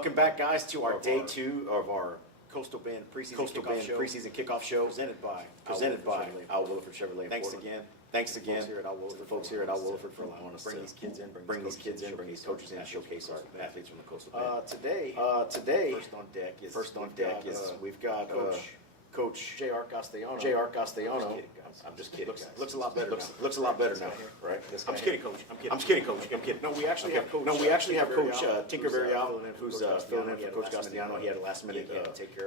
Welcome back, guys, to our day 2 of our Coastal Bend Pre-Season Kickoff Show, presented by Al Williford Chevrolet. Thanks again to the folks here at Al Williford for allowing us to bring these kids in, bring these coaches in, and showcase our athletes from the Coastal Bend. Today, first on deck is we've got Coach J.R. Castellano. I'm just kidding. Looks a lot better. Looks a lot better now, right? I'm just kidding, Coach. I'm kidding, Coach. No, we actually have Coach. Coach Tinker Varial, who's filling in for Coach Castellano. He had a last minute gig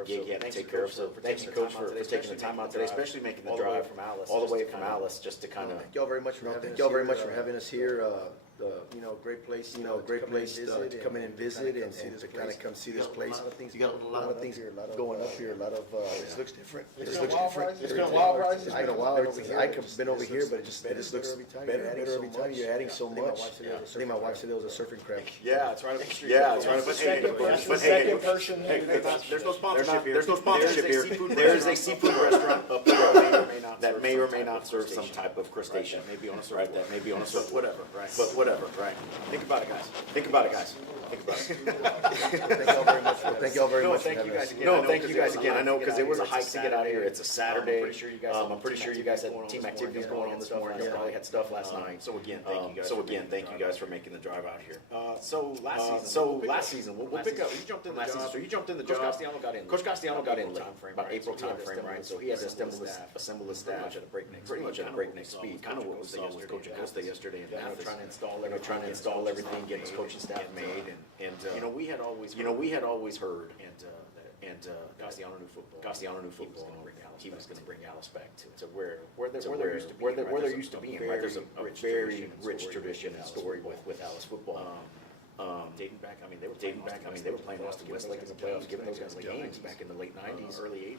he had to take care of. So thank you, Coach, for taking the time out today, especially making the drive all the way from Alice, just to kind of. Thank y'all very much for having us here. Great place. To come in and visit and to kind of come see this place. You got a lot of things going up here. A lot of it looks different. It's been a while, right? It's been a while. I've been over here, but it just looks better every time. You're adding so much. I think my wife said there was a surfing crab. Yeah, it's right up the street. Yeah, it's right up the street. There's no sponsorship here. There's no sponsorship here. There is a seafood restaurant up the road that may or may not serve some type of crustacean. Maybe on a surf. Right, that may be on a surf. Whatever, right? But whatever, right? Think about it, guys. Think about it. Thank y'all very much. Thank y'all very much. Thank you guys again. No, thank you guys again. I know because it was a hike to get out of here. It's a Saturday. I'm pretty sure you guys had team activities going on this morning. You probably had stuff last night. So again, thank you guys for making the drive out here. So last season, we'll pick up. You jumped in the job. So you jumped in the Coach job. Coach Castellano got in late, about April time frame, right? So he had to assemble his staff pretty much at a breakneck speed. Kind of what we saw with Coach Acosta yesterday in Memphis. Trying to install everything, get his coaching staff made, and we had always heard and Castellano knew football. He was going to bring Alice back to where there used to be. Right, there's a very rich tradition and story with Alice football. Dating back, they were playing Austin Westlake in the playoffs, giving those guys games back in the late '90s, early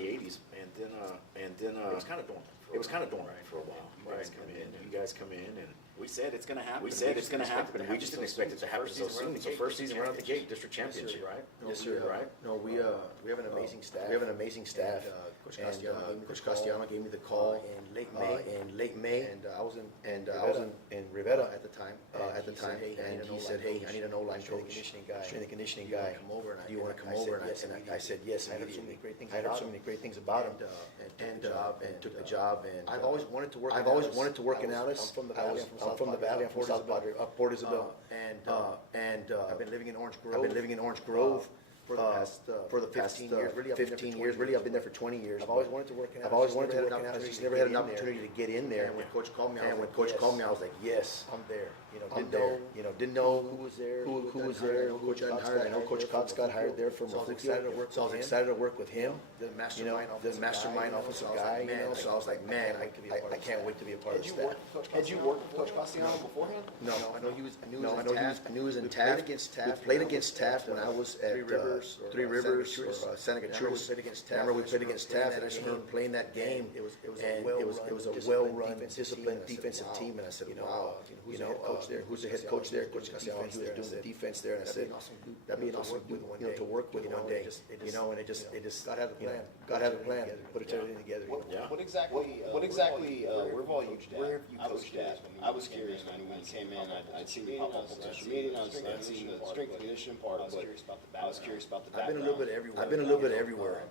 '80s, and then it was kind of dormant. It was kind of dormant for a while. Right, you guys come in, and we said it's going to happen. We just didn't expect it to happen so soon. So first season right out the gate, district championship, right? Yes, sir. Right? No, we have an amazing staff. Coach Castellano gave me the call in late May, and I was in Rivera at the time. And he said, "Hey, I need an O-line coach, strength and conditioning guy. Do you want to come over?" And I said yes. I heard so many great things about him, and took the job. And I've always wanted to work in Alice. I'm from the Valley. I'm from South Padre, Port Isabel, and I've been living in Orange Grove for the past 15 years. Really, I've been there for 20 years. I've always wanted to work in Alice. Just never had an opportunity to get in there. And when Coach called me, I was like, yes, I'm there. Didn't know who was there, Coach got hired. I know Coach Cox got hired there from Mafukio, so I was excited to work with him. The mastermind offensive guy. So I was like, man, I can't wait to be a part of the staff. Had you worked with Coach Castellano beforehand? No, I knew he was in Taft. We played against Taft when I was at Three Rivers or Seneca Church. Remember we played against Taft, and I remember playing that game. It was a well-run, disciplined defensive team, and I said, wow, who's the head coach there? Coach Castellano, he was doing the defense there, and I said, that'd be an awesome dude, to work with one day. And it just God had a plan. Put everything together. What exactly? Where have you coached at? I was curious when you came in. I'd seen you pop up on social media. I'd seen the strength and conditioning part. I was curious about the background. I've been a little bit everywhere.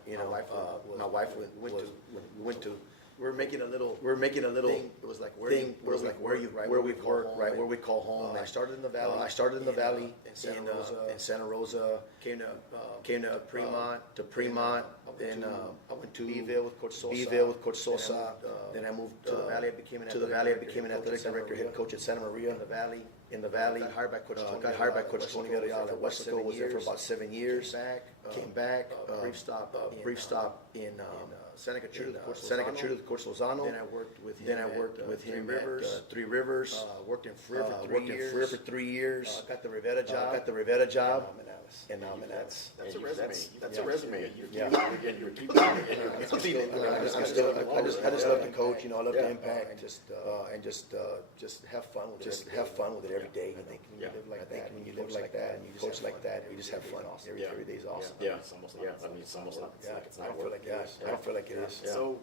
My wife went to. We're making a little thing. It was like where we work, right? Where we call home. I started in the valley. In Santa Rosa. Came to Fremont. Then I went to Beeville with Coach Sosa. Then I moved to the valley. I became an athletic director, head coach at Santa Maria in the valley. Got hired by Coach Tony Villarreal at Westlaco. Was there for about 7 years. Came back. Brief stop in Seneca Church with Coach Lozano. Then I worked with him at Three Rivers. Worked in Freer for 3 years. Got the Rivera job. And now I'm in Alice. That's a resume. Yeah. I just love the coach. I love the impact. And just have fun with it. Every day. I think when you live like that and you coach like that, you just have fun. Every day is awesome. Yeah, it's almost like it's not work. I don't feel like it is. So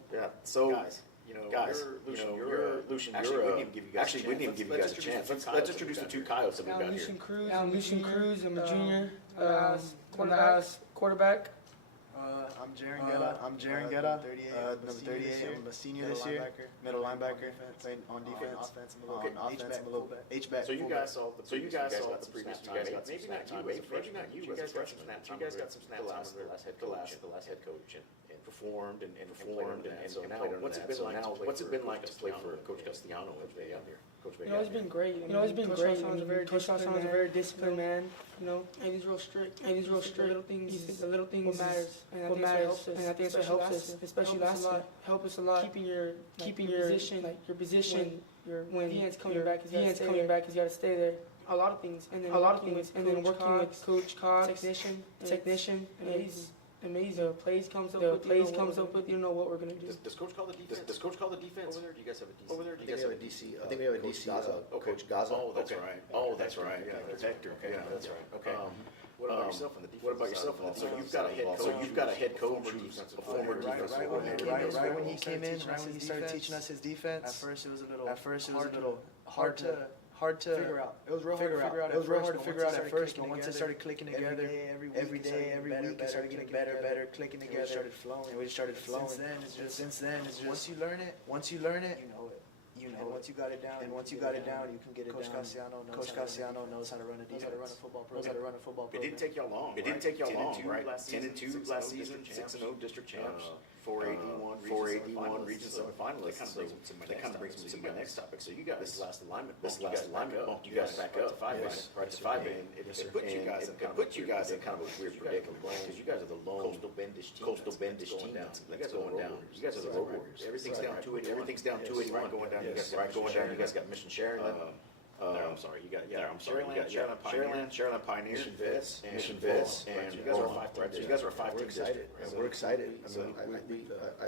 guys, Lucian, we didn't even give you guys a chance. Let's introduce the two coyotes that we've got here. I'm Lucian Cruz. I'm a junior. Quarterback. I'm Jaren Guetta. Number 38. I'm a senior this year. Middle linebacker. Playing on defense. On offense, I'm a little H-back. So you guys saw the previous time. Maybe not you as a freshman. You guys got some snap time with the last head coach and performed and so now what's it been like to play for Coach Castellano out here? It's been great. It's been great. Coach Castellano's a very disciplined man. And he's real strict. Little things. The little things what matters. And I think that's what helps us, especially last year. Help us a lot. Keeping your position. When Ian's coming back, he's got to stay there. A lot of things. And then working with Coach Cox, technician. And he's amazing. The plays comes up with, you know what we're gonna do. Does Coach call the defense? Over there, do you guys have a DC? Over there, do you guys have a DC? I think we have a DC, Coach Gaza. Oh, that's right. Yeah, protector. Okay, that's right. Okay. What about yourself on the defense? So you've got a head coach, who's a former defensive coordinator. Right when he came in, right when he started teaching us his defense. At first, it was a little hard to figure out. It was real hard to figure out at first, but once it started clicking together, every day, every week, it started getting better, clicking together, and we just started flowing. Since then, it's just once you learn it, you know. And once you got it down, you can get it down. Coach Castellano knows how to run a defense. Knows how to run a football program. It didn't take y'all long, right? 10-2 last season, 6-0 district champs, 481 region semifinalists. That kind of brings me to my next topic. So you guys, this last alignment bumped you guys back up, right to 5A, and it put you guys in kind of a weird predicament because you guys are the lone coastal Bendish team that's going down. You guys are the road warriors. Everything's down 281 going down. You guys got Mission Sharon. Sharon Pioneers, Mission Vets, and you guys are a 5-team district. We're excited.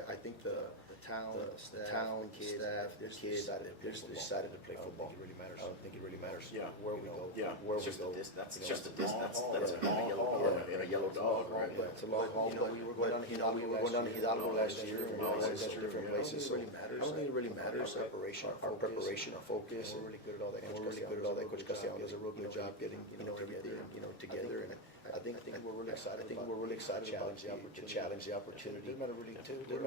I think the town, staff, the kids, they're decided to play football. I don't think it really matters. Yeah. Where we go. Yeah. Where we go. That's just a distance. That's a long haul in a yellow dog, right? It's a long haul. We were going down to Hidalgo last year. We were going to different places. So I don't think it really matters. Our preparation, our focus. We're really good at all that. Coach Castellano does a real good job getting everything together. And I think we're really excited. To challenge the opportunity. Doesn't matter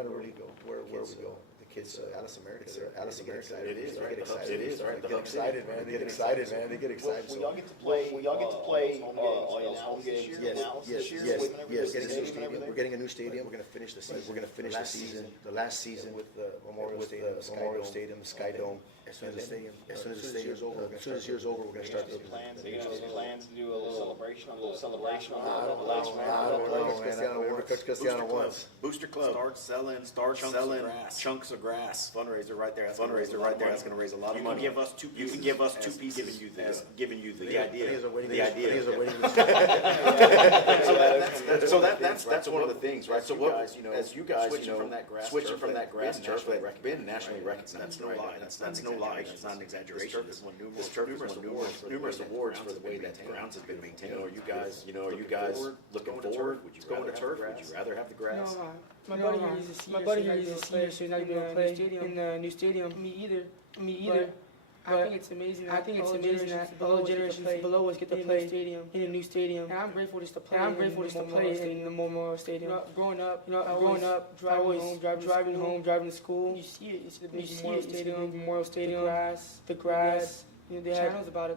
really go where we go. The kids, Alice America. It is, right? They get excited, man. They get excited. Will y'all get to play all y'all's home games this year? Yes. We're getting a new stadium. We're going to finish the season. The last season with the Memorial Stadium, the Sky Dome. As soon as the year's over, we're going to start the plans to do a little celebration on the last round. I don't know, man. Coach Castellano wants. Booster Club. Start selling chunks of grass. Fundraiser right there. That's going to raise a lot of money. You can give us two pieces. Giving you the idea. So that's one of the things, right? So as you guys switching from that grass turf that's been nationally recognized. That's no lie. It's not an exaggeration. This turf has won numerous awards for the way that grounds has been maintained. Are you guys looking forward? Would you go to turf? Would you rather have the grass? No, my buddy here is a senior, so he's not even going to play in the new stadium. Me either. I think it's amazing that the whole generations below us get to play in a new stadium. And I'm grateful just to play in the Memorial Stadium. Growing up, driving home, driving to school. You see the big Memorial Stadium, the grass. They have channels about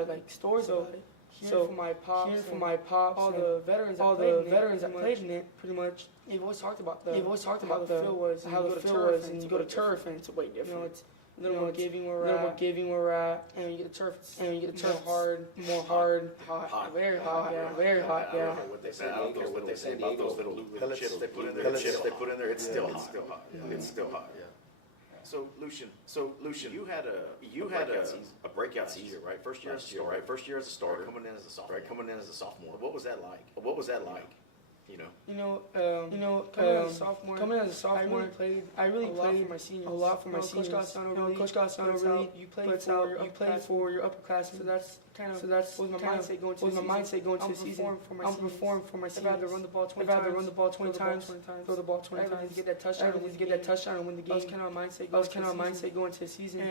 it, like stories about it. Hearing from my pops, all the veterans that played in it, pretty much. They've always talked about how the field was, and you go to turf, and it's way different. It's a little more giving where we're at, and you get the turf, more hard, hot, very hot, yeah. I don't care what they say about those little chips they put in there. It's still hot. It's still hot. So Lucian, you had a breakout season, right? First year as a starter, coming in as a sophomore. What was that like? Coming as a sophomore, I really played a lot for my seniors. Coach Castellano really, you played for your upperclassmen. So that's was my mindset going to the season. I'm perform for my seniors. I've had to run the ball 20 times, throw the ball 20 times, get that touchdown, and win the game. That was kind of my mindset going to the season.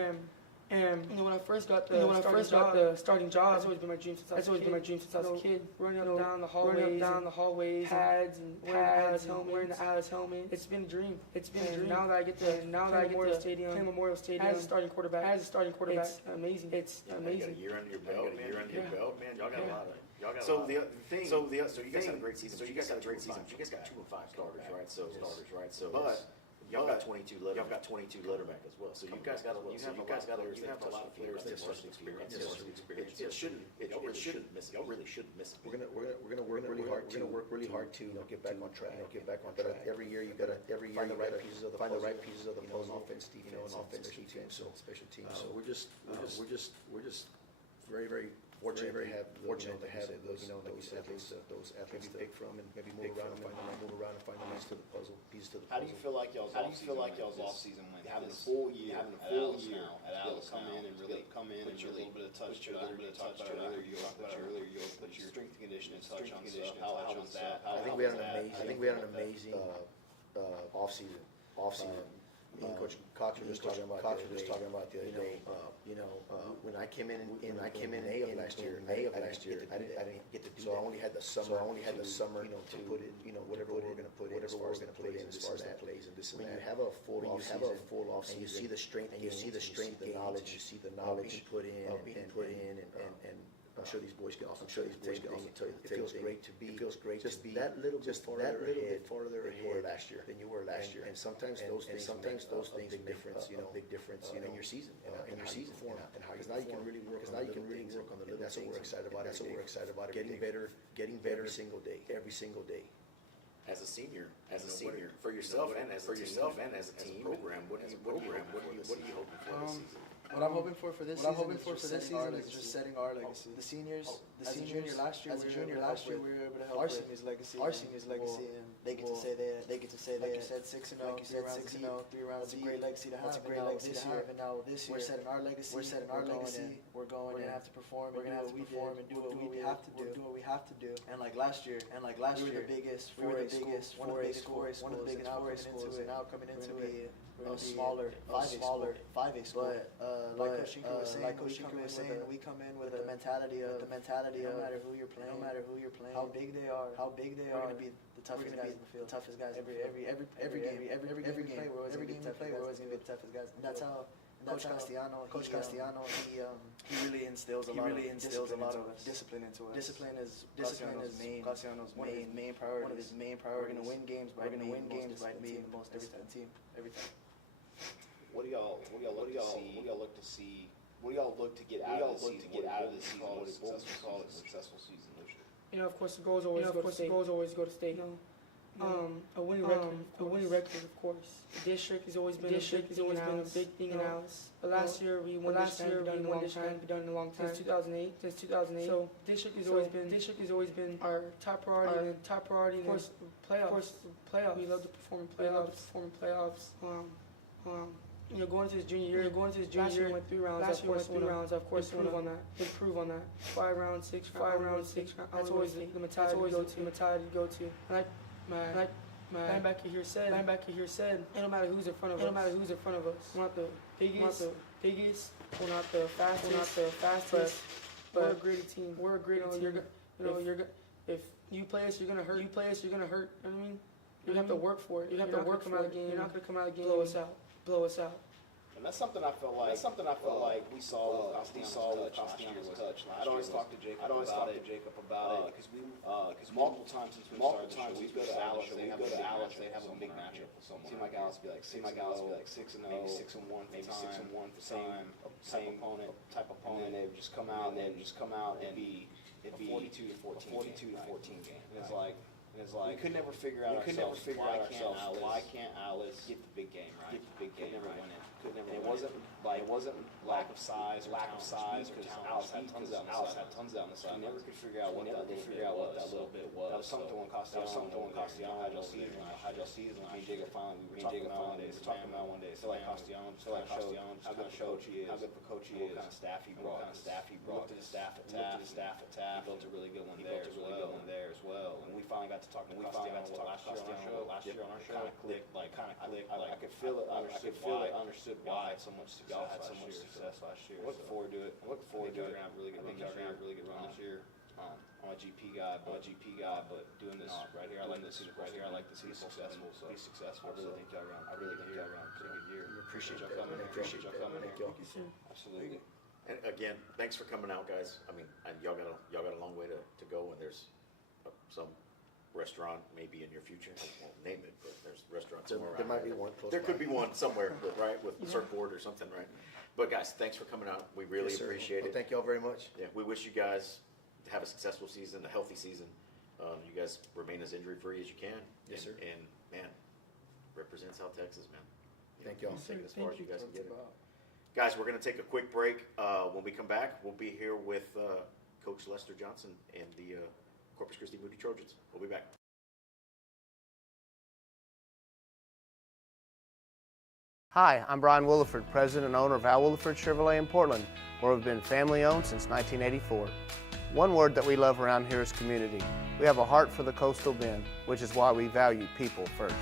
And when I first got the starting job, that's always been my dream since I was a kid. Running up down the hallways, pads and wearing the Alice helmet. It's been a dream. Now that I get to play Memorial Stadium as a starting quarterback, it's amazing. It's amazing. You got a year under your belt, man. Y'all got a lot of. So you guys had a great season. You guys got 2 and 5 starters, right? But y'all got 22 letterback as well. So you guys got a lot of players that have experience. It shouldn't miss it. Y'all really shouldn't miss it. We're gonna work really hard to get back on track. But every year you gotta find the right pieces of the puzzle. Offense, defense, special teams. So we're just very fortunate to have those, like you said, those athletes to pick from and maybe move around and find the pieces to the puzzle. How do you feel like y'all's off season went? Having a full year at Alice now, come in and really put your little bit of touch to your strength and conditioning touch on stuff. How was that? I think we had an amazing off season. Me and Coach Cox were just talking about the other day. When I came in May of last year, I didn't get to do that. So I only had the summer to put in, whatever we're going to put in as far as that plays and this and that. When you have a full off season, you see the strength, and you see the strength, the knowledge, you see the knowledge put in, and I'm sure these boys can also tell you the same thing. It feels great to be that little bit farther ahead than you were last year. And sometimes those things make a big difference, in your season, form, and how now you can really work on the little. That's what we're excited about. Getting better every single day. As a senior, for yourself and as a team program, what are you hoping for this season? What I'm hoping for this season is just setting our legacy. The seniors, as a junior last year, we were able to help our seniors' legacy. And they get to say that. Like you said, 6-0, 3 rounds. That's a great legacy to have. And now this year, we're setting our legacy. We're going to have to perform. We're going to have to perform and do what we have to do. And like last year, we were the biggest 4A school, one of the biggest 4A schools, and now coming into a smaller 5A school. But like Coach Shinko was saying, we come in with the mentality of no matter who you're playing, how big they are, we're going to be the toughest guys in the field. Every game we're always going to be the toughest guys. And that's how Coach Castellano, he really instills a lot of discipline into us. Discipline is Castellanos' main priority. We're going to win games by being the most disciplined team every time. What do y'all look to get out of this season? What we call a successful season this year? Of course, the goals always go to state. A winning record, of course. The district has always been a big thing in Alice. But last year we won district. We've done in a long time. Since 2008. So district has always been our top priority. Of course, playoffs. We love to perform in playoffs. Going into his junior year, last year we went 3 rounds. Of course, improve on that. 5 rounds, 6 rounds. That's always the mentality to go to. Like my linebacker here said, it don't matter who's in front of us. We're not the biggest. We're not the fastest. But we're a great team. If you play us, you're gonna hurt. You know what I mean? You have to work for it. You're not gonna come out of the game. You're not gonna come out of the game. Blow us out. And that's something I felt like we saw with Castellanos' touch. I always talk to Jacob about it because multiple times since we go to Alice, they have a big matchup with someone. Seem like Alice be like 6-0, maybe 6-1, maybe 6-1 for same type opponent. And they would just come out and be a 42 to 14 game. And it's like we could never figure out ourselves why can't Alice get the big game right? Never win it. And it wasn't lack of size, because Alice had tons down the side. We never could figure out what that little bit was. That was something when Castellano had y'all season. Me and Jacob finally we were talking about one day. So like Castellano how good coach he is, what kind of staff he brought. Looked at the staff at TAF. He built a really good one there as well. And we finally got to talk to Castellano last year on our show. Kind of clicked. I understood why so much success last year. Looking forward to it. We're gonna have really good run this year. I'm a GP guy, but doing this right here, I like to see be successful. So I really think y'all around pretty good year. Appreciate y'all that. coming. Appreciate y'all that. coming. Thank you. Absolutely. And again, thanks for coming out, guys. I mean, and y'all got a long way to go, and there's some restaurant maybe in your future. I won't name it, but there's restaurants somewhere There around might be one close There by. could be one somewhere, but, right, with surfboard or something, right? But guys, thanks for coming out. We really Yes, sir. appreciate Well, it. thank y'all very much. Yeah, we wish you guys to have a successful season, a healthy season. You guys remain as injury-free as you can. Yes, sir. And man, represent South Texas, man. Thank y'all. Take it as far as you guys can get it. About. Guys, we're gonna take a quick break. When we come back, we'll be here with Coach Lester Johnson and the Corpus Christi Moody Trojans. We'll be back. Hi, I'm Brian Williford, President and owner of Al Williford Chevrolet in Portland, where we've been family-owned since 1984. One word that we love around here is community. We have a heart for the coastal bend, which is why we value people first.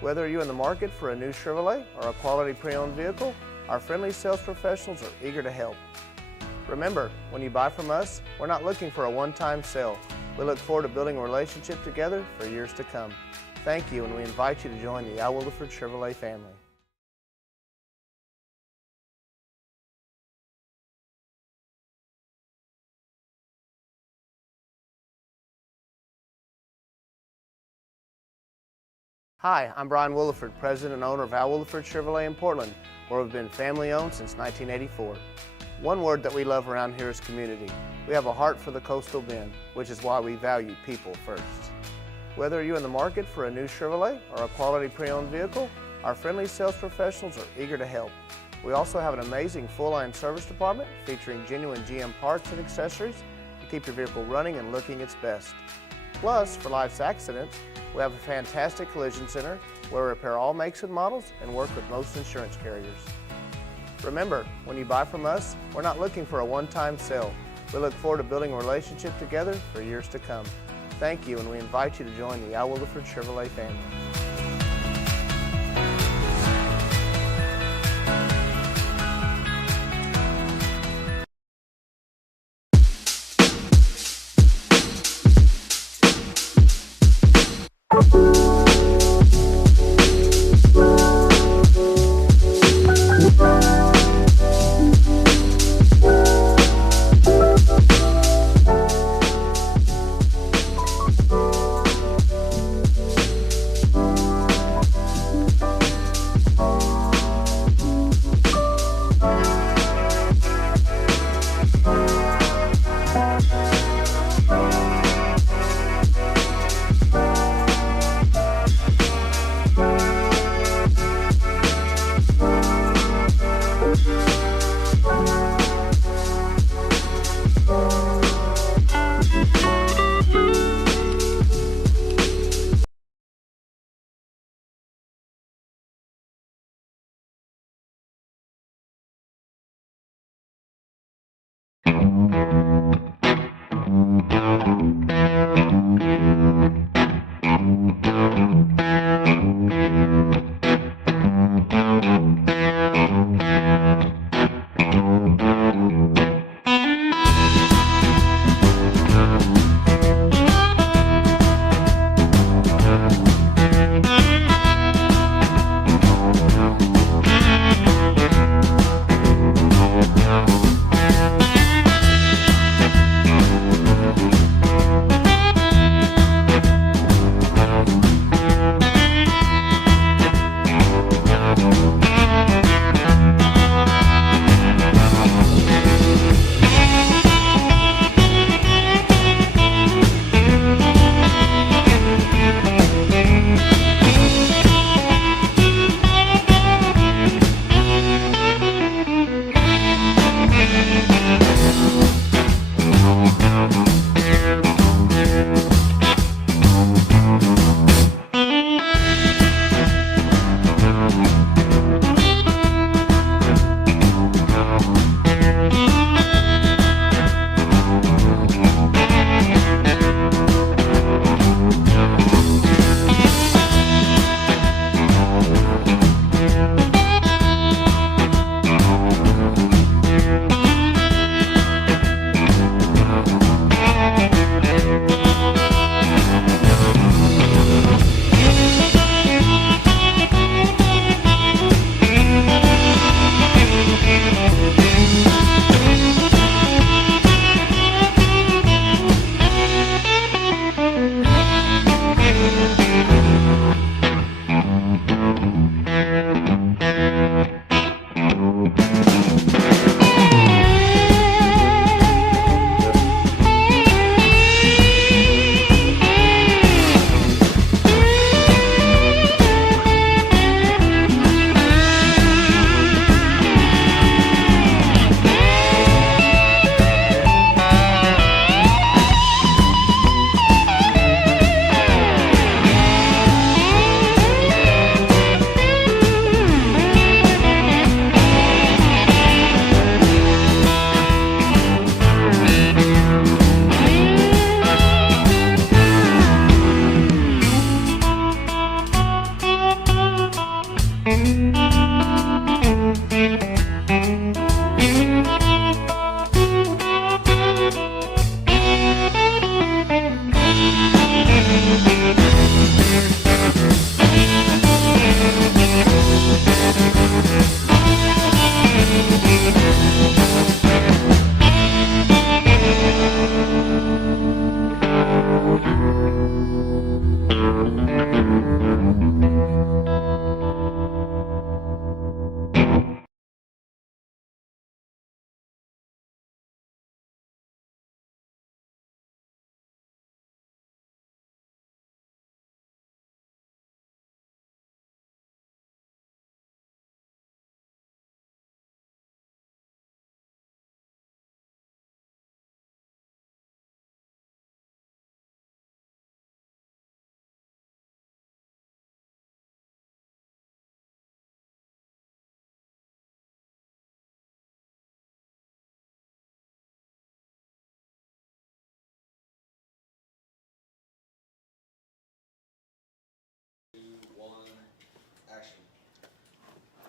Whether you're in the market for a new Chevrolet or a quality pre-owned vehicle, our friendly sales professionals are eager to help. Remember, when you buy from us, we're not looking for a one-time sale. We look forward to building a relationship together for years to come. Thank you, and we invite you to join the Al Williford Chevrolet family. Hi, I'm Brian Williford, President and owner of Al Williford Chevrolet in Portland, where we've been family-owned since 1984. One word that we love around here is community. We have a heart for the coastal bend, which is why we value people first. Whether you're in the market for a new Chevrolet or a quality pre-owned vehicle, our friendly sales professionals are eager to help. We also have an amazing full-line service department featuring genuine GM parts and accessories to keep your vehicle running and looking its best. Plus, for life's accidents, we have a fantastic collision center where we repair all makes and models and work with most insurance carriers. Remember, when you buy from us, we're not looking for a one-time sale. We look forward to building a relationship together for years to come. Thank you, and we invite you to join the Al Williford Chevrolet family.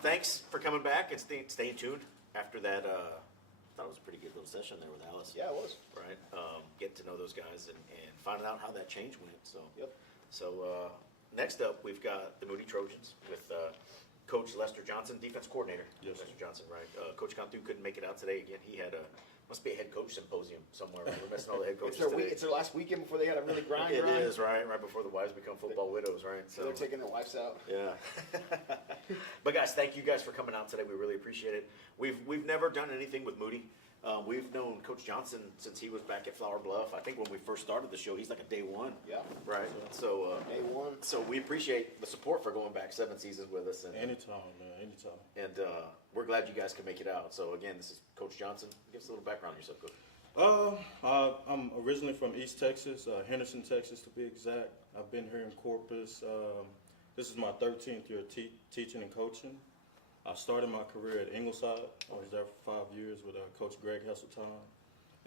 Thanks for coming back and staying tuned after that. Thought it was a pretty good little session there with Alice. Yeah, it was. Right. Getting to know those guys and finding out how that change went. So. Yep. So next up, we've got the Moody Trojans with Coach Lester Johnson, defense coordinator. Yes. Lester Johnson, right? Coach Cantu couldn't make it out today. Again, he had must be a head coach symposium somewhere. We're missing all the head coaches today. It's their last weekend before they had to really grind. It is, right before the wives become football widows, right? So they're taking their wives out. Yeah. But guys, thank you guys for coming out today. We really appreciate it. We've never done anything with Moody. We've known Coach Johnson since he was back at Flower Bluff. I think when we first started the show, he's like a day one. Yeah. Right. So day one. So we appreciate the support for going back 7 seasons with us. And Anytime, man, anytime. And we're glad you guys can make it out. So again, this is Coach Johnson. Give us a little background on yourself, Coach. I'm originally from East Texas, Henderson, Texas to be exact. I've been here in Corpus. This is my 13th year teaching and coaching. I started my career at Ingleside. I was there for 5 years with Coach Greg Hesseltine.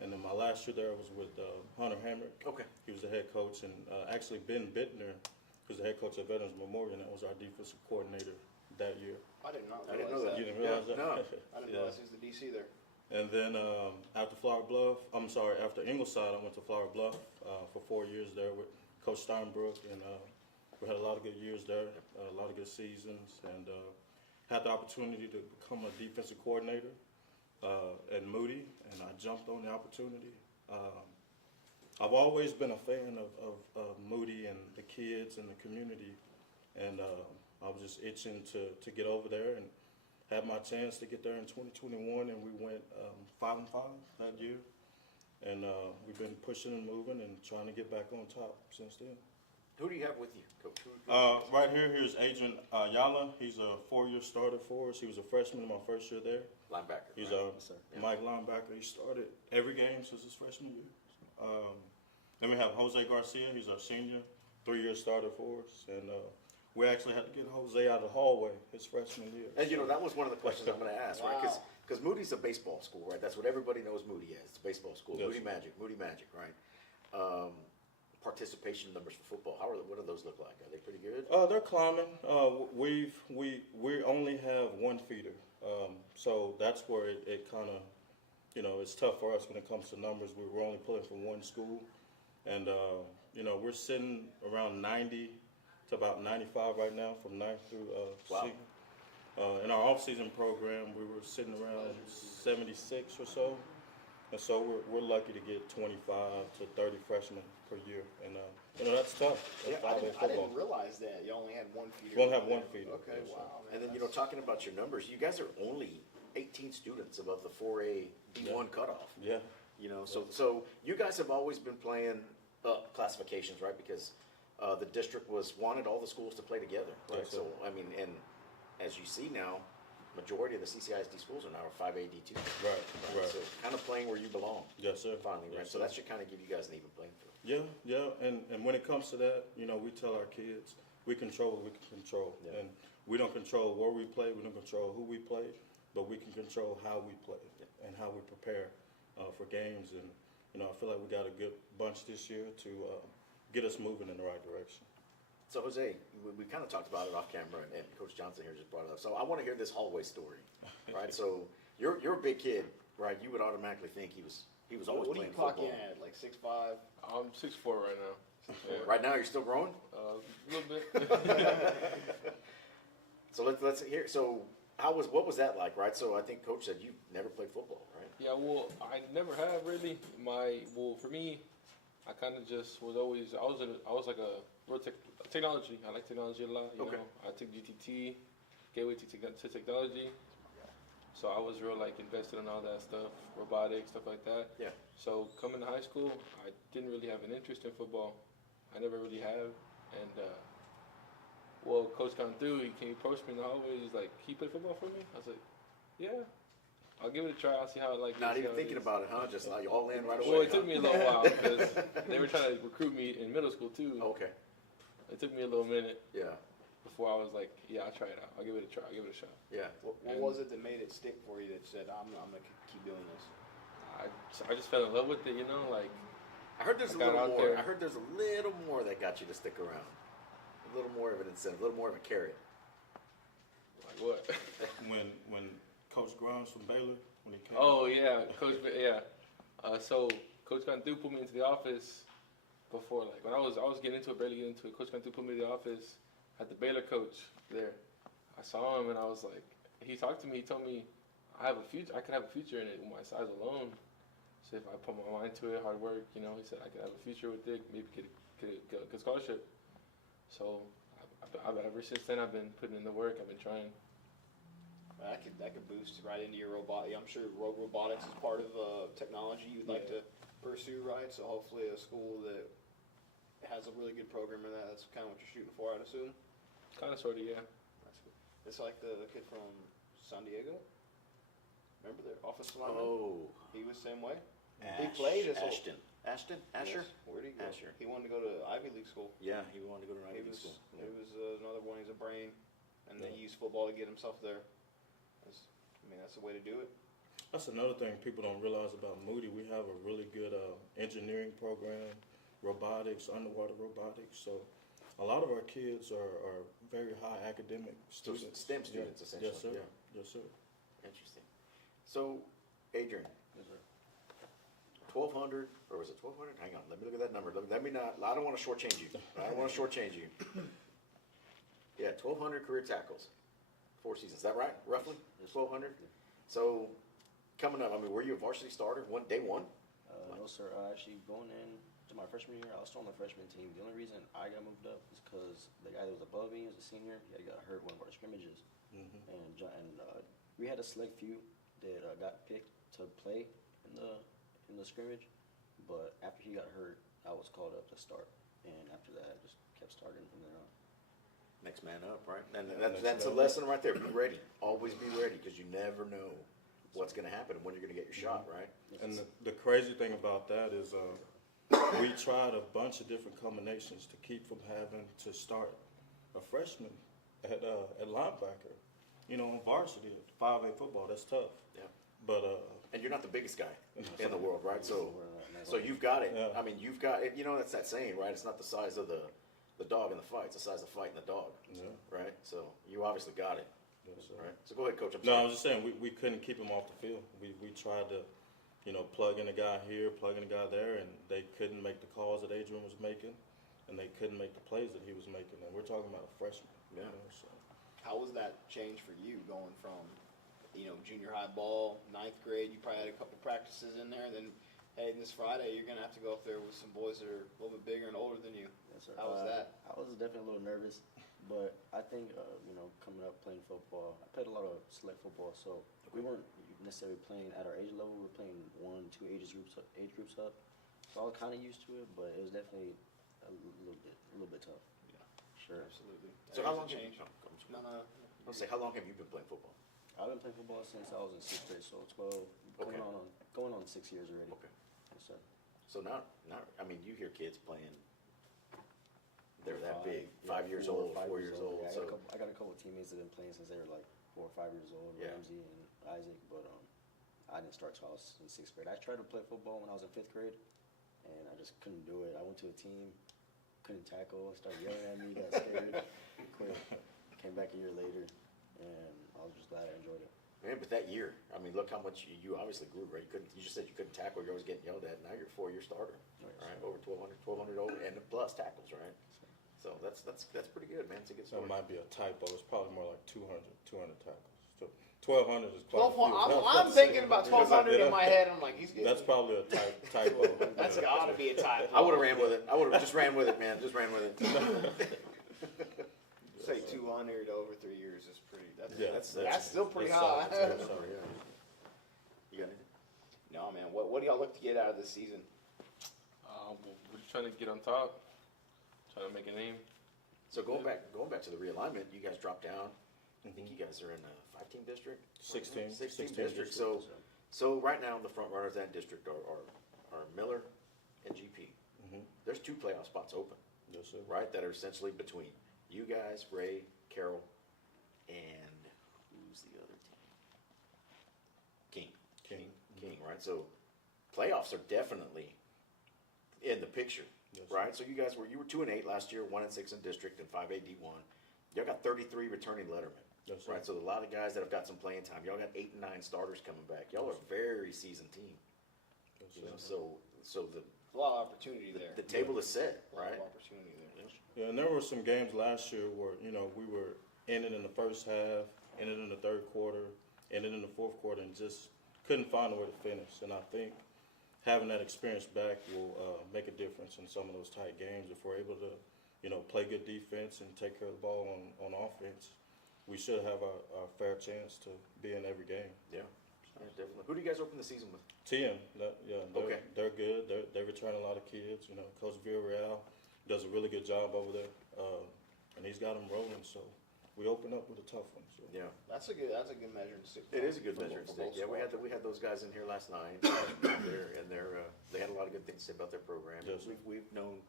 And then my last year there was with Hunter Hamrick. Okay. He was the head coach, and actually Ben Bittner, who's the head coach at Veterans Memorial, and that was our defensive coordinator that year. I did not I didn't know realize that. You didn't realize that? No. I didn't realize he was the DC there. And then after after Ingleside, I went to Flower Bluff for 4 years there with Coach Steinbrook, and we had a lot of good years there, a lot of good seasons, and had the opportunity to become a defensive coordinator at Moody, and I jumped on the opportunity. I've always been a fan of Moody and the kids and the community, and I was just itching to get over there and had my chance to get there in 2021, and we went 5-5 that year. And we've been pushing and moving and trying to get back on top since then. Who do you have with you, Coach? Right here's Agent Yala. He's a 4-year starter for us. He was a freshman in my first year there. Linebacker. He's right? a Mike linebacker. He started every game since his freshman year. Then we have Jose Garcia. He's our senior, 3-year starter for us. And we actually had to get Jose out of the hallway his freshman year. And you know, that was one of the questions I'm going to ask, right? Because Moody's a baseball school, right? That's what everybody knows Moody as. It's a baseball school. Yes. Moody Magic, right? Participation numbers for football. What do those look like? Are they pretty good? They're climbing. We only have one feeder, so that's where it kind of, you know, it's tough for us when it comes to numbers. We're only pulling from one school, and you know, we're sitting around 90 to about 95 right now from 9th through senior. In our off-season program, we were sitting around 76 or so, and so we're lucky to get 25 to 30 freshmen per year, and you know, that's tough. Yeah, I didn't realize that you only had one feeder. We only have one feeder. Okay, yes, wow. Man, And then, you know, talking about your numbers, you guys are only 18 students above the 4A D1 cutoff. Yeah. You know, so you guys have always been playing up classifications, right? Because the district wanted all the schools to play together, right? Yes, sir. So, I mean, and as you see now, majority of the CCISD schools are now 5A D2. Right. So kind of playing where you belong. Yes, sir. Finally, right? Yes, So sir. that should kind of give you guys an even playing field. Yeah, and when it comes to that, you know, we tell our kids, we control what we can control. Yeah. And we don't control where we play, we don't control who we play, but we can control how we play and how we prepare for games. And, you know, I feel like we got a good bunch this year to get us moving in the right direction. So Jose, we kind of talked about it off camera, and Coach Johnson here just brought it up. So I want to hear this hallway story, right? So you're a big kid, right? You would automatically think he was always playing football. What do you clock in at? Like 6'5"? I'm 6'4" right now. Yeah. Right now, you're still growing. A little bit. So let's hear. So what was that like, right? So I think Coach said you never played football, right? Yeah, well, I never have really. For me, I kind of just was always. I was like a real technology. I like technology a lot. You know, I took GTT, gateway to technology. So I was real like invested in all that stuff, robotics, stuff like that. Yeah. So coming to high school, I didn't really have an interest in football. I never really have, and Coach got through. He approached me in the hallway. He's like, "Can you play football for me?" I was like, "Yeah, I'll give it a try. I'll see how it like." Not even thinking about it, huh? Just like you all in right away. Well, it took me a little while because they were trying to recruit me in middle school too. Okay. It took me a little minute. Yeah. Before I was like, "Yeah, I'll try it out. I'll give it a try. I'll give it a shot." Yeah. What was it that made it stick for you that said, I'm gonna keep doing this? I just fell in love with it, you know, like. I heard there's a little more. I heard there's a little more that got you to stick around. A little more of an incentive, a little more of a carrot. Like what? when Coach Grimes from Baylor, when he came. Oh yeah, Coach. Yeah. So Coach Cantu put me into the office before, like when I was getting into it, barely getting into it. Coach Cantu put me in the office. Had the Baylor coach there. I saw him and I was like, he talked to me. He told me I have a future. I could have a future in it with my size alone. So if I put my mind to it, hard work, you know, he said I could have a future with it, maybe get a good scholarship. So ever since then, I've been putting in the work. I've been trying. That could boost right into your robot. I'm sure robotics is part of technology you'd like to pursue, right? So hopefully a school that has a really good program in that. That's kind of what you're shooting for, I'd assume. Kind of, sort of, yeah. That's good. It's like the kid from San Diego. Remember their offensive lineman? Oh, he was the same way. He played as Ashton. Asher? Yes. Where did he go? Asher. He wanted to go to Ivy League school. Yeah, he wanted to go to an Ivy League school. It was another one. He's a brain, and then he used football to get himself there. That's the way to do it. That's another thing people don't realize about Moody. We have a really good engineering program, robotics, underwater robotics. So a lot of our kids are very high academic students. STEM students, essentially. Yes, sir. Yeah. Yes, sir. Interesting. So, Adrian. Yes, sir. 1,200, or was it 1,200? Hang on, let me look at that number. Let me not, I don't want to shortchange you. I don't want to shortchange you. Yeah, 1,200 career tackles, 4 seasons. Is that right, roughly? 1,200? So, coming up, were you a varsity starter day one? No, sir. Actually, going in to my freshman year, I was still on the freshman team. The only reason I got moved up is because the guy that was above me was a senior. He got hurt one of our scrimmages, and we had a select few that got picked to play in the scrimmage. But after he got hurt, I was called up to start, and after that, I just kept starting from there on. Next man up, right? And that's a lesson right there. Be ready. Always be ready, because you never know what's going to happen and when you're going to get your shot, right? And the crazy thing about that is we tried a bunch of different combinations to keep from having to start a freshman at linebacker. You know, on varsity, 5A football, that's tough. Yeah. But and you're not the biggest guy in the world, right? So you've got it. Yeah. You've got it. You know, that's that saying, right? It's not the size of the dog in the fight. It's the size of the fight in the dog, right? So you obviously got it, right? So go ahead, Coach. No, I was just saying we couldn't keep him off the field. We tried to, plug in a guy here, plug in a guy there, and they couldn't make the calls that Adrian was making, and they couldn't make the plays that he was making. And we're talking about a freshman. Yeah. So. How was that change for you going from, junior high ball, 9th grade? You probably had a couple practices in there. Then, hey, this Friday you're gonna have to go up there with some boys that are a little bit bigger and older than you. Yes, sir. How was that? I was definitely a little nervous, but I think coming up playing football, I played a lot of select football, so we weren't necessarily playing at our age level. We were playing 1, 2 age groups up. So I was kind of used to it, but it was definitely a little bit tough. Yeah, sure, absolutely. So how long have you? No. I'll say, how long have you been playing football? I've been playing football since I was in 6th grade, so 12, going on 6 years already. Okay. Yes, sir. So now, you hear kids playing. They're that 5, big, yeah, 5 years old, 4 years old. Yeah, So I got a couple of teammates that have been playing since they were like 4 or 5 years old, Yeah. Ramsey and Isaac, but I didn't start till I was in 6th grade. I tried to play football when I was in 5th grade, and I just couldn't do it. I went to a team, couldn't tackle, started yelling at me, got scared, quit. Came back a year later, and I was just glad I enjoyed it. Man, but that year, I mean, look how much you obviously grew, right? You just said you couldn't tackle, you're always getting yelled at. Now you're a 4-year starter, right? Over 1,200 over, and plus tackles, right? So that's pretty good, man. It's a good That story. might be a typo. It's probably more like 200 tackles. So 1,200 is quite a few. I'm thinking about 1,200 in my head. I'm like, he's getting. That's probably a typo. That's got to be a typo. I would have ran with it. I would have just ran with it, man. Just ran with it. Say 200 over 3 years is pretty. That's Yeah, still pretty that's high. solid. Sorry, yeah. You got anything? No, man. What do y'all look to get out of this season? We're just trying to get on top, trying to make a name. So going back to the realignment, you guys dropped down. I think you guys are in a 5-team district. 16 district. So right now the front runners of that district are Miller and GP. There's 2 playoff spots open. Yes, sir. Right, that are essentially between you guys, Ray, Carroll, and who's the other team? King, right? So playoffs are definitely in the picture, yes, right? So you were 2-8 last year, 1-6 in district, and 5A D1. Y'all got 33 returning lettermen, yes, sir. right? So a lot of guys that have got some playing time. Y'all got 8 and 9 starters coming back. Y'all are a very seasoned team. Yes, You know, sir. so A lot of opportunity there. the table is set, A lot right? of opportunity there. Yeah, and there were some games last year where, we were ended in the first half, ended in the third quarter, ended in the fourth quarter, and just couldn't find a way to finish. And I think having that experience back will make a difference in some of those tight games. If we're able to, play good defense and take care of the ball on offense, we should have our fair chance to be in every game. Yeah, definitely. Who do you guys open the season with? TM, Okay. they're good. They return a lot of kids. Coach Villarreal does a really good job over there, and he's got them rolling. So we open up with a tough one. So. Yeah, That's a good measure to stick. it is a good measure to for stick. both Yeah, squads. we had those guys in here last night, they had a lot of good things to say about their program. Yes, sir. We've known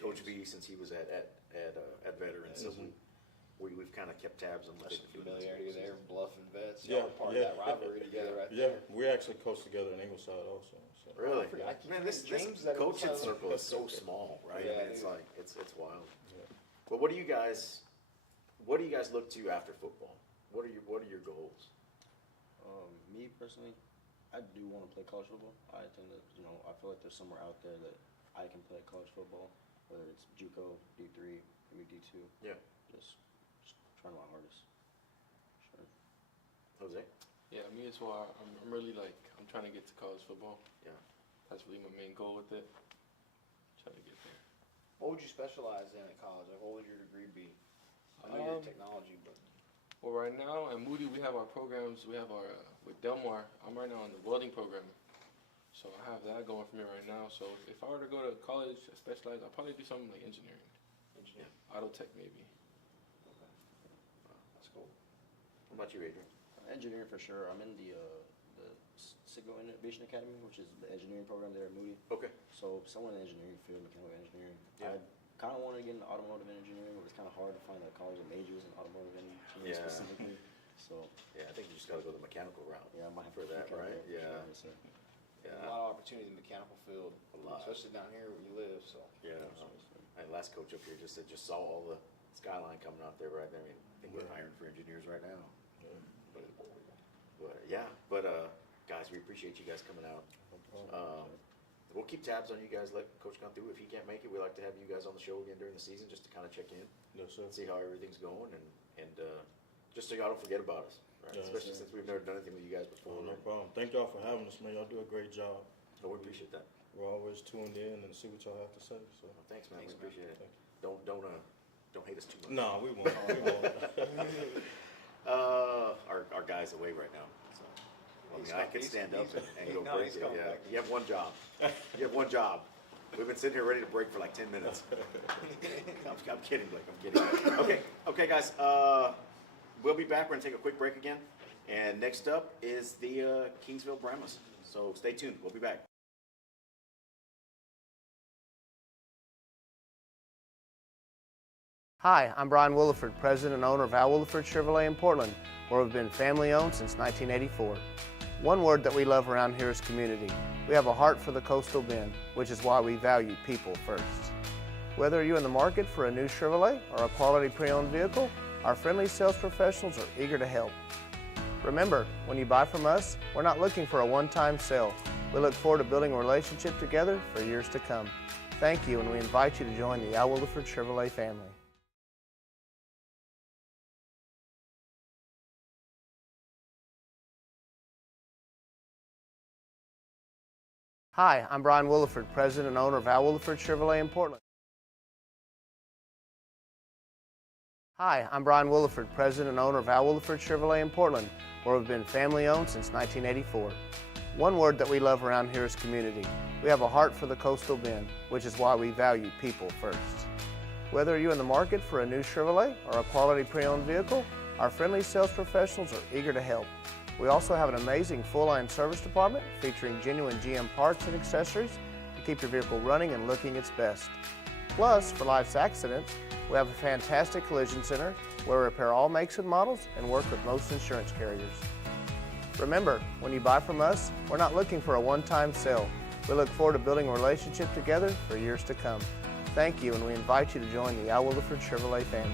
Coach V since he was at Veterans, so we've kind of kept tabs on what There's they've some been doing. familiarity there, Bluff and Vets. Yeah, Y'all are part yeah. of that rivalry together, right? Yeah, we actually coached together in Ingleside also. So. Really? I keep Man, this James that coaching inside- circle is so small, right? Yeah, I mean, it it's is. like it's wild. Yeah. But what do you guys look to after football? What are your goals? Me personally, I do want to play college football. I think that I feel like there's somewhere out there that I can play college football, whether it's JUCO, D3, maybe D2. Yeah. Just trying my hardest. Sure. Jose? Yeah, me as well. I'm really I'm trying to get to college football. Yeah. That's really my main goal with it. Trying to get there. What would you specialize in at college? Like, what would your degree be? I know you're in technology, but Well, right now at Moody we have our programs. We have our with Delmar. I'm right now on the welding program, so I have that going for me right now. So if I were to go to college, specialize, I'll probably do something like engineering, auto tech maybe. that's cool. What about you, Adrian? Engineering for sure. I'm in the SIGO Innovation Academy, which is the engineering program there at Moody. Okay. So someone in the engineering field, mechanical engineering. Yeah. I kind of want to get into automotive engineering, but it's kind of hard to find a college that majors in automotive engineering Yeah. specifically. So Yeah, I think you just got to go the mechanical route. yeah, I might have For to that, look at right? it, Yeah. sure, so. There's a Yeah. lot of opportunity in the mechanical field, A lot. especially down here where you live. So Yeah. And last coach up here just saw all the skyline coming out there right there. I mean, I think we're hiring for engineers right now. But guys, we appreciate you guys coming out. We'll keep tabs on you guys. Let Coach come through. If he can't make it, we like to have you guys on the show again during the season just to kind of check in, Yes, sir. see how everything's going, and just so y'all don't forget about us, right? Yeah, Especially sir. since we've never done anything with you guys before. Oh, no problem. Thank y'all for having us, man. Y'all do a great job. So we appreciate that. We're always tuned in and see what y'all have to say. So. Well, thanks, man. Thanks, We man. appreciate it. Thank Don't hate us too much. No, we won't. We won't. Our guy's away right now. So I mean, I could stand up and go No, break he's it. coming Yeah. back. You have one job. You have one job. We've been sitting here ready to break for like 10 minutes. I'm kidding, Blake. I'm kidding. Okay, guys. We'll be back. We're gonna take a quick break again. And next up is the Kingsville Brahmas. So stay tuned. We'll be back. Hi, I'm Brian Williford, president and owner of Al Williford Chevrolet in Portland, where we've been family owned since 1984. One word that we love around here is community. We have a heart for the coastal bend, which is why we value people first. Whether you're in the market for a new Chevrolet or a quality pre-owned vehicle, our friendly sales professionals are eager to help. Remember, when you buy from us, we're not looking for a one-time sale. We look forward to building a relationship together for years to come. Thank you, and we invite you to join the Al Williford Chevrolet family. Hi, I'm Brian Williford, President and owner of Al Williford Chevrolet in Portland. Hi, I'm Brian Williford, President and owner of Al Williford Chevrolet in Portland, where we've been family owned since 1984. One word that we love around here is community. We have a heart for the coastal bend, which is why we value people first. Whether you're in the market for a new Chevrolet or a quality pre-owned vehicle, our friendly sales professionals are eager to help. We also have an amazing full-line service department featuring genuine GM parts and accessories to keep your vehicle running and looking its best. Plus, for life's accidents, we have a fantastic collision center where we repair all makes and models and work with most insurance carriers. Remember, when you buy from us, we're not looking for a one-time sale. We look forward to building a relationship together for years to come. Thank you, and we invite you to join the Al Williford Chevrolet family.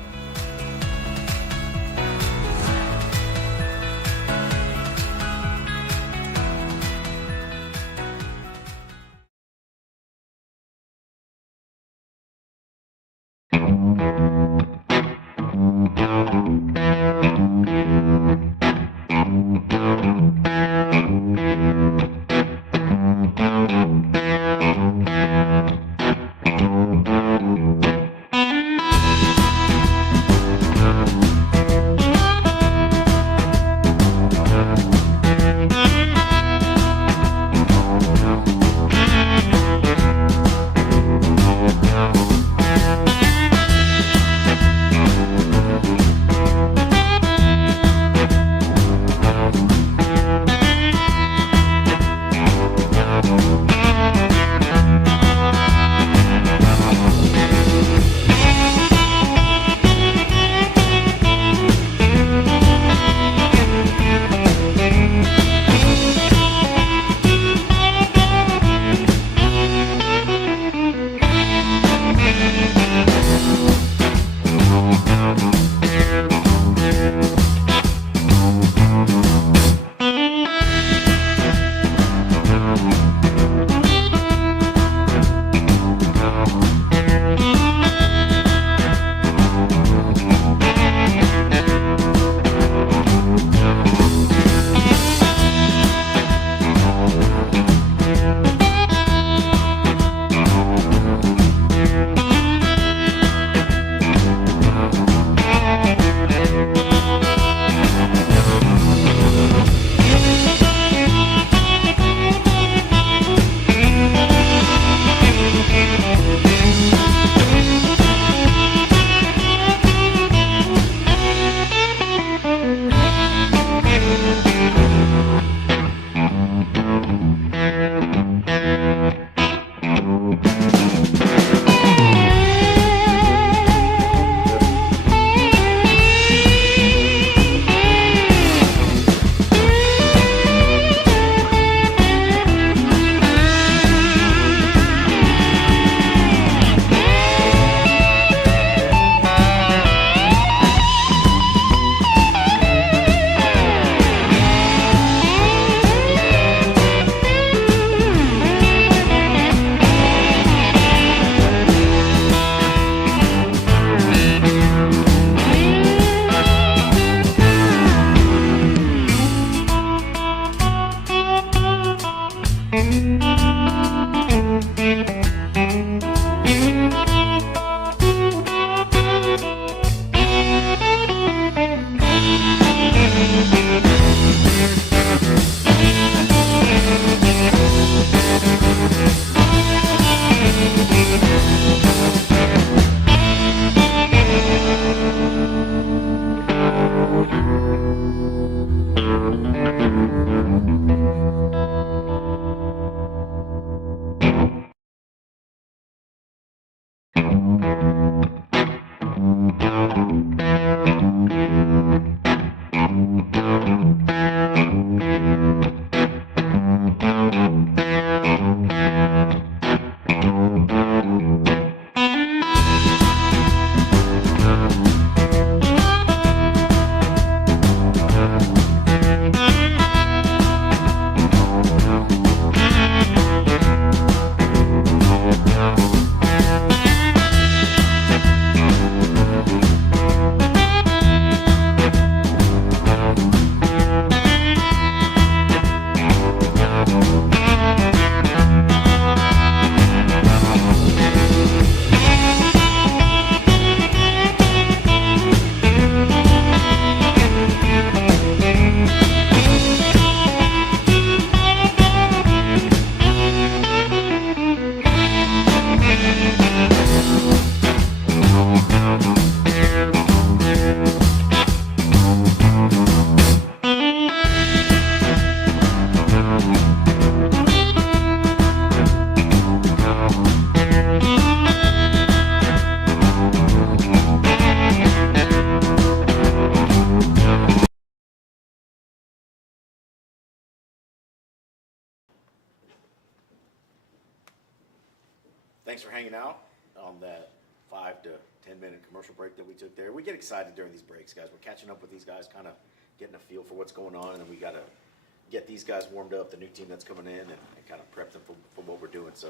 Thanks for hanging out on that 5 to 10 minute commercial break that we took there. We get excited during these breaks, guys. We're catching up with these guys, kind of getting a feel for what's going on, and we got to get these guys warmed up, the new team that's coming in, and kind of prep them for what we're doing. So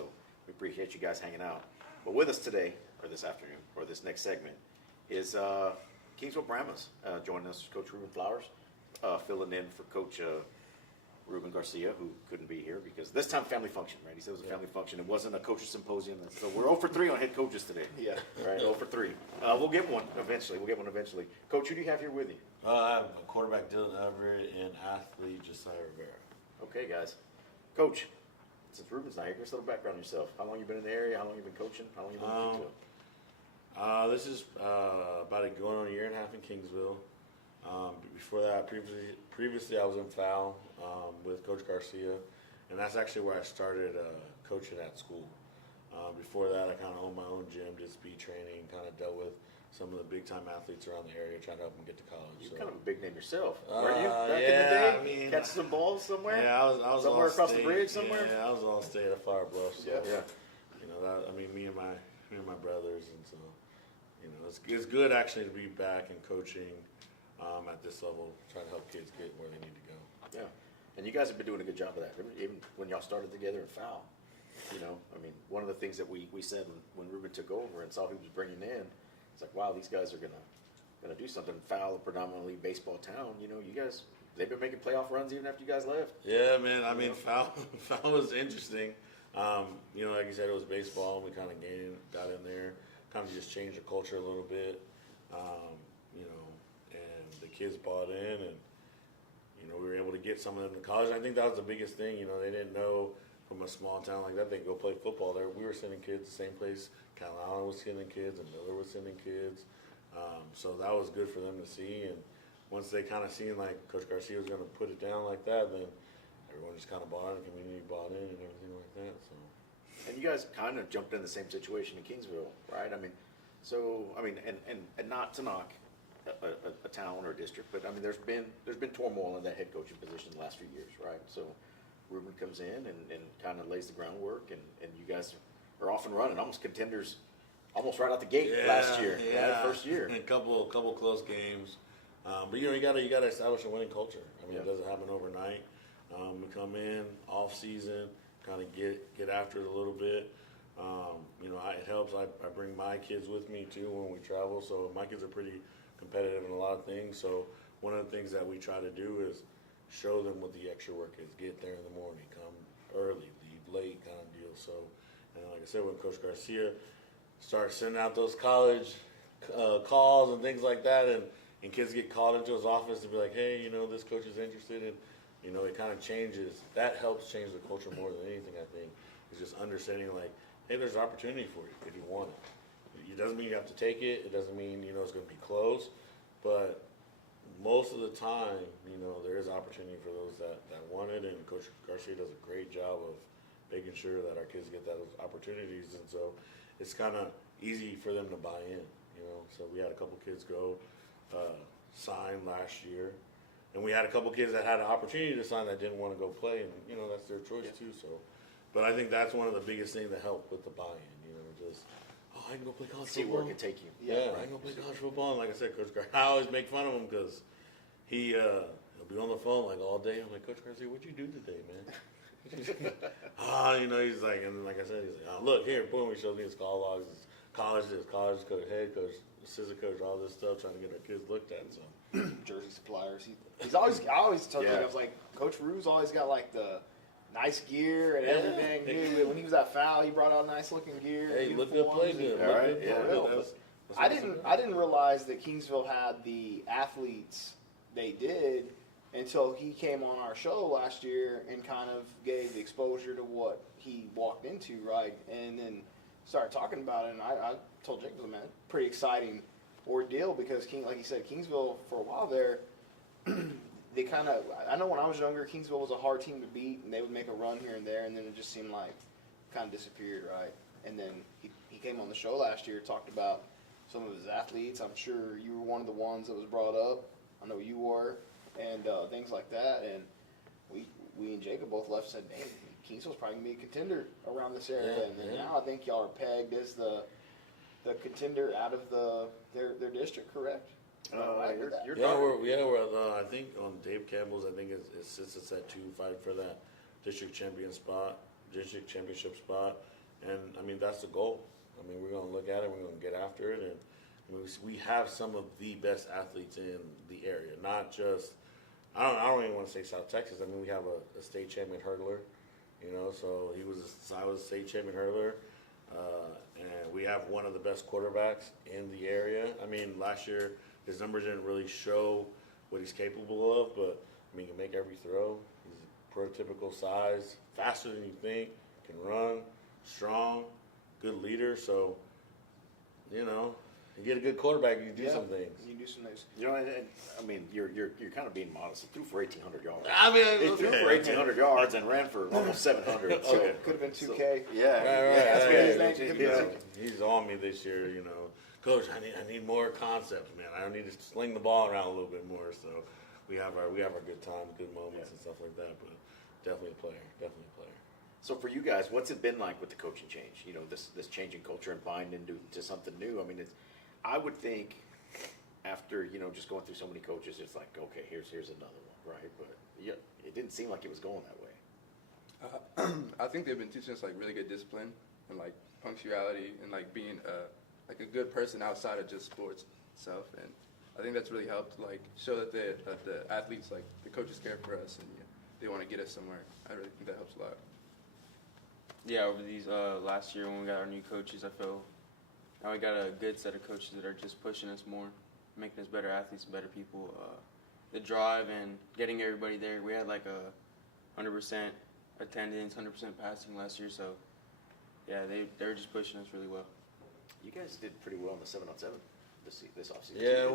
we appreciate you guys hanging out. But with us today, or this afternoon, or this next segment, is Kingsville Brahmas. Joining us, Coach Ruben Flowers, filling in for Coach Ruben Garcia, who couldn't be here because this time family function, right? He said it was a family function. It wasn't a coaches symposium. So we're 0 for 3 on head coaches today. Yeah. Right, 0 for 3. We'll get one eventually. Coach, who do you have here with you? I have a quarterback, Dylan Everett, and athlete, Josiah Rivera. Okay, guys. Coach, since Ruben's not here, give us a little background on yourself. How long you been in the area? How long you been coaching? How long you been in Kingsville? This is about going on a year and a half in Kingsville. Before that, previously I was in Fowl with Coach Garcia, and that's actually where I started coaching at school. Before that, I kind of owned my own gym, did speed training, kind of dealt with some of the big-time athletes around the area, trying to help them get to college. You're kind of a big name yourself. Weren't you back in the day? I mean, catching some balls somewhere? Yeah, I was somewhere across the bridge somewhere? Yeah, I was all state at Flower Bluff. So, yeah. You know, me and my brothers, and so, you know, it's good actually to be back and coaching at this level, trying to help kids get where they need to go. Yeah, and you guys have been doing a good job of that. Even when y'all started together in Fowl, you know, I mean, one of the things that we said when Ruben took over and saw who was bringing in, it's like, wow, these guys are gonna do something. Fowl, a predominantly baseball town, you know, you guys, they've been making playoff runs even after you guys left. Yeah, man. I mean, Fowl was interesting. You know, like you said, it was baseball, and we kind of got in there, kind of just changed the culture a little bit. You know, and the kids bought in, and you know, we were able to get some of them to college. And I think that was the biggest thing. You know, they didn't know from a small town like that they could go play football there. We were sending kids the same place Calallen was sending kids, and Miller was sending kids. So that was good for them to see. And once they kind of seen like Coach Garcia was going to put it down like that, then everyone just kind of bought in, the community bought in, and everything like that. So. And you guys kind of jumped in the same situation in Kingsville, right? I mean, and not to knock a town or a district, but I mean, there's been turmoil in that head coaching position the last few years, right? So Ruben comes in and kind of lays the groundwork, and you guys are off and running, almost contenders, almost right out the gate last year, right? First year. A couple close games, but you know, you gotta establish a winning culture. I mean, it doesn't happen overnight. We come in off season, kind of get after it a little bit. You know, it helps. I bring my kids with me too when we travel. So my kids are pretty competitive in a lot of things. So one of the things that we try to do is show them what the extra work is. Get there in the morning, come early, leave late, kind of deal. So, and like I said, when Coach Garcia starts sending out those college calls and things like that, and kids get called into his office to be like, hey, you know, this coach is interested in, you know, it kind of changes. That helps change the culture more than anything, I think. It's just understanding, like, hey, there's opportunity for you if you want it. It doesn't mean you have to take it. It doesn't mean, you know, it's going to be close. But most of the time, you know, there is opportunity for those that want it. And Coach Garcia does a great job of making sure that our kids get those opportunities. And so it's kind of easy for them to buy in, you know. So we had a couple kids go sign last year. And we had a couple kids that had an opportunity to sign that didn't want to go play. And, you know, that's their choice too. So, but I think that's one of the biggest things that helped with the buy-in, you know, just, I can go play college see football. where it can take you. Yeah, I can go play college football. And like I said, Coach Garcia, I always make fun of him because he'll be on the phone like all day. I'm like, Coach Garcia, what'd you do today, man? You know, he's like, and like I said, he's like, look here, boom, he shows me his call logs, his college coach, head coach, assistant coach, all this stuff, trying to get our kids looked at. So jersey suppliers. He's always. I always told you, I was like, Coach Rue's always got like the nice gear and everything. Dude, when he was at Fowl, he brought out nice looking gear. Hey, look good, play good. All right, I didn't realize that Kingsville had the athletes they did until he came on our show last year and kind of gave the exposure to what he walked into, right? And then started talking about it, and I told Jacob, man, pretty exciting ordeal because like you said, Kingsville for a while there, they kind of, I know when I was younger, Kingsville was a hard team to beat, and they would make a run here and there, and then it just seemed like kind of disappeared, right? And then he came on the show last year, talked about some of his athletes. I'm sure you were one of the ones that was brought up. I know you were, and things like that. And we and Jacob both left and said, "Hey, Kingsville's probably gonna be a contender around this area." Yeah, and then yeah. now I think y'all are pegged as the contender out of their district, correct? We're I think on Dave Campbell's, I think it sits us at 2 fighting for that district championship spot, and I mean that's the goal. I mean, we're going to look at it, we're going to get after it, and I mean, we have some of the best athletes in the area, not just, I don't even want to say South Texas. I mean, we have a state champion hurdler, you know, so I was a state champion hurdler, and we have one of the best quarterbacks in the area. I mean, last year, his numbers didn't really show what he's capable of, but I mean, he can make every throw. He's prototypical size, faster than you think, can run, strong, good leader. So, you know, you get a good quarterback, you do some things. You do some things. You know, and I mean, you're kind of being modest. He threw for 1,800 yards. I mean, he threw for 1,800 yards and ran for almost 700. So could have been 2K. He's on me this year. You know, Coach, I need more concepts, man. I need to sling the ball around a little bit more. So we have our good times, good moments, and stuff like that. But definitely a player. So for you guys, what's it been like with the coaching change? You know, this changing culture and buying into something new. I mean, I would think after, you know, just going through so many coaches, it's like, okay, here's another one, right? But yeah, it didn't seem like it was going that way. I think they've been teaching us like really good discipline and like punctuality and like being like a good person outside of just sports itself. And I think that's really helped like show that the athletes, like the coaches care for us and they want to get us somewhere. I really think that helps a lot. Yeah, over these last year when we got our new coaches, I feel now we got a good set of coaches that are just pushing us more, making us better athletes and better people. The drive and getting everybody there. We had like a 100% attendance, 100% passing last year, so yeah, they're just pushing us really well. You guys did pretty well in the 7-on-7 this offseason. Yeah,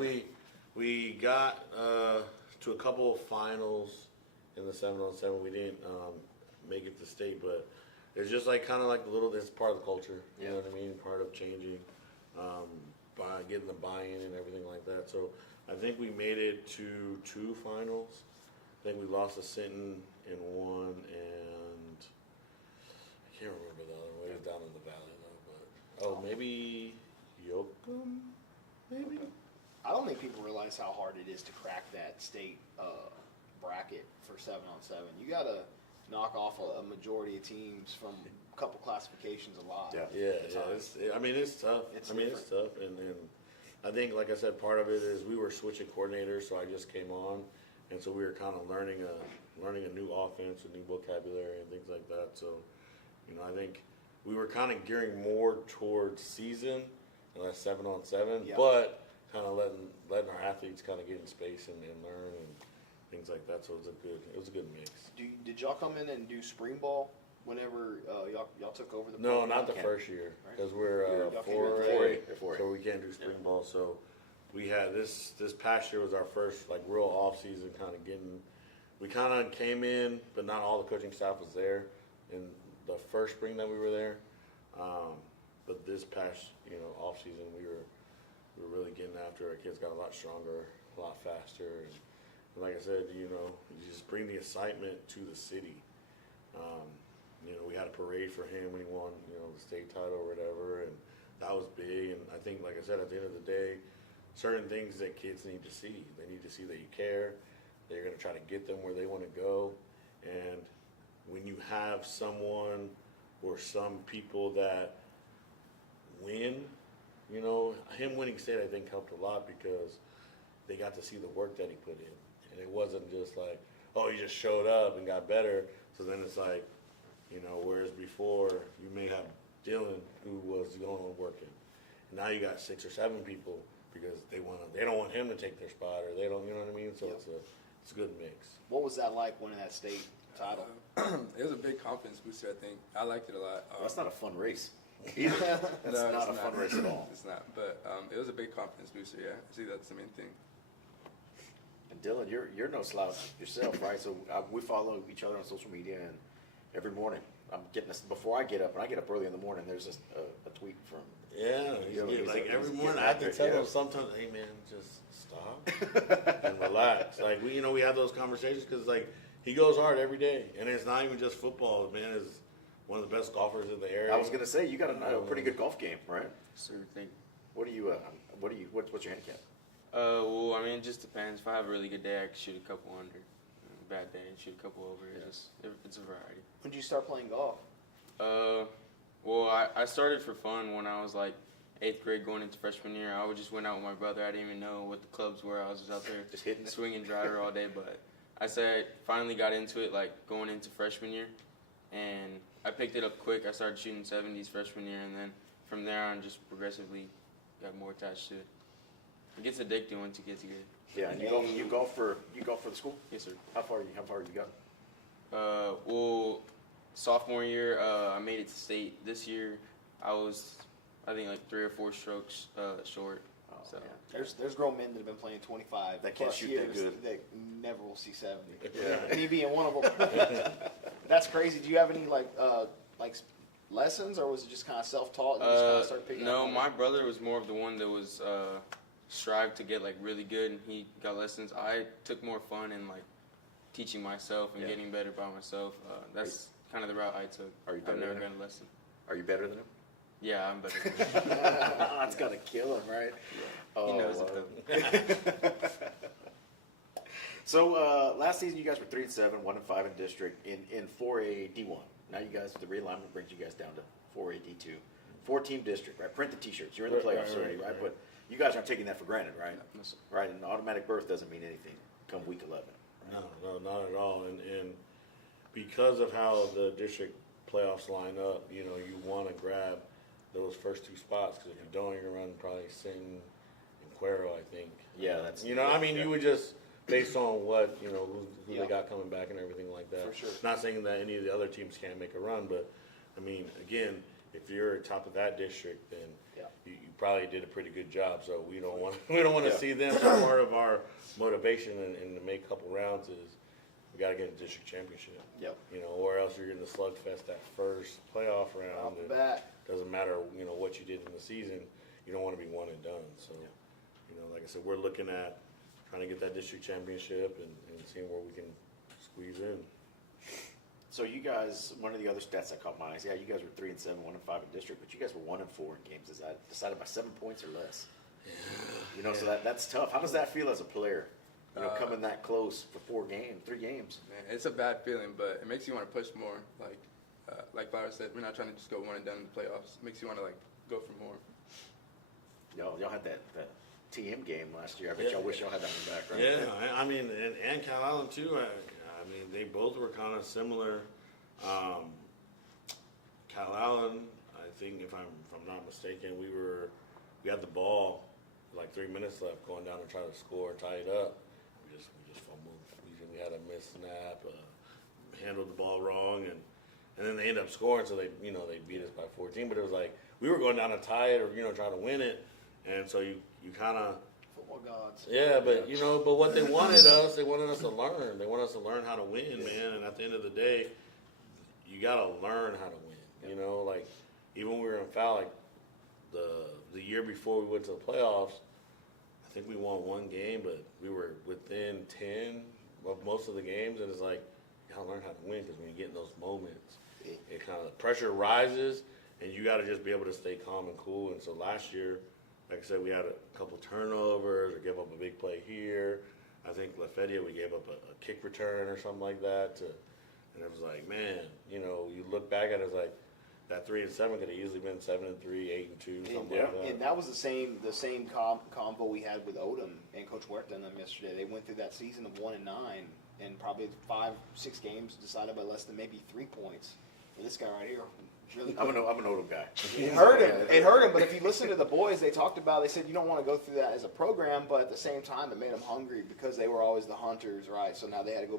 we got to a couple of finals in the 7-on-7. We didn't make it to state, but it's just like kind of like it's part of the culture. You know what I mean? Part of changing, by getting the buy-in and everything like that. So I think we made it to 2 finals. I think we lost to Sinton in 1, and I can't remember the other way. It was down in the valley though. But maybe Yoakum, maybe. I don't think people realize how hard it is to crack that state bracket for 7-on-7. You got to knock off a majority of teams from a couple classifications a lot. It's tough. It's tough, and I think, like I said, part of it is we were switching coordinators, so I just came on, and so we were kind of learning a new offense, a new vocabulary, and things like that. So, you know, I think we were kind of gearing more towards season and less 7-on-7, but kind of letting our athletes kind of get in space and learn and things like that. So it was a good mix. Did y'all come in and do spring ball whenever y'all took over the No, program? not the first year, because we're 4A, so we can't do spring ball. So we had this past year was our first like real off season, kind of getting. We kind of came in, but not all the coaching staff was there in the first spring that we were there. But this past off season, we were really getting after it. Our kids got a lot stronger, a lot faster. And like I said, you just bring the excitement to the city. We had a parade for him when he won, the state title or whatever, and that was big. And I think, like I said, at the end of the day, certain things that kids need to see. They need to see that you care. They're going to try to get them where they want to go. And when you have someone or some people that win, him winning state, I think, helped a lot because they got to see the work that he put in. And it wasn't just like, oh, he just showed up and got better. So then it's like, whereas before you may have Dylan who was the only one working. And now you got 6 or 7 people because they don't want him to take their spot, or they don't, you know what I mean? So it's a good mix. What was that like winning that state title? It was a big confidence booster, I think. I liked it a lot. That's not a fun race. That's not a fun race at all. It's not, but it was a big confidence booster, yeah. I see that's the main thing. And Dylan, you're no slouch yourself, right? So we follow each other on social media, and every morning I'm getting this before I get up, and I get up early in the morning. There's a tweet from Yeah, like every morning I have to tell them sometimes, hey man, just stop and relax. Like we have those conversations because like he goes hard every day, and it's not even just football. Man is one of the best golfers in the area. I was gonna say you got a pretty good golf game, right? Sort of thing. What's your handicap? Well, I mean, it just depends. If I have a really good day, I can shoot a couple under. Bad day, shoot a couple over. It's a variety. When did you start playing golf? Well, I started for fun when I was like 8th grade going into freshman year. I just went out with my brother. I didn't even know what the clubs were. I was just out there just hitting swinging driver all day. But I finally got into it like going into freshman year, and I picked it up quick. I started shooting 70s freshman year, and then from there on just progressively got more attached to it. It gets addicting once you get to it. Yeah, and you golf for the school? Yes, sir. How far you got? Well, sophomore year, I made it to state. This year, I think like 3 or 4 strokes short. Oh, so yeah. There's grown men that have been playing 25 that can't shoot years that good. that never will see 70. Yeah. Me being one of them. That's crazy. Do you have any like lessons, or was it just kind of self-taught and you just kind of started picking up? No, my brother was more of the one that was strived to get like really good, and he got lessons. I took more fun in like teaching myself and getting better by myself. That's kind of the route I took. I've never gotten a lesson. Are you better than him? Yeah, I'm better than him. That's gotta kill him, right? Yeah. He knows it though. So last season you guys were 3-7, 1-5 in district in 4A D1. Now you guys, the realignment brings you guys down to 4A D2, 4-team district, right? Print the T-shirts. You're in the playoffs already, right? But you guys aren't taking that for granted, right? No, sir. Right, and automatic berth doesn't mean anything come week 11. Right? No, not at all. And because of how the district playoffs line up, you want to grab those first 2 spots because if you don't, you're going to run probably Sing and Cuero, I think. Yeah, that's you would just based on what who they got coming back and everything like that. For sure. Not saying that any of the other teams can't make a run, but I mean, again, if you're top of that district, then you probably did a pretty good job. So we don't want to see them. So part of our motivation and to make a couple rounds is we got to get a district championship. Yep. Or else you're in the slugfest that first playoff round. Off the bat. Doesn't matter what you did in the season. You don't want to be one and done. So like I said, we're looking at trying to get that district championship and seeing where we can squeeze in. So you guys, one of the other stats that caught my eyes, you guys were 3-7, 1-5 in district, but you guys were 1-4 in games. Is that decided by 7 points or less? Yeah. So that's tough. How does that feel as a player? Coming that close for 3 games. Man, it's a bad feeling, but it makes you want to push more. Like Flower said, we're not trying to just go one and done in the playoffs. It makes you want to go for more. Y'all had that TM game last year. I bet y'all wish y'all had that one back, right? Yeah, I mean, and Calallen too. I mean, they both were kind of similar. Calallen, I think, if I'm not mistaken, we had the ball, like 3 minutes left, going down to try to score, tie it up. We just fumbled. We had a missed snap, handled the ball wrong, and then they ended up scoring. So they beat us by 14. But it was like we were going down to tie it or try to win it, and so you kind of. Football gods. Yeah, but but what they wanted us to learn. They want us to learn how to win, man. And at the end of the day, you gotta learn how to win. Like even when we were in foul, like the year before we went to the playoffs, I think we won 1 game, but we were within 10 of most of the games, and it's like you gotta learn how to win because when you get in those moments, it kind of pressure rises, and you gotta just be able to stay calm and cool. And so last year, like I said, we had a couple turnovers or gave up a big play here. I think Lafayette, we gave up a kick return or something like that. And it was like, man, you look back at it, it's like that 3-7 could have easily been 7-3, 8-2, something like that. And that was the same combo we had with Odom and Coach Huerta and them yesterday. They went through that season of 1-9, and probably 5-6 games decided by less than maybe 3 points. And this guy right here. Really I'm an Odom guy. It hurt him. It hurt him. But if you listen to the boys, they talked about. They said you don't want to go through that as a program, but at the same time, it made them hungry because they were always the hunters, right? So now they had to go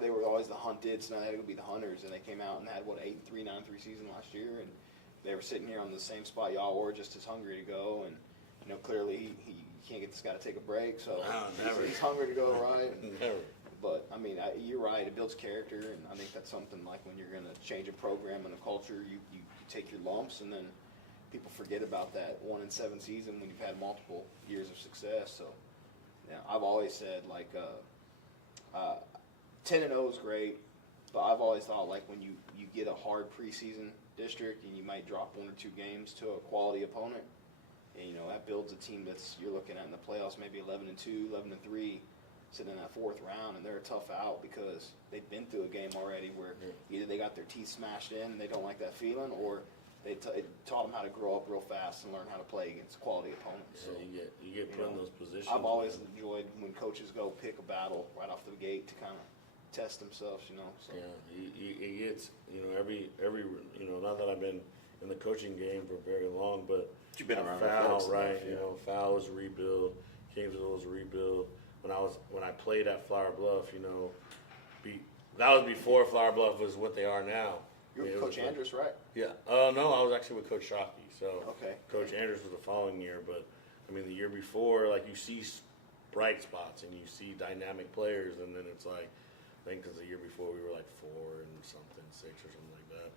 they were always the hunted. So now they had to go be the hunters, and they came out and had 8-3, 9-3 season last year, and they were sitting here on the same spot y'all were, just as hungry to go. And clearly he can't get this guy to take a break, so he's hungry to go, right? Never. But, I mean, you're right. It builds character, and I think that's something like when you're going to change a program and a culture, you take your lumps, and then people forget about that 1-7 season when you've had multiple years of success. So, yeah, I've always said like 10-0 is great, but I've always thought like when you get a hard preseason district and you might drop 1 or 2 games to a quality opponent, and that builds a team you're looking at in the playoffs, maybe 11-2, 11-3. Sitting in that 4th round, and they're a tough out because they've been through a game already where either they got their teeth smashed in and they don't like that feeling, or it taught them how to grow up real fast and learn how to play against quality opponents. So you get put in those positions. I've always enjoyed when coaches go pick a battle right off the gate to kind of test themselves. So. Yeah, it gets every not that I've been in the coaching game for very long, but you've been around foul, right? Foul was a rebuild. Kingsville was a rebuild. When I played at Flower Bluff, that was before Flower Bluff was what they are now. You were with Coach Andrews, right? Yeah. No, I was actually with Coach Shockey. So okay. Coach Andrews was the following year, but the year before, like you see bright spots and you see dynamic players, and then it's like, I think because the year before we were like 4 and something, 6 or something like that,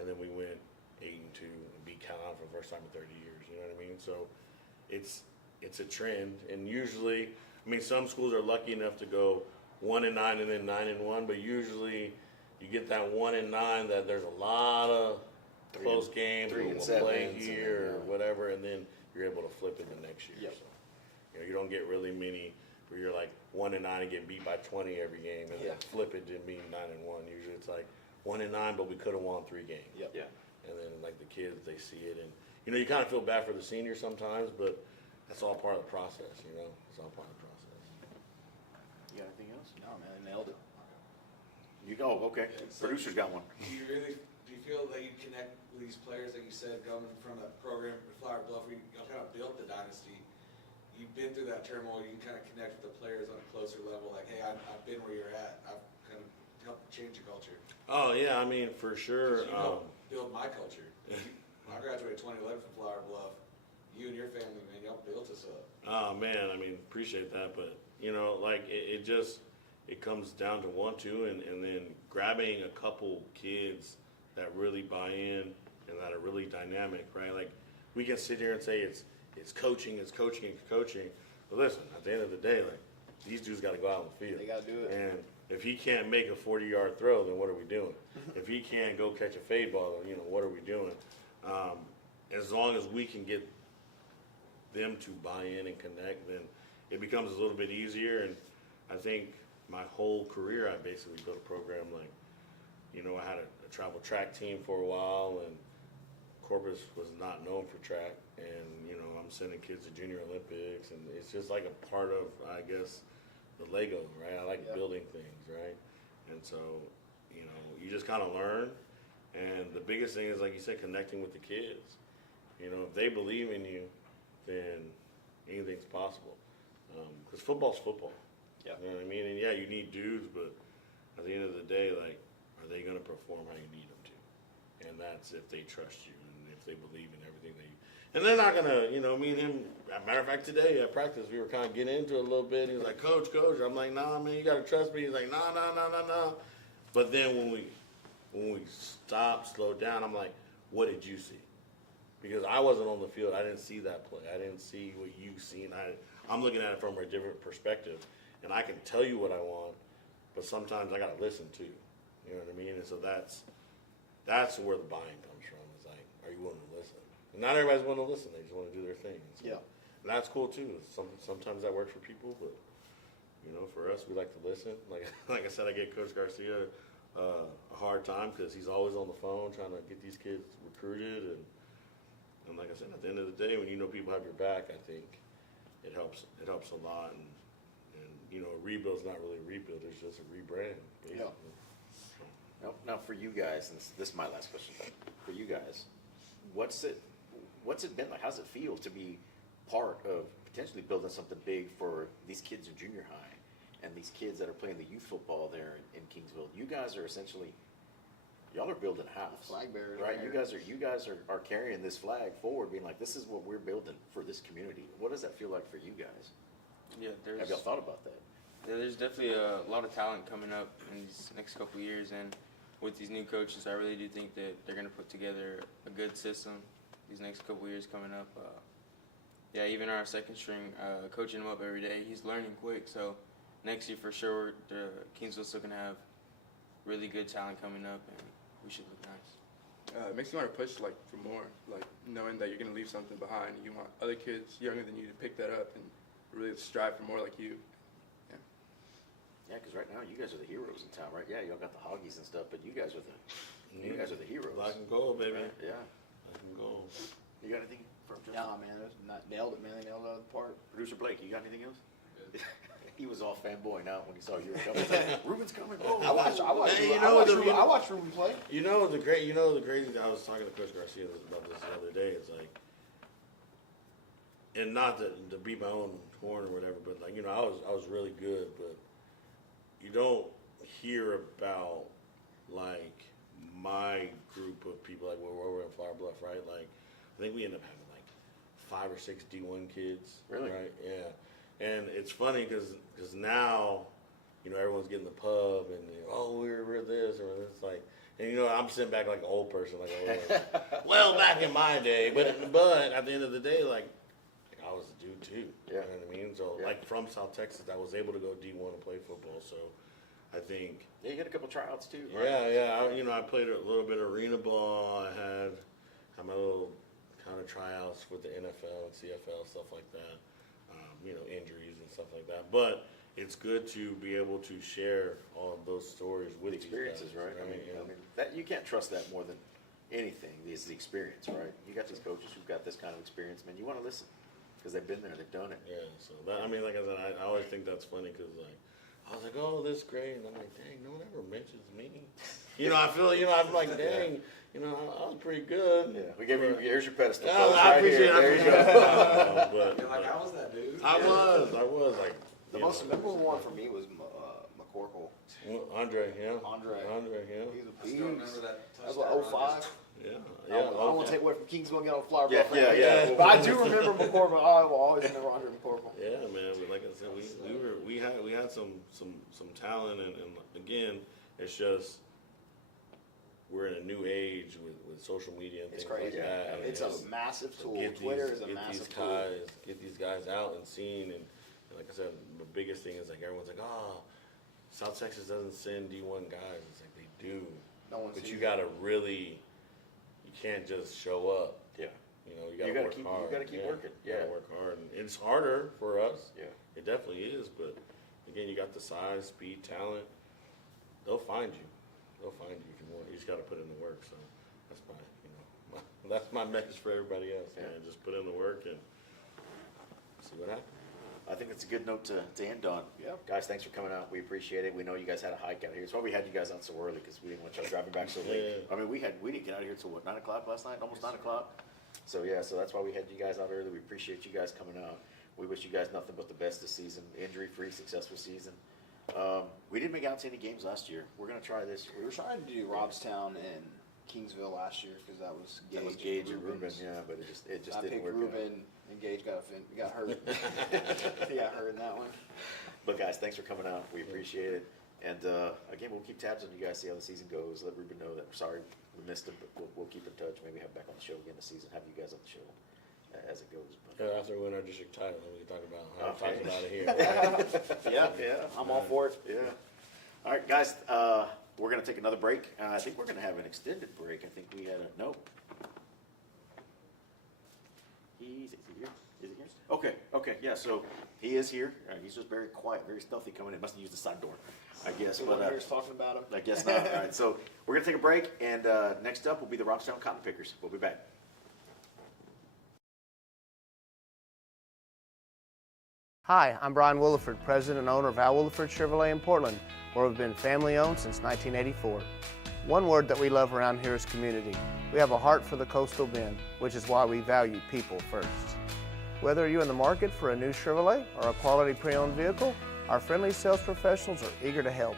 and then we went 8-2 and beat Calallen for the first time in 30 years. You know what I mean? So it's a trend, and usually. Some schools are lucky enough to go 1-9 and then 9-1, but usually you get that 1-9 that there's a lot of close games. 3 and we'll 7 play here or whatever, and then you're able to flip it the next year. Yep. So you don't get really many where you're like 1-9 and get beat by 20 every game, and then flip it to mean 9-1. Usually it's like 1-9, but we could have won 3 games. Yep. Yeah. And then like the kids, they see it, and you kind of feel bad for the seniors sometimes, but that's all part of the process. It's all part of the process. You got anything else? No, man, they nailed it. You go. Okay. So Producer's got one. Do you feel that you connect with these players, like you said, coming from a program at Flower Bluff, where you kind of built the dynasty? You've been through that turmoil. You can kind of connect with the players on a closer level. Like, hey, I've been where you're at. I've kind of helped change the culture. Oh yeah, for sure. You helped build my culture. I graduated 2011 from Flower Bluff. You and your family, man, y'all built us up. Oh man, appreciate that, but it comes down to 1, 2, and then grabbing a couple kids that really buy in and that are really dynamic, right? Like we can sit here and say it's coaching, but listen, at the end of the day, like these dudes got to go out on the field. They got to do it. And if he can't make a 40-yard throw, then what are we doing? If he can't go catch a fade ball, what are we doing? As long as we can get them to buy in and connect, then it becomes a little bit easier. And I think my whole career, I basically built a program like, I had a travel track team for a while, and Corpus was not known for track, and I'm sending kids to Junior Olympics, and it's just like a part of, I guess, the Lego, right? I like building things, right? And so, you just kind of learn, and the biggest thing is, like you said, connecting with the kids. If they believe in you, then anything's possible. Because football's football. Yeah. You know what I mean? And yeah, you need dudes, but at the end of the day, like, are they going to perform how you need them to? And that's if they trust you and if they believe in everything that you. And they're not going to, me and him, as a matter of fact, today at practice, we were kind of getting into it a little bit. He was like, Coach. I'm like, nah, man, you got to trust me. He's like, nah. But then when we stopped, slowed down, I'm like, what did you see? Because I wasn't on the field. I didn't see that play. I didn't see what you've seen. I'm looking at it from a different perspective. And I can tell you what I want, but sometimes I got to listen too. You know what I mean? And so that's where the buying comes from. It's like, are you willing to listen? And not everybody's willing to listen. They just want to do their thing. So, yeah. And that's cool too. Sometimes that works for people, but, for us, we like to listen. Like I said, I get Coach Garcia a hard time because he's always on the phone trying to get these kids recruited. And like I said, at the end of the day, when people have your back, I think it helps a lot. And a rebuild's not really a rebuild; it's just a rebrand, basically. Yeah. Now, for you guys, and this is my last question. For you guys, what's it been like? How's it feel to be part of potentially building something big for these kids in junior high and these kids that are playing the youth football there in Kingsville? You guys are essentially. Y'all are building a house, flag bearers, right? You guys are carrying this flag forward, being like, "This is what we're building for this community." What does that feel like for you guys? Yeah, have y'all thought about that? Yeah, there's definitely a lot of talent coming up in these next couple of years, and with these new coaches, I really do think that they're going to put together a good system. these next couple years coming up. Yeah, even our second string, coaching him up every day, he's learning quick. So next year for sure, Kingsville's still gonna have really good talent coming up, and we should look nice. It makes you want to push like for more, like knowing that you're gonna leave something behind. You want other kids younger than you to pick that up and really strive for more like you. Yeah, because right now you guys are the heroes in town, right? Yeah, y'all got the Hoggies and stuff, but you guys are the heroes. Black and gold, baby. Right? Yeah. Black and gold. You got anything from Justin? Nah, man, nailed it, man. They nailed it out of the park. Producer Blake, you got anything else? He was all fanboy now when he saw you were coming. Ruben's coming. Oh, I watched Ruben play. You know the crazy thing, I was talking to Coach Garcia about this the other day. It's like, and not to beat my own horn or whatever, but like, you know, I was really good, but you don't hear about like my group of people, like where we're in Flower Bluff, right? Like, I think we end up having like 5 or 6 D1 kids. Really? Right? Yeah. And it's funny because now, you know, everyone's getting the pub and, you know, oh, we're this or it's like, and you know, I'm sitting back like an old person, like, well, back in my day, but at the end of the day, like I was a dude too. Yeah. You know what I mean? So like from South Texas, I was able to go D1 and play football. So I think you had a couple tryouts too. Right? Yeah. I played a little bit of arena ball. I had my little kind of tryouts with the NFL and CFL, stuff like that. You know, injuries and stuff like that. But it's good to be able to share all of those stories with experiences, these guys, right? I mean, that you can't trust that more than anything is the experience, right? You got these coaches who've got this kind of experience, man. You want to listen because they've been there, they've done it. Yeah. So that, I mean, like I said, I always think that's funny because like I was like, oh, this great, and I'm like, dang, no one ever mentions me. You know, I feel, you know, I'm like, dang. You know, I was pretty good. Yeah, we gave you. Here's your pedestal. I appreciate it. There you go. But You're like, I was that dude. I was like. The most memorable one for me was McCorkle. Andre, yeah. Andre, yeah. I still remember that That was touchdown what, run. 05? Yeah. I don't want to take away from Kingsville and get on Flower Yeah, Bluff. yeah. But I do remember McCorkle. I will always remember Andre McCorkle. Yeah, man. But like I said, we had some talent, and again, it's just we're in a new age with social media and It's things crazy. like that. It's a massive tool. Twitter is a massive tool. Get these guys out and seen, and like I said, the biggest thing is like everyone's like, oh, South Texas doesn't send D1 guys. It's like they do, but you gotta really, you can't just show up. Yeah. You know, you gotta work hard. You gotta keep working. You gotta work hard, and it's harder for us. Yeah. It definitely is, but again, you got the size, speed, talent. They'll find you. They'll find you if you want. You just got to put in the work. So that's that's my message for everybody else, man. Just put in the work and see what happens. I think that's a good note to end on. Yeah. Guys, thanks for coming out. We appreciate it. We know you guys had a hike out here. It's why we had you guys out so early because we didn't want y'all driving back so late. I mean, we didn't get out of here till what, 9 o'clock last night? Almost 9 o'clock. So yeah, so that's why we had you guys out early. We appreciate you guys coming out. We wish you guys nothing but the best this season. Injury-free, successful season. We didn't make out to any games last year. We're gonna try this year. We were trying to do Robstown and Kingsville last year because that was Gage and Ruben, yeah, but it just didn't work. Ruben and Gage got hurt. He got hurt in that one. But guys, thanks for coming out. We appreciate it. And again, we'll keep tabs on you guys, see how the season goes. Let Ruben know that we're sorry we missed him, but we'll keep in touch. Maybe have him back on the show again this season. Have you guys on the show as it goes. But, after we win our district title, then we can talk about how we talk about it here. Right? Yeah, I'm all for it. Yeah. All right, guys, we're going to take another break. I think we're going to have an extended break. I think we had a no. Is he here? Is he here? Okay, yeah. So he is here. He's just very quiet, very stealthy coming in. Must have used the side door, I guess. But talking about him. I guess not. All right, so we're going to take a break, and next up will be the Robstown Cotton Pickers. We'll be back. Hi, I'm Brian Williford, president and owner of Al Williford Chevrolet in Portland, where we've been family owned since 1984. One word that we love around here is community. We have a heart for the coastal bend, which is why we value people first. Whether you're in the market for a new Chevrolet or a quality pre-owned vehicle, our friendly sales professionals are eager to help.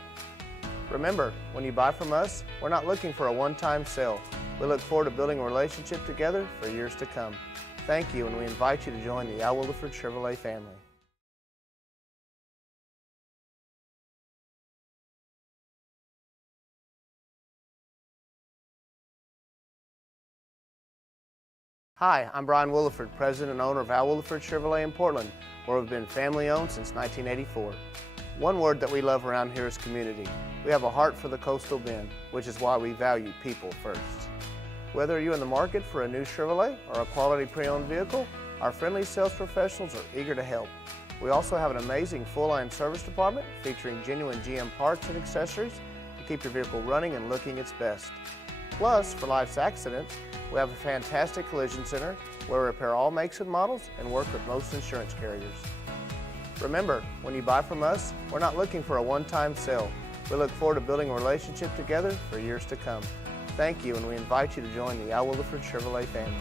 Remember, when you buy from us, we're not looking for a one-time sale. We look forward to building a relationship together for years to come. Thank you, and we invite you to join the Al Williford Chevrolet family. Hi, I'm Brian Williford, president and owner of Al Williford Chevrolet in Portland, where we've been family owned since 1984. One word that we love around here is community. We have a heart for the coastal bend, which is why we value people first. Whether you're in the market for a new Chevrolet or a quality pre-owned vehicle, our friendly sales professionals are eager to help. We also have an amazing full-line service department featuring genuine GM parts and accessories to keep your vehicle running and looking its best. Plus, for life's accidents, we have a fantastic collision center where we repair all makes and models and work with most insurance carriers. Remember, when you buy from us, we're not looking for a one-time sale. We look forward to building a relationship together for years to come. Thank you, and we invite you to join the Al Williford Chevrolet family.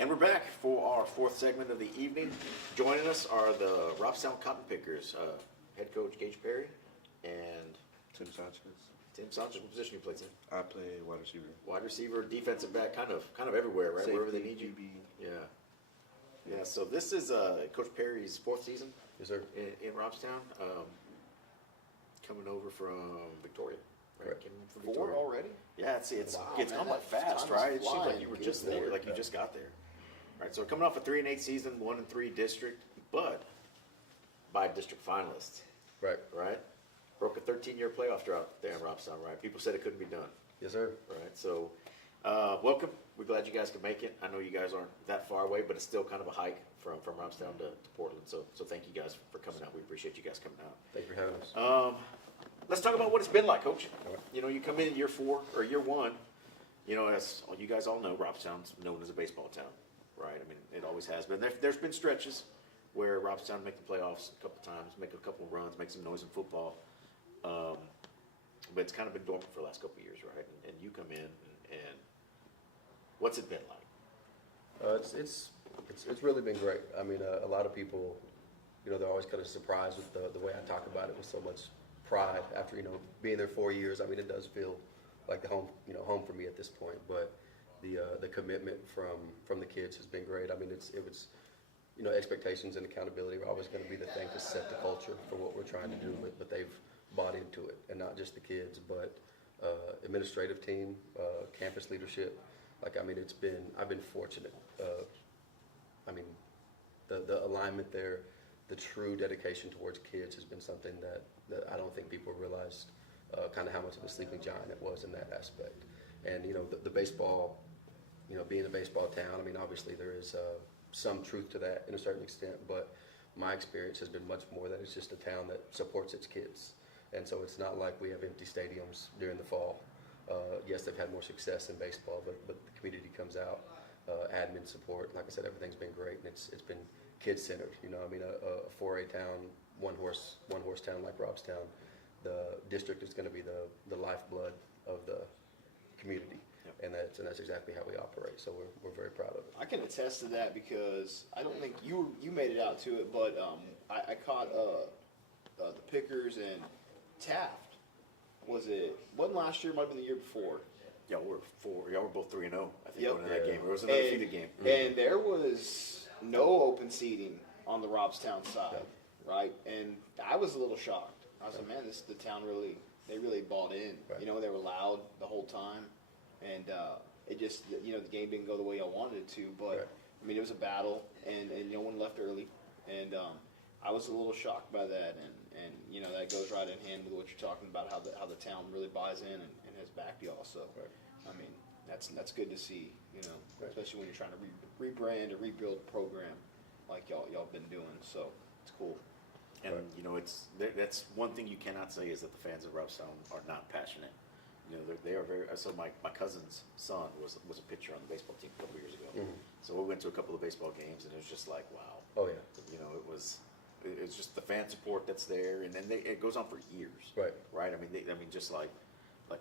And we're back for our fourth segment of the evening. Joining us are the Robstown Cotton Pickers, head coach Gage Perry and Tim Sanchez. Tim Sanchez. What position you play, Tim? I play wide receiver. Wide receiver, defensive back, kind of everywhere, right? Safety, Wherever they need you. DB. Yeah. So this is Coach Perry's fourth season. Yes, sir. In Robstown, coming over from Victoria. Right? Correct. Came from 4 Victoria. already? Yeah, it's Wow, it's man, come by that fast, time is right? It seems like flying. you were Good just there, Lord. like you just got there. All right, so coming off a 3-8 season, 1-3 district, but by district finalists, Right. right? Broke a 13-year playoff drought there in Robstown, right? People said it couldn't be done, Yes, sir. right? So, welcome. We're glad you guys could make it. I know you guys aren't that far away, but it's still kind of a hike from Robstown to Portland. So thank you guys for coming out. We appreciate you guys coming out. Thank you for having us. Let's talk about what it's been like, Coach. All right. You know, you come in year 4 or year 1. You know, as you guys all know, Robstown's known as a baseball town, right? I mean, it always has been. There's been stretches where Robstown make the playoffs a couple times, make a couple runs, make some noise in football. But it's kind of been dormant for the last couple of years, right? And you come in, and what's it been like? It's really been great. I mean, a lot of people, you know, they're always kind of surprised with the way I talk about it with so much pride. After, you know, being there 4 years, I mean, it does feel like the home for me at this point. But the commitment from the kids has been great. I mean, it was, you know, expectations and accountability are always going to be the thing to set the culture for what we're trying to do. But they've bought into it, and not just the kids, but administrative team, campus leadership. Like, I mean, I've been fortunate. I mean, the alignment there, the true dedication towards kids has been something that I don't think people realized kind of how much of a sleeping giant it was in that aspect. And, you know, the baseball, you know, being a baseball town, I mean, obviously there is some truth to that in a certain extent, but my experience has been much more that it's just a town that supports its kids. And so it's not like we have empty stadiums during the fall. Yes, they've had more success in baseball, but the community comes out, admin support. Like I said, everything's been great, and it's been kid-centered. You know, I mean, a 4A town, one horse town like Robstown, the district is going to be the lifeblood of the community, and that's exactly how we operate. So we're very proud of it. I can attest to that because I don't think you made it out to it, but I caught the Pickers and Taft. Wasn't last year? Might have been the year before. Y'all were both 3-0. I think Yep. going into that game. It was an undefeated game. And there was no open seating on the Robstown side, right? And I was a little shocked. I was like, man, the town really bought in. Right. You know, they were loud the whole time, and it just, you know, the game didn't go the way I wanted it to. But Right. I mean, it was a battle, and no one left early, and I was a little shocked by that, and you know, that goes right in hand with what you're talking about, how the town really buys in and has backed y'all. So, Right. I mean, that's good to see, you know, Right. especially when you're trying to rebrand or rebuild a program like y'all been doing. So it's cool. And Right. you know, that's one thing you cannot say is that the fans of Robstown are not passionate. You know, they are very. So my cousin's son was a pitcher on the baseball team a couple of years ago. Mhm. So we went to a couple of baseball games, and it was just like, wow. Oh yeah. You know, it's just the fan support that's there, and then it goes on for years. Right. Right. I mean, just like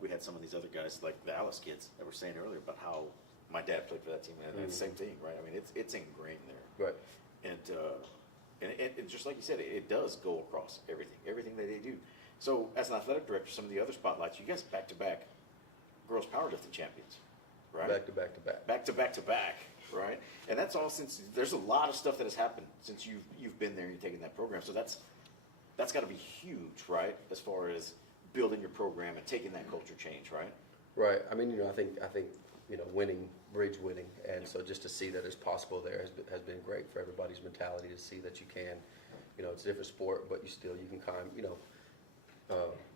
we had some of these other guys, like the Alice kids that were saying earlier about how my dad played for that team, and it's the same thing, right? I mean, it's ingrained there. Right. And just like you said, it does go across everything that they do. So as an athletic director, some of the other spotlights, you guys back-to-back girls powerlifting champions, right? Back to back to back. Back-to-back-to-back, right? And that's all since there's a lot of stuff that has happened since you've been there and you've taken that program. So that's got to be huge, right? As far as building your program and taking that culture change, right? Right. I mean, you know, I think you know, bridge winning, and so just to see that it's possible there has been great for everybody's mentality to see that you can, you know, it's a different sport, but you can climb. You know,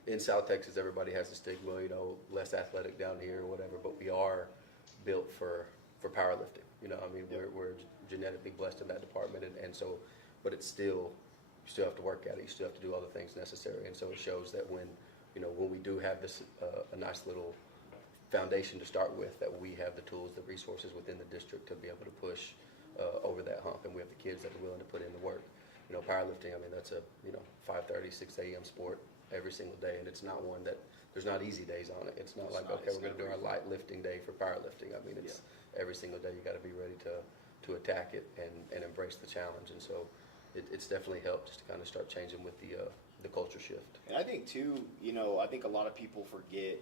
in South Texas, everybody has the stigma, you know, less athletic down here or whatever, but we are built for powerlifting. You know, I mean, we're genetically blessed in that department, and so, but it's still, you still have to work at it. You still have to do all the things necessary, and so it shows that when we do have this a nice little foundation to start with, that we have the tools, the resources within the district to be able to push over that hump, and we have the kids that are willing to put in the work. You know, powerlifting, I mean, that's a 5:30, 6 a.m. sport every single day, and it's not one that there's not easy days on it. It's not like, okay, we're going to do our light lifting day for powerlifting. I mean, it's every single day you got to be ready to to attack it and embrace the challenge. And so it's definitely helped just to kind of start changing with the culture shift. And I think too, I think a lot of people forget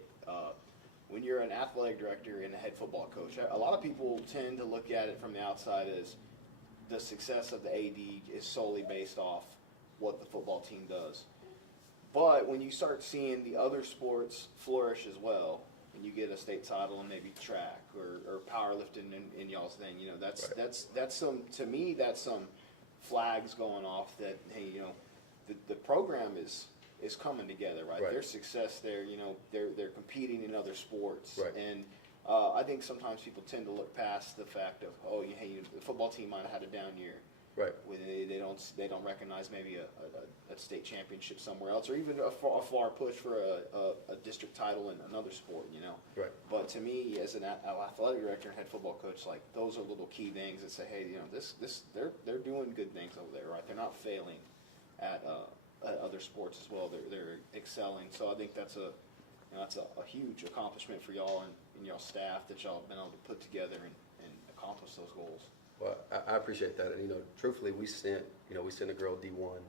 when you're an athletic director and a head football coach, a lot of people tend to look at it from the outside as the success of the AD is solely based off what the football team does. But when you start seeing the other sports flourish as well, and you get a state title and maybe track or powerlifting in y'all's thing, that's some, to me, that's some flags going off that, hey, the program is coming together, right? Their success there, they're competing in other sports. Right. And I think sometimes people tend to look past the fact of, the football team might have had a down year. Right. When they don't recognize maybe a state championship somewhere else, or even a far push for a district title in another sport, Right. But to me, as an athletic director and head football coach, like those are little key things that say, hey, they're doing good things over there, right? They're not failing at other sports as well. They're excelling. So I think that's a huge accomplishment for y'all and y'all staff that y'all have been able to put together and accomplish those goals. Well, I appreciate that. And, truthfully, we sent a girl D1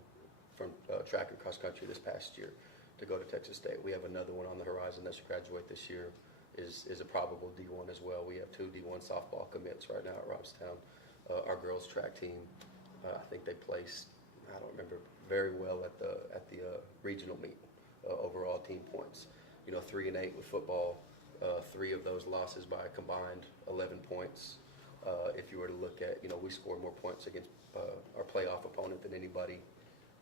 from track and cross country this past year to go to Texas State. We have another one on the horizon that should graduate this year, is a probable D1 as well. We have 2 D1 softball commits right now at Robstown. Our girls track team, I think they placed, I don't remember, very well at the regional meet, overall team points. 3-8 with football, 3 of those losses by a combined 11 points. If you were to look at, we scored more points against our playoff opponent than anybody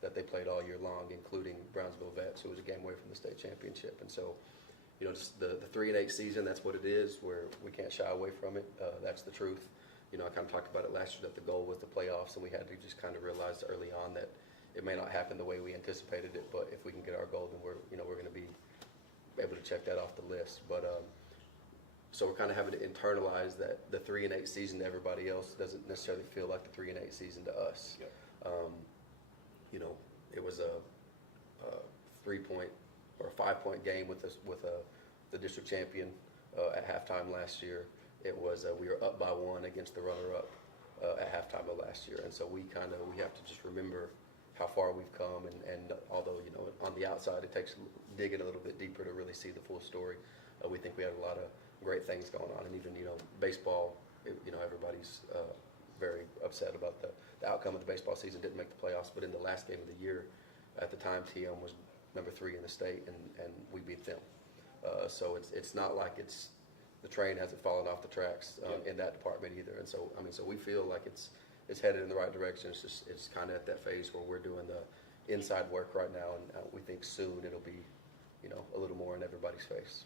that they played all year long, including Brownsville Vets, who was a game away from the state championship. And so, just the 3-8 season, that's what it is, where we can't shy away from it. That's the truth. I kind of talked about it last year that the goal was the playoffs, and we had to just kind of realize early on that it may not happen the way we anticipated it, but if we can get our goal, then we're going to be able to check that off the list. But so we're kind of having to internalize that the 3-8 season to everybody else doesn't necessarily feel like the 3-8 season to us. Yep. It was a 3-point or a 5-point game with the district champion at halftime last year. It was we were up by 1 against the runner-up at halftime of last year, and so we have to just remember how far we've come. And although on the outside it takes digging a little bit deeper to really see the full story, we think we have a lot of great things going on. And even baseball, everybody's very upset about the outcome of the baseball season. Didn't make the playoffs, but in the last game of the year, at the time TM was number 3 in the state, and we beat them. So it's not like the train hasn't fallen off the tracks in that department either. And so so we feel like it's headed in the right direction. It's kind of at that phase where we're doing the inside work right now, and we think soon it'll be a little more in everybody's face.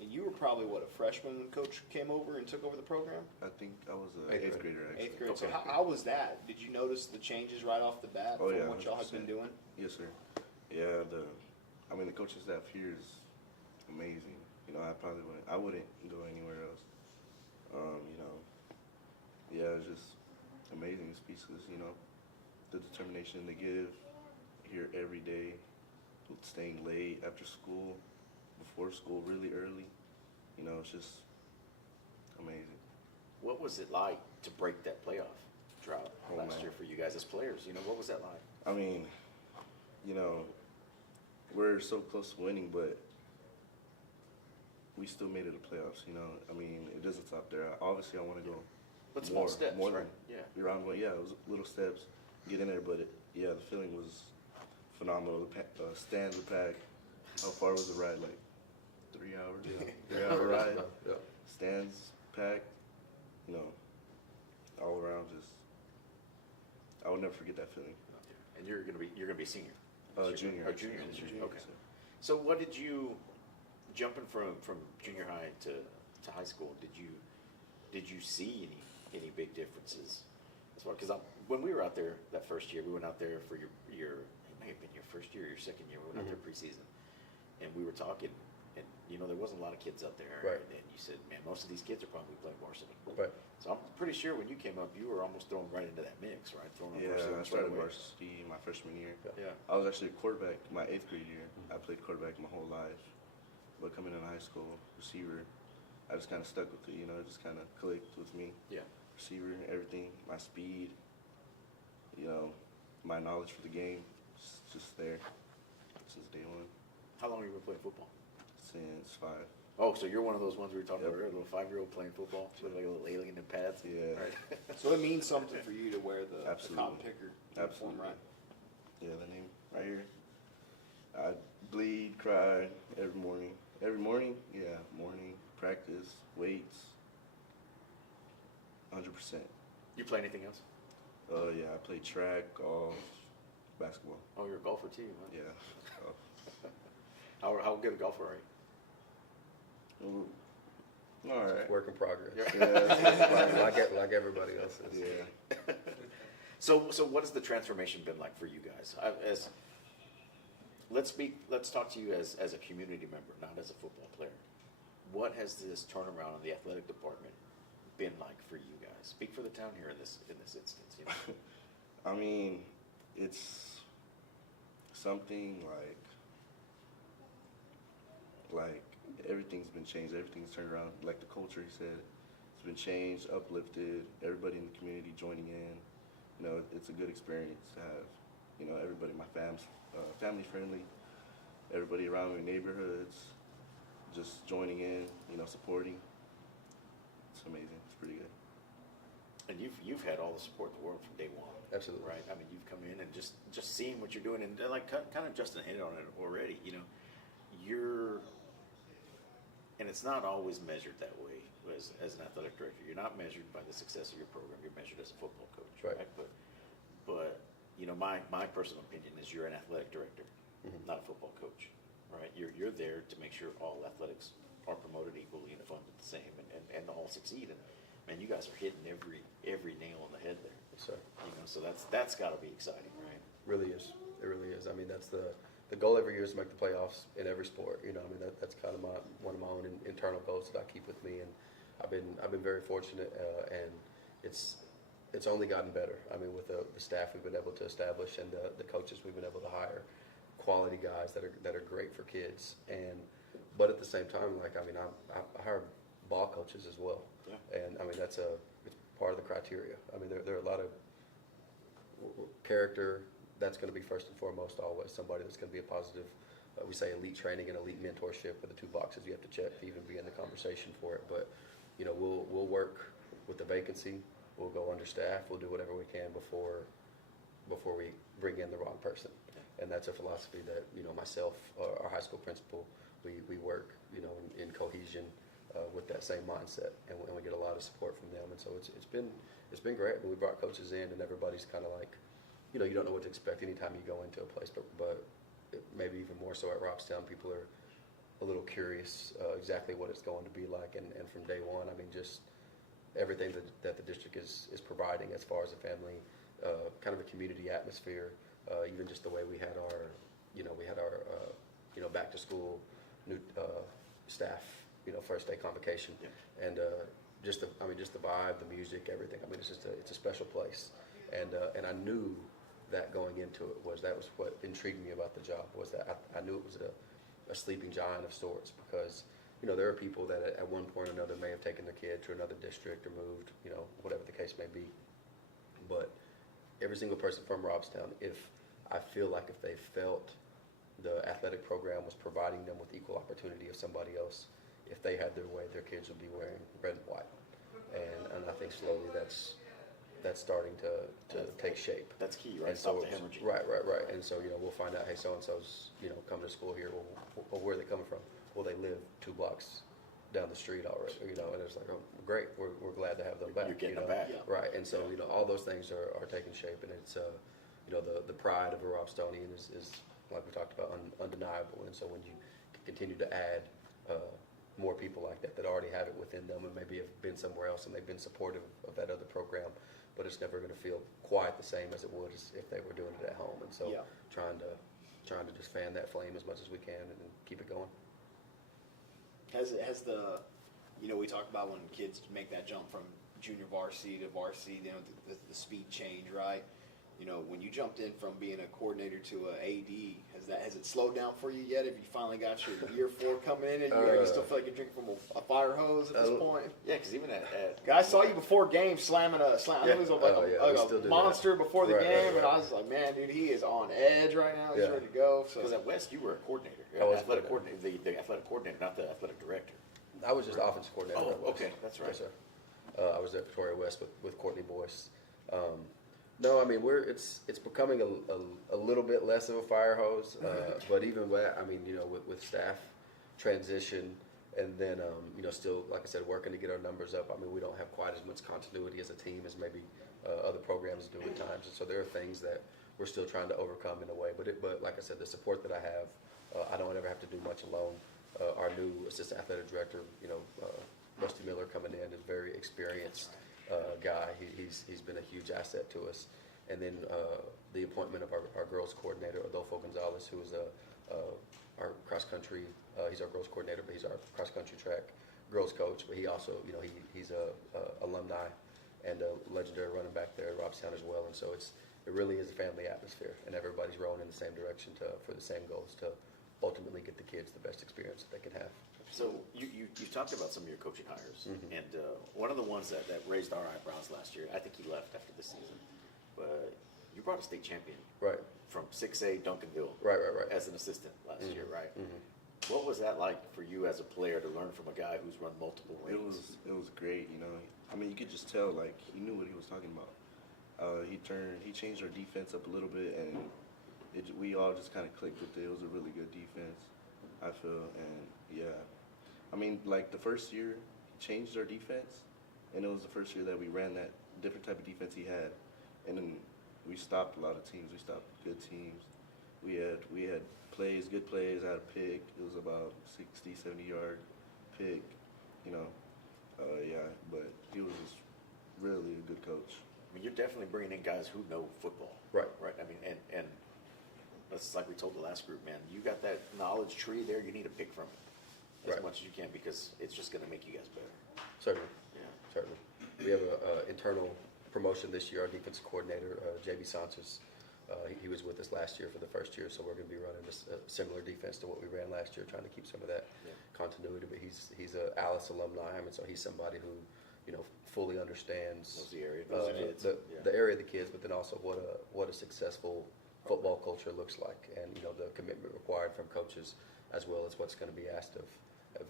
And you were probably, a freshman when Coach came over and took over the program? I think I was an 8th grader, actually. 8th grade. So how was that? Did you notice the changes right off the bat from what y'all had been doing? Yes, sir. Yeah, the coaching staff here is amazing. I wouldn't go anywhere else. It's just amazing. It speaks to this, the determination they give here every day, staying late after school, before school really early. It's just amazing. What was it like to break that playoff drought last year for you guys as players? What was that like? We're so close to winning, but we still made it to playoffs. It doesn't stop there. Obviously, I want to go. But small steps, more right? It was little steps, get in there. But the feeling was phenomenal. The stands were packed. How far was the ride? Like 3 hours. 3-hour ride. Yeah. Stands packed. All around. I will never forget that feeling. And you're gonna be a senior. Junior. Junior this year. Okay. So what did you, jumping from junior high to high school, did you see any big differences? As well, because when we were out there that first year, we went out there for your it may have been your first year, or your second year. We went out there pre-season, and we were talking, and there wasn't a lot of kids out there. Right. And you said, man, most of these kids are probably playing varsity. Right. So I'm pretty sure when you came up, you were almost thrown right into that mix, right? I started varsity my freshman year. Yeah. I was actually a quarterback my 8th grade year. I played quarterback my whole life. But coming into high school, receiver, I just kind of stuck with it, it just kind of clicked with me. Yeah. receiver, everything, my speed, you know, my knowledge for the game, just there since day one. How long have you been playing football? Since 5. Oh, so you're one of those ones we were talking about earlier, a little 5-year-old playing football, with like a little alien in pads? Yeah. Right. So it means something for you to wear the cotton picker uniform, Absolutely. right? Yeah, the name right here. I bleed, cry every morning. Every morning? Yeah, morning, practice, weights, 100%. You play anything else? Yeah, I play track, golf, basketball. Oh, you're a golfer too, huh? Yeah. How good a golfer are you? Ooh. All right. Work in progress. Yeah. like everybody else is. Yeah. So what has the transformation been like for you guys? Let's talk to you as a community member, not as a football player. What has this turnaround in the athletic department been like for you guys? Speak for the town here in this instance. You know? I mean, it's something like everything's been changed. Everything's turned around. Like the culture, he said, it's been changed, uplifted. Everybody in the community joining in. You know, it's a good experience to have. You know, everybody, my family friendly. Everybody around me, neighborhoods, just joining in. You know, supporting. It's amazing. It's pretty good. And you've had all the support in the world from day one. Absolutely. Right? I mean, you've come in and just seeing what you're doing, and like kind of Justin hit on it already, you know, and it's not always measured that way as an athletic director. You're not measured by the success of your program. You're measured as a football coach, right? But you know, my personal opinion is you're an athletic director, not a football coach, right? You're there to make sure all athletics are promoted equally and funded the same, and all succeed. And man, you guys are hitting every nail on the head there. Yes, sir. You know, so that's got to be exciting, right? Really is. It really is. I mean, that's the goal every year is to make the playoffs in every sport. You know, I mean, that's kind of one of my own internal goals that I keep with me, and I've been very fortunate, and it's only gotten better. I mean, with the staff we've been able to establish and the coaches we've been able to hire, quality guys that are great for kids, but at the same time, like, I mean, I hire ball coaches as well, and I mean it's part of the criteria. I mean, there are a lot of character. That's going to be first and foremost always. Somebody that's going to be a positive, we say elite training and elite mentorship are the two boxes you have to check to even be in the conversation for it. But, you know, we'll work with the vacancy. We'll go understaffed. We'll do whatever we can before we bring in the wrong person. And that's a philosophy that, you know, myself, our high school principal, we work, you know, in cohesion with that same mindset, and we get a lot of support from them. And so it's been great. We brought coaches in, and everybody's kind of like, you know, you don't know what to expect anytime you go into a place, but maybe even more so at Robstown, people are a little curious exactly what it's going to be like. And from day one, I mean, just everything that the district is providing as far as a family, kind of a community atmosphere, even just the way we had our back to school new staff, you know, first day convocation, and just the vibe, the music, everything. I mean, it's a special place, and I knew that going into it that was what intrigued me about the job, was that I knew it was a sleeping giant of sorts, because, you know, there are people that at one point or another may have taken their kid to another district or moved, you know, whatever the case may be. But every single person from Robstown, I feel like if they felt the athletic program was providing them with equal opportunity of somebody else, if they had their way, their kids would be wearing red and white. And I think slowly that's starting to take shape. That's key, right? And so Stop the hemorrhaging. Right. And so, you know, we'll find out, hey, so-and-so's, you know, coming to school here. Well, where are they coming from? Well, they live 2 blocks down the street already, you know, and it's like, oh, great, we're glad to have them back. You're getting them back. Right, and so, you know, all those things are taking shape, and it's, you know, the pride of a Robstonian is like we talked about, undeniable. And so when you continue to add more people like that already have it within them and maybe have been somewhere else and they've been supportive of that other program, but it's never going to feel quite the same as it would if they were doing it at home. And so trying to just fan that flame as much as we can and keep it going. Has the, you know, we talk about when kids make that jump from junior varsity to varsity, you know, the speed change, right? you know, when you jumped in from being a coordinator to a AD, has it slowed down for you yet? Have you finally got your year 4 coming in, and you still feel like you're drinking from a fire hose at this point? Yeah, because even at I saw you before game slamming I think it was a monster before the game, and I was like, man, dude, he is on edge right now. He's ready to go. Because at West, you were a coordinator. I was athletic coordinator, the athletic coordinator, not the athletic director. I was just offensive coordinator. Oh, okay, that's right. Yes, sir. I was at Victoria West with Courtney Boyce. No, I mean it's becoming a little bit less of a fire hose, but even that, I mean, you know, with staff transition, and then you know, still, like I said, working to get our numbers up. I mean, we don't have quite as much continuity as a team as maybe other programs do at times, and so there are things that we're still trying to overcome in a way. But like I said, the support that I have, I don't ever have to do much alone. Our new assistant athletic director, you know, Rusty Miller coming in, is very experienced guy. He's been a huge asset to us. And then the appointment of our girls coordinator, Adolfo Gonzalez, who is our cross country. He's our girls coordinator, but he's our cross country track girls coach. But he also, you know, he's a alumni and a legendary running back there at Robstown as well. And so it really is a family atmosphere, and everybody's rowing in the same direction for the same goals, to ultimately get the kids the best experience that they can have. So you talked about some of your coaching hires, and one of the ones that raised our eyebrows last year, I think he left after the season, but you brought a state champion from 6A Duncanville as an assistant last year, right? What was that like for you as a player to learn from a guy who's run multiple rings? It was great, you know. I mean, you could just tell, like, he knew what he was talking about. He changed our defense up a little bit, and we all just kind of clicked with it. It was a really good defense, I feel, and yeah. I mean, like, the first year, he changed our defense, and it was the first year that we ran that different type of defense he had. And then we stopped a lot of teams. We stopped good teams. We had plays, good plays. I had a pick. It was about 60, 70-yard pick, you know. Yeah, but he was just really a good coach. I mean, you're definitely bringing in guys who know football. Right. I mean, and that's like we told the last group, man. You got that knowledge tree there. You need to pick from it as much as you can, because it's just going to make you guys better. Certainly. Yeah. Certainly. We have an internal promotion this year. Our defensive coordinator, J.B. Sanchez, he was with us last year for the first year, so we're going to be running a similar defense to what we ran last year, trying to keep some of that continuity. But he's a Alice alumni, and so he's somebody who, you know, fully understands the area, the area of the kids, but then also what a successful football culture looks like, and, you know, the commitment required from coaches, as well as what's going to be asked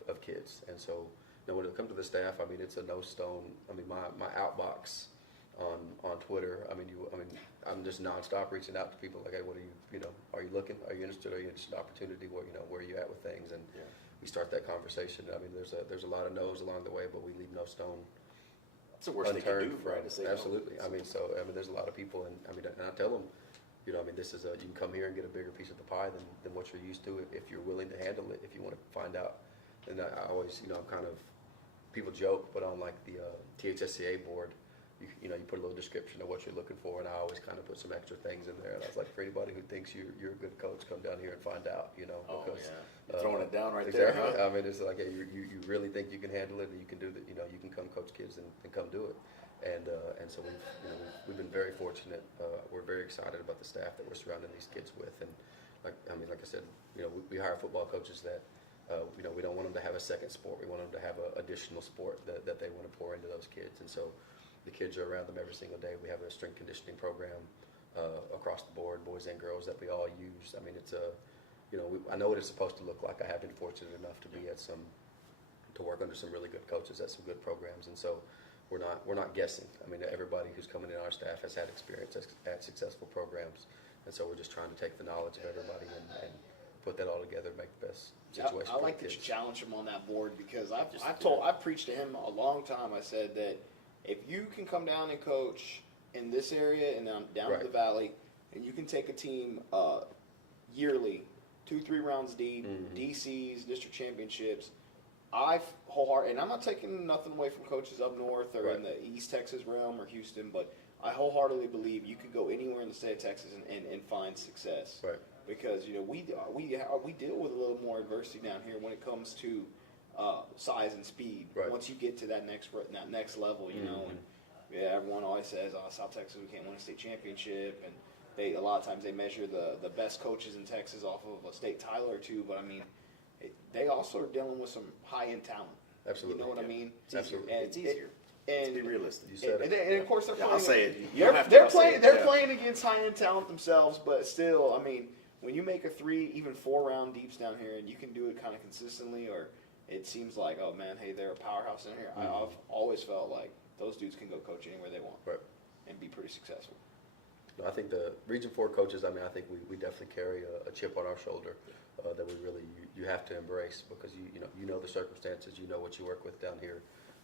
of kids. And so, you know, when it comes to the staff, I mean, it's a no stone. I mean, my outbox on Twitter, I'm just nonstop reaching out to people like, hey, what are you know, are you looking? Are you interested? Are you interested in opportunity? Where are you at with things? And we start that conversation. I mean, there's a lot of no's along the way, but we leave no stone It's the worst unturned. they can do, right? To say absolutely. No. I mean, there's a lot of people, and I tell them, you know, I mean, this is you can come here and get a bigger piece of the pie than what you're used to if you're willing to handle it, if you want to find out. And I always, you know, I'm kind of, people joke, but on like the THSCA board, you know, you put a little description of what you're looking for, and I always kind of put some extra things in there. And I was like, for anybody who thinks you're a good coach, come down here and find out, you know. Because, You're throwing it down right exactly. there, huh? I mean, it's like, hey, you really think you can handle it, and you can do that, you know, you can come coach kids and come do it. And so we've been very fortunate. We're very excited about the staff that we're surrounding these kids with. And like I said, you know, we hire football coaches that, you know, we don't want them to have a second sport. We want them to have an additional sport that they want to pour into those kids. And so the kids are around them every single day. We have a strength conditioning program across the board, boys and girls, that we all use. I mean, it's you know, I know what it's supposed to look like. I have been fortunate enough to be to work under some really good coaches at some good programs. And so we're not guessing. I mean, everybody who's coming in our staff has had experience at successful programs. And so we're just trying to take the knowledge of everybody and put that all together to make the best situation. I like that you challenge him on that board, because I've preached to him a long time. I said that if you can come down and coach in this area and down to the valley, and you can take a team yearly, 2-3 rounds deep, DCs, district championships, and I'm not taking nothing away from coaches up north or in the East Texas realm or Houston, but I wholeheartedly believe you could go anywhere in the state of Texas and find success. Right. Because, you know, we deal with a little more adversity down here when it comes to size and speed. Right. Once you get to that next level, you know, and everyone always says, South Texas, we can't win a state championship, and a lot of times they measure the best coaches in Texas off of a state title or two, but I mean, they also are dealing with some high-end talent. Absolutely. You know what I mean? Absolutely. And It's easier. And Let's be realistic. You said it. And of course they're playing. I'll say it. They're playing against high-end talent themselves, but still, I mean, when you make a 3, even 4-round deeps down here, and you can do it kind of consistently, or it seems like, oh man, hey, they're a powerhouse in here. I've always felt like those dudes can go coach anywhere they want, right, and be pretty successful. I think the Region 4 coaches, I mean, I think we definitely carry a chip on our shoulder that we really, you have to embrace, because you know the circumstances, you know what you work with down here,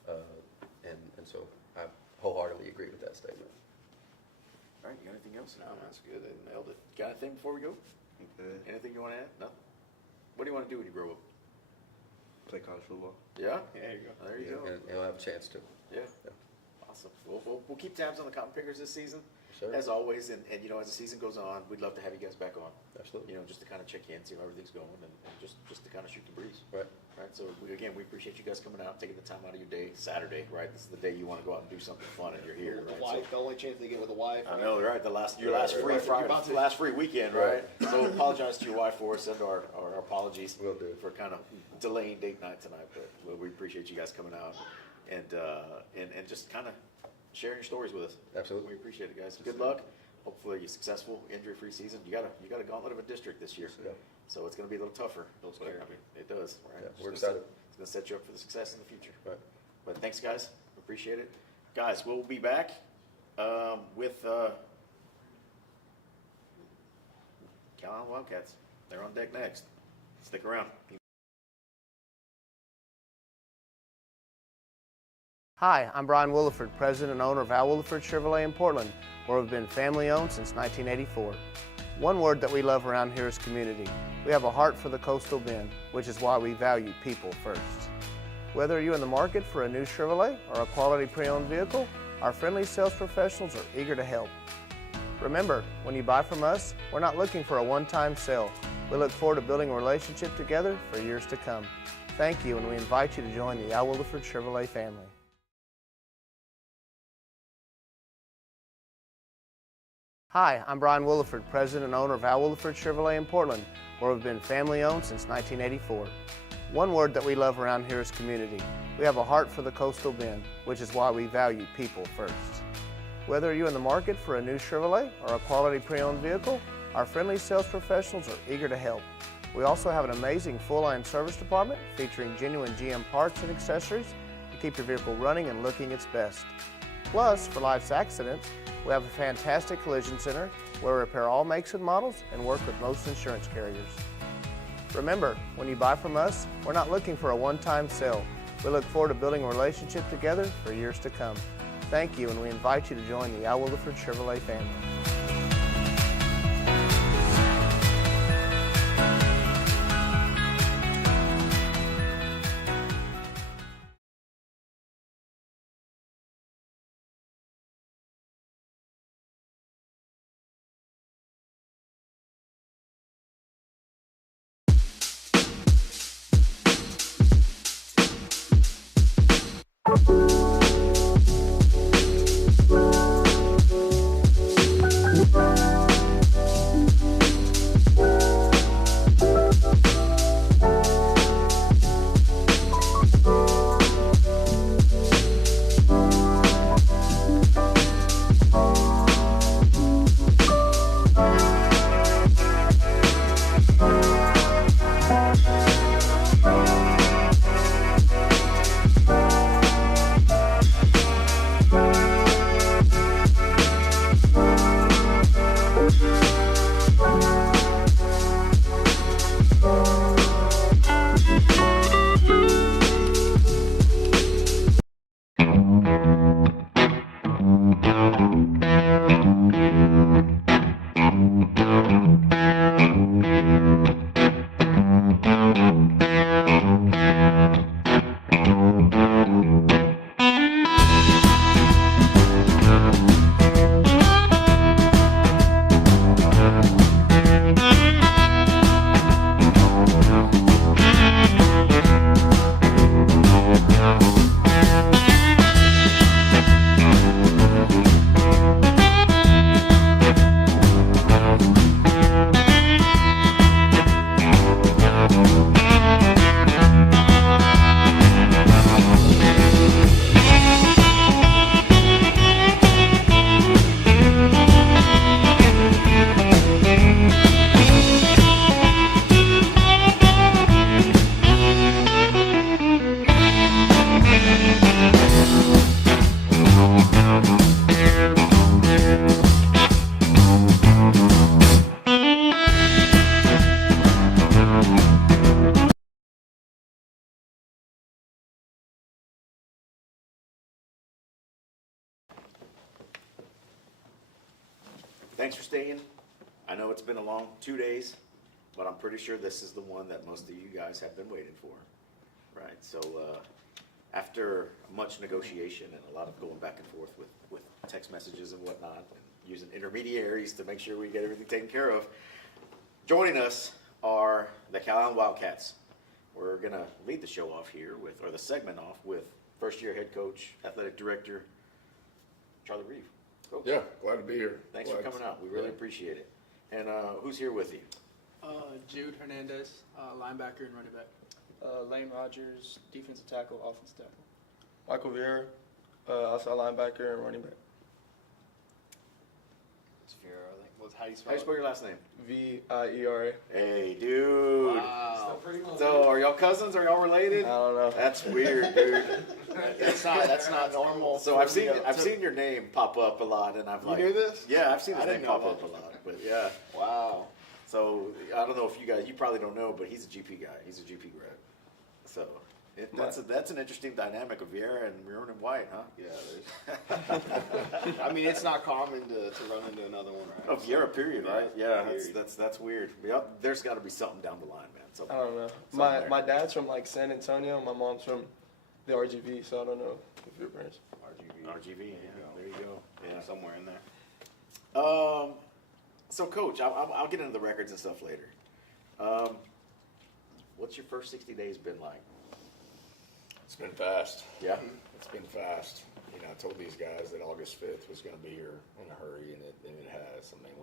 and so I wholeheartedly agree with that statement. All right, you got anything else? No, that's good. They nailed it. Got anything before we go? Okay. Anything you want to add? Nothing? What do you want to do when you grow up? Play college football. Yeah? There you go. There you go. And he'll have a chance to. Yeah. Awesome. We'll keep tabs on the cotton pickers this season, Sure. as always. And as the season goes on, we'd love to have you guys back on. Absolutely. Just to kind of check in, see how everything's going, and just to kind of shoot the breeze. Right. Right. So we appreciate you guys coming out, taking the time out of your day. Saturday, right? This is the day you want to go out and do something fun, and you're here, With the right? wife, the only chance they get with a wife. I know, right? Your last free right. Friday, You're about to- last free weekend, right? So apologize to your wife for us, and our apologies Will do. for kind of delaying date night tonight. But we appreciate you guys coming out and just kind of sharing your stories with us. Absolutely. We appreciate it, guys. Good luck. Hopefully you're successful, injury-free season. You got a gauntlet of a district this year, Yeah. so it's going to be a little tougher. But, I mean, it does, right? Yeah, It's we're gonna excited. It's going to set you up for the success in the future. Right. But thanks, guys. Appreciate it. Guys, we'll be back with Calallen Wildcats. They're on deck next. Stick around. Hi, I'm Brian Williford, president and owner of Al Williford Chevrolet in Portland, where we've been family-owned since 1984. One word that we love around here is community. We have a heart for the coastal bend, which is why we value people first. Whether you're in the market for a new Chevrolet or a quality pre-owned vehicle, our friendly sales professionals are eager to help. Remember, when you buy from us, we're not looking for a one-time sale. We look forward to building a relationship together for years to come. Thank you, and we invite you to join the Al Williford Chevrolet family. Hi, I'm Brian Williford, president and owner of Al Williford Chevrolet in Portland, where we've been family-owned since 1984. One word that we love around here is community. We have a heart for the coastal bend, which is why we value people first. Whether you're in the market for a new Chevrolet or a quality pre-owned vehicle, our friendly sales professionals are eager to help. We also have an amazing full-line service department featuring genuine GM parts and accessories to keep your vehicle running and looking its best. Plus, for life's accidents, we have a fantastic collision center where we repair all makes and models and work with most insurance carriers. Remember, when you buy from us, we're not looking for a one-time sale. We look forward to building a relationship together for years to come. Thank you, and we invite you to join the Al Williford Chevrolet family. thanks for staying. I know it's been a long 2 days, but I'm pretty sure this is the one that most of you guys have been waiting for. Right, so after much negotiation and a lot of going back and forth with text messages and whatnot, and using intermediaries to make sure we get everything taken care of, joining us are the Calallen Wildcats. We're going to lead the show off here with, or the segment off with, first-year head coach, athletic director, Charlie Reeve. Coach. Yeah, glad to be here. Thanks for coming out. We really appreciate it. And who's here with you? Jude Hernandez, linebacker and running back. Lane Rogers, defensive tackle, offensive tackle. Michael Vieira, outside linebacker and running back. It's Vieira, I think. How do you spell How do you spell your last name? Viera. Hey, dude. Wow. So, are y'all cousins? Are y'all related? I don't know. That's weird, dude. That's not normal. So I've seen your name pop up a lot, and I've like. You knew this? Yeah, I've seen his I name didn't know pop up that. a lot, but yeah. Wow. So I don't know if you probably don't know, but he's a GP guy. He's a GP grad. So that's an interesting dynamic of Vieira and Maroon and White, huh? Yeah. I mean, it's not common to run into another one, right? Oh, Vieira, period, right? Yeah, period. that's weird. Yeah, there's got to be something down the line, man. I don't know. My dad's from like San Antonio. My mom's from the RGV, so I don't know if your parents. RGV, yeah. There you go. Yeah, somewhere in there. So, Coach, I'll get into the records and stuff later. What's your first 60 days been like? It's been fast. Yeah? It's been fast. You know, I told these guys that August 5th was going to be here in a hurry, and it has. I mean,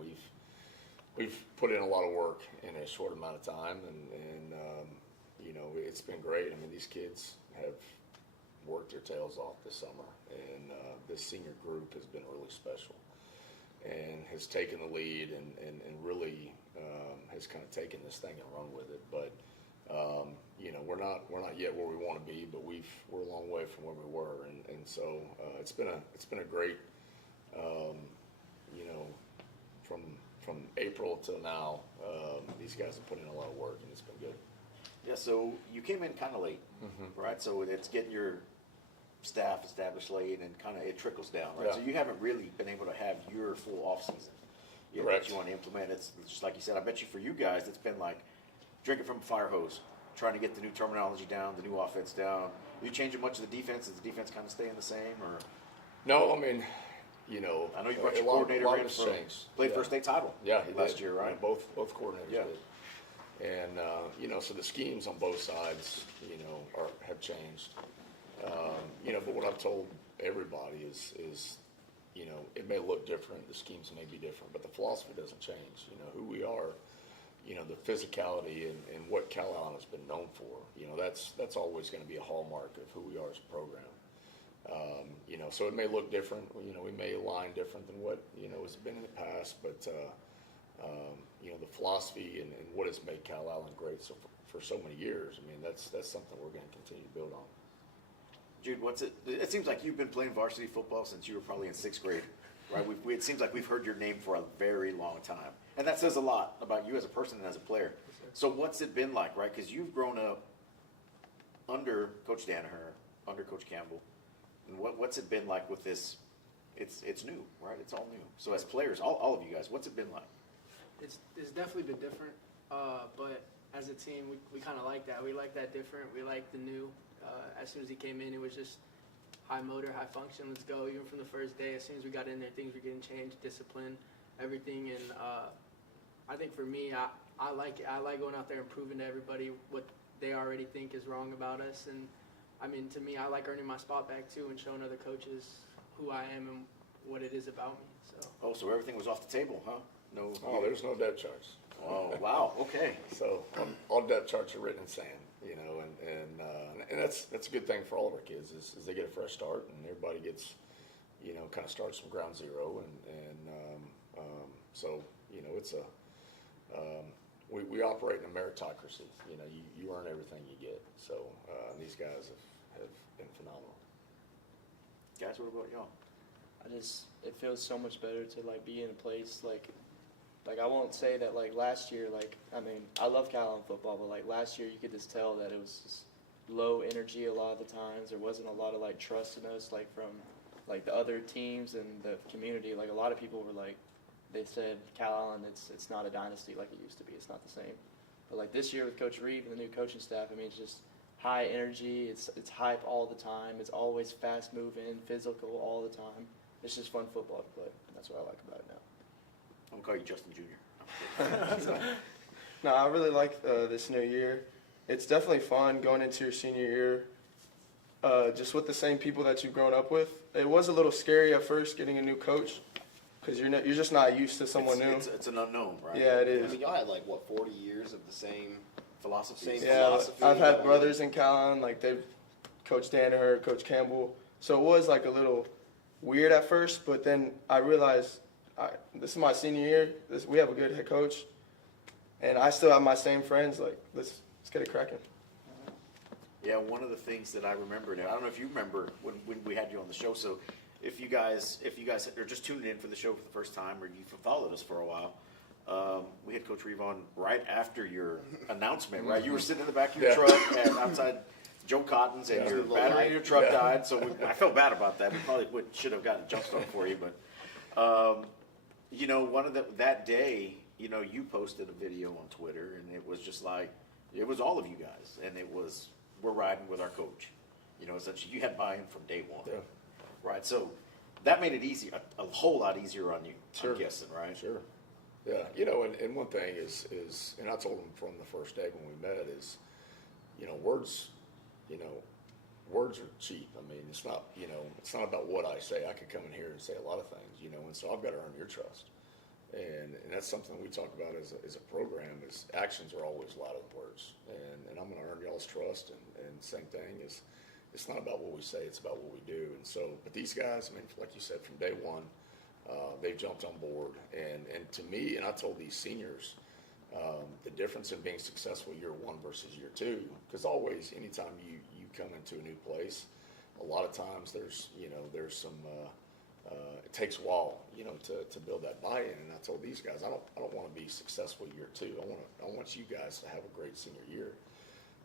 we've put in a lot of work in a short amount of time, and you know, it's been great. I mean, these kids have worked their tails off this summer, and this senior group has been really special and has taken the lead and really has kind of taken this thing and run with it. But you know, we're not yet where we want to be, but we're a long way from where we were, and so it's been a great you know, from April till now, these guys have put in a lot of work, and it's been good. Yeah, so you came in kind of late, right? So it's getting your staff established late, and kind of it trickles down, right? Yeah. So you haven't really been able to have your full off season yet that you want to implement. It's just like you said. I bet you for you guys, it's been like drinking from a fire hose, trying to get the new terminology down, the new offense down. Are you changing much of the defense? Is the defense kind of staying the same, or? No, I mean, you know, I know you brought your a lot coordinator of in has from changed. played for a state title. Yeah, he last did. year, right? Yeah, both coordinators Yeah. did. And you know, so the schemes on both sides, you know, have changed. You know, but what I've told everybody is, you know, it may look different, the schemes may be different, but the philosophy doesn't change. You know, who we are, you know, the physicality and what Calallen has been known for. You know, that's always going to be a hallmark of who we are as a program. You know, so it may look different. You know, we may align different than what, you know, has been in the past, but you know, the philosophy and what has made Calallen great for so many years. I mean, that's something we're going to continue to build on. Jude, it seems like you've been playing varsity football since you were probably in 6th grade, right? It seems like we've heard your name for a very long time. And that says a lot about you as a person and as a player. So what's it been like, right? Because you've grown up under Coach Danaher, under Coach Campbell. And what's it been like with this? It's new, right? It's all new. So as players, all of you guys, what's it been like? It's definitely been different, but as a team, we kind of like that. We like that different. We like the new. As soon as he came in, it was just high motor, high function. Let's go. Even from the first day, as soon as we got in there, things were getting changed, discipline, everything. And I think for me, I like it. I like going out there and proving to everybody what they already think is wrong about us. And I mean, to me, I like earning my spot back too and showing other coaches who I am and what it is about me. So everything was off the table, huh? No. Oh, there's no depth charts. Oh, wow. Okay. So all depth charts are written in sand, you know, and that's a good thing for all of our kids is they get a fresh start, and everybody gets, you know, kind of starts from ground zero, and so you know it's we operate in a meritocracy. You know, you earn everything you get. So these guys have been phenomenal. Guys, what about y'all? It feels so much better to like be in a place like I won't say that like last year, like, I mean, I love Calallen football, but like last year you could just tell that it was just low energy a lot of the times. There wasn't a lot of like trust in us, like from like the other teams and the community. Like a lot of people were like they said Calallen, it's not a dynasty like it used to be. It's not the same. But like this year with Coach Reed and the new coaching staff, I mean, it's just high energy. It's hype all the time. It's always fast moving, physical all the time. It's just fun football to play. That's what I like about it now. I'm gonna call you Justin Jr. No, I really like this new year. It's definitely fun going into your senior year, just with the same people that you've grown up with. It was a little scary at first getting a new coach, because you're just not used to someone new. It's an unknown, right? Yeah, it is. I mean, y'all had like what 40 years of the same philosophy. I've had brothers in Calallen, like they've Coach Danaher, Coach Campbell. So it was like a little weird at first, but then I realized this is my senior year. We have a good head coach, and I still have my same friends. Like let's get it cracking. Yeah, one of the things that I remember, and I don't know if you remember when we had you on the show. So if you guys are just tuning in for the show for the first time, or you've followed us for a while, we had Coach Reeve on right after your announcement. Right, you were sitting in the back of your truck and outside Joe Cotton's, and your battery in your truck died. So I felt bad about that. We probably should have gotten a jump start for you, but you know, that day, you know, you posted a video on Twitter, and it was just like it was all of you guys, and it was we're riding with our coach. You know, essentially, you had buy-in from day one. Yeah. Right, so that made it easy, a whole lot easier on you. Sure. I'm guessing, right? Sure. Yeah, you know, and one thing is, and I told him from the first day when we met is, you know, words are cheap. I mean, it's not about what I say. I could come in here and say a lot of things, you know, and so I've got to earn your trust. And that's something we talk about as a program is actions are always louder than words. And I'm going to earn y'all's trust. And same thing is, it's not about what we say, it's about what we do. And so, but these guys, I mean, like you said, from day one, they've jumped on board. And to me, and I told these seniors, the difference in being successful year one versus year two, because always, anytime you come into a new place, a lot of times there's some, it takes a while, you know, to build that buy-in. And I told these guys, I don't want to be successful year two. I want you guys to have a great senior year.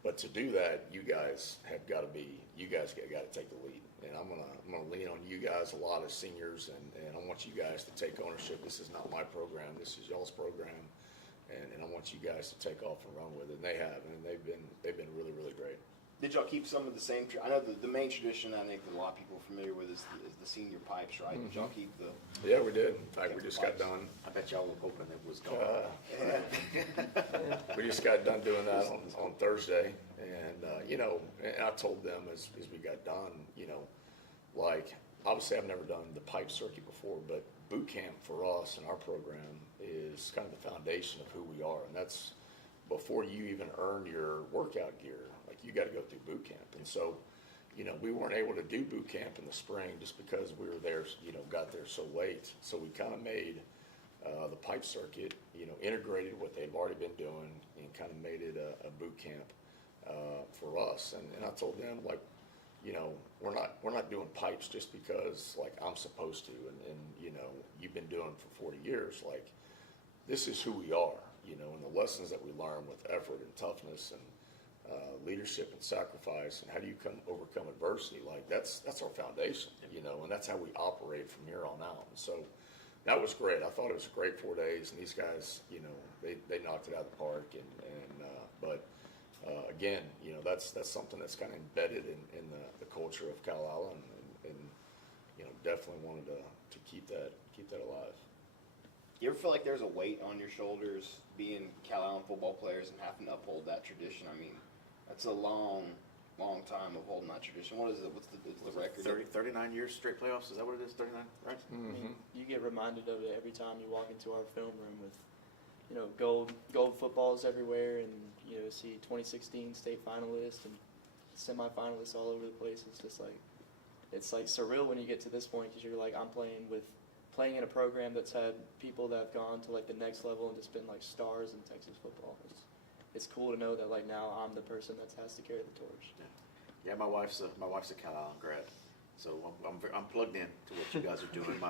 But to do that, you guys got to take the lead. And I'm gonna lean on you guys a lot as seniors, and I want you guys to take ownership. This is not my program. This is y'all's program, and I want you guys to take off and run with it. And they have, and they've been really, really great. Did y'all keep some of the same? I know the main tradition I think that a lot of people are familiar with is the senior pipes, right? Mm-hmm. Did y'all keep the? Yeah, we did. In fact, we just got done. I bet y'all were hoping it was gone. We just got done doing that on Thursday, and you know, and I told them as we got done, you know, like obviously I've never done the pipe circuit before, but boot camp for us in our program is kind of the foundation of who we are, and that's before you even earn your workout gear. Like you got to go through boot camp, and so, you know, we weren't able to do boot camp in the spring just because we were there, you know, got there so late. So we kind of made the pipe circuit, you know, integrated what they've already been doing and kind of made it a boot camp for us. And I told them, like, you know, we're not doing pipes just because like I'm supposed to, and you know, you've been doing it for 40 years. Like, this is who we are, you know, and the lessons that we learn with effort and toughness and leadership and sacrifice, and how do you overcome adversity? Like that's our foundation, you know, and that's how we operate from here on out. And so that was great. I thought it was a great 4 days, and these guys, you know, they knocked it out of the park. But again, you know, that's something that's kind of embedded in the culture of Calallen, and you know, definitely wanted to keep that alive. You ever feel like there's a weight on your shoulders being Calallen football players and having to uphold that tradition? I mean, that's a long time of holding that tradition. What is it? What's the record? 39 years straight playoffs. Is that what it is? 39, right? Mm-hmm. I mean, you get reminded of it every time you walk into our film room with, you know, gold footballs everywhere, and you know, see 2016 state finalists and semifinalists all over the place. It's like surreal when you get to this point, because you're like, I'm playing in a program that's had people that have gone to like the next level and just been like stars in Texas football. It's cool to know that like now I'm the person that has to carry the torch. Yeah, my wife's a Calallen grad, so I'm plugged in to what you guys are doing.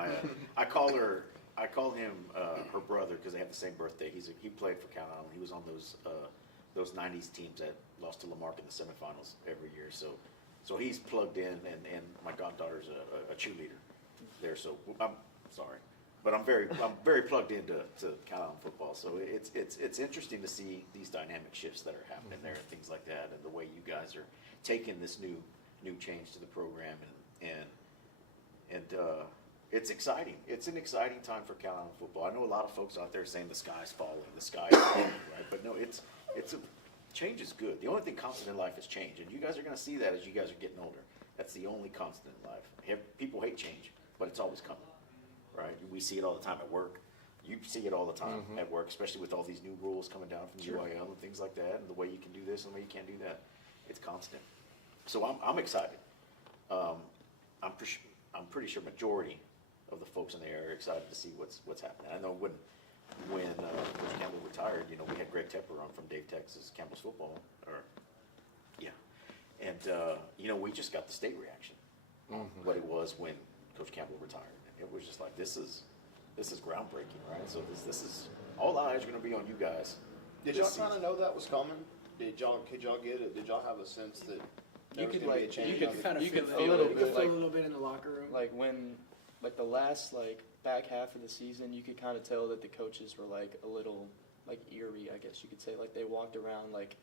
I call him her brother because they have the same birthday. He played for Calallen. He was on those '90s teams that lost to Lamarck in the semifinals every year. So he's plugged in, and my goddaughter's a cheerleader there. So I'm sorry. but I'm very plugged into Calallen football. So it's interesting to see these dynamic shifts that are happening there and things like that, and the way you guys are taking this new change to the program, and it's exciting. It's an exciting time for Calallen football. I know a lot of folks out there saying the sky's falling, right? But no, it's a change is good. The only thing constant in life is change, and you guys are going to see that as you guys are getting older. That's the only constant in life. People hate change, but it's always coming, right? We see it all the time at work. You see it all the time at work, especially with all these new rules coming down from the UIL and things like that, and the way you can do this and the way you can't do that. It's constant. So I'm excited. I'm pretty sure majority of the folks in the area are excited to see what's happening. I know when Coach Campbell retired, we had Greg Tepper on from Dave Texas Campbell's football, and we just got the state reaction on what it was when Coach Campbell retired. It was just like, this is groundbreaking, right? So this is, all eyes are going to be on you guys. Did y'all kind of know that was coming? Could y'all get it? Did y'all have a sense that there was going to be a change? You could kind of feel a little bit in the locker room. Like when, the last back half of the season, you could kind of tell that the coaches were a little eerie, I guess you could say. Like they walked around like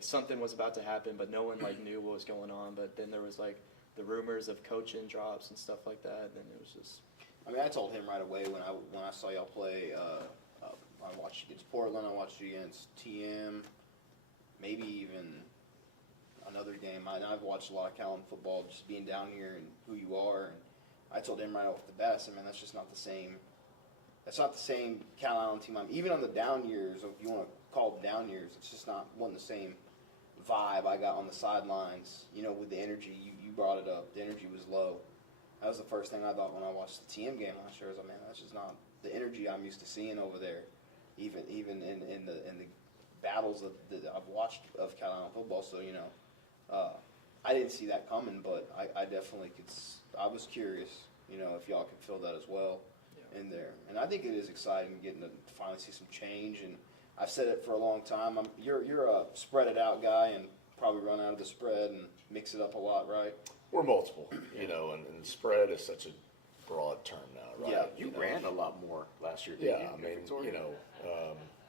something was about to happen, but no one knew what was going on. But then there was the rumors of coaching drops and stuff like that, and it was just. I mean, I told him right away when I saw y'all play. I watched you against Portland. I watched you against TM. Maybe even another game. I've watched a lot of Calallen football, just being down here and who you are. And I told him right off the bat, I mean, that's just not the same. That's not the same Calallen team. Even on the down years, if you want to call them down years, it's just wasn't the same vibe I got on the sidelines. With the energy, you brought it up. The energy was low. That was the first thing I thought when I watched the TM game last year. I was like, man, that's just not the energy I'm used to seeing over there. Even in the battles that I've watched of Calallen football. So I didn't see that coming, but I definitely could. I was curious, if y'all could feel that as well in there. And I think it is exciting getting to finally see some change. And I've said it for a long time. You're a spread it out guy and probably run out of the spread and mix it up a lot, right? We're multiple, and spread is such a broad term now, right? Yeah, you ran a lot more last year. Yeah, I mean,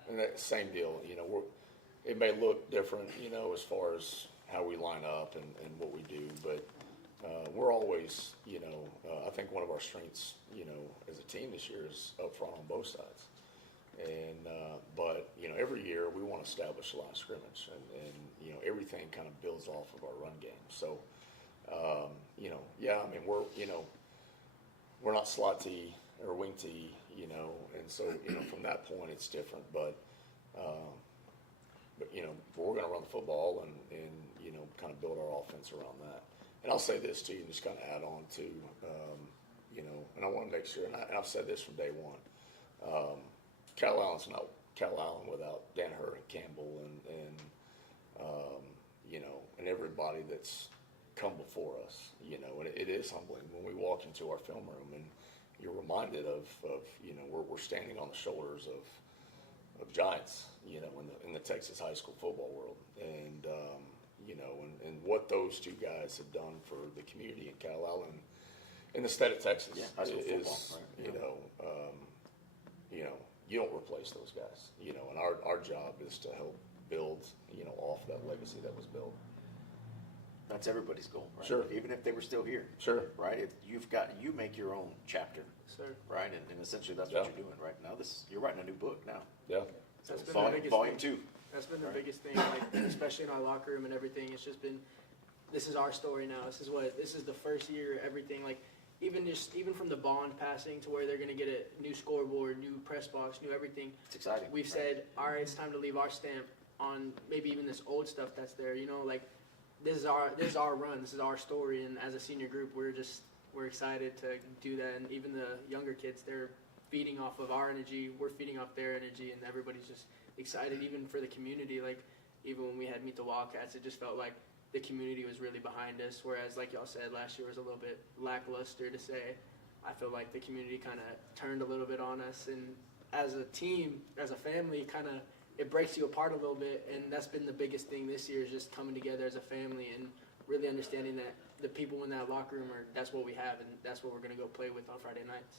and that same deal. It may look different, as far as how we line up and what we do, but we're always, I think one of our strengths, as a team this year is up front on both sides. And but every year we want to establish a line of scrimmage, and everything kind of builds off of our run game. So I mean we're not slot T or wing T, and so from that point it's different. But we're going to run the football and kind of build our offense around that. And I'll say this too, and just kind of add on to and I want to make sure, and I've said this from day one. Calallen's not Calallen without Danaher and Campbell and everybody that's come before us, and it is humbling when we walk into our film room and you're reminded of we're standing on the shoulders of giants, in the Texas high school football world, and and what those two guys have done for the community in Calallen, in the state of Texas, is you don't replace those guys, and our job is to help build, off that legacy that was built. That's everybody's goal, right? Sure. Even if they were still here. Sure. Right? You make your own chapter. Sure. Right? And essentially that's what you're doing right now. You're writing a new book now. Yeah. So That's been volume, the biggest volume thing. 2. That's been the biggest thing, especially in our locker room and everything. It's just been, this is our story now. This is the first year, everything. Even from the bond passing to where they're going to get a new scoreboard, new press box, new everything. It's exciting. We've said, all right, it's time to leave our stamp on maybe even this old stuff that's there. This is our run. This is our story. And as a senior group, we're excited to do that. And even the younger kids, they're feeding off of our energy. We're feeding off their energy, and everybody's just excited. Even for the community, even when we had Meet the Wildcats, it just felt like the community was really behind us. Whereas, like y'all said, last year was a little bit lackluster to say. I feel like the community kind of turned a little bit on us, and as a team, as a family, it breaks you apart a little bit. And that's been the biggest thing this year, is just coming together as a family and really understanding that the people in that locker room that's what we have, and that's what we're going to go play with on Friday nights.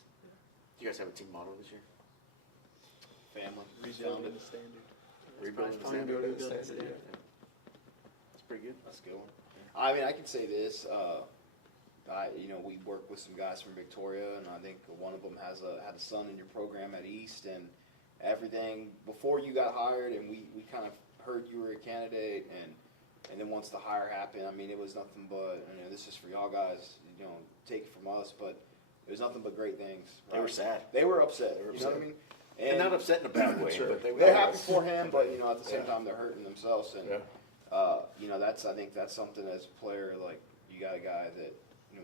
you guys have a team motto this year? Family. Rebuilding the standard. Rebuilding the standard. Rebuilding the standard, Yeah. That's pretty good. That's a good one. I mean, I can say this. We work with some guys from Victoria, and I think one of them had a son in your program at East, and everything before you got hired, and we kind of heard you were a candidate, and then once the hire happened, I mean, it was nothing but, this is for y'all guys, take it from us, but it was nothing but great things. Right? They were sad. They were upset. You know what I mean? And not upset in a bad way. Sure. But They're happy for him, but at the same time they're hurting themselves, and I think that's something as a player, like you got a guy that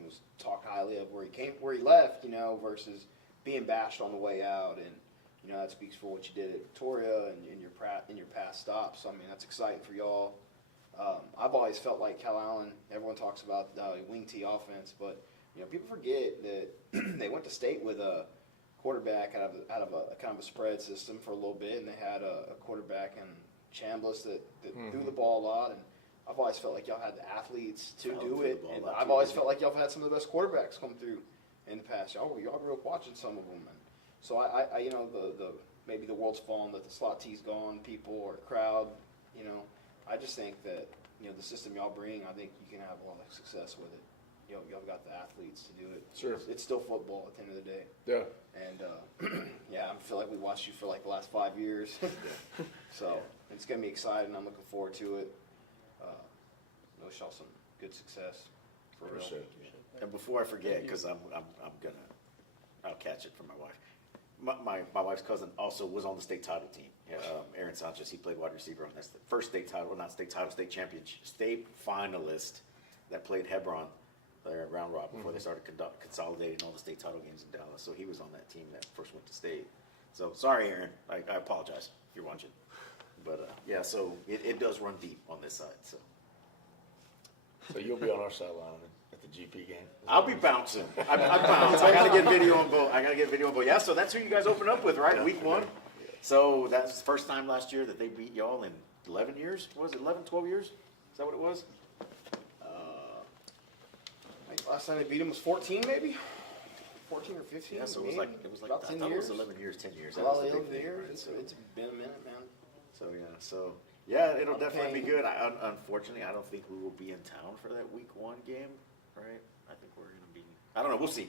was talked highly of where he left, versus being bashed on the way out, and that speaks for what you did at Victoria and in your past stops. So I mean, that's exciting for y'all. I've always felt like Calallen. Everyone talks about the wing T offense, but people forget that they went to state with a quarterback out of a kind of a spread system for a little bit, and they had a quarterback in Chambliss that threw the ball a lot. And I've always felt like y'all had the athletes to do it, and I've always felt like y'all have had some of the best quarterbacks come through in the past. Y'all grew up watching some of them, and so I maybe the world's fallen that the slot T's gone, people or crowd, I just think that the system y'all bring, I think you can have a lot of success with it. Y'all got the athletes to do it. Sure. It's still football at the end of the day. Yeah. And I feel like we watched you for like the last 5 years. So it's gonna be exciting. I'm looking forward to it. Wish y'all some good success. For real. And before I forget, because I'll catch it from my wife. My wife's cousin also was on the state title team. Aaron Sanchez, he played wide receiver on. That's the first state title, not state title, state championship, state finalist that played Hebron there at Round Rock before they started consolidating all the state title games in Dallas. So he was on that team that first went to state. So sorry, Aaron. I apologize if you're watching. But so it does run deep on this side. So you'll be on our sideline at the GP game? I'll be bouncing. I bounce. I gotta get video on both. Yeah, so that's who you guys opened up with, right? Week 1. So that's the first time last year that they beat y'all in 11 years? What was it, 11, 12 years? Is that what it was? I think last time they beat them was 14 maybe? 14 or 15? Yeah, so it was like about 10 years. It was 11 years, 10 years. About 11 years. It's been a minute, man. So it'll definitely be good. Unfortunately, I don't think we will be in town for that week 1 game, right? I think we're going to be, I don't know, we'll see.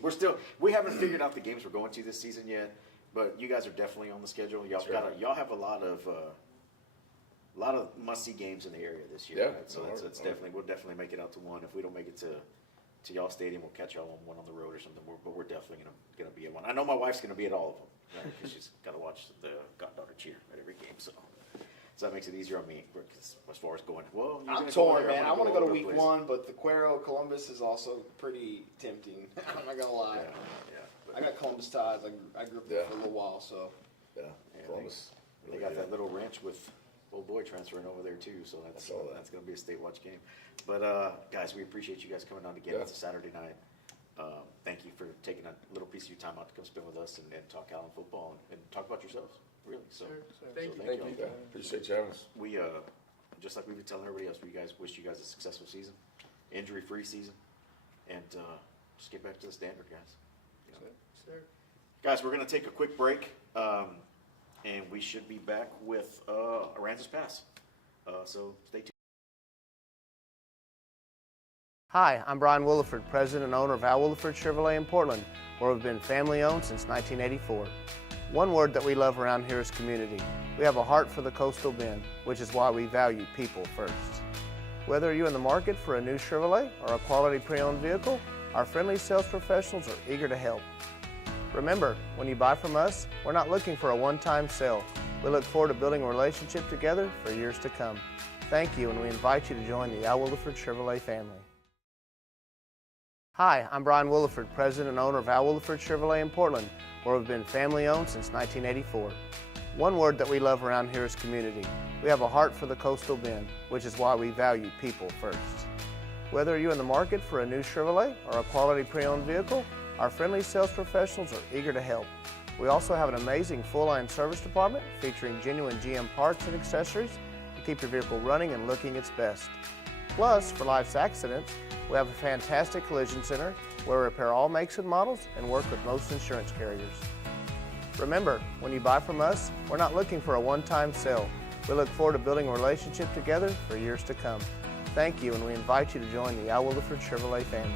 We haven't figured out the games we're going to this season yet, but you guys are definitely on the schedule. Y'all have a lot of must-see games in the area this year. Yeah, right? So we'll definitely make it out to one. If we don't make it to y'all stadium, we'll catch y'all on one on the road or something. But we're definitely gonna be at one. I know my wife's gonna be at all of them, right? Because she's got to watch the goddaughter cheer at every game. So that makes it easier on me as far as going. Well, I'm torn, man. I want to go to week 1, but the Cuero Columbus is also pretty tempting. I'm not gonna lie. I got Columbus ties. I grew up there for a little while, so. Columbus. They got that little ranch with old boy transferring over there too, so that's going to be a state watch game. But guys, we appreciate you guys coming on again. It's a Saturday night. Thank you for taking a little piece of your time out to come spend with us and talk Calallen football and talk about yourselves, really. So, Thank you. Appreciate you having us. We just like we've been telling everybody else, we wish you guys a successful season, injury-free season, and just get back to the standard, guys. Guys, we're going to take a quick break, and we should be back with Aransas Pass. So stay tuned. Hi, I'm Brian Williford, president and owner of Al Williford Chevrolet in Portland, where we've been family-owned since 1984. One word that we love around here is community. We have a heart for the Coastal Bend, which is why we value people first. Whether you're in the market for a new Chevrolet or a quality pre-owned vehicle, our friendly sales professionals are eager to help. Remember, when you buy from us, we're not looking for a one-time sale. We look forward to building a relationship together for years to come. Thank you, and we invite you to join the Al Williford Chevrolet family. Hi, I'm Brian Williford, president and owner of Al Williford Chevrolet in Portland, where we've been family-owned since 1984. One word that we love around here is community. We have a heart for the Coastal Bend, which is why we value people first. Whether you're in the market for a new Chevrolet or a quality pre-owned vehicle, our friendly sales professionals are eager to help. We also have an amazing full-line service department featuring genuine GM parts and accessories to keep your vehicle running and looking its best. Plus, for life's accidents, we have a fantastic collision center where we repair all makes and models and work with most insurance carriers. Remember, when you buy from us, we're not looking for a one-time sale. We look forward to building a relationship together for years to come. Thank you, and we invite you to join the Al-Williford Chevrolet family.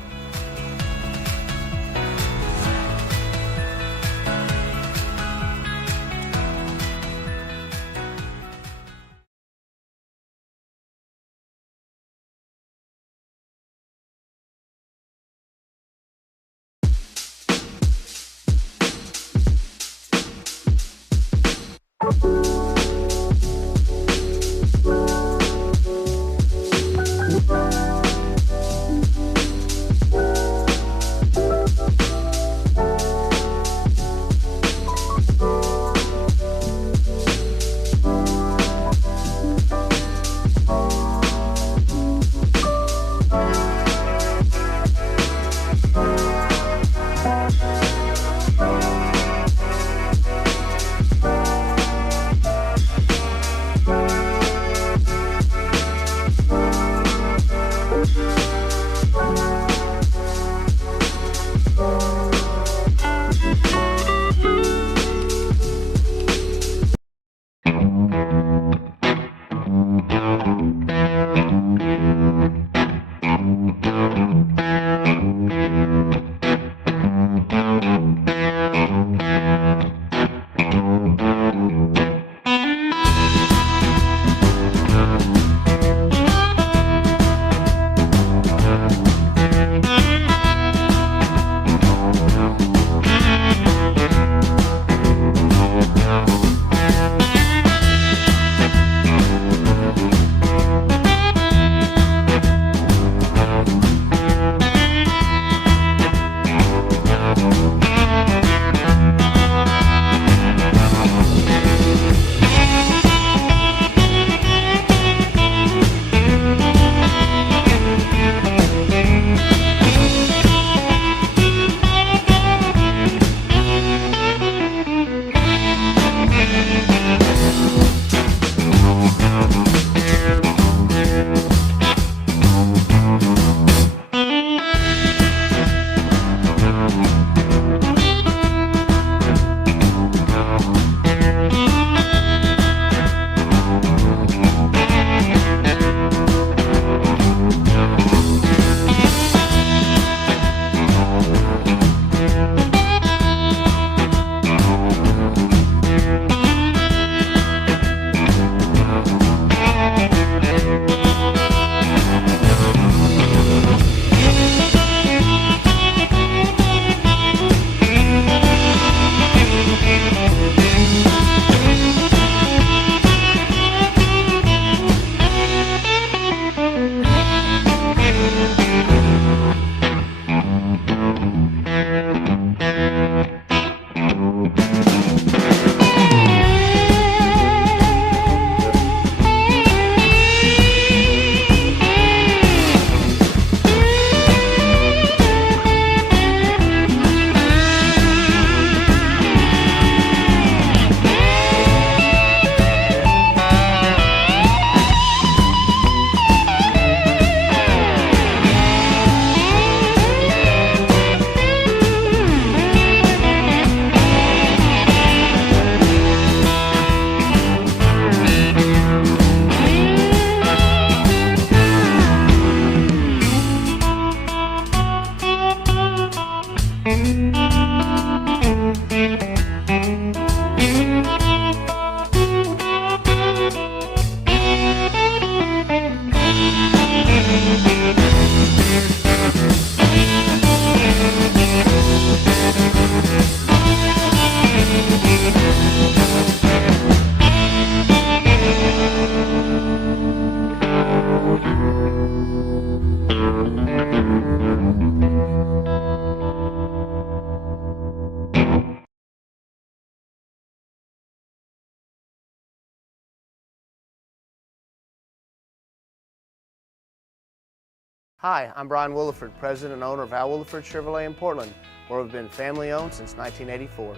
Hi, I'm Brian Williford, President and owner of Al-Williford Chevrolet in Portland, where we've been family owned since 1984.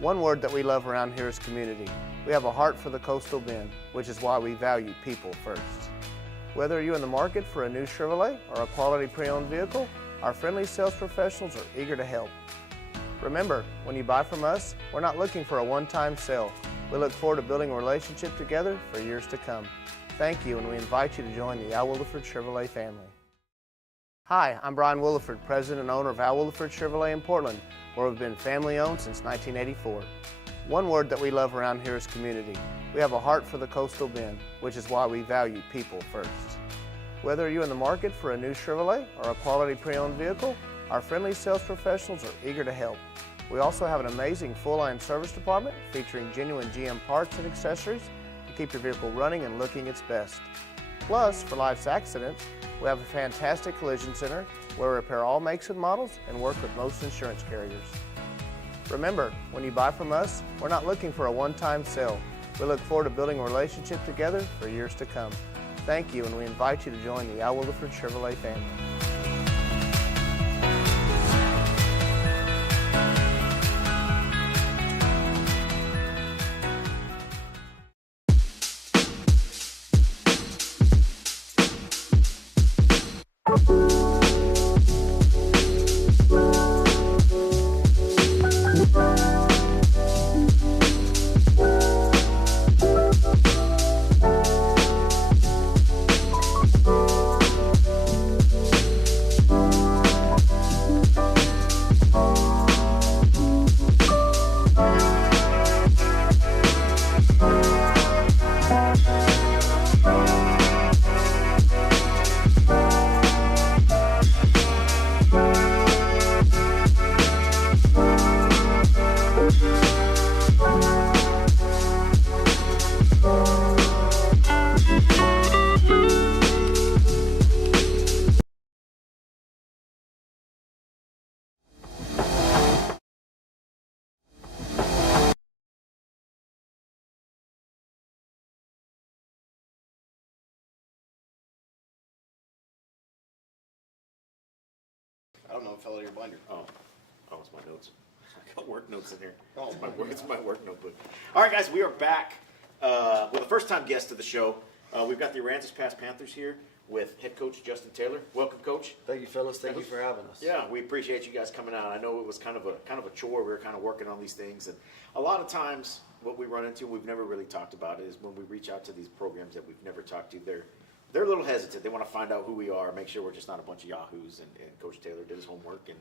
One word that we love around here is community. We have a heart for the coastal bend, which is why we value people first. Whether you're in the market for a new Chevrolet or a quality pre-owned vehicle, our friendly sales professionals are eager to help. Remember, when you buy from us, we're not looking for a one-time sale. We look forward to building a relationship together for years to come. Thank you, and we invite you to join the Al Williford Chevrolet family. Hi, I'm Brian Williford, President and owner of Al Williford Chevrolet in Portland, where we've been family-owned since 1984. One word that we love around here is community. We have a heart for the Coastal Bend, which is why we value people first. Whether you're in the market for a new Chevrolet or a quality pre-owned vehicle, our friendly sales professionals are eager to help. We also have an amazing full-line service department featuring genuine GM parts and accessories to keep your vehicle running and looking its best. Plus, for life's accidents, we have a fantastic collision center where we repair all makes and models and work with most insurance carriers. Remember, when you buy from us, we're not looking for a one-time sale. We look forward to building a relationship together for years to come. Thank you, and we invite you to join the Al Williford Chevrolet family. I don't know, it fell out of your binder. Oh, it's my notes. I got work notes in here. It's my work notebook. All right, guys, we are back with a first-time guest of the show. We've got the Aransas Pass Panthers here with head coach Justin Taylor. Welcome, Coach. Thank you, fellas. Thank you for having us. Yeah, we appreciate you guys coming out. I know it was kind of a chore. We were kind of working on these things, and a lot of times what we run into, we've never really talked about, is when we reach out to these programs that we've never talked to. They're a little hesitant. They want to find out who we are, make sure we're just not a bunch of yahoos. And Coach Taylor did his homework and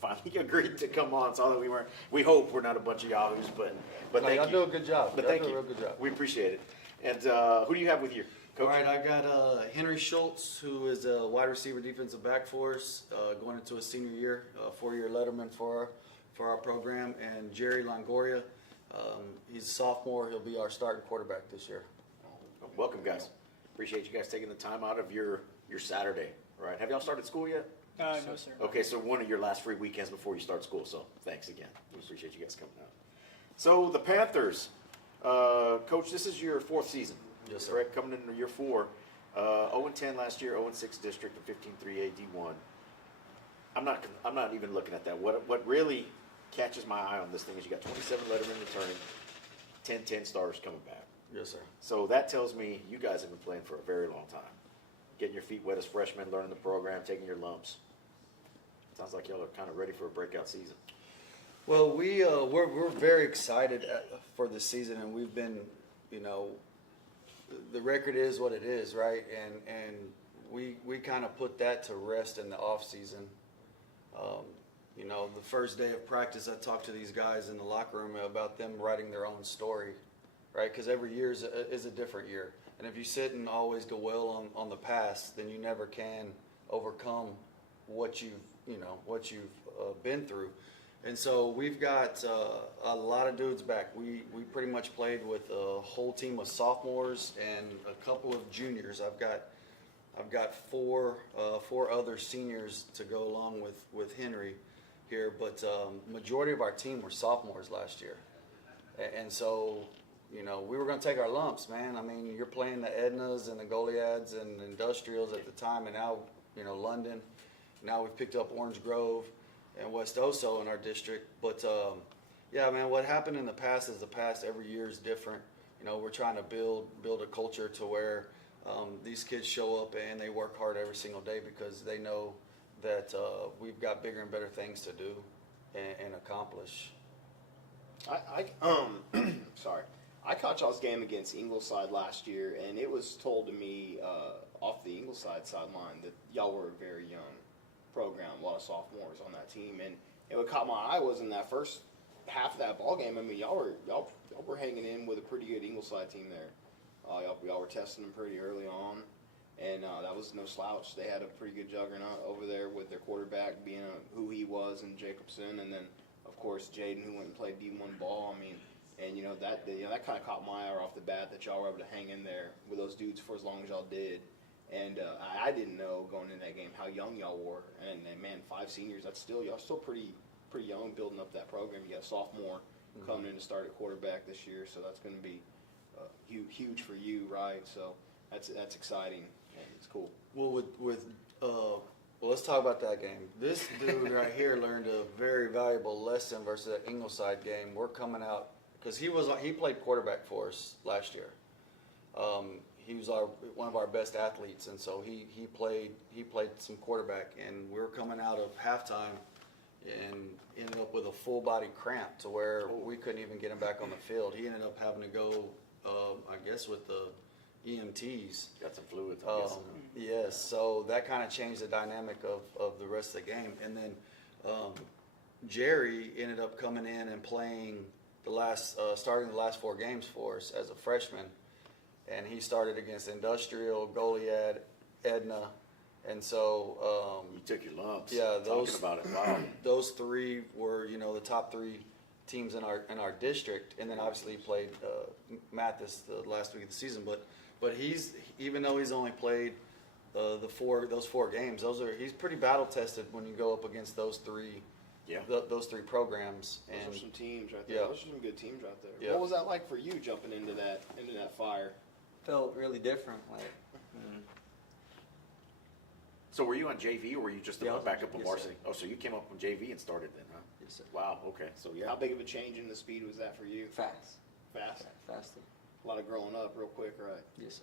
finally agreed to come on. So that we hope we're not a bunch of yahoos, but no, thank y'all you. do a good job. But y'all thank do you. a real good job. We appreciate it. And who do you have with you, Coach? All right, I got Henry Schultz, who is a wide receiver defensive back for us, going into his senior year, 4-year letterman for our program, and Jerry Longoria. He's a sophomore. He'll be our starting quarterback this year. Welcome, guys. Appreciate you guys taking the time out of your Saturday. All right. Have y'all started school yet? No, sir. Okay, so one of your last free weekends before you start school. So thanks again. We appreciate you guys coming out. So the Panthers, Coach, this is your 4th season. Yes, sir. Correct? Coming into year 4. 0-10 last year, 0-6 district, and 15-3 AD1. I'm not even looking at that. What really catches my eye on this thing is you got 27 lettermen returning, 10 starters coming back. Yes, sir. So that tells me you guys have been playing for a very long time. Getting your feet wet as freshmen, learning the program, taking your lumps. Sounds like y'all are kind of ready for a breakout season. Well, we're very excited for this season, and we've been, the record is what it is, right? And we kind of put that to rest in the off season. The first day of practice, I talked to these guys in the locker room about them writing their own story, right? Because every year is a different year. And if you sit and always dwell on the past, then you never can overcome what you've been through. And so we've got a lot of dudes back. We pretty much played with a whole team of sophomores and a couple of juniors. I've got four other seniors to go along with Henry here, but majority of our team were sophomores last year. And so, we were going to take our lumps, man. I mean, you're playing the Ednas and the Goliads and the Industrials at the time, and now, London. Now we've picked up Orange Grove and West Oso in our district. But, yeah, man, what happened in the past is the past. Every year is different. We're trying to build a culture to where these kids show up and they work hard every single day because they know that we've got bigger and better things to do. and accomplish. Sorry. I caught y'all's game against Ingleside last year, and it was told to me off the Ingleside sideline that y'all were a very young program, a lot of sophomores on that team, and what caught my eye was in that first half of that ball game. I mean, y'all were hanging in with a pretty good Ingleside team there. Y'all were testing them pretty early on, and that was no slouch. They had a pretty good juggernaut over there with their quarterback being who he was in Jacobson, and then of course Jaden, who went and played D1 ball. I mean. And that kind of caught my eye off the bat that y'all were able to hang in there with those dudes for as long as y'all did. And I didn't know going into that game how young y'all were. And man, 5 seniors, y'all still pretty young building up that program. You got a sophomore coming in to start at quarterback this year, so that's going to be huge for you, right? So that's exciting and it's cool. Well, well, let's talk about that game. This dude right here learned a very valuable lesson versus that Ingleside game. We're coming out. Because he played quarterback for us last year. He was one of our best athletes, and so he played some quarterback, and we were coming out of halftime and ended up with a full body cramp to where we couldn't even get him back on the field. He ended up having to go, I guess, with the EMTs. Got some fluids. Yes, so that kind of changed the dynamic of the rest of the game, and then Jerry ended up coming in and playing. Starting the last 4 games for us as a freshman, and he started against Industrial, Goliad, Edna, and so you took your lumps. Yeah, talking about it. Wow. Those 3 were the top 3 teams in our district, and then obviously he played Mathis the last week of the season. But he's, even though he's only played those 4 games, he's pretty battle tested when you go up against those 3. Yeah, those 3 programs. Those are some teams right there. Yeah. Those are some good teams right there. Yeah. What was that like for you jumping into that fire? Felt really different. So were you on JV, or were you just Yeah, back up on yes, varsity? sir. Oh, so you came up on JV and started then, huh? Yes, sir. Wow. Okay. So yeah. How big of a change in the speed was that for you? Fast. Faster. A lot of growing up real quick, right? Yes, sir.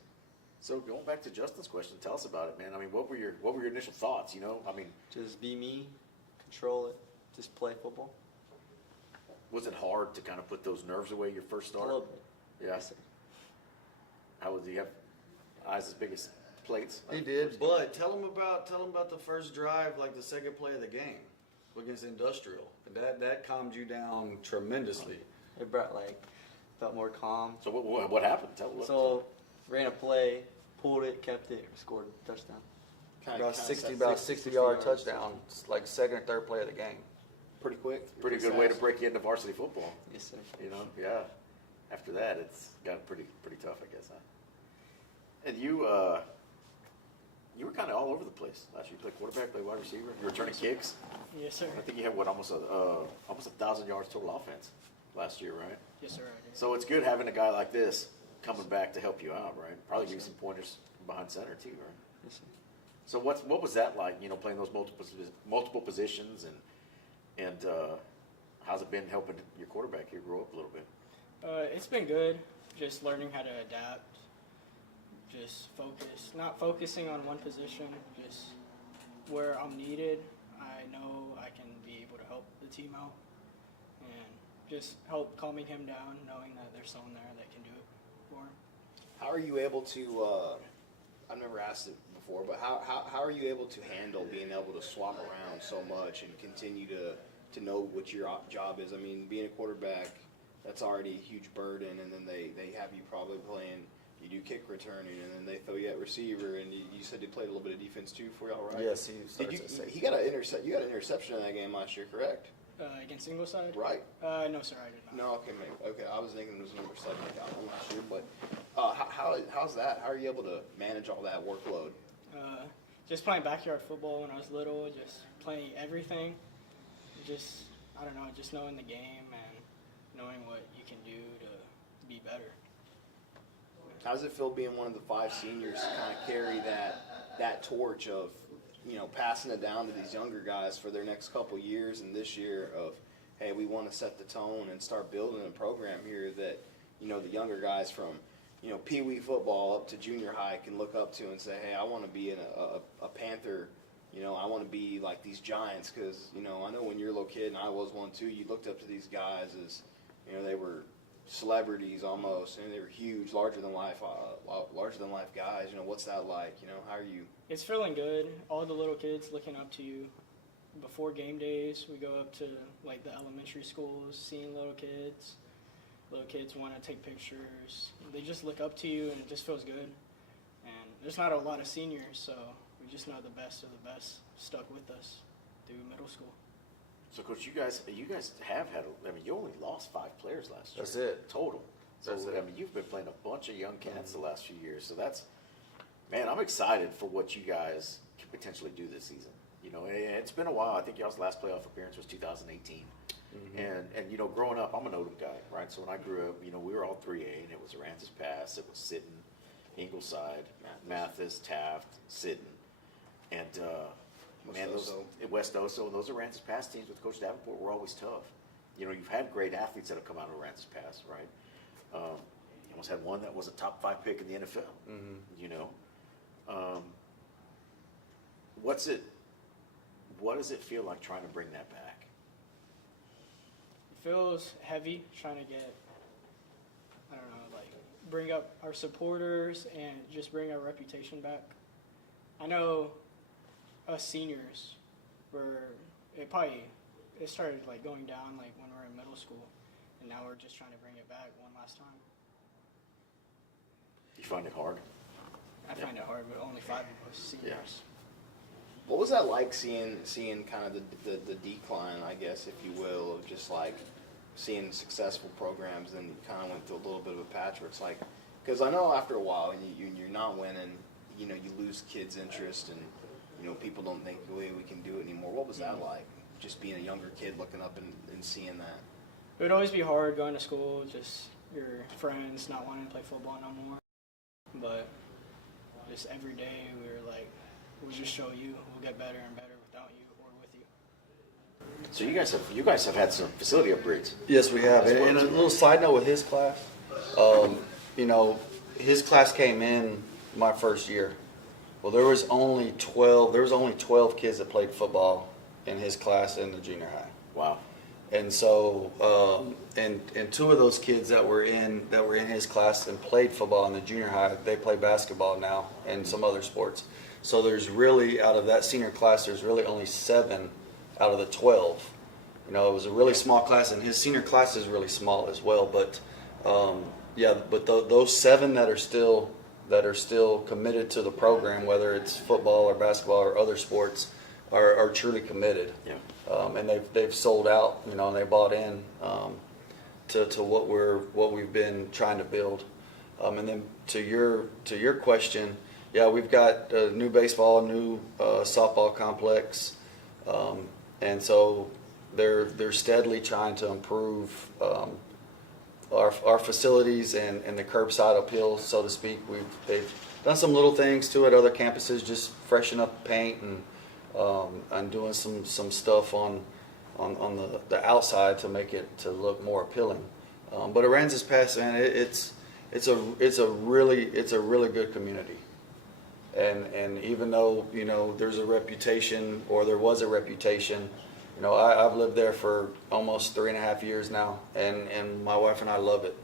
So going back to Justin's question, tell us about it, man. I mean, what were your initial thoughts? I mean, just be me, control it, just play football. Was it hard to kind of put those nerves away your first start? A little bit. Yeah. Yes, sir. How was he have eyes as big as plates? He did, but tell him about the first drive, like the second play of the game against Industrial. That calmed you down tremendously. It brought felt more calm. So what happened? Tell me. So ran a play, pulled it, kept it, scored a touchdown. About 60-yard touchdown, like second or third play of the game. Pretty quick. Pretty good way to break you into varsity football. Yes, sir. Yeah. After that, it's got pretty tough, I guess, huh? And you were kind of all over the place last year. You played quarterback, played wide receiver. You were returning kicks. Yes, sir. I think you had almost 1,000 yards total offense last year, right? Yes, sir. I did. So it's good having a guy like this coming back to help you out, right? Probably give you some pointers behind center too, right? Yes, sir. So what was that like? Playing those multiple positions, and how's it been helping your quarterback here grow up a little bit? It's been good. Just learning how to adapt. Just focus. Not focusing on one position. Just where I'm needed. I know I can be able to help the team out, and just help calming him down, knowing that there's someone there that can do it for him. How are you able to? I've never asked it before, but how are you able to handle being able to swap around so much and continue to know what your job is? I mean, being a quarterback, that's already a huge burden, and then they have you probably playing. You do kick returning, and then they throw you at receiver, and you said they played a little bit of defense too for y'all, right? Yes, he got an intercept. You got an interception in that game last year, correct? Against Ingleside? Right. No, sir, I did not. No, okay, maybe. Okay, I was thinking it was number 7 that got one last year, but how's that? How are you able to manage all that workload? Just playing backyard football when I was little, just playing everything. Just, I don't know, just knowing the game and knowing what you can do to be better. How does it feel being one of the 5 seniors to kind of carry that torch of, passing it down to these younger guys for their next couple years and this year of, hey, we want to set the tone and start building a program here that, the younger guys from, Pee Wee football up to junior high can look up to and say, hey, I want to be a Panther You know, I want to be like these giants because, you know, I know when you're a little kid, and I was one too, you looked up to these guys as, you know, they were celebrities almost, and they were huge, larger than life guys. You know, what's that like? You know, how are you? It's feeling good. All the little kids looking up to you. Before game days, we go up to like the elementary schools, seeing little kids. Little kids want to take pictures. They just look up to you, and it just feels good. And there's not a lot of seniors, so we just know the best of the best stuck with us through middle school. So, Coach, you guys have had. I mean, you only lost 5 players last year. That's it. Total. So, I mean, you've been playing a bunch of young cats the last few years. So that's, man, I'm excited for what you guys can potentially do this season. You know, it's been a while. I think y'all's last playoff appearance was 2018. And you know, growing up, I'm an Odom guy, right? So when I grew up, you know, we were all 3A, and it was Aransas Pass, it was Sitten, Ingleside, Mathis, Taft, Sitten, and man, those West Oso, and those Aransas Pass teams with Coach Davenport were always tough. You know, you've had great athletes that have come out of Aransas Pass, right? You almost had one that was a top 5 pick in the NFL. You know, what does it feel like trying to bring that back? It feels heavy trying to get, I don't know, like bring up our supporters and just bring our reputation back. I know us seniors it started like going down like when we were in middle school, and now we're just trying to bring it back one last time. You find it hard? I find it hard, but only 5 of us seniors. Yeah. What was that like seeing kind of the decline, I guess, if you will, of just like seeing successful programs, then you kind of went through a little bit of a patch where it's like, because I know after a while, and you're not winning, you know, you lose kids' interest, and you know, people don't think we can do it anymore. What was that like, just being a younger kid looking up and seeing that? It would always be hard going to school, just your friends not wanting to play football no more. But just every day we were like, we'll just show you, we'll get better and better without you or with you. So you guys have had some facility upgrades. Yes, we have. And a little side note with his class, you know, his class came in my first year. Well, there was only 12 kids that played football in his class in the junior high. Wow. And so, and 2 of those kids that were in his class and played football in the junior high, they play basketball now and some other sports. So there's really, out of that senior class, there's really only 7 out of the 12. You know, it was a really small class, and his senior class is really small as well. But those 7 that are still committed to the program, whether it's football or basketball or other sports, are truly committed. Yeah. And they've sold out, you know, and they bought in to what we've been trying to build. And then to your question, yeah, we've got a new baseball, new softball complex, and so they're steadily trying to improve our facilities and the curbside appeal, so to speak. They've done some little things to it. Other campuses just freshen up paint and doing some stuff on the outside to make it to look more appealing. But Aransas Pass, man, it's a really good community. And even though, you know, there was a reputation, you know, I've lived there for almost 3.5 years now, and my wife and I love it.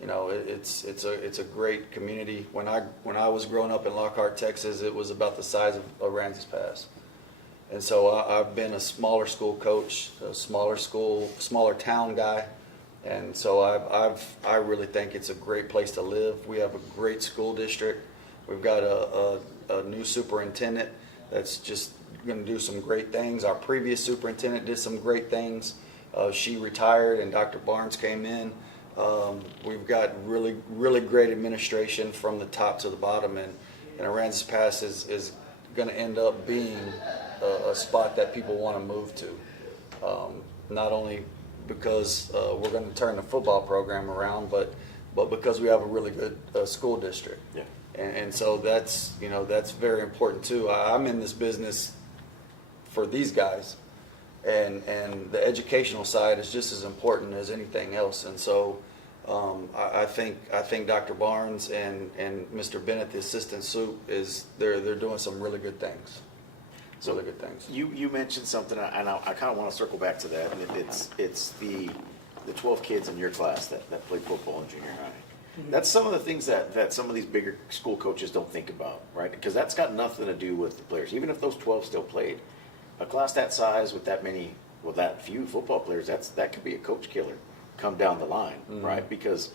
You know, it's a great community. When I was growing up in Lockhart, Texas, it was about the size of Aransas Pass. And so I've been a smaller school coach, a smaller town guy. And so I really think it's a great place to live. We have a great school district. We've got a new superintendent that's just going to do some great things. Our previous superintendent did some great things. She retired, and Dr. Barnes came in. We've got really, really great administration from the top to the bottom, and Aransas Pass is going to end up being a spot that people want to move to. Not only because we're going to turn the football program around, but because we have a really good school district. Yeah. And so that's very important too. I'm in this business for these guys, and the educational side is just as important as anything else. And so I think Dr. Barnes and Mr. Bennett, the assistant soup, they're doing some really good things. So really good things. You mentioned something, and I kind of want to circle back to that. And it's the 12 kids in your class that played football in junior high. That's some of the things that some of these bigger school coaches don't think about, right? Because that's got nothing to do with the players. Even if those 12 still played, a class that size with that many, well, that few football players, that could be a coach killer come down the line, right? Because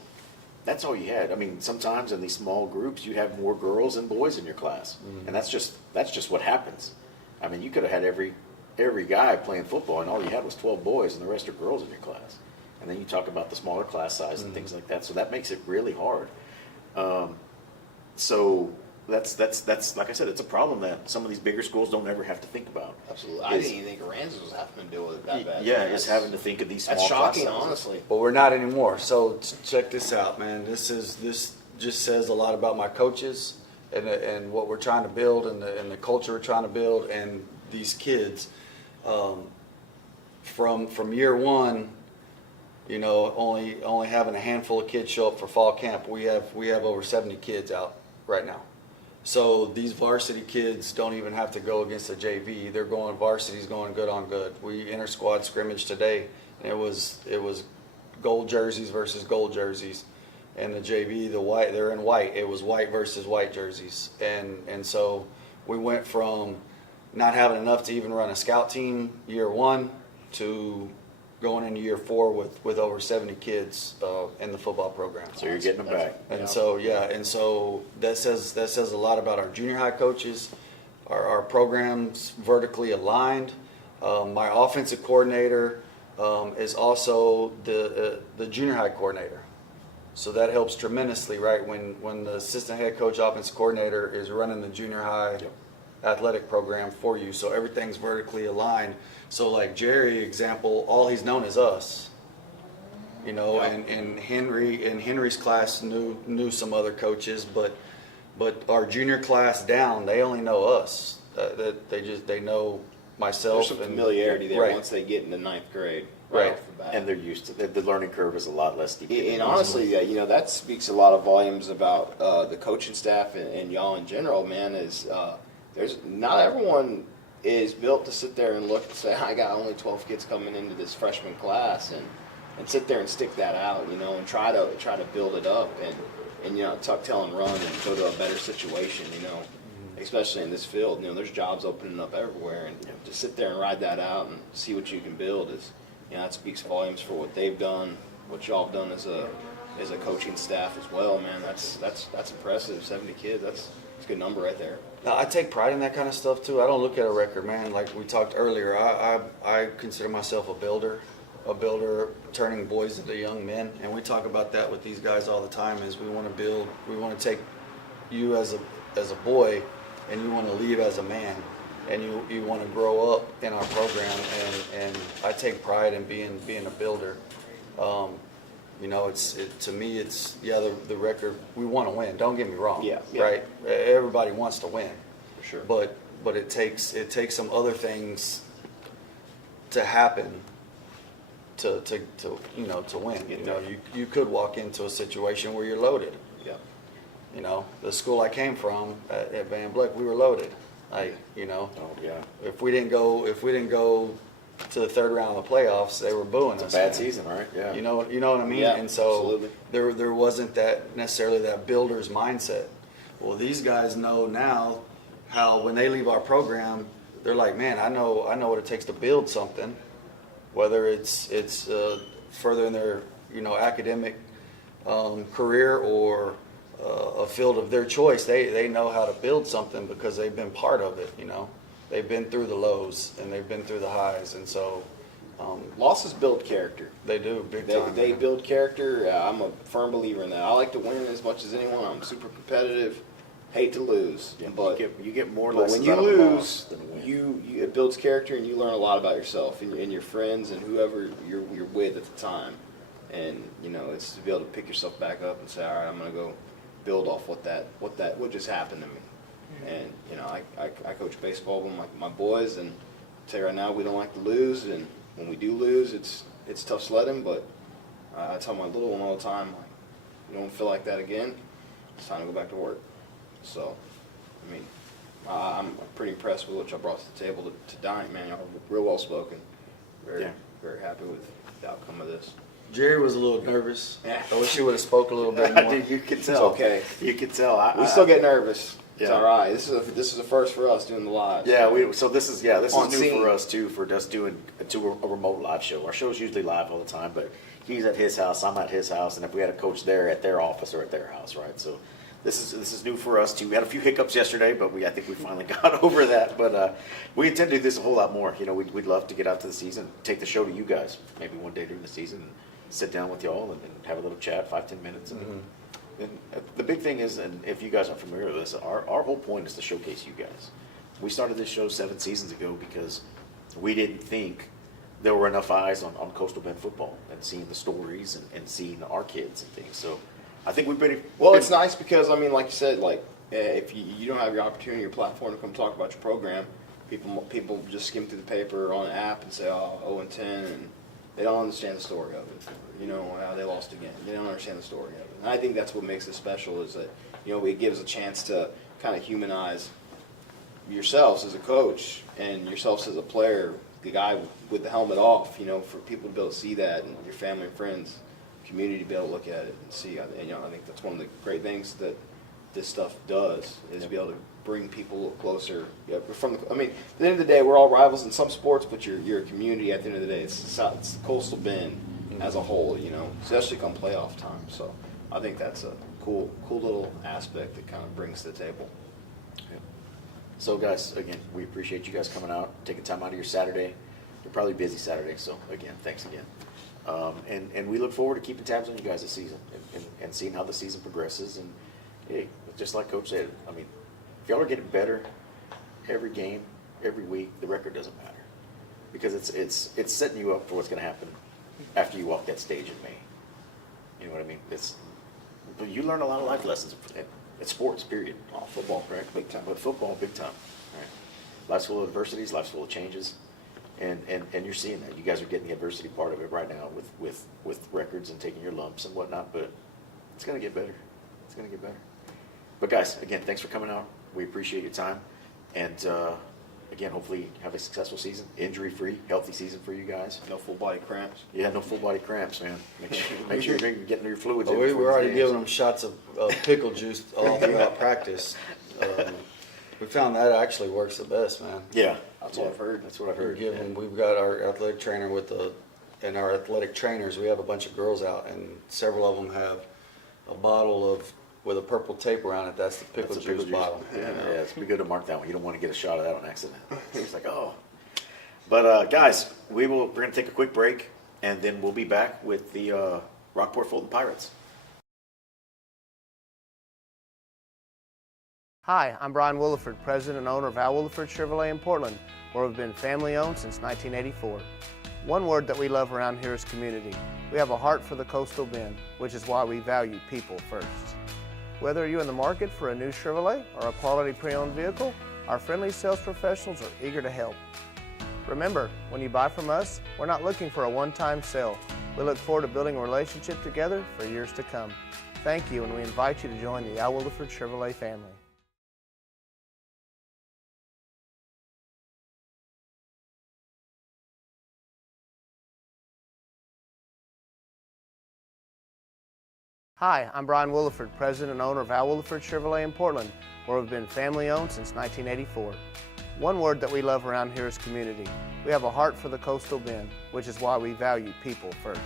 that's all you had. I mean, sometimes in these small groups, you have more girls than boys in your class, and that's just what happens. I mean, you could have had every guy playing football, and all you had was 12 boys, and the rest are girls in your class. And then you talk about the smaller class size and things like that. So that makes it really hard. So that's like I said, it's a problem that some of these bigger schools don't ever have to think about. Absolutely. I didn't even think Aransas was having to deal with it that bad. Yeah, just having to think of these small That's shocking, class sizes. honestly. But we're not anymore. So check this out, man. This just says a lot about my coaches and what we're trying to build and the culture we're trying to build and these kids. From year one, you know, only having a handful of kids show up for fall camp. We have over 70 kids out right now. So these varsity kids don't even have to go against the JV. They're going varsity's going good on good. We inter-squad scrimmage today, and it was gold jerseys versus gold jerseys, and the JV they're in white. It was white versus white jerseys, and so we went from not having enough to even run a scout team year one to going into year 4 with over 70 kids in the football program. So you're getting them back. And so that says a lot about our junior high coaches, our programs vertically aligned. My offensive coordinator is also the junior high coordinator. So that helps tremendously, right? When the assistant head coach, offensive coordinator is running the junior high athletic program for you. So everything's vertically aligned. So like Jerry, example, all he's known is us. You know, and Henry's class knew some other coaches, but our junior class down, they only know us. They know myself. There's some familiarity there right. once they get into 9th grade. Right. Off the bat. And they're used to the learning curve is a lot less steep. And honestly, yeah, you know, that speaks a lot of volumes about the coaching staff and y'all in general, man, is there's not everyone is built to sit there and look and say, I got only 12 kids coming into this freshman class and sit there and stick that out, you know, and try to build it up and you know, tuck tail and run and go to a better situation, you know, especially in this field. You know, there's jobs opening up everywhere, and to sit there and ride that out and see what you can build is, you know, that speaks volumes for what they've done, what y'all have done as a coaching staff as well, man. That's impressive. 70 kids, that's a good number right there. Now, I take pride in that kind of stuff too. I don't look at a record, man. Like we talked earlier, I consider myself a builder turning boys into young men, and we talk about that with these guys all the time. Is we want to take you as a boy, and you want to leave as a man, and you want to grow up in our program, and I take pride in being a builder. You know, to me, it's the record. We want to win. Don't get me wrong. Yeah. Right. Everybody wants to win. For sure. But it takes some other things to happen to win. You know, you could walk into a situation where you're loaded. Yeah. You know, the school I came from at Van Bleck, we were loaded. Like, you know, if we didn't go to the third round of the playoffs, they were booing us. It's a bad season, right? Yeah. You know what I mean? Yeah, and so absolutely. there wasn't that necessarily that builder's mindset. Well, these guys know now how when they leave our program, they're like, man, I know what it takes to build something, whether it's further in their academic career or a field of their choice. They know how to build something because they've been part of it. You know, they've been through the lows and they've been through the highs, and so losses build character. They do, big time. They build character. I'm a firm believer in that. I like to win as much as anyone. I'm super competitive. Hate to lose, but you get more. But when you lose, it builds character, and you learn a lot about yourself and your friends and whoever you're with at the time. And you know, it's to be able to pick yourself back up and say, all right, I'm gonna go build off what just happened to me. And you know, I coach baseball with my boys, and I tell you right now, we don't like to lose, and when we do lose, it's tough sledding. But I tell my little one all the time, like, you don't feel like that again, it's time to go back to work. So, I mean, I'm pretty impressed with what y'all brought to the table to tonight, man. Y'all real well spoken. Very happy with the outcome of this. Jerry was a little nervous. Yeah. I wish he would have spoke a little bit more. Dude, you could tell. It's okay. You could tell. We still get nervous. It's Yeah. all right. This is a first for us doing the live. Yeah, so this is On new scene. for us too, for us doing a remote live show. Our show's usually live all the time, but he's at his house, I'm at his house, and if we had a coach there, at their office or at their house, right? So this is new for us too. We had a few hiccups yesterday, but I think we finally got over that. But we intend to do this a whole lot more. You know, we'd love to get out to the season, take the show to you guys, maybe one day during the season, and sit down with y'all and have a little chat, 5-10 minutes. And the big thing is, and if you guys aren't familiar with this, our whole point is to showcase you guys. We started this show 7 seasons ago because we didn't think there were enough eyes on Coastal Bend football and seeing the stories and seeing our kids and things. So I think we've been Well, it's nice because, I mean, like you said, like if you don't have your opportunity, your platform to come talk about your program, people just skim through the paper on an app and say, oh, 0-10, and they don't understand the story of it. You know, how they lost again. They don't understand the story of it. And I think that's what makes it special is that, you know, it gives a chance to kind of humanize yourselves as a coach and yourselves as a player, the guy with the helmet off, you know, for people to be able to see that and your family and friends, community to be able to look at it and see. And, you know, I think that's one of the great things that this stuff does is be able to bring people a little closer. You know, I mean, at the end of the day, we're all rivals in some sports, but you're a community at the end of the day. It's Coastal Bend as a whole, you know, especially come playoff time. So I think that's a cool little aspect that kind of brings to the table. So guys, again, we appreciate you guys coming out, taking time out of your Saturday. You're probably busy Saturday, so again, thanks again. And we look forward to keeping tabs on you guys this season and seeing how the season progresses. And hey, just like Coach said, I mean, if y'all are getting better every game, every week, the record doesn't matter because it's setting you up for what's going to happen after you walk that stage in May. You know what I mean? But you learn a lot of life lessons at sports, period. Oh, football, correct? Big time. But football, big time. Right? Life's full of adversities, life's full of changes. And you're seeing that. You guys are getting the adversity part of it right now with records and taking your lumps and whatnot, but it's going to get better. It's going to get better. But guys, again, thanks for coming out. We appreciate your time. And again, hopefully have a successful season, injury-free, healthy season for you guys. No full body cramps. Yeah, no full body cramps, man. Make sure you're getting your fluids in. We're already giving them shots of pickle juice all throughout practice. We found that actually works the best, man. Yeah, that's what I've heard. That's what I've heard. We've got our athletic trainer and our athletic trainers. We have a bunch of girls out, and several of them have a bottle with a purple tape around it. That's the pickle juice bottle. Yeah, it's be good to mark that one. You don't want to get a shot of that on accident. It's like, oh. But guys, we're going to take a quick break, and then we'll be back with the Rockport Fulton Pirates. Hi, I'm Brian Williford, president and owner of Al Williford Chevrolet in Portland, where we've been family owned since 1984. One word that we love around here is community. We have a heart for the Coastal Bend, which is why we value people first. Whether you're in the market for a new Chevrolet or a quality pre-owned vehicle, our friendly sales professionals are eager to help. Remember, when you buy from us, we're not looking for a one-time sale. We look forward to building a relationship together for years to come. Thank you, and we invite you to join the Al Williford Chevrolet family. Hi, I'm Brian Williford, president and owner of Al Williford Chevrolet in Portland, where we've been family owned since 1984. One word that we love around here is community. We have a heart for the Coastal Bend, which is why we value people first.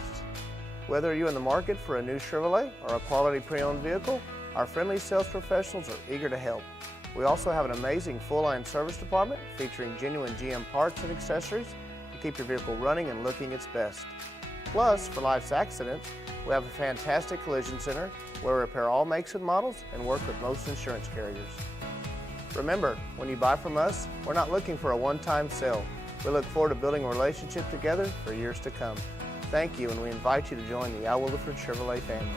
Whether you're in the market for a new Chevrolet or a quality pre-owned vehicle, our friendly sales professionals are eager to help. We also have an amazing full-line service department featuring genuine GM parts and accessories to keep your vehicle running and looking its best. Plus, for life's accidents, we have a fantastic collision center where we repair all makes and models and work with most insurance carriers. Remember, when you buy from us, we're not looking for a one-time sale. We look forward to building a relationship together for years to come. Thank you, and we invite you to join the Al Williford Chevrolet family.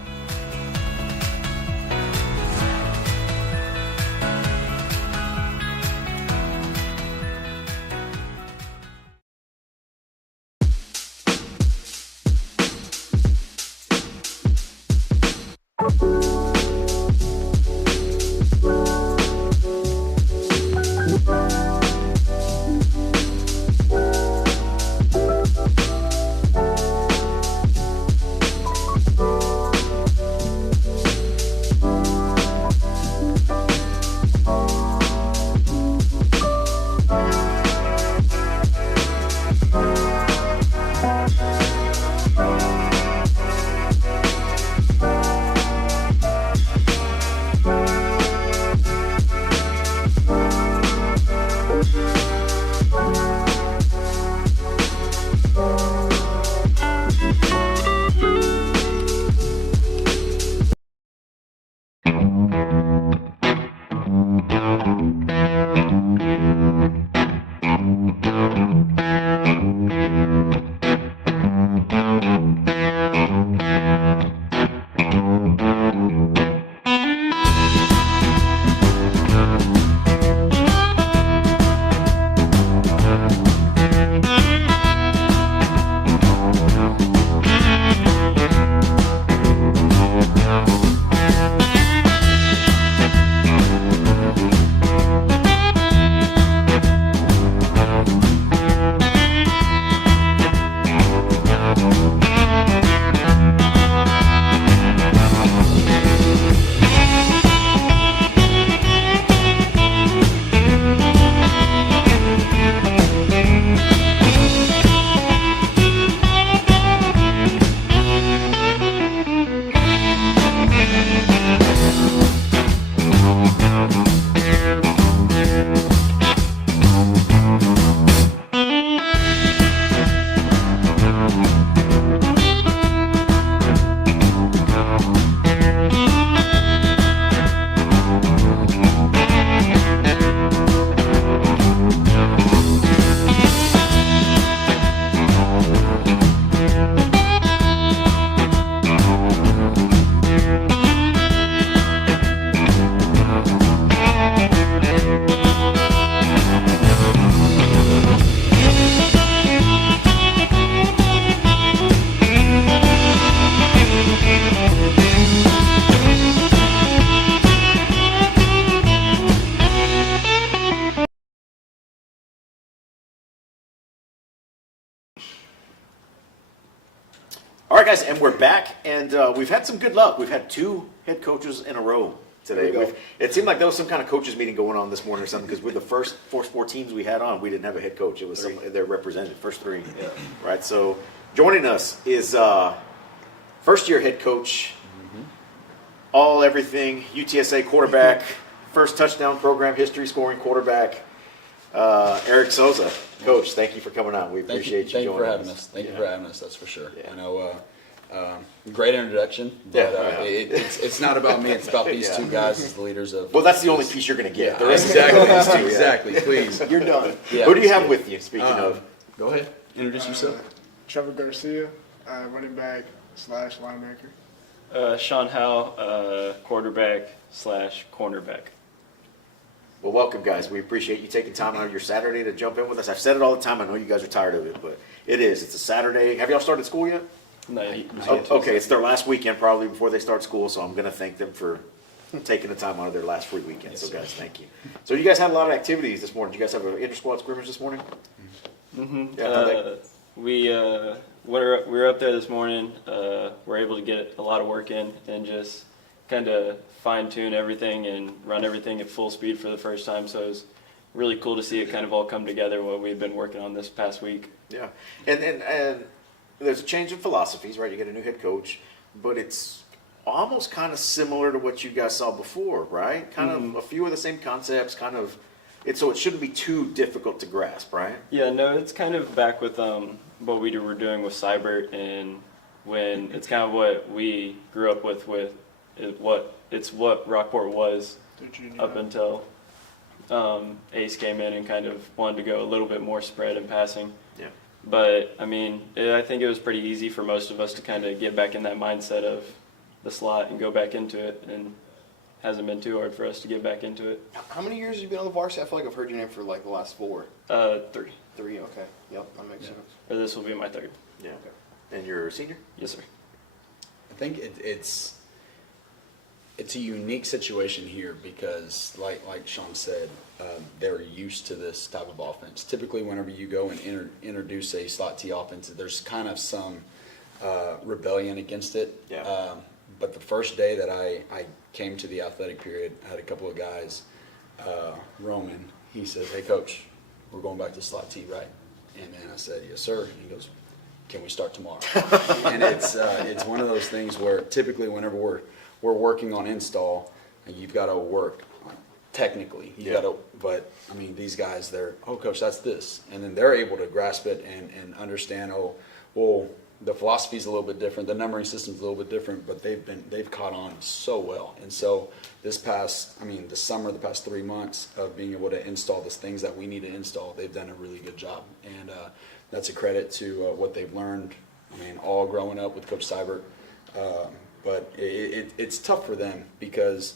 All right, guys, and we're back, and we've had some good luck. We've had 2 head coaches in a row today. It seemed like there was some kind of coaches meeting going on this morning or something, because with the first 4 teams we had on, we didn't have a head coach. It was they're represented, first 3. Yeah. Right, so joining us is first-year head coach, all everything, UTSA quarterback, first touchdown program history scoring quarterback, Eric Souza. Coach, thank you for coming out. We appreciate you joining us. Thank you for having us, that's for sure. Yeah. I know, great introduction, but it's not about me, it's about these 2 guys as the leaders of... Well, that's the only piece you're going to get. Yeah, exactly, exactly, please. You're done. Yeah, who do you have with you, speaking of? Go ahead, introduce yourself. Trevor Garcia, running back / linebacker. Sean Howe, quarterback / cornerback. Well, welcome, guys. We appreciate you taking time out of your Saturday to jump in with us. I've said it all the time. I know you guys are tired of it, but it is. It's a Saturday. Have y'all started school yet? No. Okay, it's their last weekend probably before they start school, so I'm going to thank them for taking the time out of their last free weekend. So, guys, thank you. So, you guys had a lot of activities this morning. Did you guys have an inter-squad scrimmage this morning? Mm-hmm. Yeah, we were up there this morning. We're able to get a lot of work in and just kind of fine-tune everything and run everything at full speed for the first time. So it was really cool to see it kind of all come together, what we've been working on this past week. Yeah, and there's a change in philosophies, right? You get a new head coach, but it's almost kind of similar to what you guys saw before, right? Kind of a few of the same concepts, so it shouldn't be too difficult to grasp, right? Yeah, no, it's kind of back with what we were doing with Cybert, and when it's kind of what we grew up with what Rockport was up until Ace came in and kind of wanted to go a little bit more spread and passing. Yeah. But, I mean, I think it was pretty easy for most of us to kind of get back in that mindset of the slot and go back into it, and hasn't been too hard for us to get back into it. How many years have you been on the varsity? I feel like I've heard your name for like the last 4. 3. 3, okay. Yep, that makes sense. Or this will be my 3rd. Yeah. Okay. And you're a senior? Yes, sir. I think it's a unique situation here because, like Sean said, they're used to this type of offense. Typically, whenever you go and introduce a slot T offense, there's kind of some rebellion against it. Yeah. But the first day that I came to the athletic period, I had a couple of guys. Roman, he says, "Hey, Coach, we're going back to slot T, right?" And then I said, "Yes, sir." And he goes, "Can we start tomorrow?" And it's one of those things where typically whenever we're working on install, and you've got to work technically. You got to, but I mean, these guys, they're, "Oh, Coach, that's this," and then they're able to grasp it and understand. Oh, well, the philosophy is a little bit different, the numbering system is a little bit different, but they've caught on so well. And so the summer, the past 3 months of being able to install the things that we need to install, they've done a really good job, and that's a credit to what they've learned. I mean, all growing up with Coach Cybert. But it's tough for them because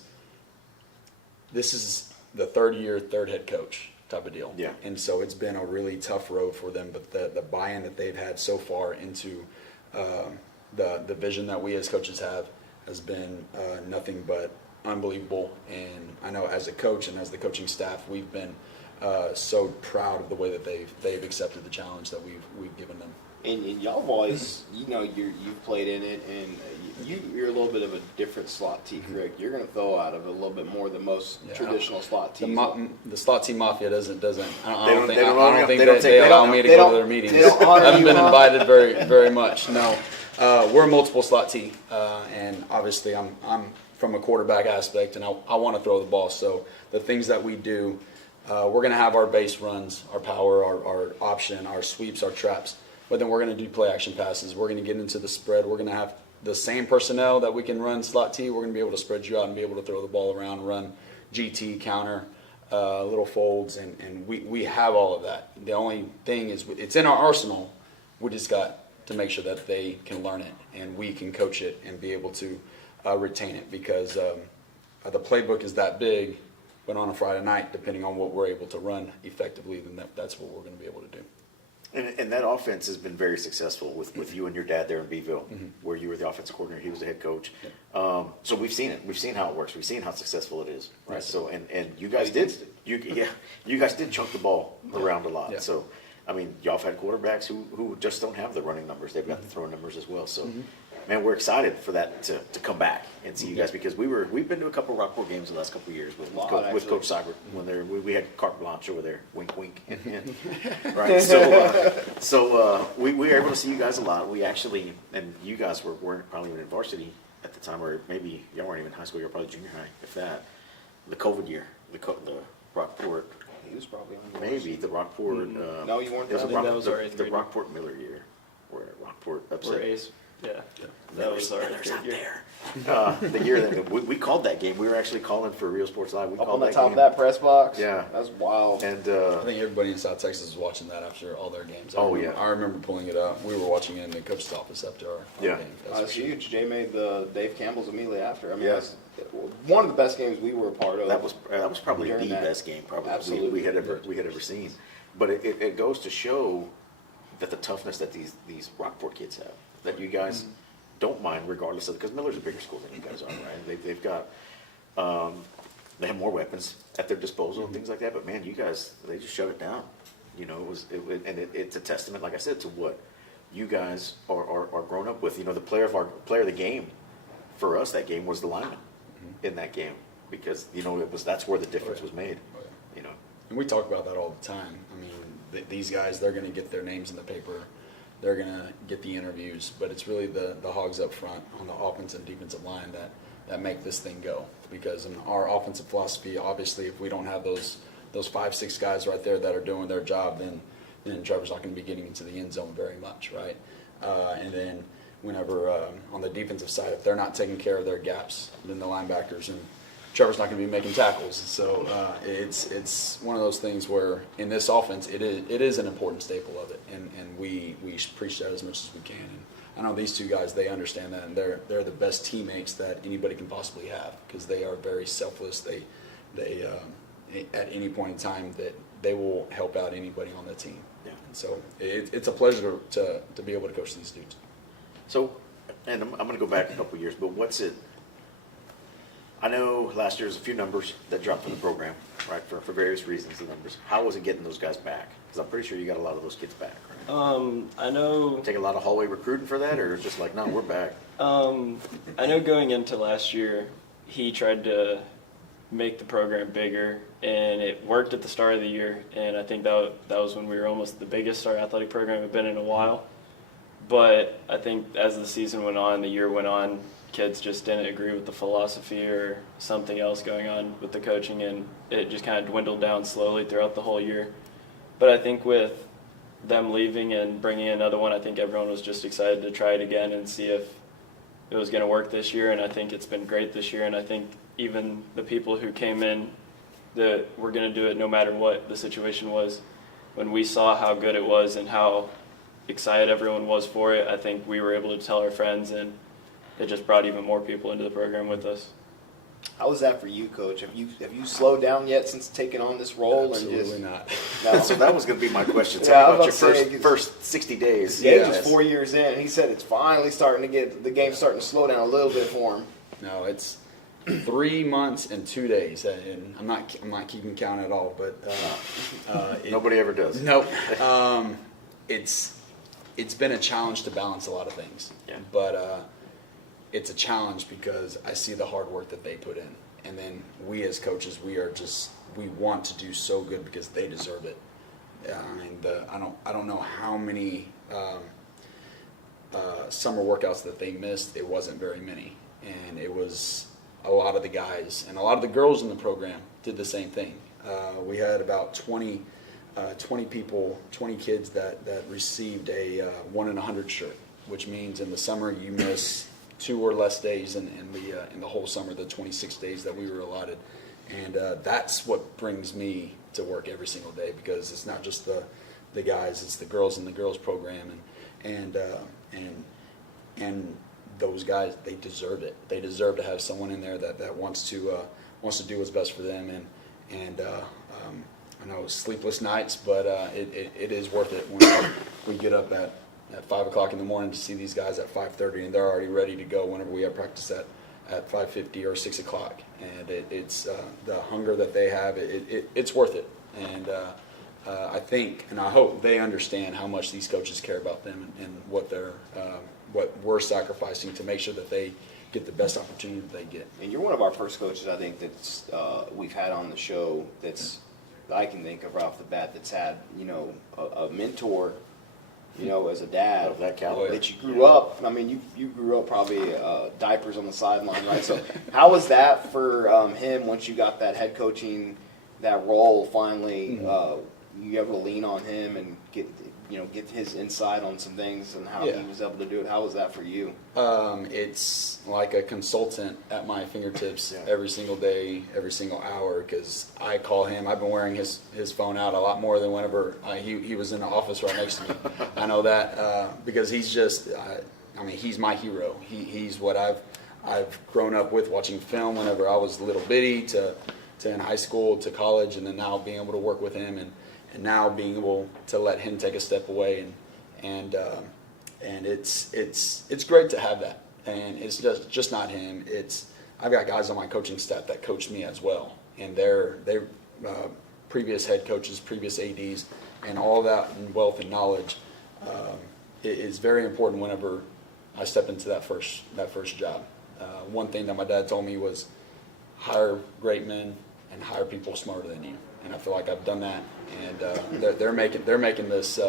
this is the 3rd year, 3rd head coach type of deal. Yeah. And so it's been a really tough road for them, but the buy-in that they've had so far into the vision that we as coaches have has been nothing but unbelievable. And I know as a coach and as the coaching staff, we've been so proud of the way that they've accepted the challenge that we've given them. And y'all have always, you've played in it, and you're a little bit of a different slot T, correct? You're going to throw out of a little bit more than most traditional slot T's. The slot T mafia doesn't. I don't think they allow me to go to their meetings. I haven't been invited very much. No, we're a multiple slot T, and obviously I'm from a quarterback aspect, and I want to throw the ball. So the things that we do, we're going to have our base runs, our power, our option, our sweeps, our traps. But then we're going to do play action passes. We're going to get into the spread. We're going to have the same personnel that we can run slot T. We're going to be able to spread you out and be able to throw the ball around, run GT, counter, little folds, and we have all of that. The only thing is it's in our arsenal. We just got to make sure that they can learn it and we can coach it and be able to retain it because the playbook is that big, but on a Friday night, depending on what we're able to run effectively, then that's what we're going to be able to do. And that offense has been very successful with you and your dad there in Beeville, where you were the offensive coordinator, he was the head coach. So we've seen it. We've seen how it works. We've seen how successful it is, right? So and you guys did. You guys did chunk the ball around a lot. Yeah. So I mean, y'all have had quarterbacks who just don't have the running numbers. They've got the throwing numbers as well. So, man, we're excited for that to come back and see you guys, because we've been to a couple of Rockport games the last couple of years with Coach Seibert when we had carte blanche over there, wink, wink, right. So we were able to see you guys a lot. We actually, and you guys weren't probably even in varsity at the time, or maybe y'all weren't even in high school. You were probably junior high, if that. The COVID year, the Rockport. He was probably on Maybe the Rockport. No, you weren't. It was I think that was our the 8th grade. Rockport Miller year, where Rockport upset. Yeah, that was our Miller's not year. there. The year that we called that game, we were actually calling for Real Sports Live. We Up called on the that top game. of that press box. Yeah, that's wild. And I think everybody in South Texas was watching that after all their games. I remember pulling it up. We were watching it in the coach's office after our game. That's huge. Jay made the Dave Campbell's immediately after. I mean, that's one of the best games we were a part of. That was probably the best game probably we had ever seen. But it goes to show that the toughness that these Rockport kids have, that you guys don't mind regardless of, because Miller's a bigger school than you guys are, right? They've got they have more weapons at their disposal and things like that. But man, you guys, they just shut it down. You know, it's a testament, like I said, to what you guys are grown up with. You know, the player of the game for us that game was the lineman in that game, because you know that's where the difference was made. You know, and we talk about that all the time. I mean, these guys, they're going to get their names in the paper. They're going to get the interviews, but it's really the hogs up front on the offensive and defensive line that make this thing go. Because in our offensive philosophy, obviously, if we don't have those 5-6 guys right there that are doing their job, then Trevor's not going to be getting into the end zone very much, right? And then whenever on the defensive side, if they're not taking care of their gaps, then the linebackers, and Trevor's not going to be making tackles. So it's one of those things where in this offense, it is an important staple of it, and we preach that as much as we can. And I know these two guys, they understand that, and they're the best teammates that anybody can possibly have, because they are very selfless. They at any point in time that they will help out anybody on the team. Yeah. And so it's a pleasure to be able to coach these dudes. So, and I'm going to go back a couple of years, but what's it? I know last year was a few numbers that dropped from the program, right, for various reasons, the numbers. How was it getting those guys back? Because I'm pretty sure you got a lot of those kids back, right? I know. Take a lot of hallway recruiting for that, or it's just like, no, we're back? I know going into last year, he tried to make the program bigger, and it worked at the start of the year, and I think that was when we were almost the biggest our athletic program had been in a while. But I think as the season went on, the year went on, kids just didn't agree with the philosophy or something else going on with the coaching, and it just kind of dwindled down slowly throughout the whole year. But I think with them leaving and bringing in another one, I think everyone was just excited to try it again and see if it was going to work this year, and I think it's been great this year. And I think even the people who came in that were going to do it no matter what the situation was, when we saw how good it was and how excited everyone was for it, I think we were able to tell our friends, and it just brought even more people into the program with us. How was that for you, Coach? Have you slowed down yet since taking on this role? Absolutely not. No. So that was going to be my question. Tell me about your first 60 days. Yeah, just 4 years in. He said it's finally starting to get, the game's starting to slow down a little bit for him. No, it's 3 months and 2 days, and I'm not keeping count at all. But nobody ever does. Nope. It's been a challenge to balance a lot of things. Yeah. But it's a challenge because I see the hard work that they put in, and then we as coaches, we want to do so good because they deserve it. I mean, I don't know how many summer workouts that they missed. It wasn't very many, and it was a lot of the guys and a lot of the girls in the program did the same thing. We had about 20 people, 20 kids that received a 1 in 100 shirt, which means in the summer you miss 2 or less days in the whole summer, the 26 days that we were allotted. And that's what brings me to work every single day, because it's not just the guys, it's the girls in the girls program, and those guys, they deserve it. They deserve to have someone in there that wants to do what's best for them. And I know sleepless nights, but it is worth it when we get up at 5 o'clock in the morning to see these guys at 5:30, and they're already ready to go whenever we have practice at 5:50 or 6 o'clock. And it's the hunger that they have. It's worth it. And I think and I hope they understand how much these coaches care about them and what we're sacrificing to make sure that they get the best opportunity that they get. And you're one of our first coaches, I think, that's we've had on the show that I can think of right off the bat that's had, a mentor, as a dad Of that caliber. that you grew up. I mean, you grew up probably diapers on the sideline, right? So how was that for him once you got that head coaching, that role finally? You able to lean on him and get his insight on some things and how he was able to do it. How was that for you? It's like a consultant at my fingertips every single day, every single hour, because I call him. I've been wearing his phone out a lot more than whenever he was in the office right next to me. I know that because he's just, he's my hero. He's what I've grown up with, watching film whenever I was little bitty to in high school to college, and then now being able to work with him and now being able to let him take a step away and it's great to have that. And it's just not him. I've got guys on my coaching staff that coach me as well, and they're previous head coaches, previous ADs, and all that wealth and knowledge is very important whenever I step into that first job. One thing that my dad told me was hire great men and hire people smarter than you, and I feel like I've done that. And they're making this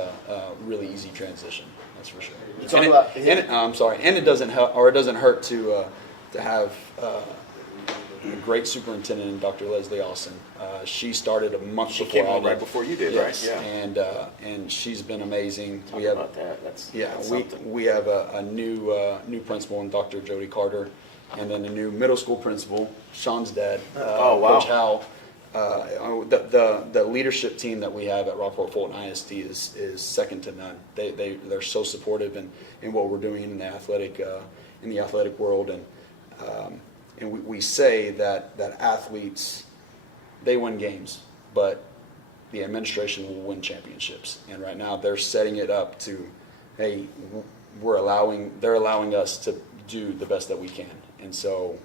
really easy transition. That's for sure. And it doesn't hurt to have a great superintendent, Dr. Leslie Austin. She started a month before came I on did. right before you did, yes. right? Yeah. And she's been amazing. Talk about that. That's we have a new principal in Dr. Jody Carter, and then a new middle school principal, Sean's dad, Coach Howell. The leadership team that we have at Rockport Fulton ISD is second to none. They're so supportive in what we're doing in the athletic world, and we say that athletes, they win games, but the administration will win championships. And right now they're setting it up to, hey, they're allowing us to do the best that we can. And so,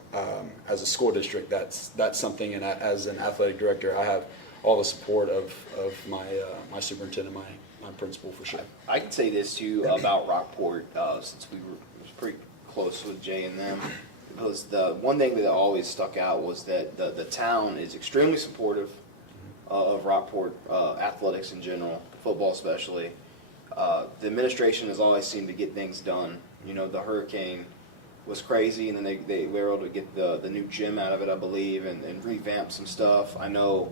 as a school district, that's something. And as an athletic director, I have all the support of my superintendent, my principal for sure. I can say this too about Rockport, since we were pretty close with Jay and them, because the one thing that always stuck out was that the town is extremely supportive of Rockport athletics in general, football especially. The administration has always seemed to get things done. The hurricane was crazy, and then they were able to get the new gym out of it, I believe, and revamp some stuff. I know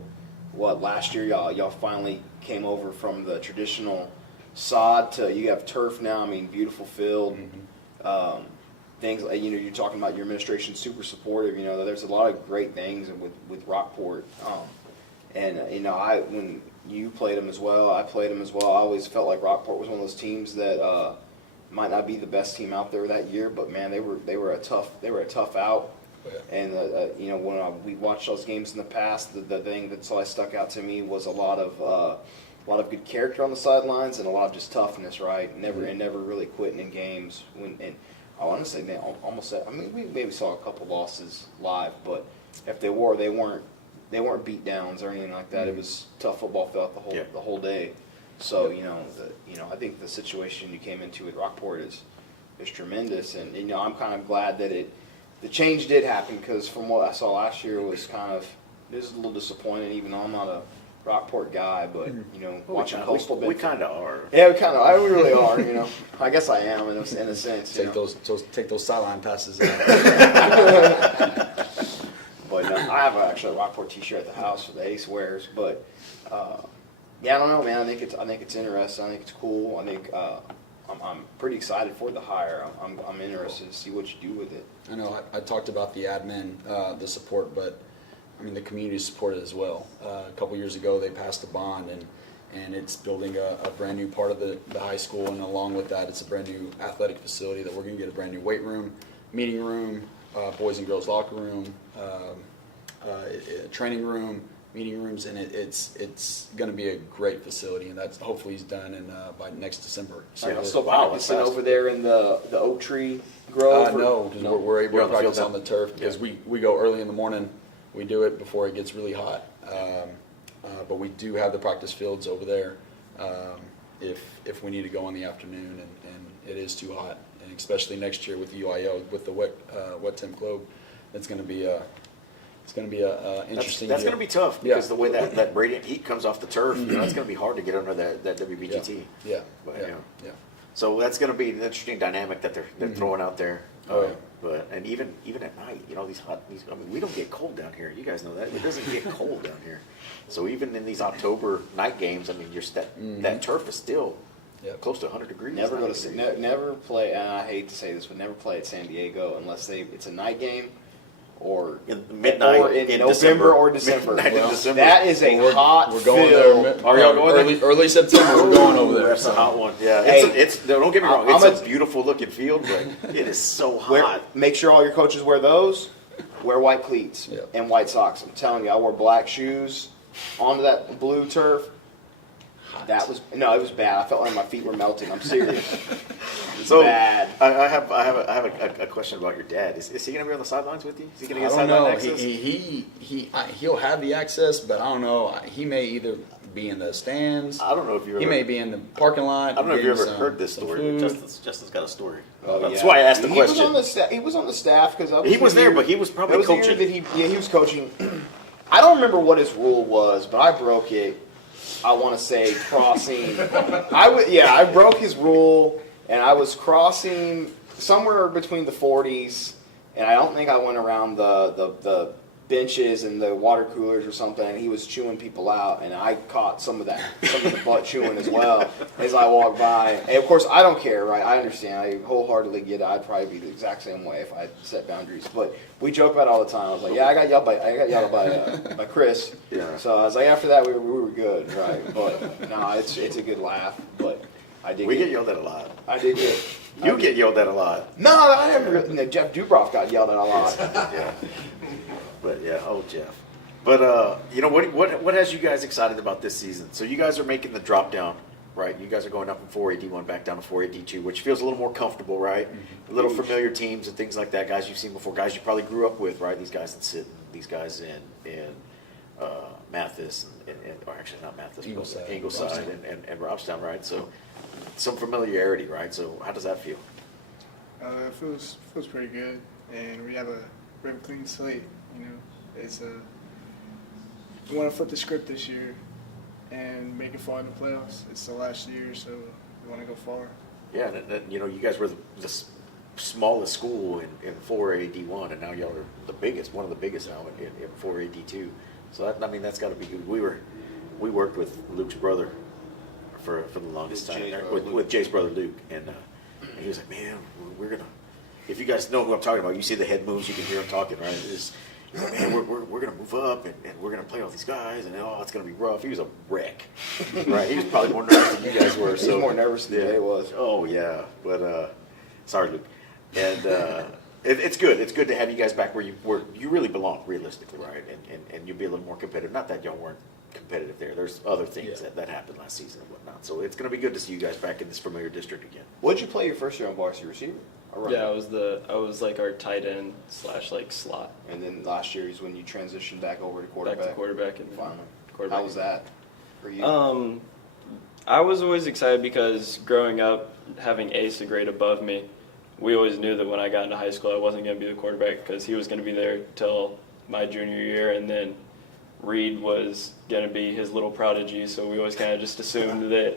last year y'all finally came over from the traditional sod to you have turf now. I mean, beautiful field. Things like, you're talking about your administration super supportive. There's a lot of great things with Rockport. And when you played them as well, I played them as well. I always felt like Rockport was one of those teams that might not be the best team out there that year, but man, they were a tough out. And when we watched those games in the past, the thing that's always stuck out to me was a lot of good character on the sidelines and a lot of just toughness, right? Never really quitting in games. I want to say, man, we maybe saw a couple losses live, but if they weren't beat downs or anything like that. It was tough football throughout the whole day. So I think the situation you came into with Rockport is tremendous, and I'm kind of glad that the change did happen, because from what I saw last year was this is a little disappointing, even though I'm not a Rockport guy, but watching Coastal Bend. We kind of are. Yeah, we really are. I guess I am in a sense. Take those sideline passes. But I have actually a Rockport T-shirt at the house for the Ace wears. But I don't know, man. I think it's interesting. I think it's cool. I think I'm pretty excited for the hire. I'm interested to see what you do with it. I know I talked about the admin, the support, but the community supported as well. A couple years ago, they passed a bond, and it's building a brand new part of the high school, and along with that, it's a brand new athletic facility that we're going to get a brand new weight room, meeting room, boys and girls locker room, training room, meeting rooms, and it's going to be a great facility, and that's hopefully is done by next December. So practicing over there in the oak tree grove? No, because we're able to practice on the turf, because we go early in the morning. We do it before it gets really hot. but we do have the practice fields over there if we need to go in the afternoon and it is too hot, and especially next year with UIL with the wet temp globe, it's going to be a interesting. That's deal. going to be tough because the way that radiant heat comes off the turf, that's going to be hard to get under that WBGT. Yeah. But, Yeah. So that's going to be an interesting dynamic that they're throwing out there. Oh, yeah. But and even at night, these hot. I mean, we don't get cold down here. You guys know that it doesn't get cold down here. So even in these October night games, I mean, that turf is still close to 100 degrees. Never play. And I hate to say this, but never play at San Diego unless it's a night game. Or midnight or in November December or December. Well, December. That is a hot We're going field. there. Are y'all going there? Early September. We're going over there. That's a hot one. Yeah, Hey, it's don't get me wrong. It's a beautiful looking field, but it is so hot. Make sure all your coaches wear those. Wear white cleats and white socks. I'm telling you, I wore black shoes onto that blue turf. It was bad. I felt like my feet were melting. I'm serious. So bad. I have a question about your dad. Is he going to be on the sidelines with you? Is he going to get sideline access? He'll have the access, but I don't know. He may either be in the stands. I don't know if you. He may be in the parking lot. I don't know if you ever heard this story. Justin's got a story. That's why I asked the question. He was on the staff because he was there, but he was probably coaching. He was coaching. I don't remember what his rule was, but I broke it. I want to say crossing. I broke his rule, and I was crossing somewhere between the 40s, and I don't think I went around the benches and the water coolers or something. And he was chewing people out, and I caught some of the butt chewing as well as I walked by. And of course, I don't care, right? I understand. I wholeheartedly get it. I'd probably be the exact same way if I set boundaries. But we joke about it all the time. I was like, yeah, I got yelled by Chris. Yeah. So I was like, after that, we were good, right? But no, it's a good laugh. But I did. We get yelled at a lot. I did get. You get yelled at a lot. No, I haven't. No, Jeff Dubroff got yelled at a lot. Yeah. But yeah, Jeff. But what has you guys excited about this season? So you guys are making the drop down, right? You guys are going up from 4AD1 back down to 4AD2, which feels a little more comfortable, right? A little familiar teams and things like that. Guys you've seen before, guys you probably grew up with, right? These guys that sit, these guys in Mathis or actually not Mathis, Ingleside and Robstown, right? So some familiarity, right? So how does that feel? It feels pretty good, and we have a clean slate. It's we want to flip the script this year and make it far in the playoffs. It's the last year, so we want to go far. Yeah, and you guys were the smallest school in 4AD1, and now y'all are the biggest, one of the biggest now in 4AD2. So that's got to be good. We worked with Luke's brother for the longest time, with Jay's brother Luke, and he was like, man, we're gonna. If you guys know who I'm talking about, you see the head moves, you can hear him talking, right? He's like, man, we're gonna move up and we're gonna play all these guys, and it's gonna be rough. He was a wreck, right? He was probably more nervous than you guys were. He was more nervous than Jay was. Oh yeah, but sorry, Luke. And it's good. It's good to have you guys back where you really belong, realistically, right? And you'll be a little more competitive. Not that y'all weren't competitive there. There's other things that happened last season and whatnot. So it's going to be good to see you guys back in this familiar district again. What did you play your first year on varsity receiver? Yeah, I was like our tight end / like slot. And then last year is when you transitioned back over to quarterback. Back to quarterback and finally. Quarterback. How was that for you? I was always excited because growing up, having Ace a grade above me, we always knew that when I got into high school, I wasn't going to be the quarterback because he was going to be there till my junior year, and then Reed was going to be his little prodigy. So we always kind of just assumed that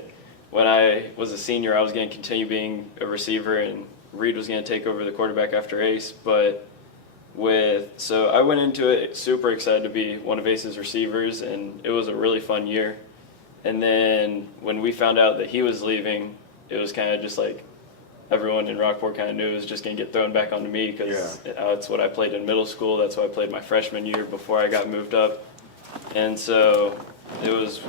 when I was a senior, I was going to continue being a receiver, and Reed was going to take over the quarterback after Ace. So I went into it super excited to be one of Ace's receivers, and it was a really fun year. And then when we found out that he was leaving, it was kind of just like everyone in Rockport kind of knew it was just going to get thrown back onto me because that's what I played in middle school. That's what I played my freshman year before I got moved up. And so it was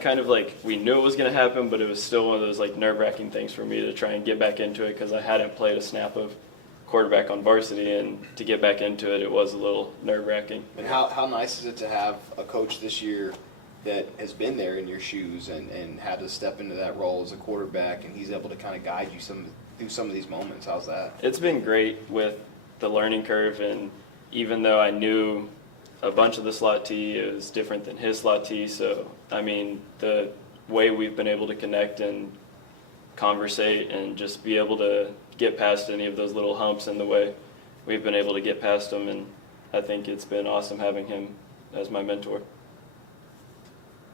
kind of like we knew it was going to happen, but it was still one of those nerve-wracking things for me to try and get back into it because I hadn't played a snap of quarterback on varsity, and to get back into it, it was a little nerve-wracking. And how nice is it to have a coach this year that has been there in your shoes and had to step into that role as a quarterback, and he's able to kind of guide you through some of these moments? How's that? It's been great with the learning curve, and even though I knew a bunch of the slot T is different than his slot T. So, I mean, the way we've been able to connect and conversate and just be able to get past any of those little humps in the way we've been able to get past them. And I think it's been awesome having him as my mentor.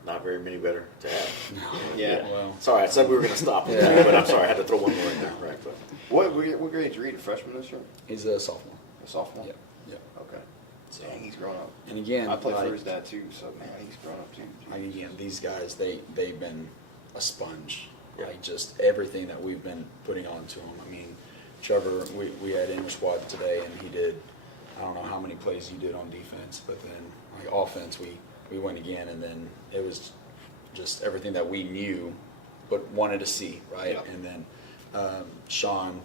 Not very many better to have. Yeah. Well, sorry, I said we were going to stop with that, but I'm sorry, I had to throw one more in there. Right. But What grade is Reed? A freshman this year? He's a sophomore. A sophomore? Yeah. Yeah. Okay. Dang, he's grown up. And again, I played like, for his dad too, so man, he's grown up too. Like again, these guys, they've been a sponge. Like just everything that we've been putting onto them. I mean, Trevor, we had inner squad today, and he did, I don't know how many plays he did on defense, but then like offense, we went again, and then it was just everything that we knew but wanted to see, right? Yeah. And then Sean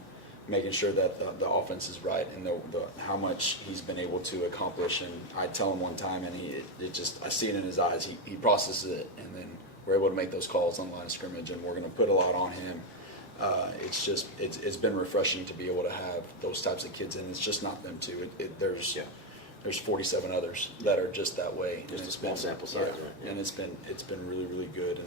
making sure that the offense is right, and the how much he's been able to accomplish. And I tell him one time, and it just, I see it in his eyes. He processes it, and then we're able to make those calls on the line of scrimmage, and we're going to put a lot on him. It's just it's been refreshing to be able to have those types of kids, and it's just not them two. There's 47 others that are just that way. Just a small sample size, right? Yeah. And it's been really, really good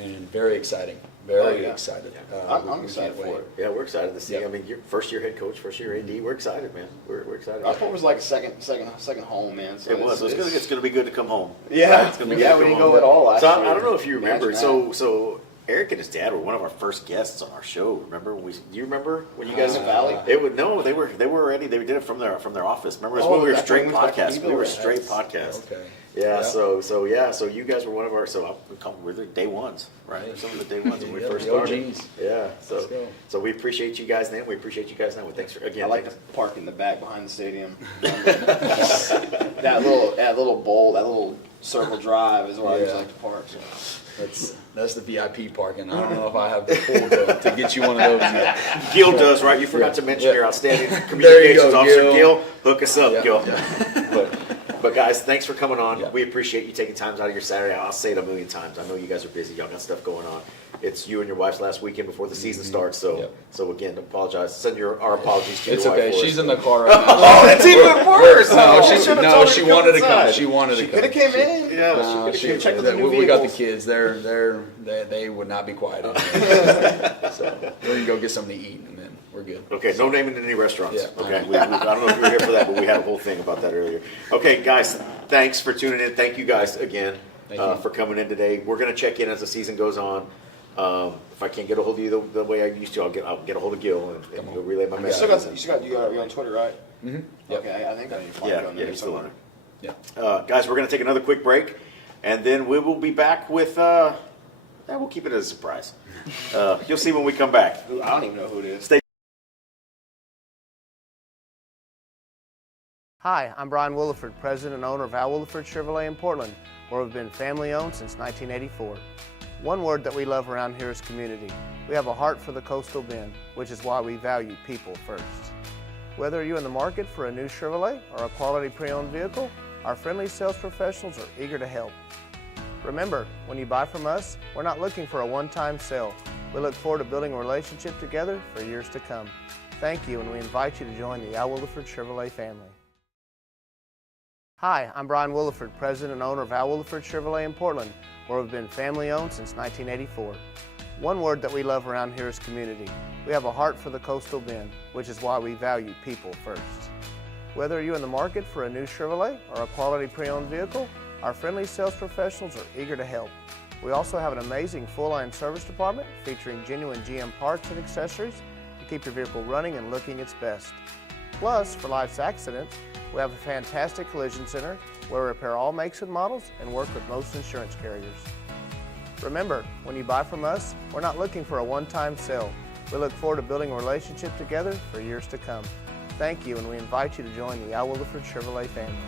and very exciting. Very excited. I'm excited for it. Yeah, we're excited to see. I mean, your first year head coach, first year AD. We're excited, man. We're excited. Our sport was like a second home, man. So it was. It's going to be good to come home. Yeah, right? It's gonna be good to we come didn't home. go at all last year. I don't know if you remember. Imagine So Eric and his dad were one of our first guests on our show. Remember? Do you remember when you guys in the Valley? They were already. They did it from their office. Remember? It was when we were straight podcast. We were straight podcast. Okay. Yeah. So you guys were one of our. We're the day ones, right? Some of the day ones when we first started. Yeah. So we appreciate you guys then. We appreciate you guys now. Thanks for again. I like to park in the back behind the stadium. that little bowl, that little circle drive is where I usually like to park. So. That's the VIP parking. I don't know if I have the pull to get you one of those yet. Gil does, right? You forgot to mention your outstanding communications officer, Gil. Hook us up, Gil. But guys, thanks for coming on. We appreciate you taking time out of your Saturday. I'll say it a million times. I know you guys are busy. Y'all got stuff going on. It's you and your wife's last weekend before the season starts. So again, apologize. Send our apologies to your wife. It's okay. For She's us. in the car right now. Oh, that's even worse. She wanted to come. She wanted to come. Could have came in. Yeah, she could have checked the new we got the kids. They would not be quiet. So we're gonna go get something to eat, and then we're good. Okay, no naming any restaurants. Yeah. Okay, I don't know if you were here for that, but we had a whole thing about that earlier. Okay, guys, thanks for tuning in. Thank you guys again for coming in today. We're gonna check in as the season goes on. If I can't get a hold of you the way I used to, I'll get a hold of Gil and you'll relay my message. You're on Twitter, right? Mm-hmm. Yep. Okay, I think I need to find you on there. He's still on there. Yeah. Guys, we're gonna take another quick break, and then we will be back with. We'll keep it as a surprise. You'll see when we come back. I don't even know who it is. Stay. Hi, I'm Brian Williford, president and owner of Al Williford Chevrolet in Portland, where we've been family owned since 1984. One word that we love around here is community. We have a heart for the coastal bend, which is why we value people first. Whether you're in the market for a new Chevrolet or a quality pre-owned vehicle, our friendly sales professionals are eager to help. Remember, when you buy from us, we're not looking for a one-time sale. We look forward to building a relationship together for years to come. Thank you, and we invite you to join the Al Williford Chevrolet family. Hi, I'm Brian Williford, president and owner of Al Williford Chevrolet in Portland, where we've been family owned since 1984. One word that we love around here is community. We have a heart for the coastal bend, which is why we value people first. Whether you're in the market for a new Chevrolet or a quality pre-owned vehicle, our friendly sales professionals are eager to help. We also have an amazing full-line service department featuring genuine GM parts and accessories to keep your vehicle running and looking its best. Plus, for life's accidents, we have a fantastic collision center where we repair all makes and models and work with most insurance carriers. Remember, when you buy from us, we're not looking for a one-time sale. We look forward to building a relationship together for years to come. Thank you, and we invite you to join the Al Williford Chevrolet family.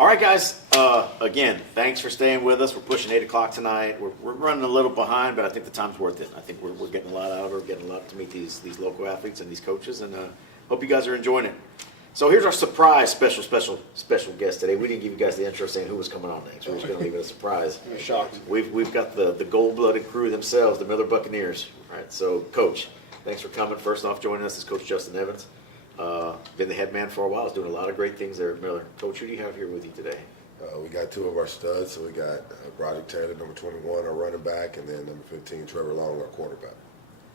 All right, guys. Again, thanks for staying with us. We're pushing 8 o'clock tonight. We're running a little behind, but I think the time's worth it. I think we're getting a lot out of it. We're getting a lot to meet these local athletes and these coaches, and hope you guys are enjoying it. So here's our surprise special guest today. We didn't give you guys the intro saying who was coming on next. We're just going to leave it a surprise. I'm shocked. We've got the gold-blooded crew themselves, the Miller Buccaneers. All right, so Coach, thanks for coming. First off, joining us is Coach Justin Evans. Been the head man for a while. He's doing a lot of great things there at Miller. Coach, who do you have here with you today? We got two of our studs. So we got Broderick Taylor, number 21, our running back, and then number 15, Trevor Long, our quarterback.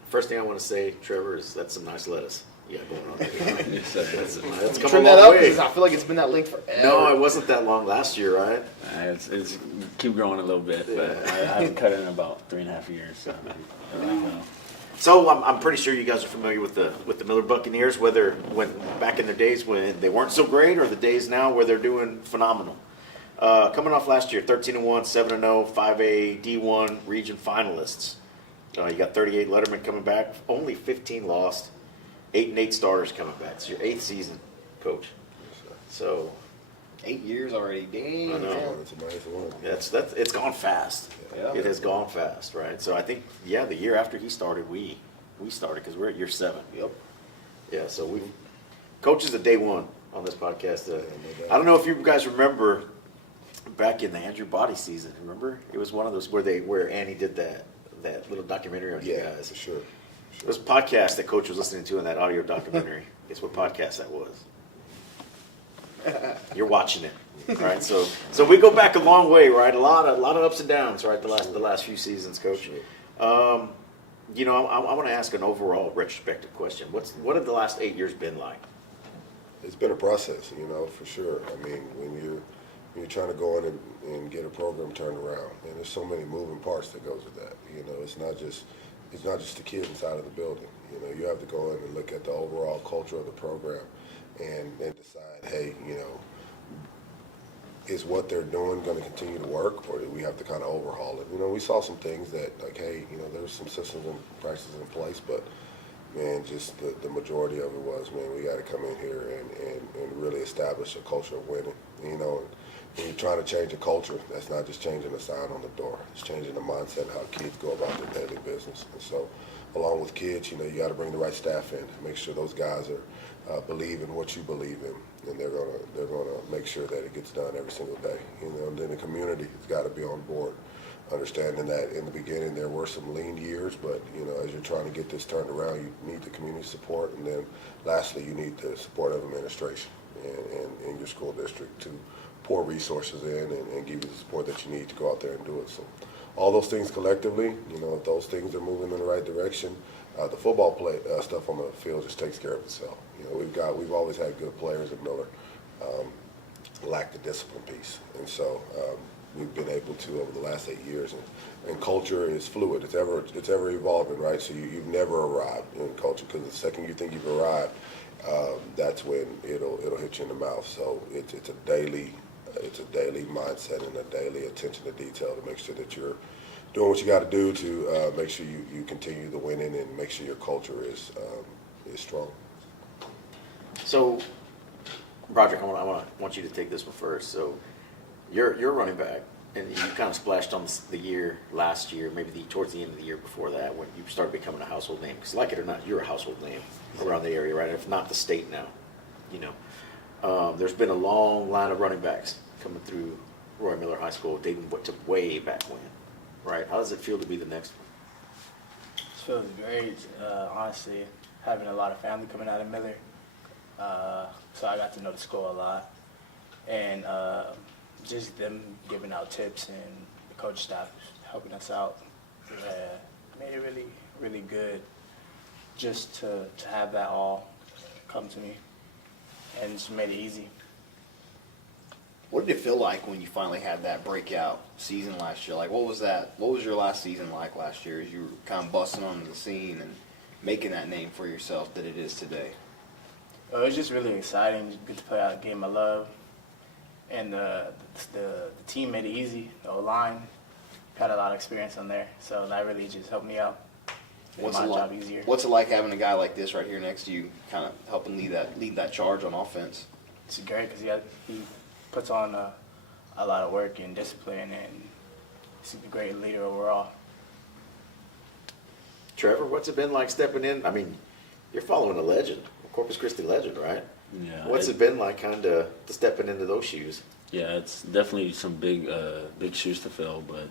First thing I want to say, Trevor, is that's some nice lettuce. Yeah, going on there. That's come Trim a long that up way. because I feel like it's been that length forever. No, it wasn't that long last year, right? It's keep growing a little bit, but I haven't cut it in about 3.5 years. So there we go. So I'm pretty sure you guys are familiar with the Miller Buccaneers, whether when back in the days when they weren't so great or the days now where they're doing phenomenal. Coming off last year, 13-1, 7-0, 5A D1 region finalists. You got 38 lettermen coming back, only 15 lost, 8-8 starters coming back. It's your 8th season, Coach. So 8 years already. Dang. I know. That's it's gone fast. Yeah. It has gone fast, right? So I think, yeah, the year after he started, we started because we're at year 7. Yep. Yeah, so we coaches at day 1 on this podcast. I don't know if you guys remember back in the Andrew Body season. Remember, it was one of those where Annie did that little documentary on you guys. For sure. It was a podcast that Coach was listening to in that audio documentary. Guess what podcast that was? You're watching it, right? So we go back a long way, right? A lot of ups and downs, right? The last few seasons, Coach. You know, I want to ask an overall retrospective question. What have the last 8 years been like? It's been a process, you know, for sure. I mean, when you're trying to go in and get a program turned around, and there's so many moving parts that goes with that. You know, it's not just the kids inside of the building. You know, you have to go in and look at the overall culture of the program and decide, hey, you know, is what they're doing going to continue to work, or do we have to kind of overhaul it? You know, we saw some things that, like, hey, you know, there's some systems and practices in place, but man, just the majority of it was, man, we got to come in here and really establish a culture of winning. You know, when you're trying to change a culture, that's not just changing the sign on the door. It's changing the mindset, how kids go about their daily business. And so, along with kids, you know, you got to bring the right staff in, make sure those guys are believe in what you believe in, and they're gonna make sure that it gets done every single day. You know, and then the community has got to be on board, understanding that in the beginning there were some lean years, but you know, as you're trying to get this turned around, you need the community support, and then lastly, you need the support of administration and your school district to pour resources in and give you the support that you need to go out there and do it. So all those things collectively, you know, if those things are moving in the right direction, the football stuff on the field just takes care of itself. You know, we've always had good players at Miller, lack the discipline piece, and so we've been able to over the last 8 years. And culture is fluid; it's ever evolving, right? So you've never arrived in culture, because the second you think you've arrived, that's when it'll hit you in the mouth. So it's a daily mindset and a daily attention to detail to make sure that you're doing what you got to do to make sure you continue the winning and make sure your culture is strong. So, Broderick, I want you to take this one first. So, you're a running back, and you kind of splashed on the year last year, maybe towards the end of the year before that, when you started becoming a household name. Because, like it or not, you're a household name around the area, right? If not the state now, you know. There's been a long line of running backs coming through Roy Miller High School, dating to way back when, right? How does it feel to be the next one? It feels great, honestly, having a lot of family coming out of Miller. So I got to know the school a lot. And just them giving out tips and the coach staff helping us out made it really, really good just to have that all come to me. And just made it easy. What did it feel like when you finally had that breakout season last year? Like, what was that? What was your last season like last year as you were kind of busting onto the scene and making that name for yourself that it is today? It was just really exciting to get to play out a game I love. And the team made it easy. The O-line had a lot of experience on there. So that really just helped me out. Made my job easier. What's it like having a guy like this right here next to you, kind of helping lead that charge on offense? It's great because he puts on a lot of work and discipline, and he's a great leader overall. Trevor, what's it been like stepping in? I mean, you're following a legend, a Corpus Christi legend, right? Yeah. What's it been like kind of stepping into those shoes? Yeah, it's definitely some big shoes to fill, but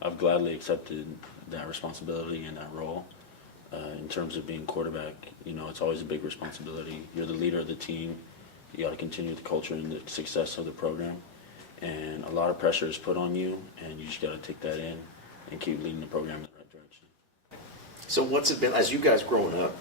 I've gladly accepted that responsibility and that role. In terms of being quarterback, you know, it's always a big responsibility. You're the leader of the team. You got to continue the culture and the success of the program. And a lot of pressure is put on you, and you just got to take that in and keep leading the program in the right direction. So what's it been, as you guys growing up,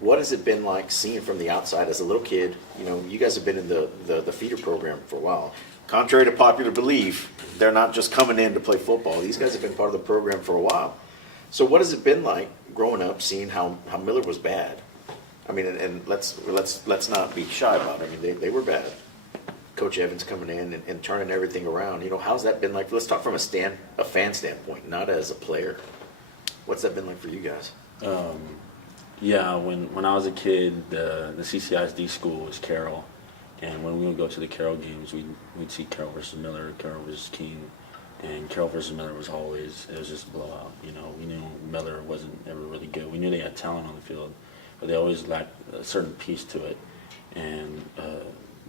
what has it been like seeing from the outside as a little kid? You know, you guys have been in the feeder program for a while. Contrary to popular belief, they're not just coming in to play football. These guys have been part of the program for a while. So what has it been like growing up, seeing how Miller was bad? I mean, and let's not be shy about it. I mean, they were bad. Coach Evans coming in and turning everything around. You know, how's that been like? Let's talk from a fan standpoint, not as a player. What's that been like for you guys? Yeah, when I was a kid, the CCISD school was Carroll, and when we would go to the Carroll games, we'd see Carroll versus Miller, Carroll versus King, and Carroll versus Miller was just a blowout. You know, we knew Miller wasn't ever really good. We knew they had talent on the field, but they always lacked a certain piece to it. And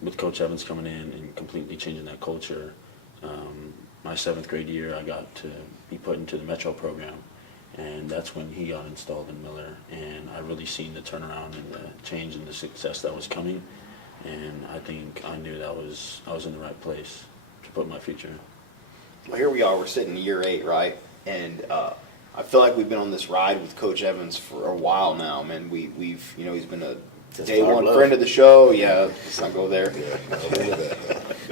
with Coach Evans coming in and completely changing that culture, my 7th grade year, I got to be put into the Metro program. And that's when he got installed in Miller, and I really seen the turnaround and the change and the success that was coming, and I think I knew that I was in the right place to put my future in. Well, here we are. We're sitting in year 8, right? And I feel like we've been on this ride with Coach Evans for a while now. Man, we've you know, he's been a day one friend of the show. Yeah, let's not go there. Yeah,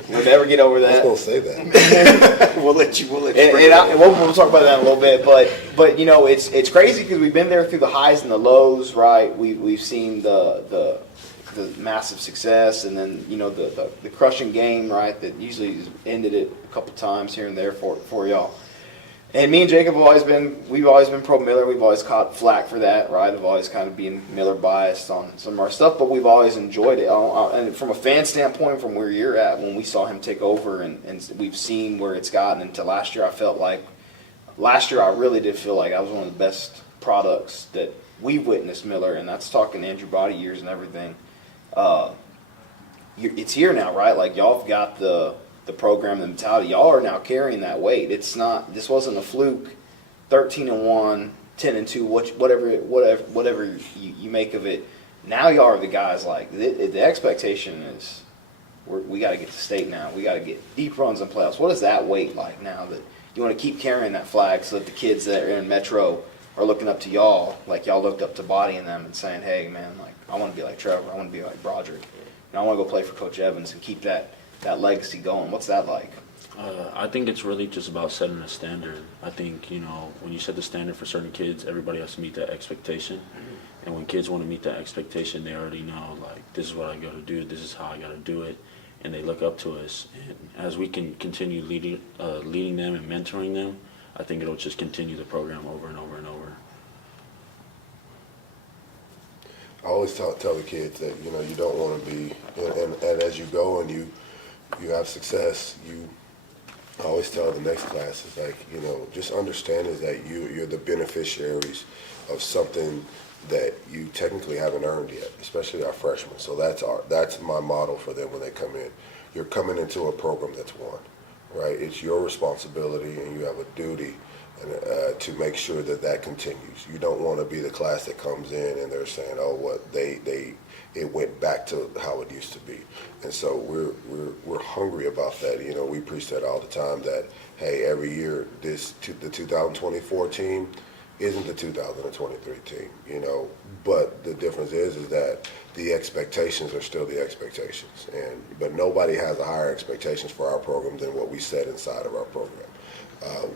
we'll never get over that. I was gonna say that. We'll let you. And we'll talk about that in a little bit. But you know, it's crazy because we've been there through the highs and the lows, right? We've seen the massive success, and then you know the crushing game, right? That usually has ended it a couple times here and there for y'all. And me and Jacob we've always been pro Miller. We've always caught flack for that, right? I've always kind of been Miller biased on some of our stuff, but we've always enjoyed it. And from a fan standpoint, from where you're at, when we saw him take over and we've seen where it's gotten into last year, I really did feel like I was one of the best products that we've witnessed Miller, and that's talking Andrew Body years and everything. It's here now, right? Like, y'all have got the program, the mentality. Y'all are now carrying that weight. This wasn't a fluke. 13-1, 10-2, whatever you make of it. Now y'all are the guys. Like, the expectation is, we got to get to state now. We got to get deep runs in playoffs. What is that weight like now that you want to keep carrying that flag, so that the kids that are in Metro are looking up to y'all, like y'all looked up to Body and them, and saying, hey man, like, I want to be like Trevor. I want to be like Broderick. And I want to go play for Coach Evans and keep that legacy going. What's that like? I think it's really just about setting a standard. I think, when you set the standard for certain kids, everybody has to meet that expectation. And when kids want to meet that expectation, they already know, like, this is what I got to do, this is how I got to do it, and they look up to us. And as we can continue leading them and mentoring them, I think it'll just continue the program over and over and over. I always tell the kids that, you don't want to be, and as you go and you have success, I always tell the next class, is like, just understand is that you're the beneficiaries of something that you technically haven't earned yet, especially our freshmen. So that's my motto for them when they come in. You're coming into a program that's won, right? It's your responsibility, and you have a duty to make sure that continues. You don't want to be the class that comes in and they're saying, oh, what it went back to how it used to be. And so we're hungry about that. We preach that all the time, that hey, every year the 2024 team isn't the 2023 team, but the difference is that the expectations are still the expectations, but nobody has a higher expectations for our program than what we set inside of our program.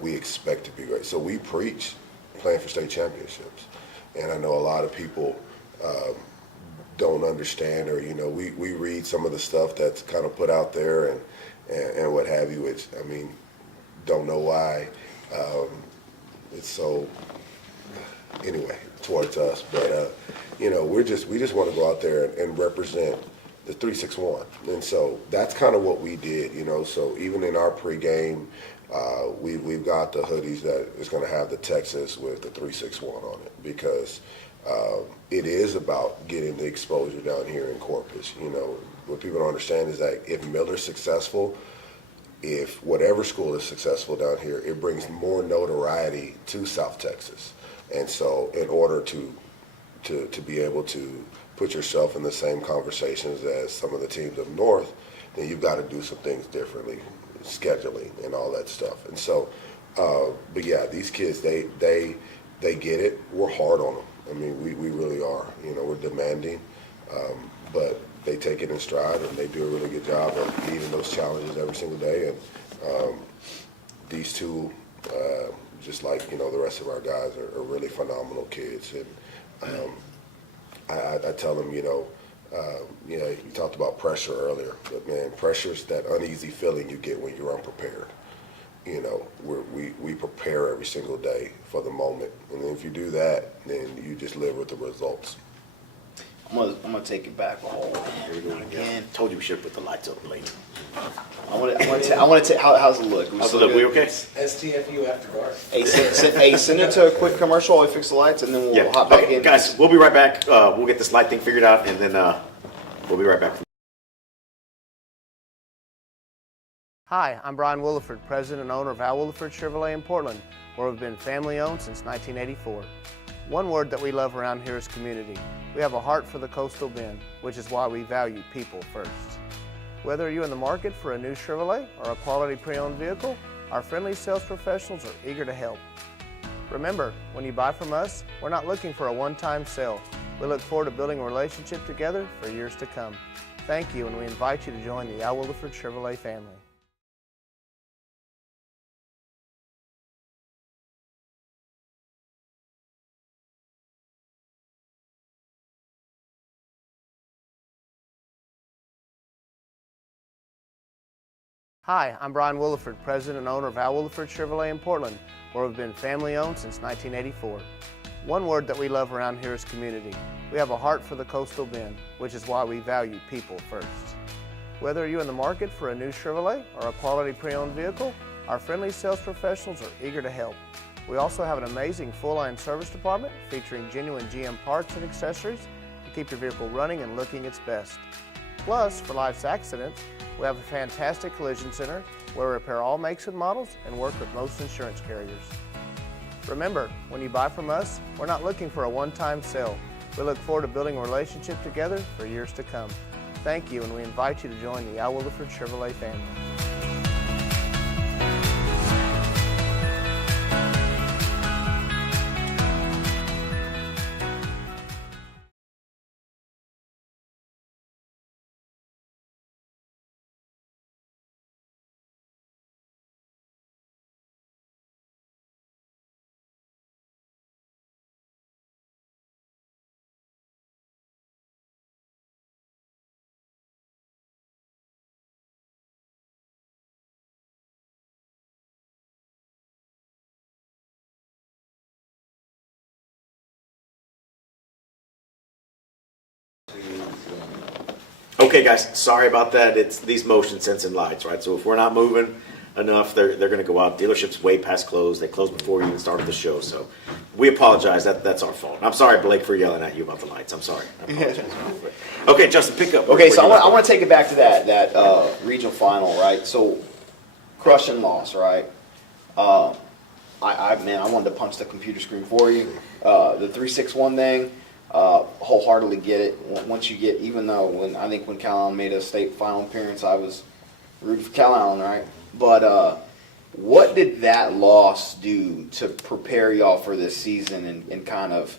We expect to be great. So we preach playing for state championships. And I know a lot of people don't understand, or, we read some of the stuff that's kind of put out there and what have you, which, don't know why it's so, anyway, towards us. But, we just want to go out there and represent the 361. And so that's kind of what we did, so even in our pregame, we've got the hoodies that is going to have the Texas with the 361 on it, because it is about getting the exposure down here in Corpus. What people don't understand is that if Miller's successful, if whatever school is successful down here, it brings more notoriety to South Texas. And so in order to be able to put yourself in the same conversations as some of the teams up north, then you've got to do some things differently, scheduling and all that stuff. And so, but yeah, these kids, they get it. We're hard on them. We really are. We're demanding, but they take it in stride, and they do a really good job of meeting those challenges every single day. And these two, just like the rest of our guys, are really phenomenal kids. And I tell them, you talked about pressure earlier, but man, pressure is that uneasy feeling you get when you're unprepared. We prepare every single day for the moment, and if you do that, then you just live with the results. I'm gonna take it back a whole. Here we go again. Told you we should put the lights up later. I want to. How's it look? How's it look? We okay? STFU after dark. Hey, send it to a quick commercial while we fix the lights, and then we'll hop back in. Guys, we'll be right back. We'll get this light thing figured out, and then we'll be right back. Hi, I'm Brian Williford, president and owner of Al Williford Chevrolet in Portland, where we've been family owned since 1984. One word that we love around here is community. We have a heart for the coastal bend, which is why we value people first. Whether you're in the market for a new Chevrolet or a quality pre-owned vehicle, our friendly sales professionals are eager to help. Remember, when you buy from us, we're not looking for a one-time sale. We look forward to building a relationship together for years to come. Thank you, and we invite you to join the Al Williford Chevrolet family. Hi, I'm Brian Williford, president and owner of Al Williford Chevrolet in Portland, where we've been family owned since 1984. One word that we love around here is community. We have a heart for the Coastal Bend, which is why we value people first. Whether you're in the market for a new Chevrolet or a quality pre-owned vehicle, our friendly sales professionals are eager to help. We also have an amazing full-line service department featuring genuine GM parts and accessories to keep your vehicle running and looking its best. Plus, for life's accidents, we have a fantastic collision center where we repair all makes and models and work with most insurance carriers. Remember, when you buy from us, we're not looking for a one-time sale. We look forward to building a relationship together for years to come. Thank you, and we invite you to join the Al Williford Chevrolet family. Okay, guys, sorry about that. It's these motion sensing lights, right? So if we're not moving enough, they're going to go out. Dealership's way past close. They closed before we even started the show, so we apologize. That's our fault. I'm sorry, Blake, for yelling at you about the lights. I'm sorry. I apologize. Okay, Justin, pick up. Okay, so I want to take it back to that regional final, right? So crush and loss, right? I wanted to punch the computer screen for you. The 3-6-1 thing. Wholeheartedly get it. Once you get, even though when Calallen made a state final appearance, I was rooting for Calallen, right? But what did that loss do to prepare y'all for this season and kind of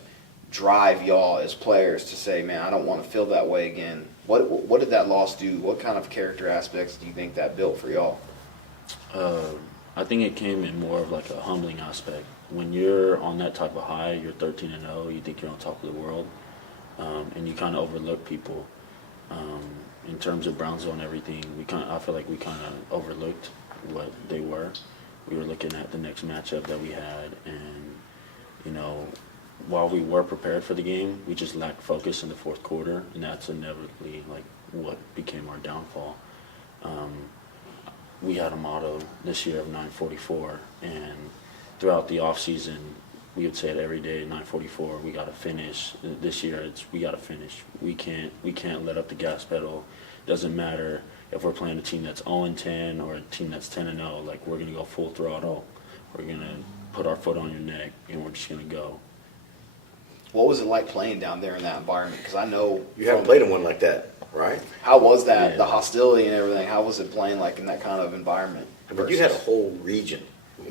drive y'all as players to say, man, I don't want to feel that way again? What did that loss do? What kind of character aspects do you think that built for y'all? I think it came in more of like a humbling aspect. When you're on that type of high, you're 13-0, you think you're on top of the world, and you kind of overlook people. In terms of Brownsville and everything, I feel like we kind of overlooked what they were. We were looking at the next matchup that we had, and while we were prepared for the game, we just lacked focus in the fourth quarter, and that's inevitably like what became our downfall. We had a motto this year of 944, and throughout the off season, we would say it every day. 944, we got to finish. This year, we got to finish. We can't let up the gas pedal. Doesn't matter if we're playing a team that's 0-10 or a team that's 10-0. Like, we're gonna go full throttle. We're gonna put our foot on your neck, and we're just gonna go. What was it like playing down there in that environment? Because I know you haven't played in one like that, right? How was that? Yeah. The hostility and everything. How was it playing like in that kind of environment? But you had a whole region.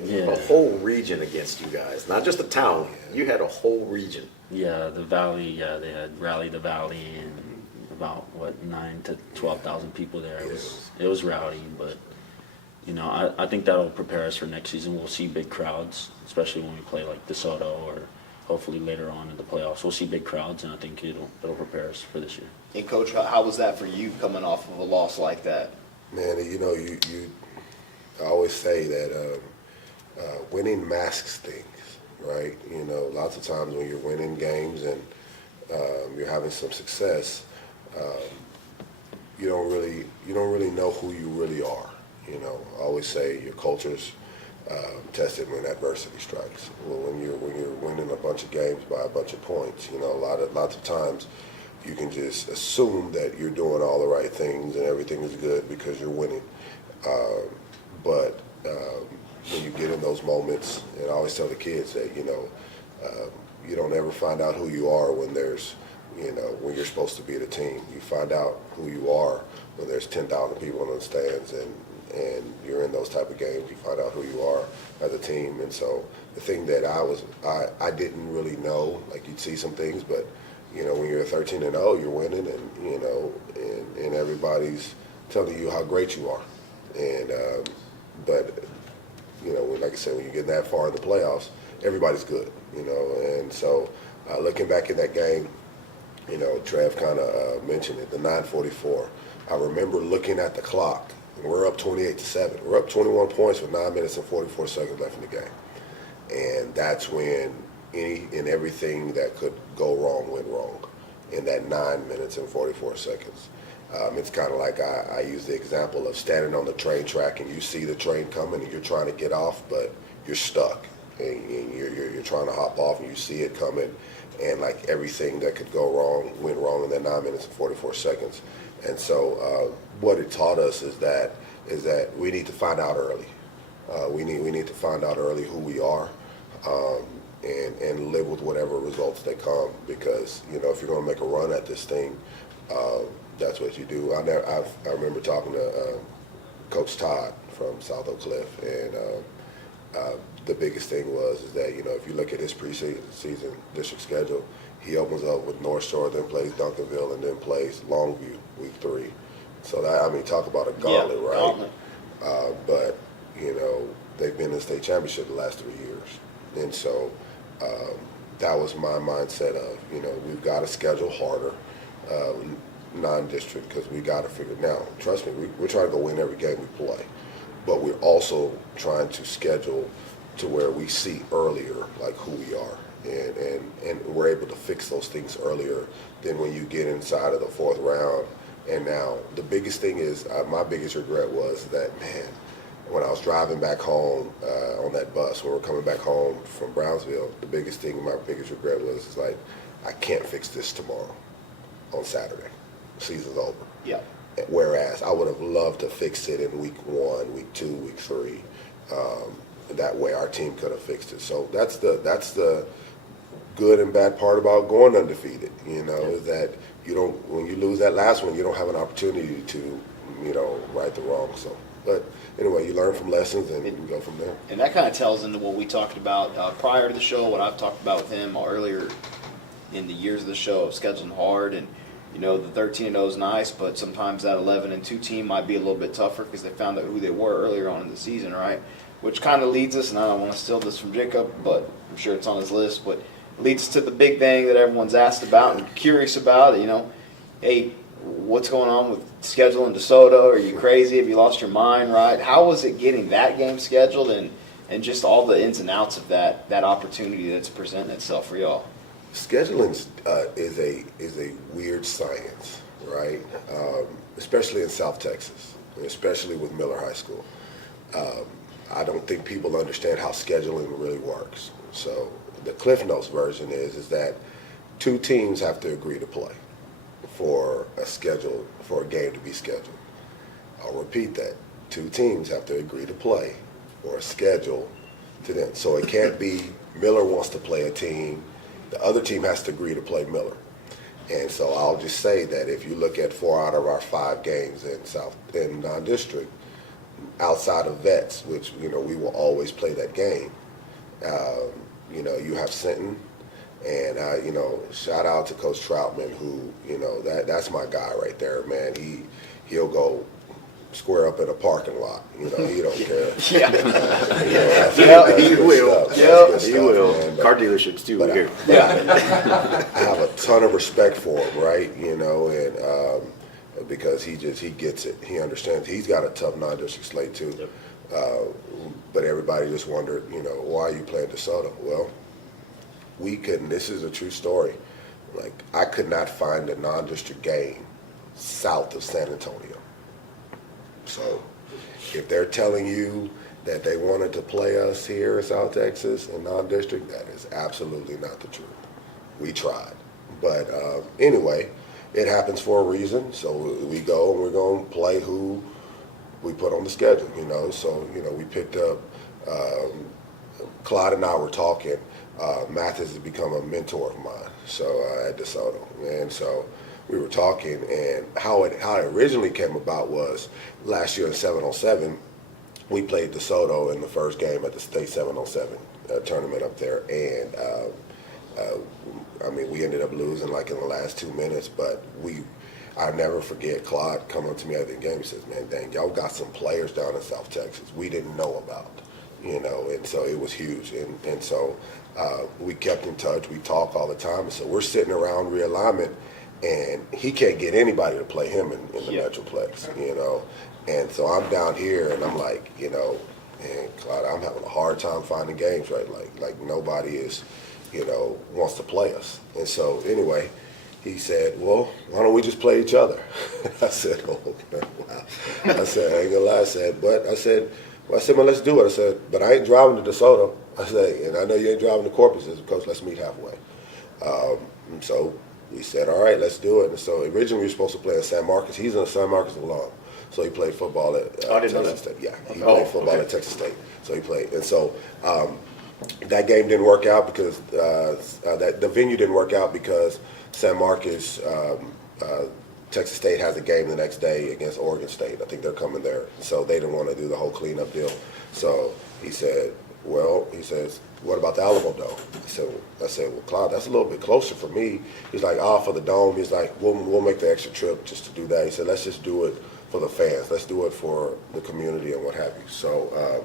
Yeah. A whole region against you guys, not just a town. You had a whole region. Yeah, the valley. Yeah, they had Rally the Valley, and about 9,000 to 12,000 people there. It was rowdy, but I think that'll prepare us for next season. We'll see big crowds, especially when we play like DeSoto or hopefully later on in the playoffs. We'll see big crowds, and I think it'll prepare us for this year. And Coach, how was that for you coming off of a loss like that? Man, I always say that. Winning masks things, right? Lots of times when you're winning games and you're having some success, you don't really know who you really are. I always say your culture's tested when adversity strikes. Well, when you're winning a bunch of games by a bunch of points, lots of times you can just assume that you're doing all the right things and everything is good because you're winning. But when you get in those moments, and I always tell the kids that, you don't ever find out who you are when when you're supposed to be the team. You find out who you are when there's 10,000 people in the stands and you're in those type of games. You find out who you are as a team. And so the thing that I didn't really know, like you'd see some things, but, when you're 13-0, you're winning and everybody's telling you how great you are. And, but, like I said, when you get that far in the playoffs, everybody's good, and so looking back at that game, Trev kind of mentioned it, the 9:44. I remember looking at the clock, and we're up 28-7. We're up 21 points with 9 minutes and 44 seconds left in the game. And that's when any and everything that could go wrong went wrong in that 9 minutes and 44 seconds. It's kind of like I use the example of standing on the train track and you see the train coming and you're trying to get off, but you're stuck and you're trying to hop off and you see it coming, and like everything that could go wrong went wrong in that 9 minutes and 44 seconds. And so what it taught us is that we need to find out early. We need to find out early who we are, and live with whatever results that come, because if you're going to make a run at this thing, that's what you do. I remember talking to Coach Todd from South Oak Cliff, and the biggest thing was that if you look at his preseason district schedule, he opens up with North Shore, then plays Duncanville, and then plays Longview week 3. So that, talk about a gauntlet, right? Gauntlet. But they've been in the state championship the last 3 years, and so that was my mindset of we've got to schedule harder. Non-district, because we got to figure now. Trust me, we're trying to go win every game we play, but we're also trying to schedule to where we see earlier like who we are, and we're able to fix those things earlier than when you get inside of the 4th round. And now the biggest thing is my biggest regret was that, man, when I was driving back home on that bus when we were coming back home from Brownsville, my biggest regret was like, I can't fix this tomorrow on Saturday. Season's over. Yeah. Whereas I would have loved to fix it in week 1, week 2, week 3. That way our team could have fixed it. So that's the good and bad part about going undefeated. Is that when you lose that last one, you don't have an opportunity to right the wrong. So, but anyway, you learn from lessons and you can go from there. And that kind of tells into what we talked about prior to the show, what I've talked about with him earlier in the years of the show of scheduling hard. And the 13-0 is nice, but sometimes that 11-2 team might be a little bit tougher because they found out who they were earlier on in the season, right? Which kind of leads us, and I don't want to steal this from Jacob, but I'm sure it's on his list, but leads to the big thing that everyone's asked about and curious about. Hey, what's going on with scheduling DeSoto? Are you crazy? Have you lost your mind, right? How was it getting that game scheduled and just all the ins and outs of that opportunity that's presenting itself for y'all? Scheduling is a weird science, right? Especially in South Texas, especially with Miller High School. I don't think people understand how scheduling really works. So the Cliff Notes version is that 2 teams have to agree to play for a game to be scheduled. I'll repeat that. 2 teams have to agree to play for a schedule to them. So it can't be Miller wants to play a team, the other team has to agree to play Miller. And so I'll just say that if you look at 4 out of our 5 games in non-district, outside of vets, which we will always play that game, you have Sinton, and shout out to Coach Troutman, who that's my guy right there, man. He'll go square up in a parking lot. He don't care. Yeah. He will. He will. Man, car dealerships too. I have a ton of respect for him, right? Because he gets it. He understands. He's got a tough non-district slate too. Yep. But everybody just wondered, why are you playing DeSoto? Well, we couldn't. This is a true story. Like, I could not find a non-district game south of San Antonio. So if they're telling you that they wanted to play us here in South Texas in non-district, that is absolutely not the truth. We tried. But anyway, it happens for a reason. So we go and we're going to play who we put on the schedule, So, we picked up, Clyde and I were talking. Mathis has become a mentor of mine, so at DeSoto. And so we were talking, and how it originally came about was last year in 7-on-7, we played DeSoto in the first game at the state 7-on-7 tournament up there, and we ended up losing like in the last 2 minutes, but I'll never forget Clyde coming up to me at the game. He says, "Man, dang, y'all got some players down in South Texas we didn't know about," and so it was huge, and so we kept in touch. We talk all the time, and so we're sitting around realignment, and he can't get anybody to play him in the Metroplex, and so I'm down here, and I'm like, And Clyde, I'm having a hard time finding games, right? Like nobody is, wants to play us. And so anyway, he said, well, why don't we just play each other? I said, oh, okay, wow. I said, I ain't gonna lie. I said, well, let's do it. I said, but I ain't driving to DeSoto. I said, and I know you ain't driving to Corpus. I said, Coach, let's meet halfway. And so we said, all right, let's do it. And so originally we were supposed to play in San Marcos. He's a San Marcos alum. So he played football at Texas State. Yeah, he played football at Texas State. So he played. And so that game didn't work out because the venue didn't work out because San Marcos, Texas State has a game the next day against Oregon State. I think they're coming there. So they didn't want to do the whole cleanup deal. So he said, what about the Alamo Dome? I said, well, Clyde, that's a little bit closer for me. He's like, for the Dome. He's like, we'll make the extra trip just to do that. He said, let's just do it for the fans. Let's do it for the community and what have you. So,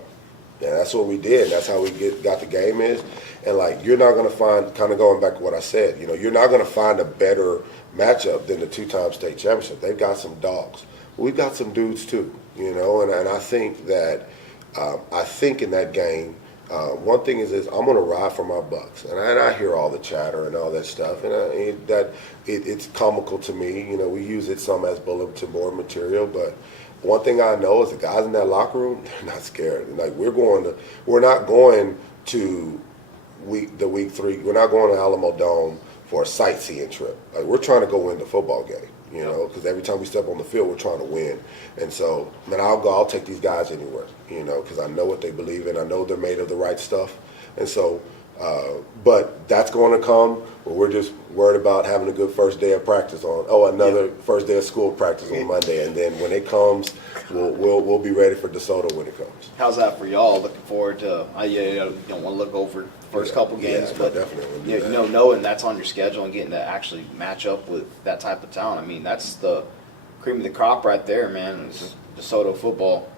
yeah, that's what we did. That's how we got the game is. And, you're not going to find, kind of going back to what I said, you're not going to find a better matchup than the two-time state championship. They've got some dogs. We've got some dudes, too, and I think that, in that game, one thing is I'm going to ride for my Bucks, and I hear all the chatter and all that stuff, and it's comical to me. We use it some as bulletin board material, but one thing I know is the guys in that locker room, they're not scared. We're not going to the week 3. We're not going to Alamo Dome for a sightseeing trip. We're trying to go win the football game, because every time we step on the field, we're trying to win. And so, man, I'll take these guys anywhere, because I know what they believe in. I know they're made of the right stuff. And so, but that's going to come where we're just worried about having a good first day of practice first day of school practice on Monday. And then when it comes, we'll be ready for DeSoto when it comes. How's that for y'all? Looking forward to, you don't want to look over the first couple games, but knowing that's on your schedule and getting to actually match up with that type of talent. I mean, that's the cream of the crop right there, man. It's DeSoto football.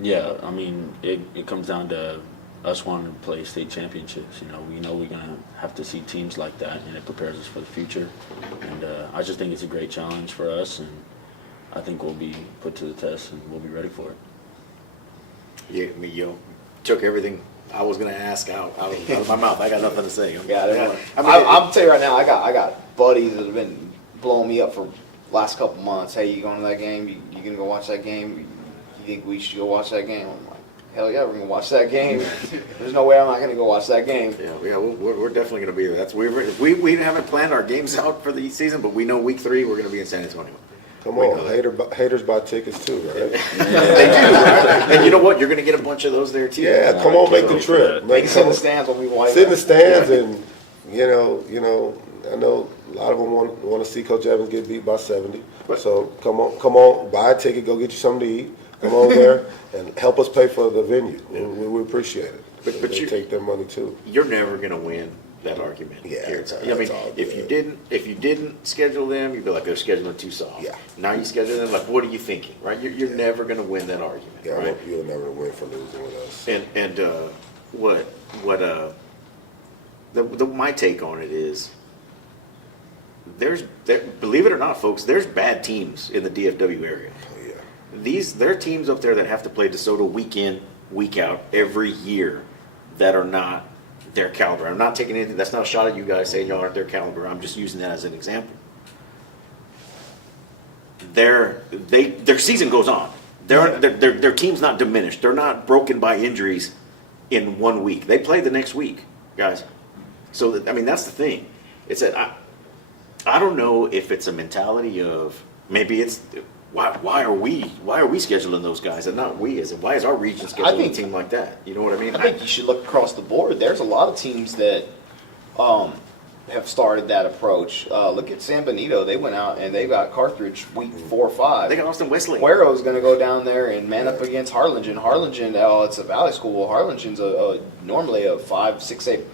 Yeah, I mean, it comes down to us wanting to play state championships. We know we're going to have to see teams like that, and it prepares us for the future. And I just think it's a great challenge for us, and I think we'll be put to the test, and we'll be ready for it. Yeah, I mean, took everything I was going to ask out of my mouth. I got nothing to say. I'll tell you right now, I got buddies that have been blowing me up for last couple months. Hey, you going to that game? You going to go watch that game? You think we should go watch that game? I'm like, hell yeah, we're going to watch that game. There's no way I'm not going to go watch that game. Yeah, we're definitely going to be there. We haven't planned our games out for the season, but we know week 3 we're going to be in San Antonio. Come on, haters buy tickets too, right? They do, right? And you know what? You're going to get a bunch of those there too. Yeah, come on, make the trip. Sit in the stands when we watch. Sit in the stands, and I know a lot of them want to see Coach Evans get beat by 70. So come on, buy a ticket, go get you something to eat. Come on there and help us pay for the venue. We appreciate it. But you take their money too. You're never going to win that argument. Yeah, I mean, if you didn't schedule them, you'd be like, they're scheduling too soft. Yeah. Now you schedule them, like, what are you thinking, right? You're never going to win that argument. Yeah, right? You'll never win for losing with us. My take on it is, believe it or not, folks, there's bad teams in the DFW area. There are teams up there that have to play DeSoto week in, week out, every year that are not their caliber. I'm not taking anything. That's not a shot at you guys saying y'all aren't their caliber. I'm just using that as an example. Their season goes on. Their team's not diminished. They're not broken by injuries in 1 week. They play the next week, guys. So I mean, that's the thing. It's that I don't know if it's a mentality of maybe it's. Why are we scheduling those guys and not we? Why is our region scheduling a team like that? You know what I mean? I think you should look across the board. There's a lot of teams that have started that approach. Look at San Benito. They went out and they got Carthage week 4 or 5. They got Austin Wesleyan. Cuero's going to go down there and man up against Harlingen. Harlingen, it's a valley school. Harlingen's normally a 5, 6A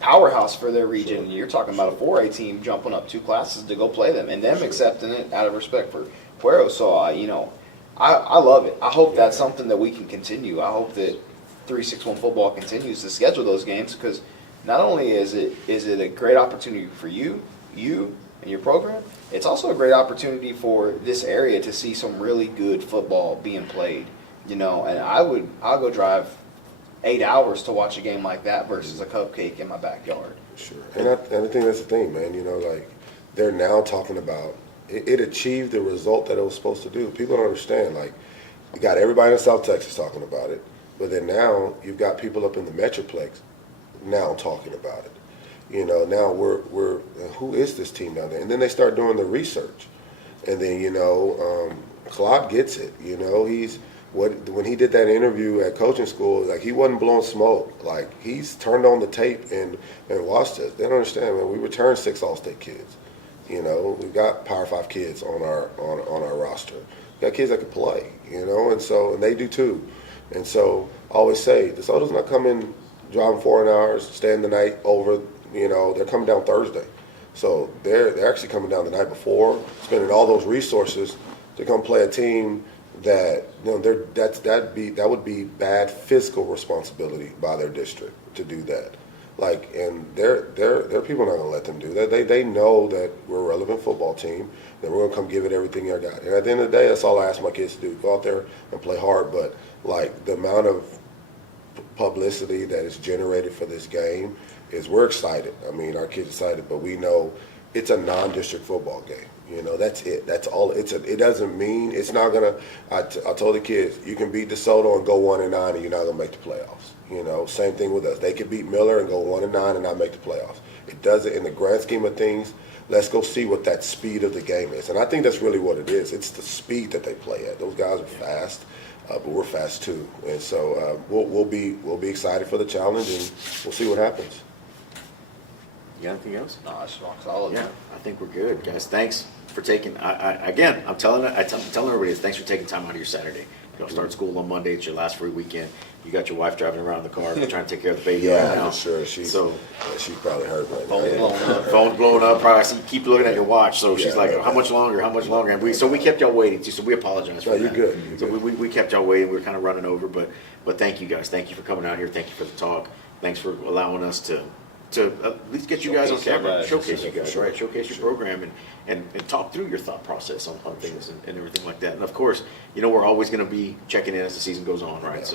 powerhouse for their region. You're talking about a 4A team jumping up 2 classes to go play them and them accepting it out of respect for Cuero. So, I love it. I hope that's something that we can continue. I hope that 361 football continues to schedule those games because not only is it a great opportunity for you and your program, it's also a great opportunity for this area to see some really good football being played. And I'll go drive 8 hours to watch a game like that versus a cupcake in my backyard. Sure. And I think that's the thing, man. You know, like they're now talking about it achieved the result that it was supposed to do. People don't understand. Like, you got everybody in South Texas talking about it, but then now you've got people up in the Metroplex now talking about it. You know, now we're who is this team down there? And then they start doing the research, and then Claude gets it. You know, when he did that interview at coaching school, like he wasn't blowing smoke. Like he's turned on the tape and watched it. They don't understand, man. We returned 6 All-State kids. You know, we've got Power 5 kids on our roster. We got kids that can play. You know, and they do too. And so I always say the Soda's not coming driving 4 hours, staying the night over. You know, they're coming down Thursday. So they're actually coming down the night before, spending all those resources to come play a team that, you know, that would be bad fiscal responsibility by their district to do that. Like, and their people are not gonna let them do that. They know that we're a relevant football team, that we're gonna come give it everything I got. And at the end of the day, that's all I ask my kids to do: go out there and play hard. But like the amount of publicity that is generated for this game we're excited. I mean, our kids excited, but we know it's a non-district football game. You know, that's it. That's all. It doesn't mean it's not gonna. I told the kids, you can beat DeSoto and go 1-9, and you're not gonna make the playoffs. You know, same thing with us. They could beat Miller and go 1-9 and not make the playoffs. It doesn't, in the grand scheme of things. Let's go see what that speed of the game is, and I think that's really what it is. It's the speed that they play at. Those guys are fast, but we're fast too, and so we'll be excited for the challenge, and we'll see what happens. You got anything else? No, it's rock solid. Yeah, I think we're good, guys. Thanks for taking. I'm telling everybody, thanks for taking time out of your Saturday. You know, start school on Monday. It's your last free weekend. You got your wife driving around in the car, trying to take care of the baby right now. Yeah, sure. She's probably hurt right now. Phone's blowing up. Probably, I see you keep looking at your watch. So she's like, how much longer? How much longer? And we kept y'all waiting too. So we apologize for that. You're good. So we kept y'all waiting. We were kind of running over, but thank you guys. Thank you for coming out here. Thank you for the talk. Thanks for allowing us to at least get you guys on camera, showcase you guys, right? Showcase your program and talk through your thought process on things and everything like that. And of course, you know, we're always going to be checking in as the season goes on, right?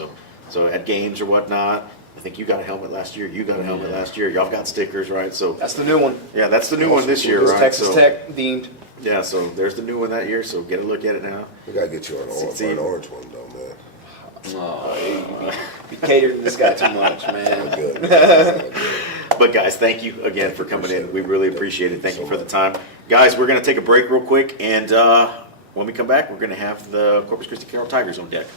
So at games or whatnot, I think you got a helmet last year. You got a helmet last year. Y'all got stickers, right? So that's the new one. Yeah, that's the new one this year, right? Texas Tech themed. Yeah, so there's the new one that year. So get a look at it now. We gotta get you an orange one though, man. You catered to this guy too much, man. Good. But guys, thank you again for coming in. We really appreciate it. Thank you for the time. Guys, we're going to take a break real quick, and when we come back, we're going to have the Corpus Christi Carroll Tigers on deck.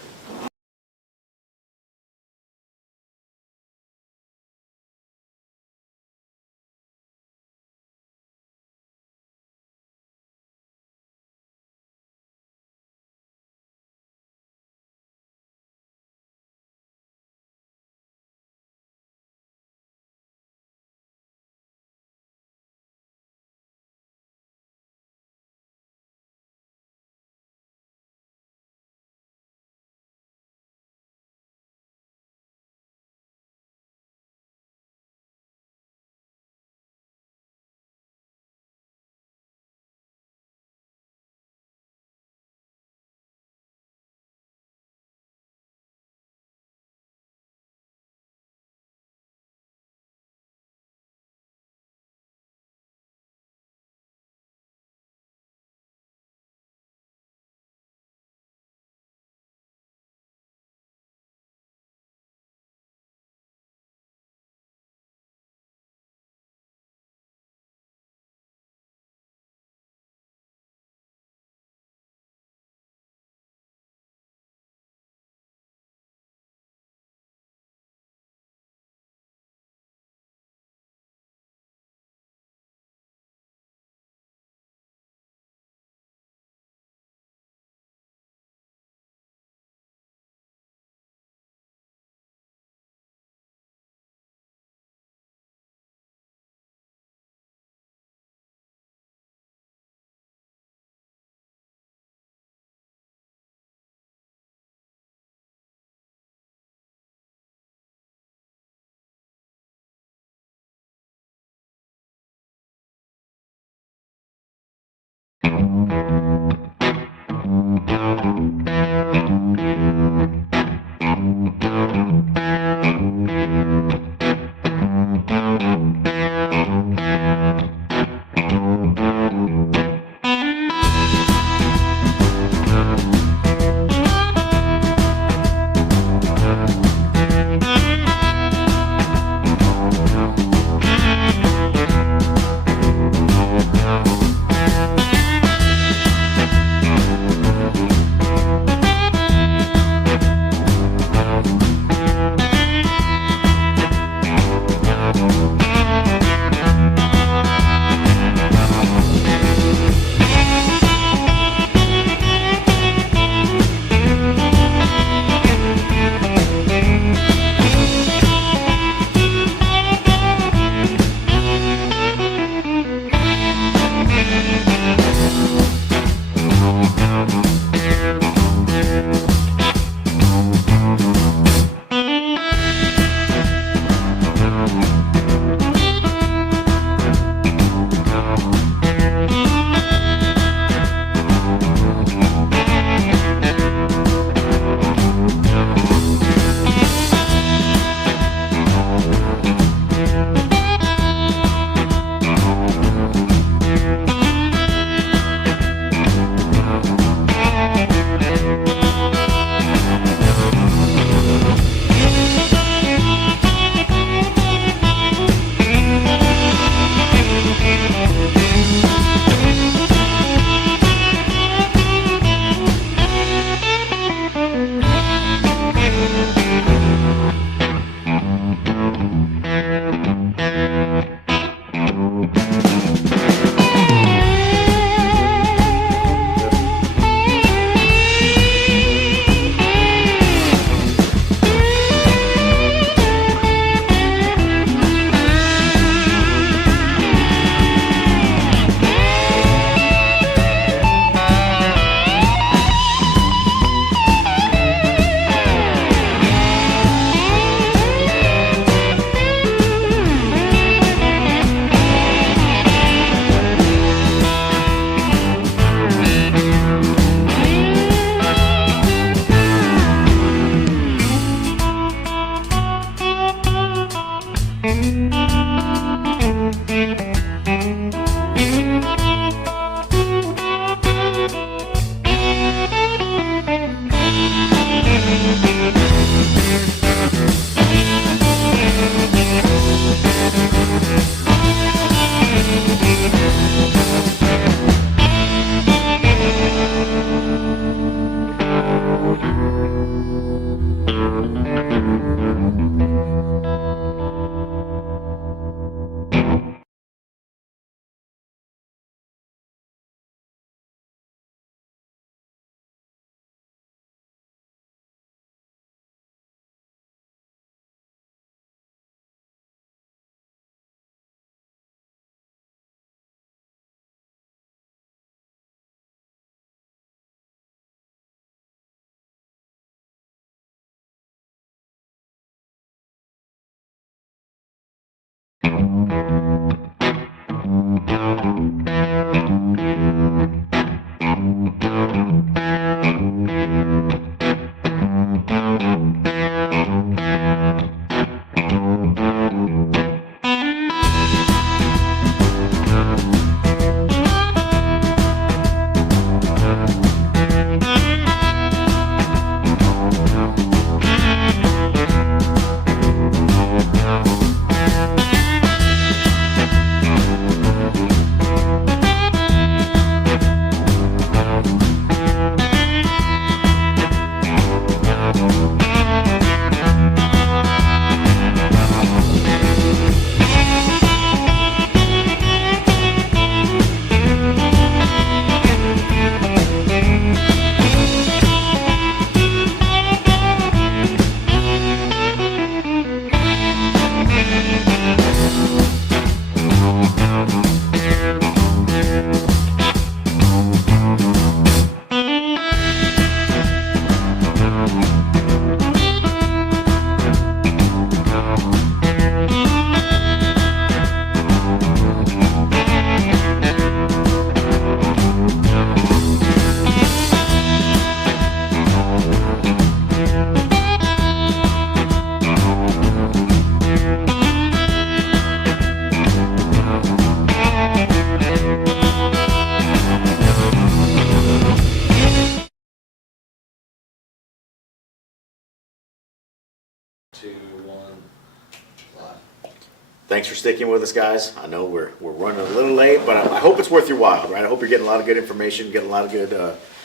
Thanks for sticking with us, guys. I know we're running a little late, but I hope it's worth your while, right? I hope you're getting a lot of good information, getting a lot of good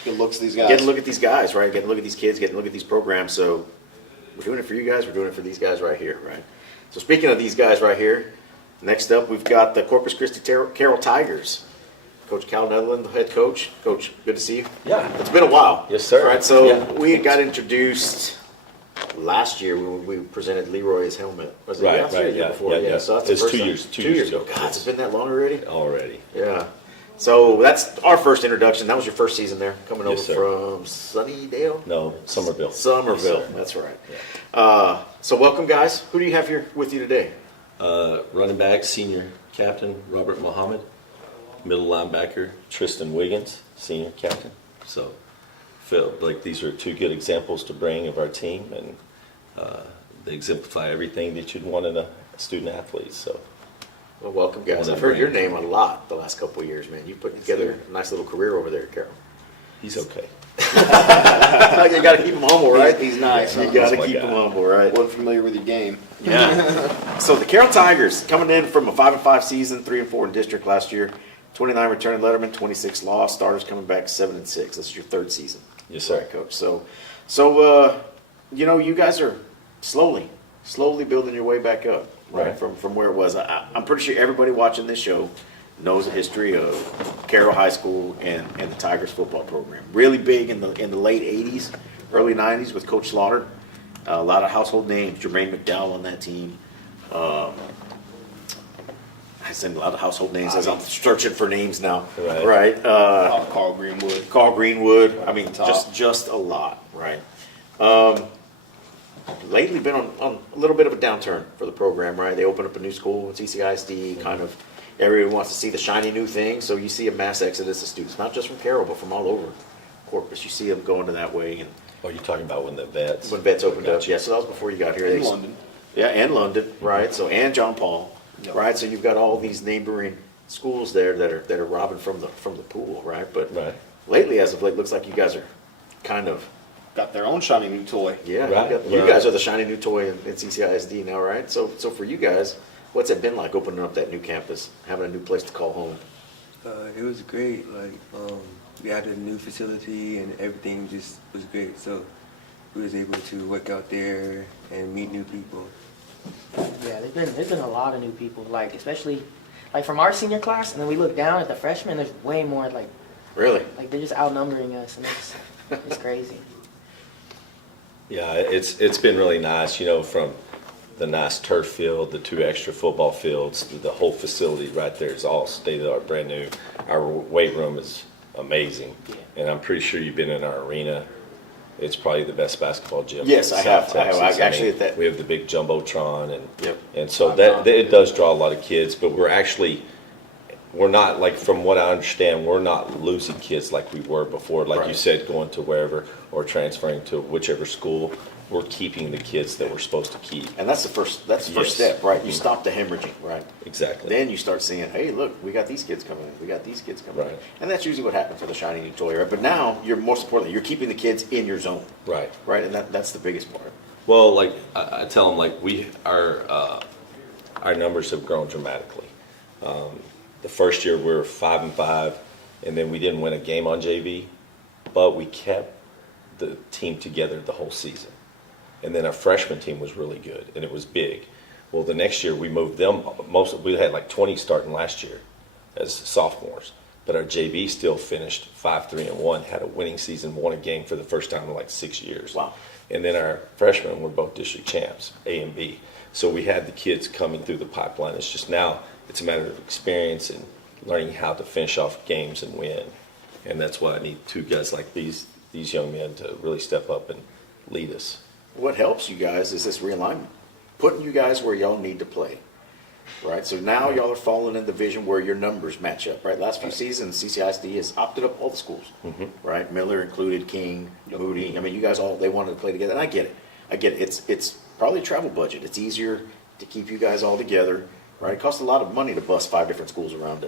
looks at these guys. Getting a look at these guys, right? Getting a look at these kids, getting a look at these programs. So we're doing it for you guys. We're doing it for these guys right here, right? So speaking of these guys right here, next up we've got the Corpus Christi Carroll Tigers. Coach Calallen, the head coach. Coach, good to see you. Yeah. It's been a while. Yes, sir. All right, so yeah. we got introduced last year when we presented Leroy's helmet. Was it last year or the year before? Yeah. So that's it's the 2 first years. time. 2 years ago. God, it's been that long already? Already. Yeah. So that's our first introduction. That was your first season there, coming over sir. from Sunnydale? No, Somerville. Somerville, Yes, that's right. Yeah. So welcome, guys. Who do you have here with you today? Running back, senior captain, Robert Muhammad. Middle linebacker, Tristan Wiggins, senior captain. So felt like these are two good examples to bring of our team, and they exemplify everything that you'd want in a student athlete. So, well, welcome, guys. I've heard your name a lot the last couple of years, man. You put together a nice little career over there, Carroll. He's okay. You got to keep him humble, right? He's nice. You got to keep him humble, right? Wasn't familiar with your game. Yeah. So the Carroll Tigers coming in from a 5-5 season, 3-4 in district last year. 29 returning lettermen, 26 lost. Starters coming back 7-6. This is your third season. Yes, sir. Right, Coach. So you know, you guys are slowly building your way back up, right? From where it was. I'm pretty sure everybody watching this show knows the history of Carroll High School and the Tigers football program. Really big in the late 80s, early 90s with Coach Slaughter. A lot of household names. Jermaine McDowell on that team. I send a lot of household names as I'm searching for names now. Right. Carl Greenwood. Carl Greenwood. I mean, just a lot, right? Lately been on a little bit of a downturn for the program, right? They opened up a new school at CCISD, kind of everyone wants to see the shiny new thing, so you see a mass exodus of students, not just from Carroll, but from all over Corpus. You see them going to that way. And oh, you're talking about when the vets? When vets opened up, yeah. So that was before you got here. In London. Yeah, and London, right? So, and John Paul. Right, so you've got all these neighboring schools there that are robbing from the pool, right? But lately, as of late, looks like you guys are kind of got their own shiny new toy. Yeah, you guys are the shiny new toy in CCISD now, right? So for you guys, what's it been like opening up that new campus, having a new place to call home? It was great. Like we had a new facility and everything just was great. So we was able to work out there and meet new people. Yeah, there's been a lot of new people, like especially like from our senior class, and then we look down at the freshmen. There's way more like really like they're just outnumbering us, and it's crazy. Yeah, it's been really nice, you know, from the nice turf field, the 2 extra football fields, the whole facility right there is all state-of-the-art, brand new. Our weight room is amazing, and I'm pretty sure you've been in our arena. It's probably the best basketball gym. Yes, in I South have. Texas. Actually, at that. We have the big jumbotron, and Yep. and so that it does draw a lot of kids. But we're not, like, from what I understand, we're not losing kids like we were before. Like you said, going to wherever or transferring to whichever school. We're keeping the kids that we're supposed to keep. And that's the first step, right? You stop the hemorrhaging, right? Exactly. Then you start seeing, hey, look, we got these kids coming in. We got these kids coming in. And that's usually what happened for the shiny new toy, right? But now, you're most importantly, you're keeping the kids in your zone. Right. Right, and that's the biggest part. Well, like I tell them, like our numbers have grown dramatically. The first year we were 5-5, and then we didn't win a game on JV, but we kept the team together the whole season. And then our freshman team was really good, and it was big. Well, the next year we moved them. We had like 20 starting last year as sophomores, but our JV still finished 5-3-1, had a winning season, won a game for the first time in like 6 years. Wow. And then our freshmen were both district champs, A and B. So we had the kids coming through the pipeline. It's just now it's a matter of experience and learning how to finish off games and win. And that's why I need two guys like these young men to really step up and lead us. What helps you guys is this realignment, putting you guys where y'all need to play, right? So now y'all are falling in the division where your numbers match up, right? Last few seasons, CCISD has opted up all the schools, right? Miller included, King, Moody. I mean, you guys they wanted to play together, and I get it. It's probably a travel budget. It's easier to keep you guys all together, right? It costs a lot of money to bus 5 different schools around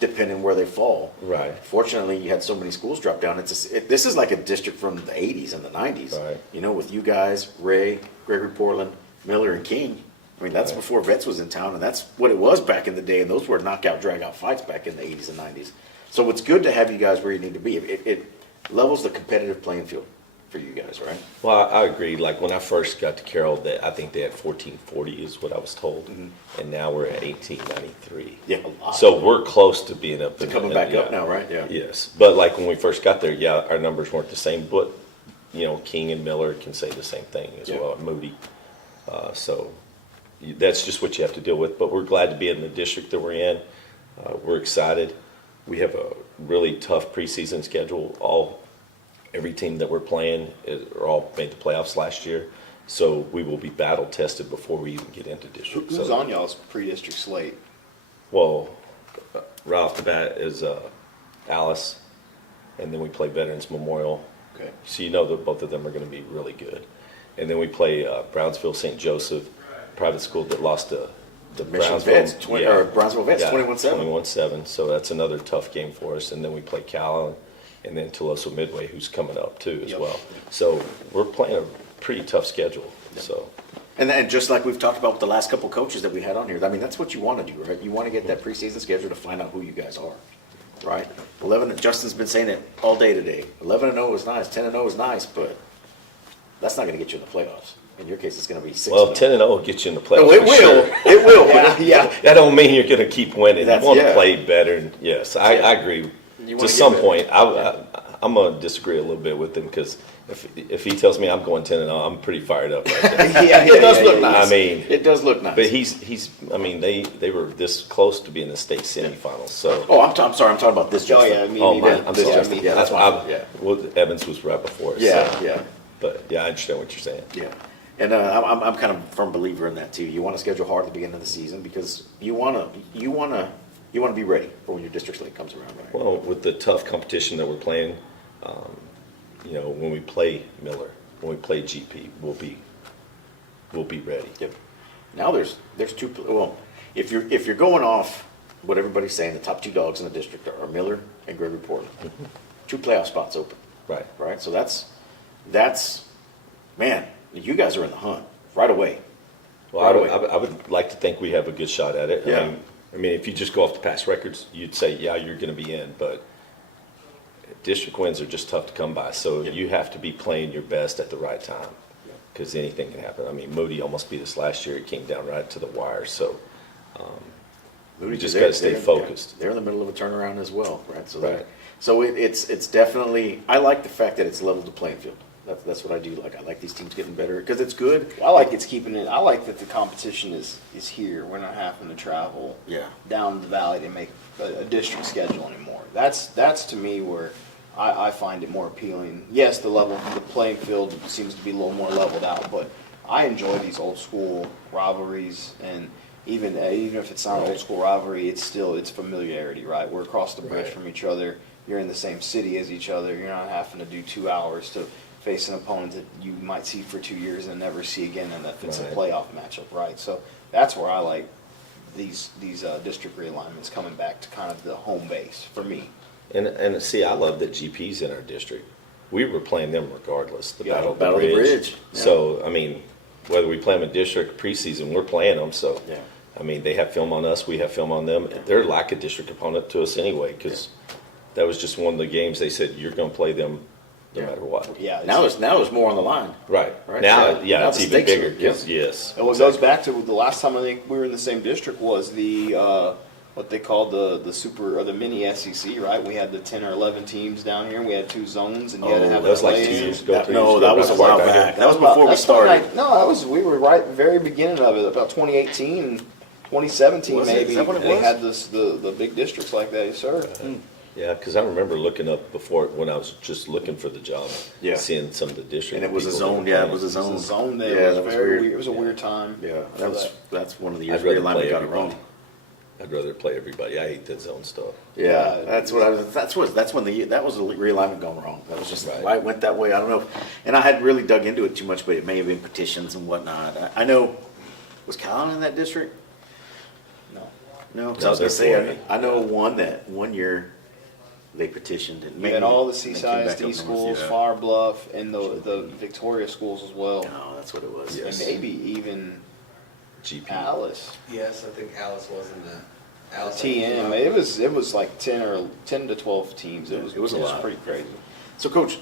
depending where they fall. Right. Fortunately, you had so many schools drop down. This is like a district from the 80s and the 90s. Right. You know, with you guys, Ray, Gregory, Portland, Miller, and King. I mean, that's before Vets was in town, and that's what it was back in the day, and those were knockout, drag-out fights back in the 80s and 90s. So it's good to have you guys where you need to be. It levels the competitive playing field for you guys, right? Well, I agree. Like when I first got to Carroll, I think they had 1440 is what I was told, and now we're at 1893. Yeah, a lot. So we're close to being up. Coming back up now, right? Yeah. Yes, but like when we first got there, our numbers weren't the same. But King and Miller can say the same thing as well, and Moody. So that's just what you have to deal with. But we're glad to be in the district that we're in. We're excited. We have a really tough preseason schedule. Every team that we're playing are all made the playoffs last year, so we will be battle tested before we even get into district. Who's on y'all's pre-district slate? Well, right off the bat is Alice, and then we play Veterans Memorial. Okay. So you know that both of them are going to be really good. And then we play Brownsville St. Joseph, private school that lost to Brownsville Vets, Brownsville Vets, 21-7. 21-7, so that's another tough game for us. And then we play Calallen, and then Tuloso Midway, who's coming up too as well. So we're playing a pretty tough schedule. So. And just like we've talked about with the last couple coaches that we had on here, I mean, that's what you want to do, right? You want to get that preseason schedule to find out who you guys are, right? Justin's been saying it all day today. 11-0 is nice, 10-0 is nice, but that's not going to get you in the playoffs. In your case, it's going to be 6. Well, 10-0 will get you in the playoffs. No, it will. Sure. It will. Yeah. That don't mean you're going to keep winning. You want to play better. And yes, I agree. To some point, I'm going to disagree a little bit with him because if he tells me I'm going 10-0, I'm pretty fired up. Right there. It does look nice. I mean, it does look nice. But he's. I mean, they were this close to being in the state semifinals. So. Oh, I'm sorry. I'm talking about this Justin. I'm sorry. Yeah, that's why. Yeah. Well, Evans was right before us. Yeah, so. yeah. But I understand what you're saying. Yeah. And I'm kind of a firm believer in that too. You want to schedule hard at the beginning of the season because you want to be ready for when your district slate comes around, right? Well, with the tough competition that we're playing, when we play Miller, when we play GP, we'll be ready. Yep. Now there's two. Well, if you're going off what everybody's saying, the top 2 dogs in the district are Miller and Gregory Portland. 2 playoff spots open. Right. Right. So that's man. You guys are in the hunt right away. Well, I would like to think we have a good shot at it. Yeah. I mean, if you just go off the past records, you'd say, yeah, you're going to be in. But district wins are just tough to come by. So you have to be playing your best at the right time because anything can happen. I mean, Moody almost beat us last year. It came down right to the wire. So we just got to stay focused. They're in the middle of a turnaround as well, right? So it's definitely. I like the fact that it's leveled the playing field. That's what I do like. I like these teams getting better because it's good. I like it's keeping it. I like that the competition is here. We're not having to travel down the valley to make a district schedule anymore. That's to me where I find it more appealing. Yes, the playing field seems to be a little more leveled out, but I enjoy these old school rivalries, and even if it's not an old school rivalry, it's familiarity, right? We're across the bridge from each other. You're in the same city as each other. You're not having to do 2 hours to face an opponent that you might see for 2 years and never see again, and if it's a playoff matchup, right? So that's where I like these district realignments coming back to kind of the home base for me. And see, I love that GP's in our district. We were playing them regardless. The Battle of the Battle of the Bridge. Yeah. So, I mean, whether we play them in district preseason, we're playing them. So, I mean, they have film on us. We have film on them. They're like a district opponent to us anyway, because that was just one of the games they said, you're going to play them no matter what. Yeah. Now there's more on the line. Right. Now it's even bigger. Yes. And what goes back to the last time I think we were in the same district was the what they called the super or the mini SEC, right? We had the 10 or 11 teams down here, and we had 2 zones, and you had to have that was like 2 years ago. That was a while back. That was before we started. We were right very beginning of it, about 2018, 2017 maybe. Is that what it was? They had the big districts like that, yes, sir. Yeah, because I remember looking up before when I was just looking for the job, seeing some of the districts. And it was a zone. Yeah, it was a zone. It was a zone there. Yeah, it was very weird. It was a weird time. Yeah, that's one of the years realignment got it wrong. I'd rather play everybody. I hate that zone stuff. Yeah, that was the realignment gone wrong. That was just why it went that way. I don't know, and I hadn't really dug into it too much, but it may have been petitions and whatnot. I know, was Calallen in that district? No, because I was gonna say I know one year they petitioned and we had all the CSISD schools, Far Bluff, and the Victoria schools as well. No, that's what it was. And maybe even GP. Alice. Yes, I think Alice was in that. TM. It was like 10 to 12 teams. It was pretty crazy. So, Coach,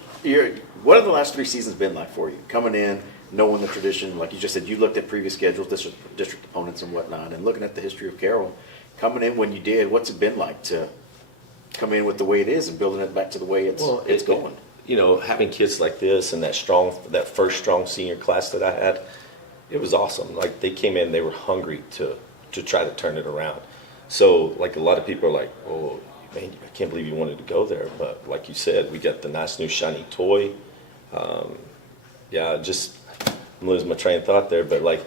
what have the last 3 seasons been like for you? Coming in, knowing the tradition, like you just said, you looked at previous schedules, district opponents and whatnot, and looking at the history of Carroll. Coming in when you did, what's it been like to come in with the way it is and building it back to the way it's going? You know, having kids like this and that first strong senior class that I had, it was awesome. Like they came in, they were hungry to try to turn it around. So like a lot of people are like, oh man, I can't believe you wanted to go there. But like you said, we got the nice new shiny toy. I'm losing my train of thought there, but like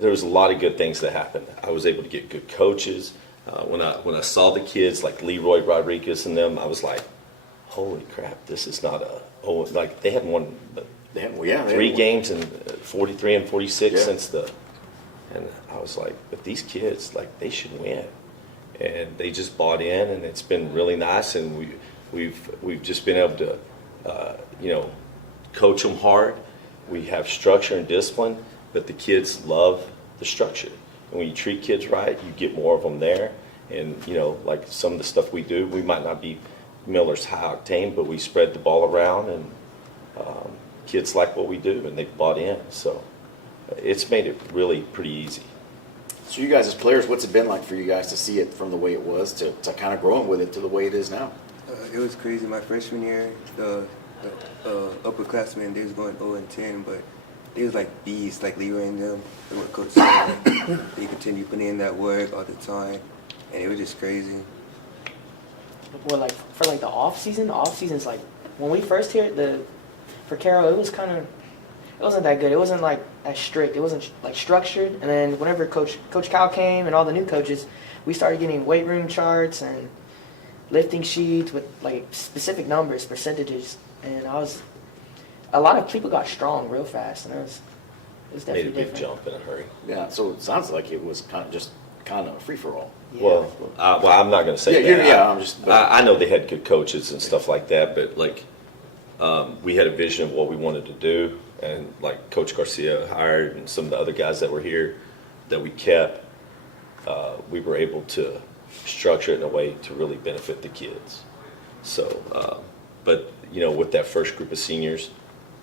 there was a lot of good things that happened. I was able to get good coaches. When I saw the kids like Leroy Rodriguez and them, I was like, holy crap, this is not like they hadn't won. Three games in 43 and 46 since and I was like, but these kids, like, they should win, and they just bought in, and it's been really nice, and we've just been able to, coach them hard. We have structure and discipline, but the kids love the structure, and when you treat kids right, you get more of them there, and like some of the stuff we do, we might not be Miller's high octane, but we spread the ball around, and kids like what we do, and they've bought in. So it's made it really pretty easy. So you guys as players, what's it been like for you guys to see it from the way it was to kind of growing with it to the way it is now? It was crazy. My freshman year, the upperclassmen, they was going 0-10, but they was like beasts, like Leroy and them. They were Coach Calallen. They continued putting in that work all the time, and it was just crazy. Well, like for like the off season's like when we first here for Carroll, it wasn't that good. It wasn't like as strict. It wasn't like structured. And then whenever Coach Cal came and all the new coaches, we started getting weight room charts and lifting sheets with like specific numbers, percentages, and a lot of people got strong real fast, and it was definitely made a big different. jump in a hurry. Yeah, so it sounds like it was kind of free for all. Yeah. Well, I'm not going to say that. I know they had good coaches and stuff like that, but like we had a vision of what we wanted to do, and like Coach Garcia hired and some of the other guys that were here that we kept, we were able to structure it in a way to really benefit the kids. So, but with that first group of seniors,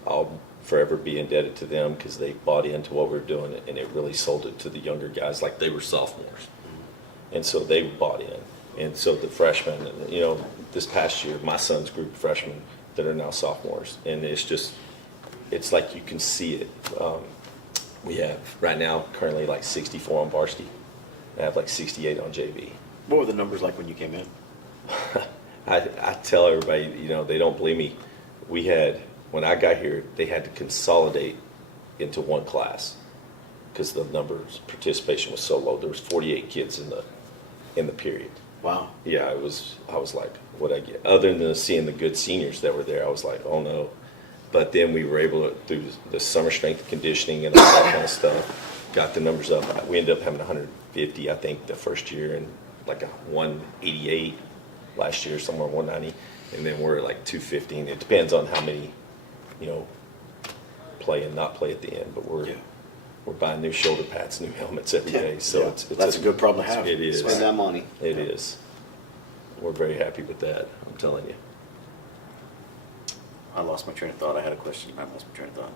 I'll forever be indebted to them because they bought into what we were doing, and it really sold it to the younger guys like they were sophomores. And so they bought in. And so the freshmen, this past year, my son's group of freshmen that are now sophomores, and it's like you can see it. We have right now currently like 64 on varsity. I have like 68 on JV. What were the numbers like when you came in? I tell everybody, they don't believe me. When I got here, they had to consolidate into one class because the numbers participation was so low. There was 48 kids in the period. Wow. Yeah, I was like, what I get? Other than seeing the good seniors that were there, I was like, oh no. But then we were able to, through the summer strength and conditioning and all that kind of stuff, got the numbers up. We ended up having 150, I think, the first year, and like a 188 last year, somewhere 190, and then we're at like 250. And it depends on how many, play and not play at the end. But we're buying new shoulder pads, new helmets every day. So it's that's a good problem to have. It is. Spend that money. It is. We're very happy with that. I'm telling you. I lost my train of thought. I had a question. I lost my train of thought.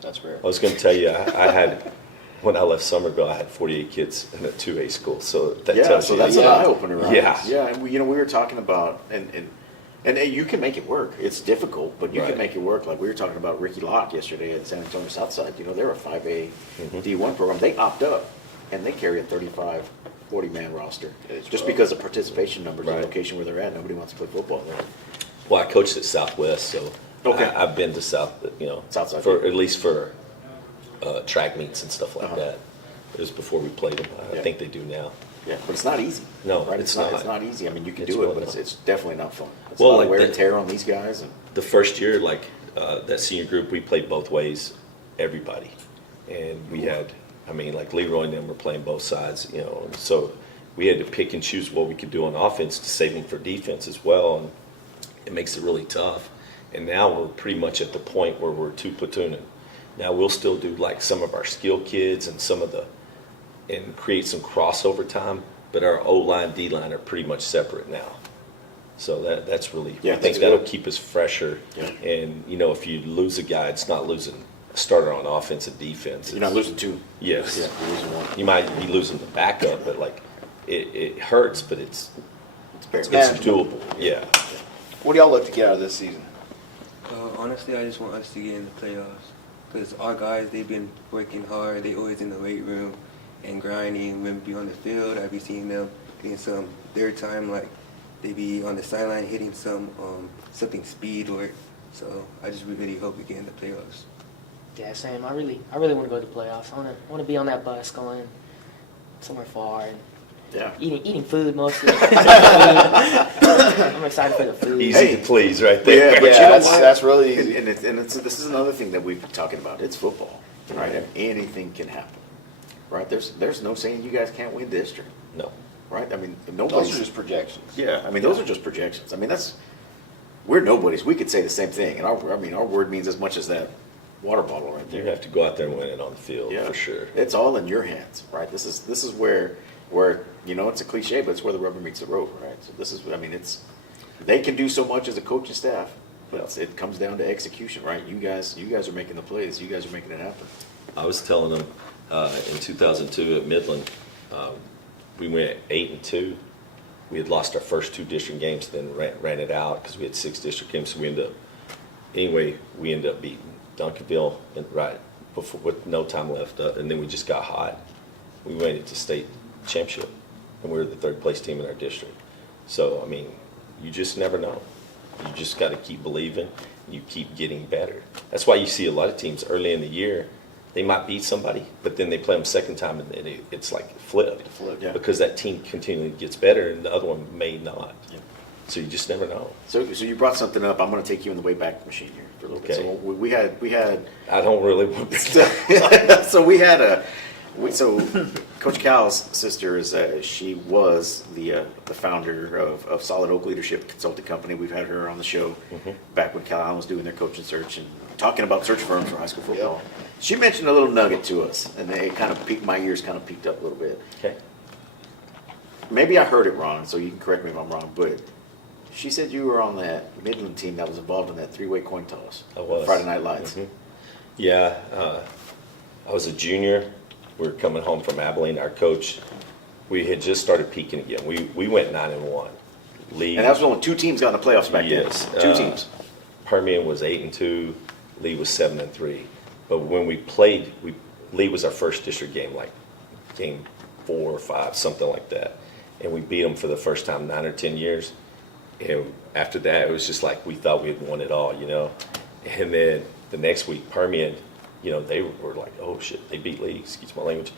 That's rare. I was going to tell you, I had, when I left Somerville, I had 48 kids in a 2A school. So that tells you. That's an eye opener, right? Yeah. Yeah, and we were talking about, and you can make it work. It's difficult, but you can make it work. Like we were talking about Ricky Locke yesterday at San Antonio Southside. They're a 5A D1 program. They opt up, and they carry a 35, 40-man roster. Just because of participation numbers and location where they're at. Nobody wants to play football there. Well, I coached at Southwest, so I've been to Southside for at least for track meets and stuff like that. It was before we played them. I think they do now. Yeah, but it's not easy. No, right? it's not. It's not easy. I mean, you can do it, but it's definitely not fun. It's Well, a lot like of wear and tear on these guys. The first year, that senior group, we played both ways, everybody. And we had, like Leroy and them were playing both sides, so we had to pick and choose what we could do on offense to save them for defense as well. And it makes it really tough. And now we're pretty much at the point where we're two platooning. Now we'll still do like some of our skill kids and and create some crossover time, but our O-line, D-line are pretty much separate now. So that's really, I think that'll keep us fresher. Yeah. And, if you lose a guy, it's not losing a starter on offense and defense. You're not losing two. Yes. Yeah, you're losing one. You might be losing the backup, but it hurts, but it's manageable. doable. Yeah. What do y'all look to get out of this season? Honestly, I just want us to get in the playoffs. Because our guys, they've been working hard. They always in the weight room and grinding. When we be on the field, I be seeing them getting some their time, like they be on the sideline hitting something speed work. So I just really hope we get in the playoffs. Yeah, same. I really want to go to the playoffs. I want to be on that bus going somewhere far and eating food mostly. I'm excited for the food. Easy to please, right there. Yeah, but that's really easy. And this is another thing that we've been talking about. It's football, right? And anything can happen, right? There's no saying you guys can't win district. No. Right? Those are just projections. Yeah, those are just projections. We're nobodies. We could say the same thing, and our word means as much as that water bottle right there. You have to go out there and win it on the field for sure. It's all in your hands, right? This is where it's a cliche, but it's where the rubber meets the road, right? So this is, they can do so much as a coaching staff, but it comes down to execution, right? You guys are making the plays. You guys are making it happen. I was telling them in 2002 at Midland, we went 8-2. We had lost our first 2 district games, then ran it out because we had 6 district games. So we ended up beating Duncanville right before with no time left, and then we just got hot. We went into state championship, and we were the 3rd place team in our district. So you just never know. You just got to keep believing. You keep getting better. That's why you see a lot of teams early in the year. They might beat somebody, but then they play them second time, and it's like flipped. Because that team continually gets better, and the other one may not. Yeah. So you just never know. So you brought something up. I'm going to take you in the way back machine here for a little bit. So we had. I don't really want to. So Coach Cal's sister she was the founder of Solid Oak Leadership Consulting Company. We've had her on the show back when Calallen was doing their coaching search and talking about search firms for high school football. Yep. She mentioned a little nugget to us, and it kind of piqued my ears, kind of peaked up a little bit. Okay. Maybe I heard it wrong, so you can correct me if I'm wrong, but she said you were on that Midland team that was involved in that 3-way coin toss. I was. Friday Night Lights. Mm-hmm. Yeah. I was a junior. We were coming home from Abilene. Our coach, we had just started peaking again. We went 9-1. Lee, and that was only 2 teams got in the playoffs back then. 2 teams. Permian was 8-2. Lee was 7-3. But when we played, Lee was our first district game, like game 4 or 5, something like that. And we beat them for the first time 9 or 10 years. And after that, it was just like we thought we had won it all, you know. And then the next week, Permian, you know, they were like, oh shit, they beat Lee, excuse my language.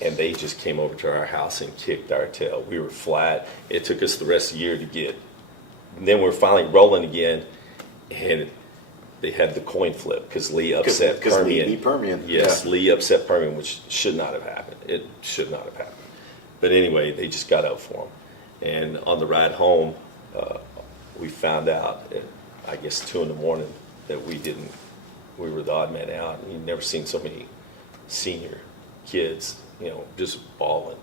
And they just came over to our house and kicked our tail. We were flat. It took us the rest of the year to get. And then we were finally rolling again, and they had the coin flip because Lee upset Permian. Lee beat Permian. Yes, yeah. Lee upset Permian, which should not have happened. It should not have happened. But anyway, they just got up for them. And on the ride home, we found out at, I guess, 2 a.m. that we were the odd man out. And you've never seen so many senior kids, you know, just balling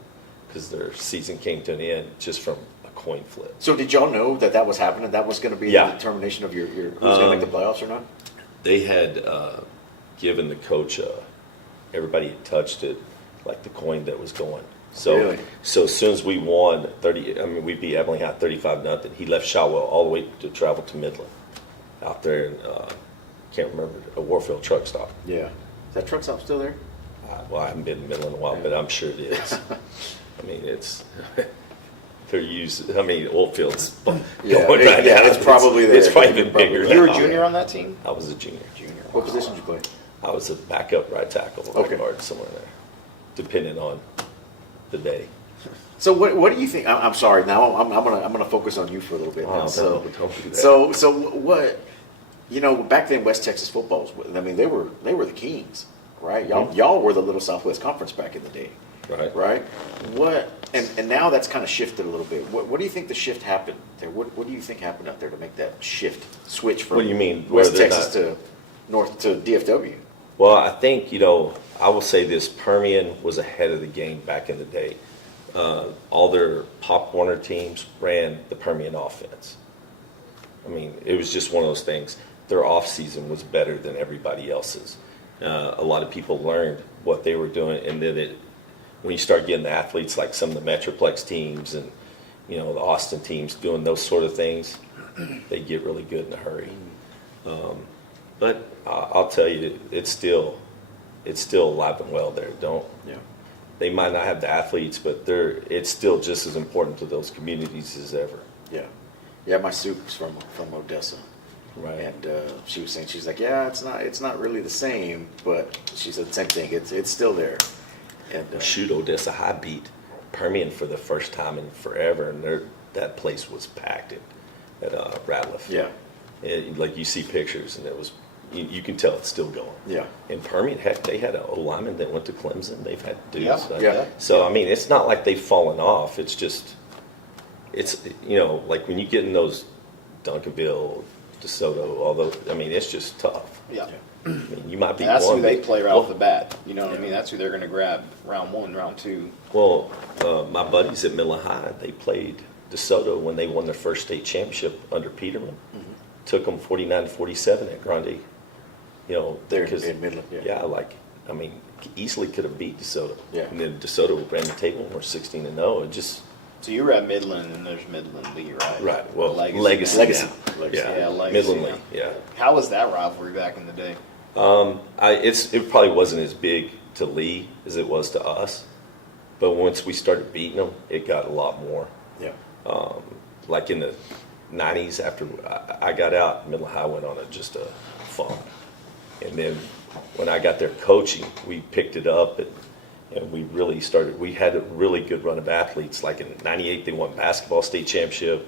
because their season came to an end just from a coin flip. So did y'all know that was happening? That was going to be the determination of your who's going to make the playoffs or not? They had given the coach, everybody had touched it, like the coin that was going. So, really? So as soon as we won we beat Abilene out 35-0. He left Shotwell all the way to travel to Midland, out there in can't remember, a Warfield truck stop. Yeah, is that truck stop still there? Well, I haven't been in Midland in a while, but I'm sure it is. I mean, it's they're used. I mean, oil fields going right now. It's probably there. It's probably been bigger. You were a junior on that team? I was a junior. What position did you play? I was a backup right tackle, right guard, somewhere there, depending on the day. So what do you think? I'm sorry. Now I'm gonna focus on you for a little bit now. So what? You know, back then West Texas footballs. I mean, they were the kings, right? Y'all were the Little Southwest Conference back in the day, right? What? And now that's kind of shifted a little bit. What do you think the shift happened there? What do you think happened out there to make that switch from What do you mean, West Texas to North to DFW? Well, I think, you know, I will say this: Permian was ahead of the game back in the day. All their Pop Warner teams ran the Permian offense. I mean, it was just one of those things. Their off season was better than everybody else's. A lot of people learned what they were doing, and then when you start getting the athletes like some of the Metroplex teams and, you know, the Austin teams doing those sort of things, they get really good in a hurry. But I'll tell you, it's still alive and well there. They might not have the athletes, but it's still just as important to those communities as ever. Yeah, my soup's from Odessa. Right. And she was saying, she's like, yeah, it's not really the same, but she said the same thing. It's still there. And shoot, Odessa High beat Permian for the first time in forever, and that place was packed at Ratliff. Yeah. Like you see pictures, and it was you can tell it's still going. Yeah. And Permian, heck, they had an old lineman that went to Clemson. They've had dudes. Yeah. So I mean, it's not like they've fallen off. It's just, you know, like when you get in those Duncanville, DeSoto, although I mean, it's just tough. Yeah. I mean, you might be. And that's one, who they play right off the bat. You know what I mean? That's who they're going to grab round 1, round 2. Well, my buddies at Midland High, they played DeSoto when they won their first state championship under Peterman. Mm-hmm. Took them 49-47 at Grande. You know, there in Midland. Yeah, like I mean, easily could have beat DeSoto. Yeah. And then DeSoto ran the table and we're 16-0. It just. So you were at Midland, and there's Midland Lee, right? Right. Well, Legacy. Yeah. Legacy. Midland Lee. Yeah. How was that rivalry back in the day? It probably wasn't as big to Lee as it was to us, but once we started beating them, it got a lot more. Yeah. Like in the 90s, after I got out, Midland High went on just a funk, and then when I got there coaching, we picked it up and we really started. We had a really good run of athletes. Like in '98, they won basketball state championship.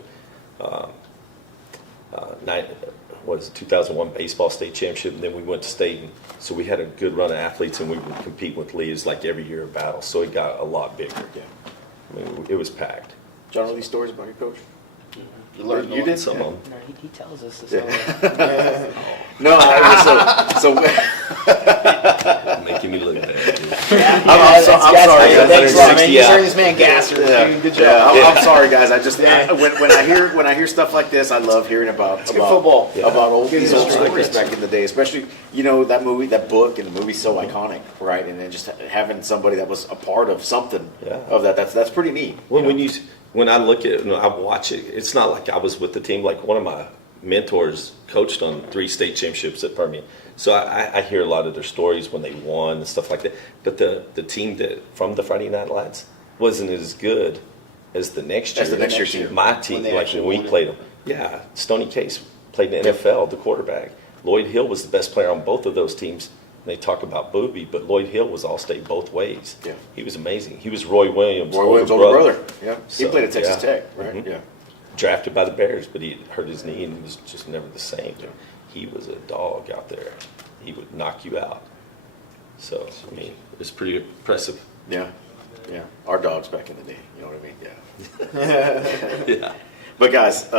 2001 baseball state championship, and then we went to state. And so we had a good run of athletes, and we would compete with Lee's like every year of battle. So it got a lot bigger. Yeah. I mean, it was packed. John, know these stories about your coach? You did some of them. No, he tells us this. No, so making me look bad. I'm sorry, guys. You're turning this man gasser. Good job. I'm sorry, guys. I just when I hear stuff like this, I love hearing about football, about these old stories back in the day, especially that movie, that book, and the movie's so iconic, right? And then just having somebody that was a part of something of that. That's pretty neat. Well, when I look at it, I watch it. It's not like I was with the team. Like one of my mentors coached on 3 state championships at Permian. So I hear a lot of their stories when they won and stuff like that. But the team from the Friday Night Lights wasn't as good as the next year. As the next year's team. My team, like when we played them. Yeah, Stoney Case played in the NFL, the quarterback. Lloyd Hill was the best player on both of those teams. They talk about Booby, but Lloyd Hill was All-State both ways. Yeah. He was amazing. He was Roy Williams' older brother. Yeah. He played at Texas Tech, right? Mm-hmm. Yeah. Drafted by the Bears, but he hurt his knee and he was just never the same. Yeah. He was a dog out there. He would knock you out. So, I mean, it was pretty impressive. Yeah. Yeah. Our dogs back in the day, you know what I mean? Yeah. Yeah. But guys,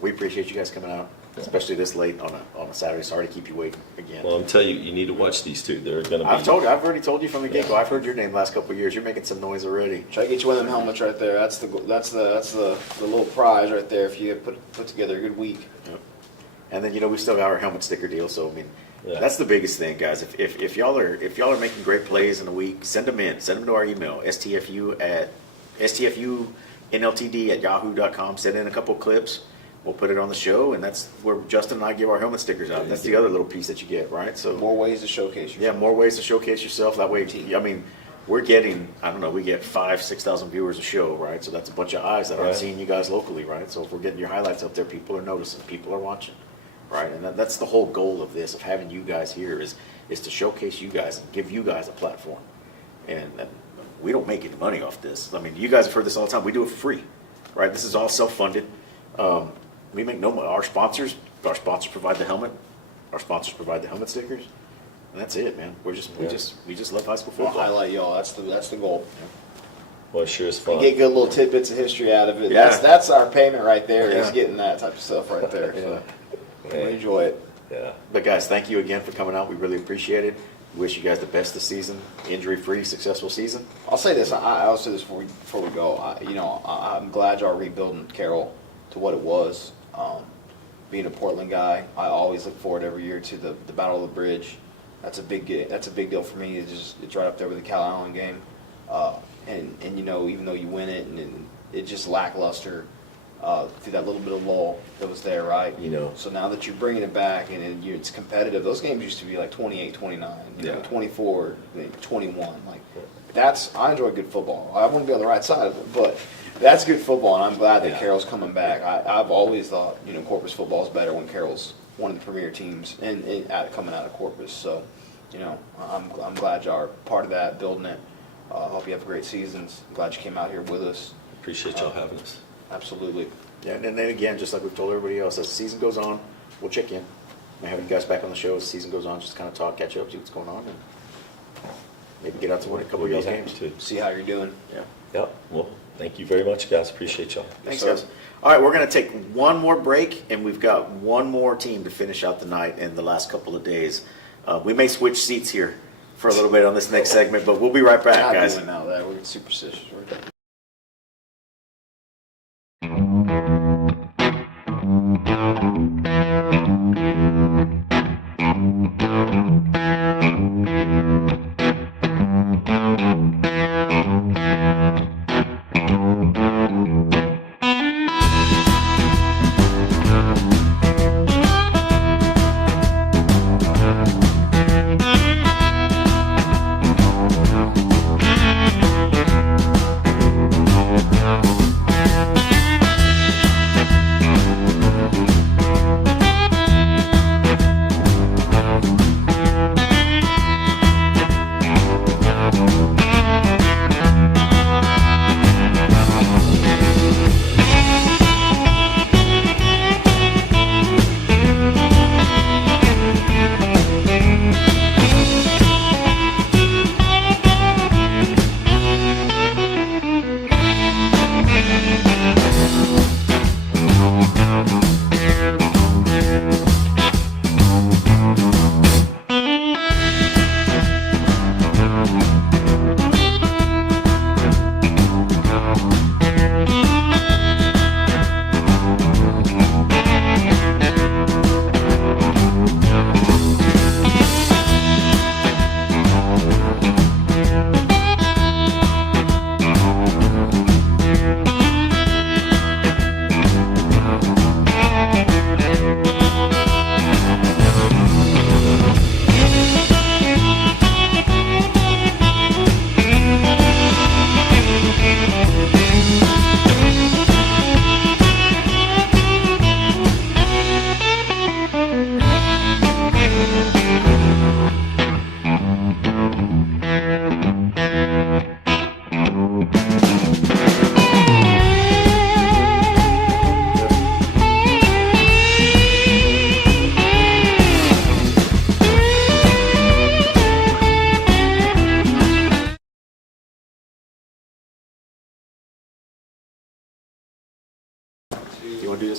we appreciate you guys coming out, especially this late on a Saturday. Sorry to keep you waiting again. Well, I'm telling you, you need to watch these two. They're going to be. I've already told you from the get-go. I've heard your name the last couple of years. You're making some noise already. Try to get you one of them helmets right there. That's the little prize right there. If you put together a good week. Yep. And then we still got our helmet sticker deal. So I mean, Yeah. that's the biggest thing, guys. If y'all are making great plays in a week, send them in. Send them to our email stfunltd@yahoo.com. Send in a couple clips. We'll put it on the show, and that's where Justin and I give our helmet stickers out. That's the other little piece that you get, right? So more ways to showcase yourself. Yeah, more ways to showcase yourself. That way, I mean, we're getting, I don't know, we get 5,000-6,000 viewers a show, right? So that's a bunch of eyes that aren't seeing you guys locally, right? So if we're getting your highlights up there, people are noticing, people are watching, right? And that's the whole goal of this, of having you guys here, is to showcase you guys and give you guys a platform. And we don't make any money off this. I mean, you guys have heard this all the time. We do it free, right? This is all self-funded. We make no money. Our sponsors provide the helmet. Our sponsors provide the helmet stickers, and that's it, man. We just love high school football. We'll highlight y'all. That's the goal. Well, it sure is fun. And get good little tidbits of history out of it. Yeah. That's our payment right there. Is getting that type of stuff right there. So we enjoy it. Yeah. But guys, thank you again for coming out. We really appreciate it. We wish you guys the best this season, injury-free, successful season. I'll say this. I'll say this before we go. I'm glad y'all are rebuilding Carroll to what it was. Being a Portland guy, I always look forward every year to the Battle of the Bridge. That's a big deal for me. It's right up there with the Calallen game. And even though you win it, and it's just lackluster through that little bit of lull that was there, right? So now that you're bringing it back and it's competitive, those games used to be like 28, 29, 24, 21. I enjoy good football. I want to be on the right side of it, but that's good football, and I'm glad that Carroll's coming back. I've always thought, Corpus football is better when Carroll's one of the premier teams and coming out of Corpus. So, I'm glad y'all are part of that, building it. I hope you have great seasons. I'm glad you came out here with us. Appreciate y'all having us. Absolutely. Yeah, and then again, just like we've told everybody else, as the season goes on, we'll check in. We'll have you guys back on the show as the season goes on, just kind of talk, catch up, see what's going on, and maybe get out to win a couple of y'all's games. See how you're doing. Yeah. Yep. Well, thank you very much, guys. Appreciate y'all. Thanks, guys. All right, we're going to take one more break, and we've got one more team to finish out the night and the last couple of days. We may switch seats here for a little bit on this next segment, but we'll be right back, guys. We're not doing that. We're superstitious.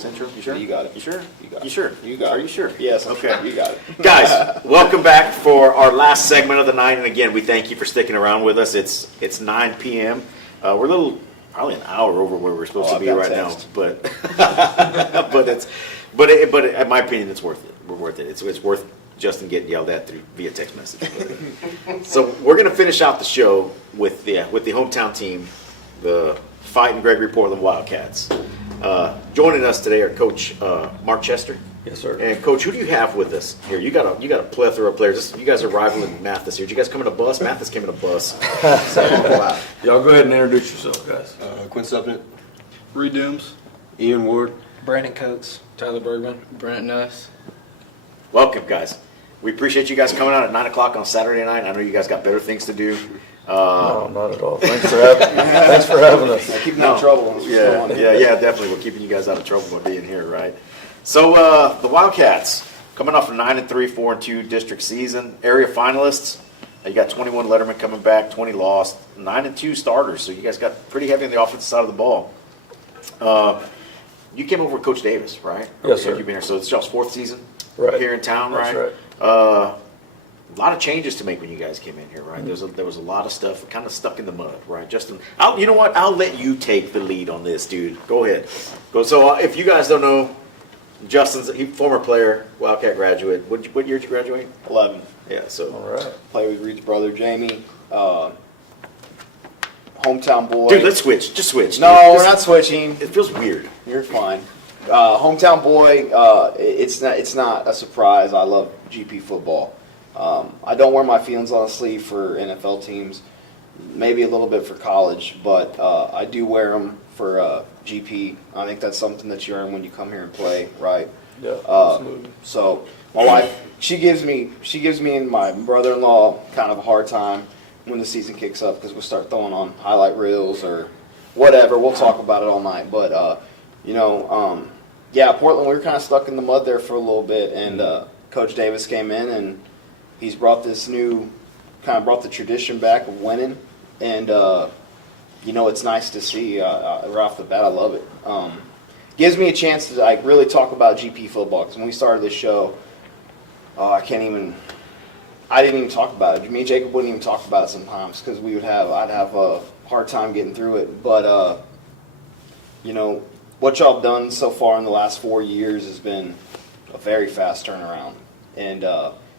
this intro? You sure? You got it. You sure? You got it. You sure? You got it. Are you sure? Yes. Okay. You got it. Guys, welcome back for our last segment of the night. And again, we thank you for sticking around with us. It's 9 p.m. We're probably an hour over where we're supposed to be right now. But but in my opinion, it's worth it. We're worth it. It's worth Justin getting yelled at via text message. So we're going to finish out the show with the hometown team, the fighting Gregory Portland Wildcats. Joining us today are Coach Mark Chester. Yes, sir. And Coach, who do you have with us here? You got a plethora of players. You guys are rivaling Mathis here. Did you guys come in a bus? Mathis came in a bus. Y'all go ahead and introduce yourself, guys. Quinn Supplement, Reed Dooms, Ian Ward, Brandon Coates, Tyler Bergman, Brent Nuss. Welcome, guys. We appreciate you guys coming out at 9 o'clock on Saturday night. I know you guys got better things to do. No, not at all. Thanks for having us. Keeping out of trouble. Yeah, definitely. We're keeping you guys out of trouble by being here, right? So the Wildcats coming off a 9-3, 4-2 district season, area finalists. You got 21 lettermen coming back, 20 lost, 9-2 starters. So you guys got pretty heavy on the offensive side of the ball. You came over with Coach Davis, right? Yes, sir. You've been here, so it's y'all's fourth season here in town, That's right? right. A lot of changes to make when you guys came in here, right? There was a lot of stuff kind of stuck in the mud, right? Justin, you know what? I'll let you take the lead on this, dude. Go ahead. So if you guys don't know, Justin's former player, Wildcat graduate. What year did you graduate? 11. Yeah. So all right. Play with Reed's brother Jamie. Hometown boy. Dude, let's switch. Just switch. No, we're not switching. It feels weird. You're fine. Hometown boy. It's not a surprise. I love GP football. I don't wear my feelings on the sleeve for NFL teams, maybe a little bit for college, but I do wear them for GP. I think that's something that you earn when you come here and play, right? Yeah, absolutely. So my wife, she gives me and my brother-in-law kind of a hard time when the season kicks up because we'll start throwing on highlight reels or whatever. We'll talk about it all night, but Portland, we were kind of stuck in the mud there for a little bit, and Coach Davis came in and he's brought this brought the tradition back of winning, and it's nice to see right off the bat. I love it. Gives me a chance to really talk about GP football because when we started this show, I didn't even talk about it. Me and Jacob wouldn't even talk about it sometimes because I'd have a hard time getting through it. But what y'all have done so far in the last 4 years has been a very fast turnaround, and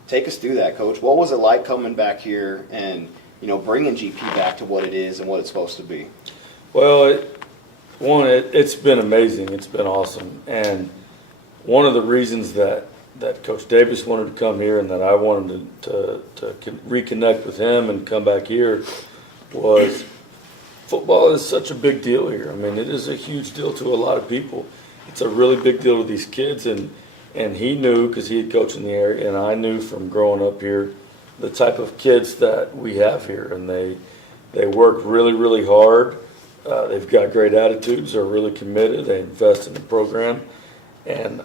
take us through that, Coach. What was it like coming back here and bringing GP back to what it is and what it's supposed to be? Well, it's been amazing. It's been awesome, and one of the reasons that Coach Davis wanted to come here and that I wanted to reconnect with him and come back here was football is such a big deal here. I mean, it is a huge deal to a lot of people. It's a really big deal to these kids, and he knew because he had coached in the area, and I knew from growing up here the type of kids that we have here, and they work really, really hard. They've got great attitudes. They're really committed. They invest in the program, and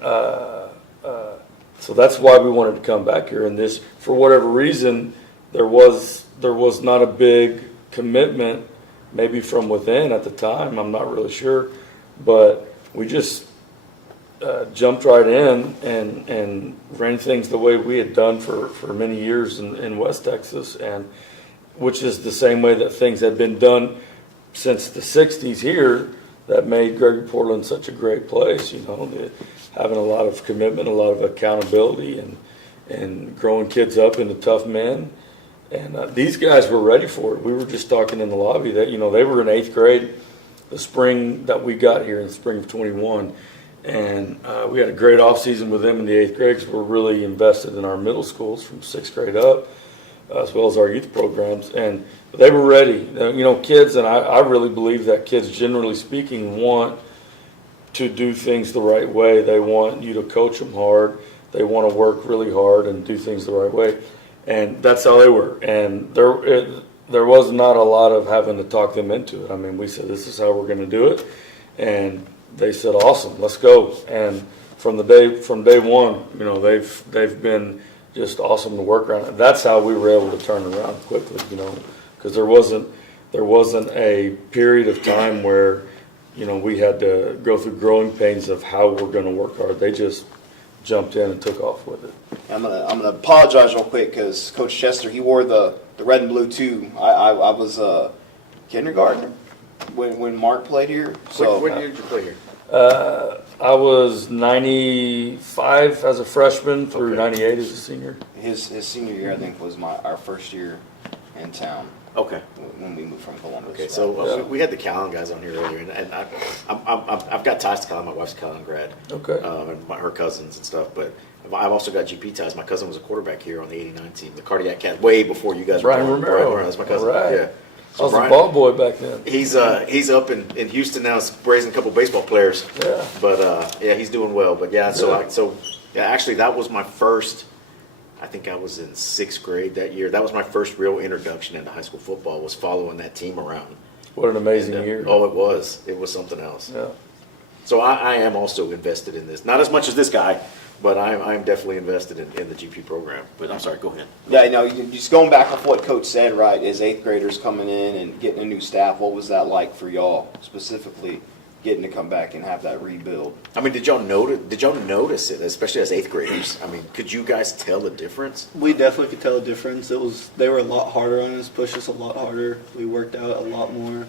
so that's why we wanted to come back here. And this, for whatever reason, there was not a big commitment, maybe from within at the time. I'm not really sure, but we just jumped right in and ran things the way we had done for many years in West Texas, and which is the same way that things had been done since the 60s here that made Gregory Portland such a great place, having a lot of commitment, a lot of accountability, and growing kids up into tough men. And these guys were ready for it. We were just talking in the lobby that, they were in 8th grade the spring that we got here in the spring of 21. And we had a great off season with them in the 8th grade because we're really invested in our middle schools from 6th grade up, as well as our youth programs. And they were ready. Kids, and I really believe that kids, generally speaking, want to do things the right way. They want you to coach them hard. They want to work really hard and do things the right way. And that's how they were. And there was not a lot of having to talk them into it. I mean, we said, this is how we're going to do it. And they said, awesome, let's go. And from day one, they've been just awesome to work around. That's how we were able to turn around quickly, because there wasn't a period of time where we had to go through growing pains of how we're going to work hard. They just jumped in and took off with it. I'm gonna apologize real quick because Coach Chester, he wore the red and blue too. I was kindergartner when Mark played here. So when year did you play here? I was 95 as a freshman through 98 as a senior. His senior year, I think, was our first year in town. Okay. When we moved from Columbus. Okay, so we had the Calallen guys on here earlier, and I've got ties to Calallen. My wife's a Calallen grad. Okay. And her cousins and stuff, but I've also got GP ties. My cousin was a quarterback here on the '89 team, the Cardiac Cat, way before you guys Brian were born. Romero. Brian, that's my cousin. Right. Yeah. I was a ball boy back then. He's up in Houston now, raising a couple baseball players. Yeah. But yeah, he's doing well. But yeah, actually that was my first. I think I was in 6th grade that year. That was my first real introduction into high school football. Was following that team around. What an amazing year! Oh, it was. It was something else. Yeah. So I am also invested in this. Not as much as this guy, but I'm definitely invested in the GP program. But I'm sorry. Go ahead. Yeah, no. Just going back off what Coach said, right? As 8th graders coming in and getting a new staff, what was that like for y'all specifically? Getting to come back and have that rebuild. I mean, did y'all notice it, especially as 8th graders? I mean, could you guys tell the difference? We definitely could tell the difference. They were a lot harder on us, pushed us a lot harder. We worked out a lot more.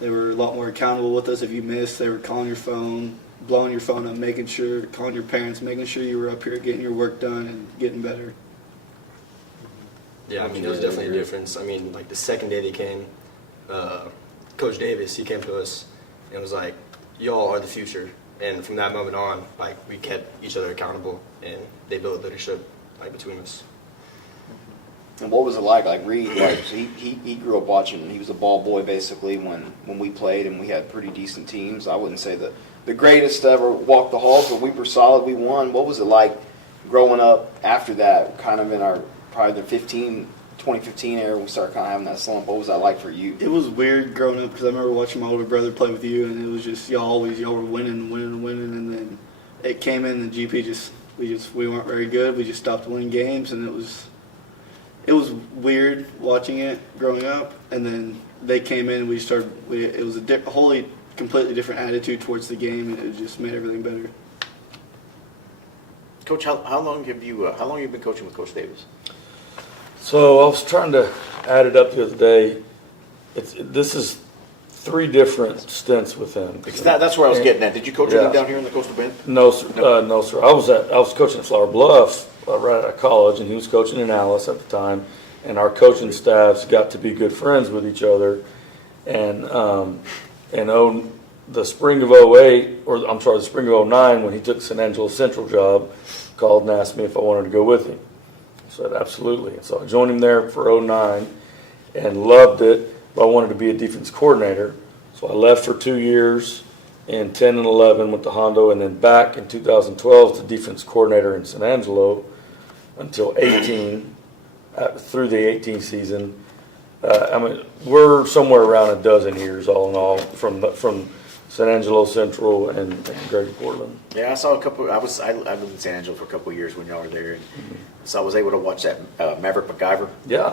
They were a lot more accountable with us. If you missed, they were calling your phone, blowing your phone up, calling your parents, making sure you were up here getting your work done and getting better. Yeah, I mean, there was definitely a difference. I mean, like the second day they came, Coach Davis, he came to us and was like, y'all are the future. And from that moment on, like, we kept each other accountable, and they built leadership, like, between us. And what was it like? Like Reed, like he grew up watching. He was a ball boy basically when we played, and we had pretty decent teams. I wouldn't say the greatest to ever walk the halls, but we were solid. We won. What was it like growing up after that? Kind of in our probably the 2015 era, we started kind of having that slump. What was that like for you? It was weird growing up because I remember watching my older brother play with you, and it was just y'all were winning, and then it came in, and GP we weren't very good. We just stopped winning games, and it was weird watching it growing up. And then they came in, and it was a wholly completely different attitude towards the game, and it just made everything better. Coach, how long have you been coaching with Coach Davis? So I was trying to add it up the other day. This is 3 different stints with him. That's where I was getting at. Did you coach with him down here in the Coastal Bend? No, sir. No, sir. I was coaching at Flower Bluff right out of college, and he was coaching in Alice at the time. And our coaching staffs got to be good friends with each other. And the spring of the spring of 09, when he took San Angelo Central job, called and asked me if I wanted to go with him. I said absolutely. And so I joined him there for 09 and loved it, but I wanted to be a defense coordinator. So I left for 2 years in 10 and 11 with the Hondo, and then back in 2012 as the defense coordinator in San Angelo until 18, through the 18 season. I mean, we're somewhere around a dozen years all in all from San Angelo Central and Gregory Portland. Yeah, I saw a couple. I lived in San Angelo for a couple of years when y'all were there, and so I was able to watch that Maverick MacGyver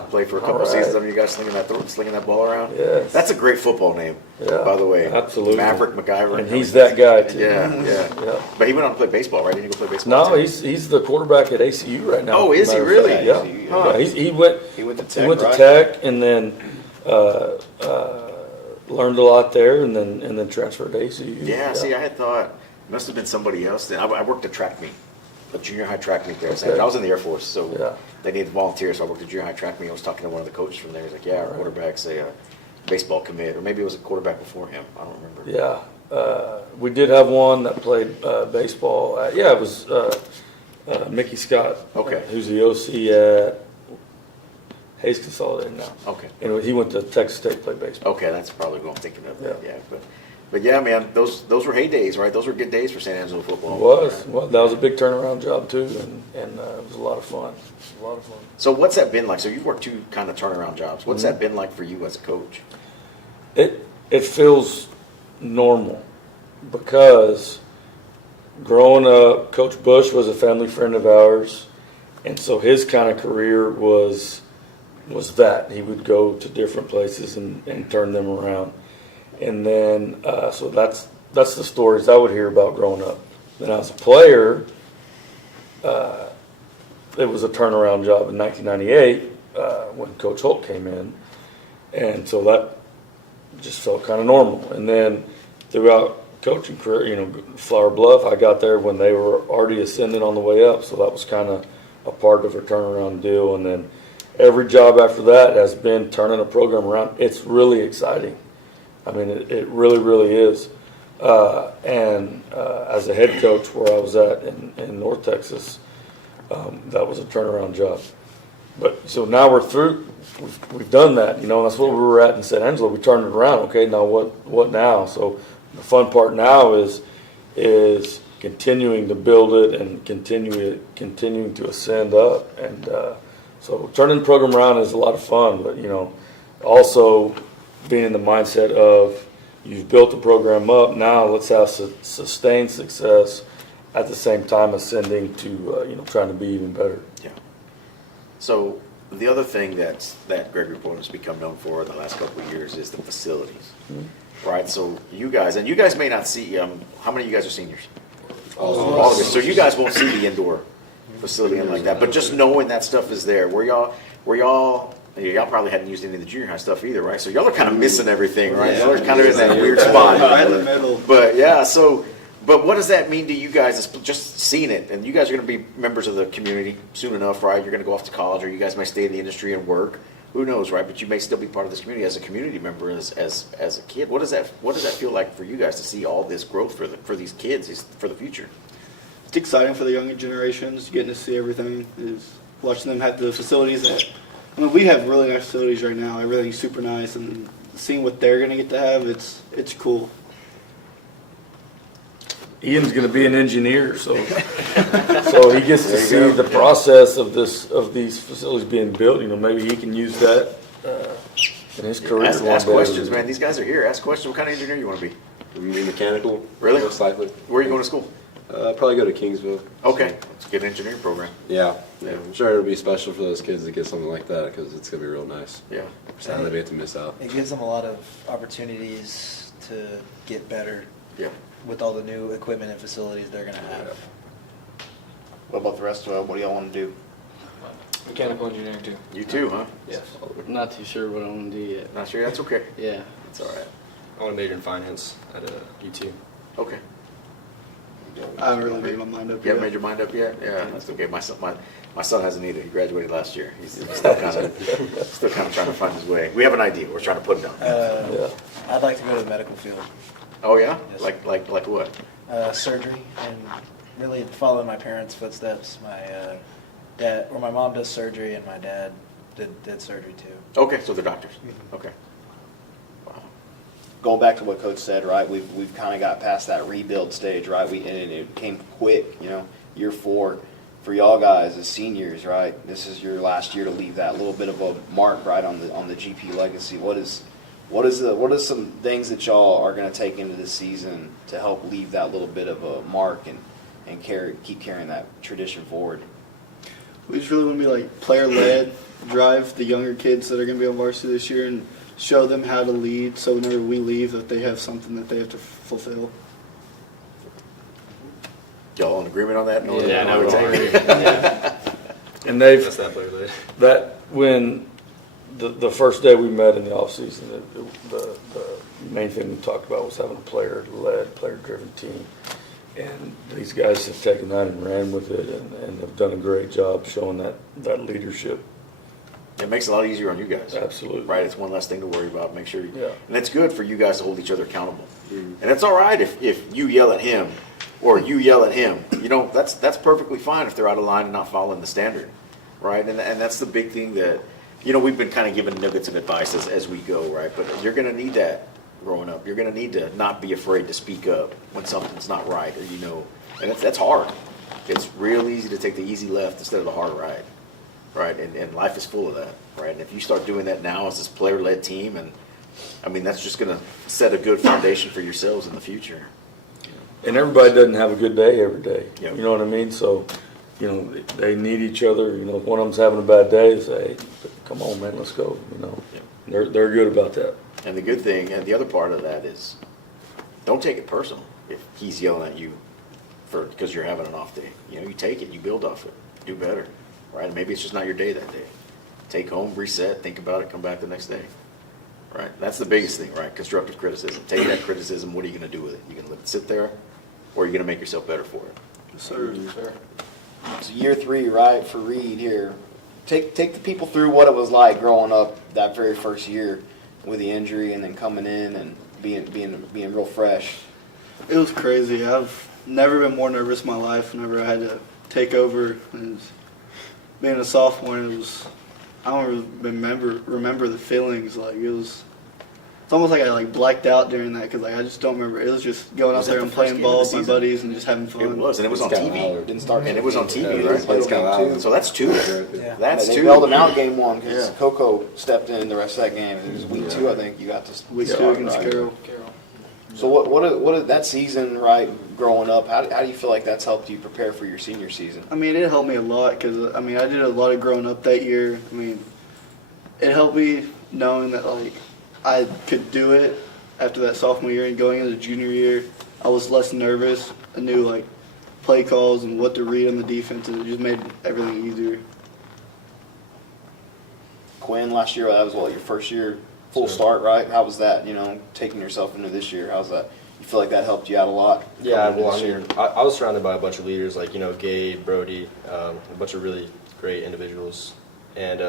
play for a couple of seasons. I mean, you guys slinging that ball around. Yes. That's a great football name, by the way. Absolutely. Maverick MacGyver. And he's that guy too. Yeah. But he went on to play baseball, right? Didn't he go play baseball? No, he's the quarterback at ACU right now. Oh, is he really? Yeah. Huh. Yeah. He went to Tech, and then learned a lot there, and then transferred to ACU. Yeah. See, I had thought it must have been somebody else. Then I worked a track meet, a junior high track meet there. Okay. I was in the Air Force, so they needed volunteers. So I worked a junior high track meet. I was talking to one of the coaches from there. He's like, "Yeah, our quarterback's a baseball commit, or maybe it was a quarterback before him. I don't remember." Yeah, we did have one that played baseball. It was Mickey Scott. Okay. Who's the OC at Hayes Consolidated now. Okay. And he went to Texas State to play baseball. Okay, that's probably what I'm thinking of. Yeah. But yeah, man, those were heydays, right? Those were good days for San Angelo football. It was. Well, that was a big turnaround job too, and it was a lot of fun. So what's that been like? So you've worked 2 kind of turnaround jobs. What's that been like for you as a coach? It feels normal because growing up, Coach Bush was a family friend of ours, and so his kind of career was that he would go to different places and turn them around. And then, so that's the stories I would hear about growing up. Then as a player, it was a turnaround job in 1998 when Coach Holt came in. And so that just felt kind of normal. And then throughout coaching career, Flower Bluff, I got there when they were already ascending on the way up. So that was kind of a part of a turnaround deal. And then every job after that has been turning a program around. It's really exciting. I mean, it really, really is. And as a head coach where I was at in North Texas, that was a turnaround job. But so now we're through. We've done that. That's what we were at in San Angelo. We turned it around. Okay, now what now? So the fun part now is continuing to build it and continuing to ascend up. And so turning the program around is a lot of fun. But also being in the mindset of you've built the program up. Now let's have sustained success at the same time ascending to trying to be even better. Yeah. So the other thing that Gregory Point has become known for in the last couple of years is the facilities, right? So you guys may not see. How many of you guys are seniors? All of you. So you guys won't see the indoor facility and like that. But just knowing that stuff is there, where y'all probably hadn't used any of the junior high stuff either, right? So y'all are kind of missing everything, right? Y'all are kind of in that weird spot. Right in the middle. But yeah, but what does that mean to you guys? It's just seeing it, and you guys are going to be members of the community soon enough, right? You're going to go off to college, or you guys may stay in the industry and work. Who knows, right? But you may still be part of this community as a community member, as a kid. What does that feel like for you guys to see all this growth for these kids for the future? It's exciting for the younger generations, getting to see everything, is watching them have the facilities that, we have really nice facilities right now. Everything's super nice, and seeing what they're going to get to have, it's cool. Ian's going to be an engineer, so he gets to see the process of these facilities being built. Maybe he can use that in his career. Ask questions, man. These guys are here. Ask questions. What kind of engineer you want to be? You mean mechanical? Really? Most likely. Where are you going to school? Probably go to Kingsville. Okay, it's a good engineering program. Yeah. I'm sure it'll be special for those kids to get something like that because it's going to be real nice. Yeah. Sadly, they have to miss out. It gives them a lot of opportunities to get better. Yeah. With all the new equipment and facilities they're going to have. What about the rest of it? What do y'all want to do? Mechanical engineering too. You too, huh? Yes. I'm not too sure what I want to do yet. Not sure? That's okay. Yeah. It's all right. I want to major in finance at UT. Okay. I haven't really made my mind up yet. You haven't made your mind up yet? Yeah, that's okay. My son hasn't either. He graduated last year. He's still kind of trying to find his way. We have an idea. We're trying to put him down. I'd like to go to the medical field. Oh yeah? Yes. Like what? Surgery, and really follow my parents' footsteps. My mom does surgery, and my dad did surgery too. Okay, so they're doctors. Okay. Going back to what Coach said, right? We've kind of got past that rebuild stage, right? And it came quick, year 4 for y'all guys as seniors, right? This is your last year to leave that little bit of a mark, right, on the GP legacy. What are some things that y'all are going to take into the season to help leave that little bit of a mark and keep carrying that tradition forward? We just really want to be like player-led, drive the younger kids that are going to be on varsity this year, and show them how to lead. So whenever we leave, that they have something that they have to fulfill. Y'all in agreement on that? Yeah, I know exactly. And when the first day we met in the off season, the main thing we talked about was having a player-led, player-driven team. And these guys have taken that and ran with it and have done a great job showing that leadership. It makes it a lot easier on you guys. Absolutely. Right? It's one less thing to worry about. Make sure Yeah. And it's good for you guys to hold each other accountable. And it's all right if you yell at him or you yell at him. That's perfectly fine if they're out of line and not following the standard. Right? And that's the big thing that, we've been kind of giving nuggets of advice as we go, right? But you're going to need that growing up. You're going to need to not be afraid to speak up when something's not right, or and that's hard. It's real easy to take the easy left instead of the hard right, right? And life is full of that, right? And if you start doing that now as this player-led team, and that's just going to set a good foundation for yourselves in the future. And everybody doesn't have a good day every day. Yep. You know what I mean? So, they need each other. If one of them's having a bad day, they say, hey, come on, man, let's go. They're good about that. And the good thing, and the other part of that is, don't take it personal if he's yelling at you because you're having an off day. You know, you take it, you build off it, do better, right? And maybe it's just not your day that day. Take home, reset, think about it, come back the next day, right? That's the biggest thing, right? Constructive criticism. Take that criticism. What are you going to do with it? You going to let it sit there, or are you going to make yourself better for it? Yes, sir. So year 3, right, for Reed here. Take the people through what it was like growing up that very first year with the injury, and then coming in and being real fresh. It was crazy. I've never been more nervous in my life. Whenever I had to take over, and being a sophomore, it was, I don't remember the feelings. Like it's almost like I blacked out during that, because I just don't remember. It was just going out there and playing ball with my buddies and just having fun. It was, and it was on TV. Didn't start, and it was on TV, right? Played game 2. So that's 2. Yeah. That's they 2. bailed him out game 1 because Coco stepped in the rest of that game. It was week 2, I think. You got to week 2 against Carroll. So what that season, right, growing up, how do you feel like that's helped you prepare for your senior season? I mean, it helped me a lot, because I did a lot of growing up that year. It helped me knowing that I could do it after that sophomore year, and going into junior year, I was less nervous. I knew play calls and what to read on the defense, and it just made everything easier. Quinn, last year, that was your first year full start, right? How was that, taking yourself into this year? How's that? You feel like that helped you out a lot? Yeah, well, I was surrounded by a bunch of leaders, Gabe, Brody, a bunch of really great individuals. And,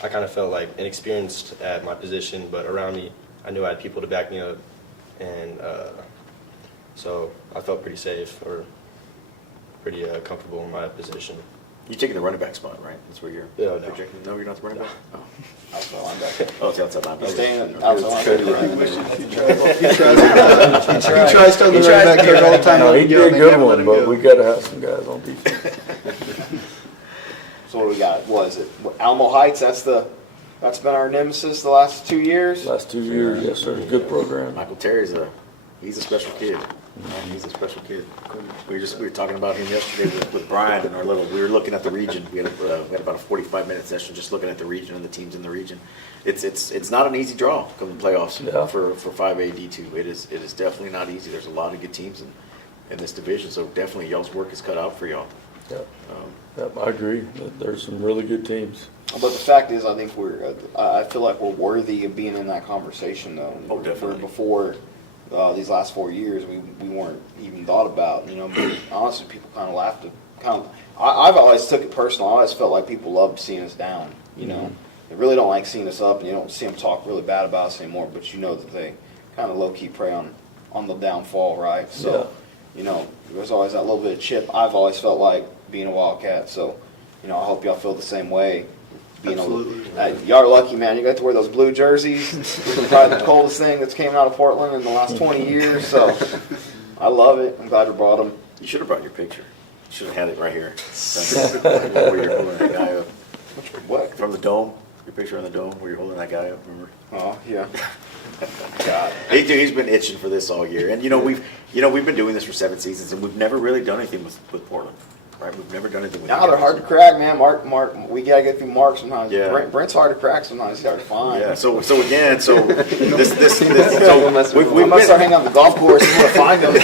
I kind of felt inexperienced at my position, but around me, I knew I had people to back me up. And so I felt pretty safe, or pretty comfortable in my position. You're taking the running back spot, right? That's where you're projecting. No, you're not the running back? Oh. Outside linebacker. Oh, it's outside linebacker. He's staying outside linebacker. He tries to the running back coach all the time. No, he did a good one, but we got to have some guys on defense. So what do we got? What is it? Alamo Heights, that's been our nemesis the last 2 years? Last 2 years, yes, sir. Good program. Michael Terry's he's a special kid. He's a special kid. We were talking about him yesterday with Brian and we were looking at the region. We had about a 45-minute session just looking at the region and the teams in the region. It's not an easy draw come the playoffs for 5A D2. It is definitely not easy. There's a lot of good teams in this division, so definitely y'all's work is cut out for y'all. Yep, I agree. There's some really good teams. But the fact is, I think I feel like we're worthy of being in that conversation, though. Oh, definitely. Before these last 4 years, we weren't even thought about, But honestly, people kind of laughed at, I've always took it personal. I always felt like people loved seeing us down, They really don't like seeing us up, and you don't see them talk really bad about us anymore, but that they kind of low-key prey on the downfall, right? So, there's always that little bit of chip. I've always felt like being a Wildcat, so, I hope y'all feel the same way. Absolutely. Y'all are lucky, man. You got to wear those blue jerseys. It's probably the coldest thing that's came out of Portland in the last 20 years, so I love it. I'm glad you brought them. You should have brought your picture. You should have had it right here. Where you're holding that guy up. What? From the dome. Your picture on the dome where you're holding that guy up, remember? Oh, yeah. God. He's been itching for this all year. And we've been doing this for 7 seasons, and we've never really done anything with Portland. Right, we've never done anything with Now they're hard to crack, man. Mark, we gotta get through Mark sometimes. Yeah. Brent's hard to crack sometimes. He's hard to find. Yeah. So again, so this we must start hanging on the golf course and want to find them.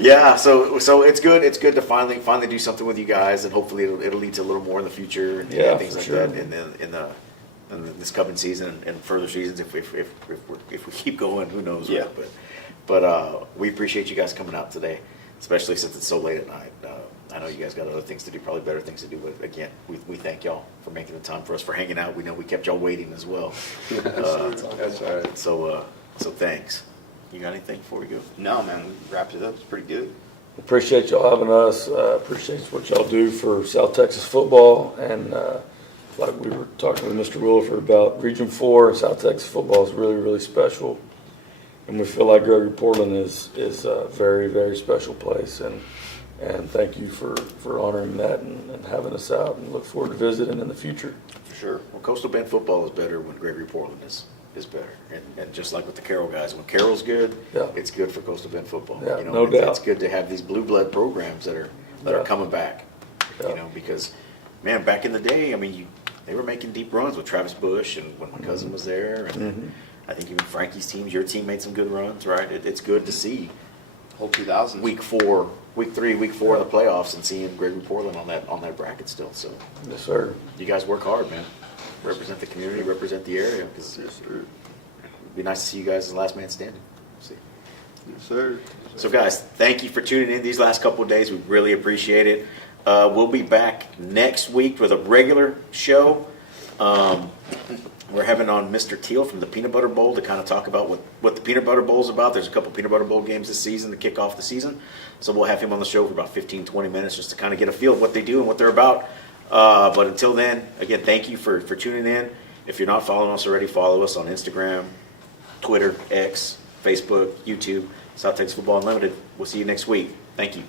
Yeah. So it's good. It's good to finally do something with you guys, and hopefully it'll lead to a little more in the future and things like that. And then in this coming season and further seasons, if we keep going, who knows? Yeah. Right? But we appreciate you guys coming out today, especially since it's so late at night. I know you guys got other things to do, probably better things to do, but again, we thank y'all for making the time for us, for hanging out. We know we kept y'all waiting as well. That's all right. So thanks. You got anything before we go? No, man, we wrapped it up. It's pretty good. Appreciate y'all having us. Appreciate what y'all do for South Texas football. And like we were talking with Mr. Williford about Region 4 and South Texas football is really, really special. And we feel like Gregory Portland is a very, very special place. And thank you for honoring that and having us out, and look forward to visiting in the future. For sure. Well, Coastal Bend football is better when Gregory Portland is better. And just like with the Carroll guys, when Carroll's good, it's good for Coastal Bend football. Yeah, no doubt. It's good to have these blue blood programs that are coming back. Because man, back in the day, they were making deep runs with Travis Bush and when my cousin was there, and I think even Frankie's teams, your team made some good runs, right? It's good to see. Whole 2000s. Week 4, week 3, week 4 of the playoffs, and seeing Gregory Portland on that bracket still. So, Yes, sir. you guys work hard, man. Represent the community, represent the area. Cause it'd be nice to see you guys as the last man standing. See. Yes, sir. So, guys, thank you for tuning in these last couple of days. We really appreciate it. We'll be back next week with a regular show. We're having on Mr. Teal from the Peanut Butter Bowl to kind of talk about what the Peanut Butter Bowl is about. There's a couple Peanut Butter Bowl games this season to kick off the season. So we'll have him on the show for about 15, 20 minutes just to kind of get a feel of what they do and what they're about. But until then, again, thank you for tuning in. If you're not following us already, follow us on Instagram, Twitter, X, Facebook, YouTube, South Texas Football Unlimited. We'll see you next week. Thank you.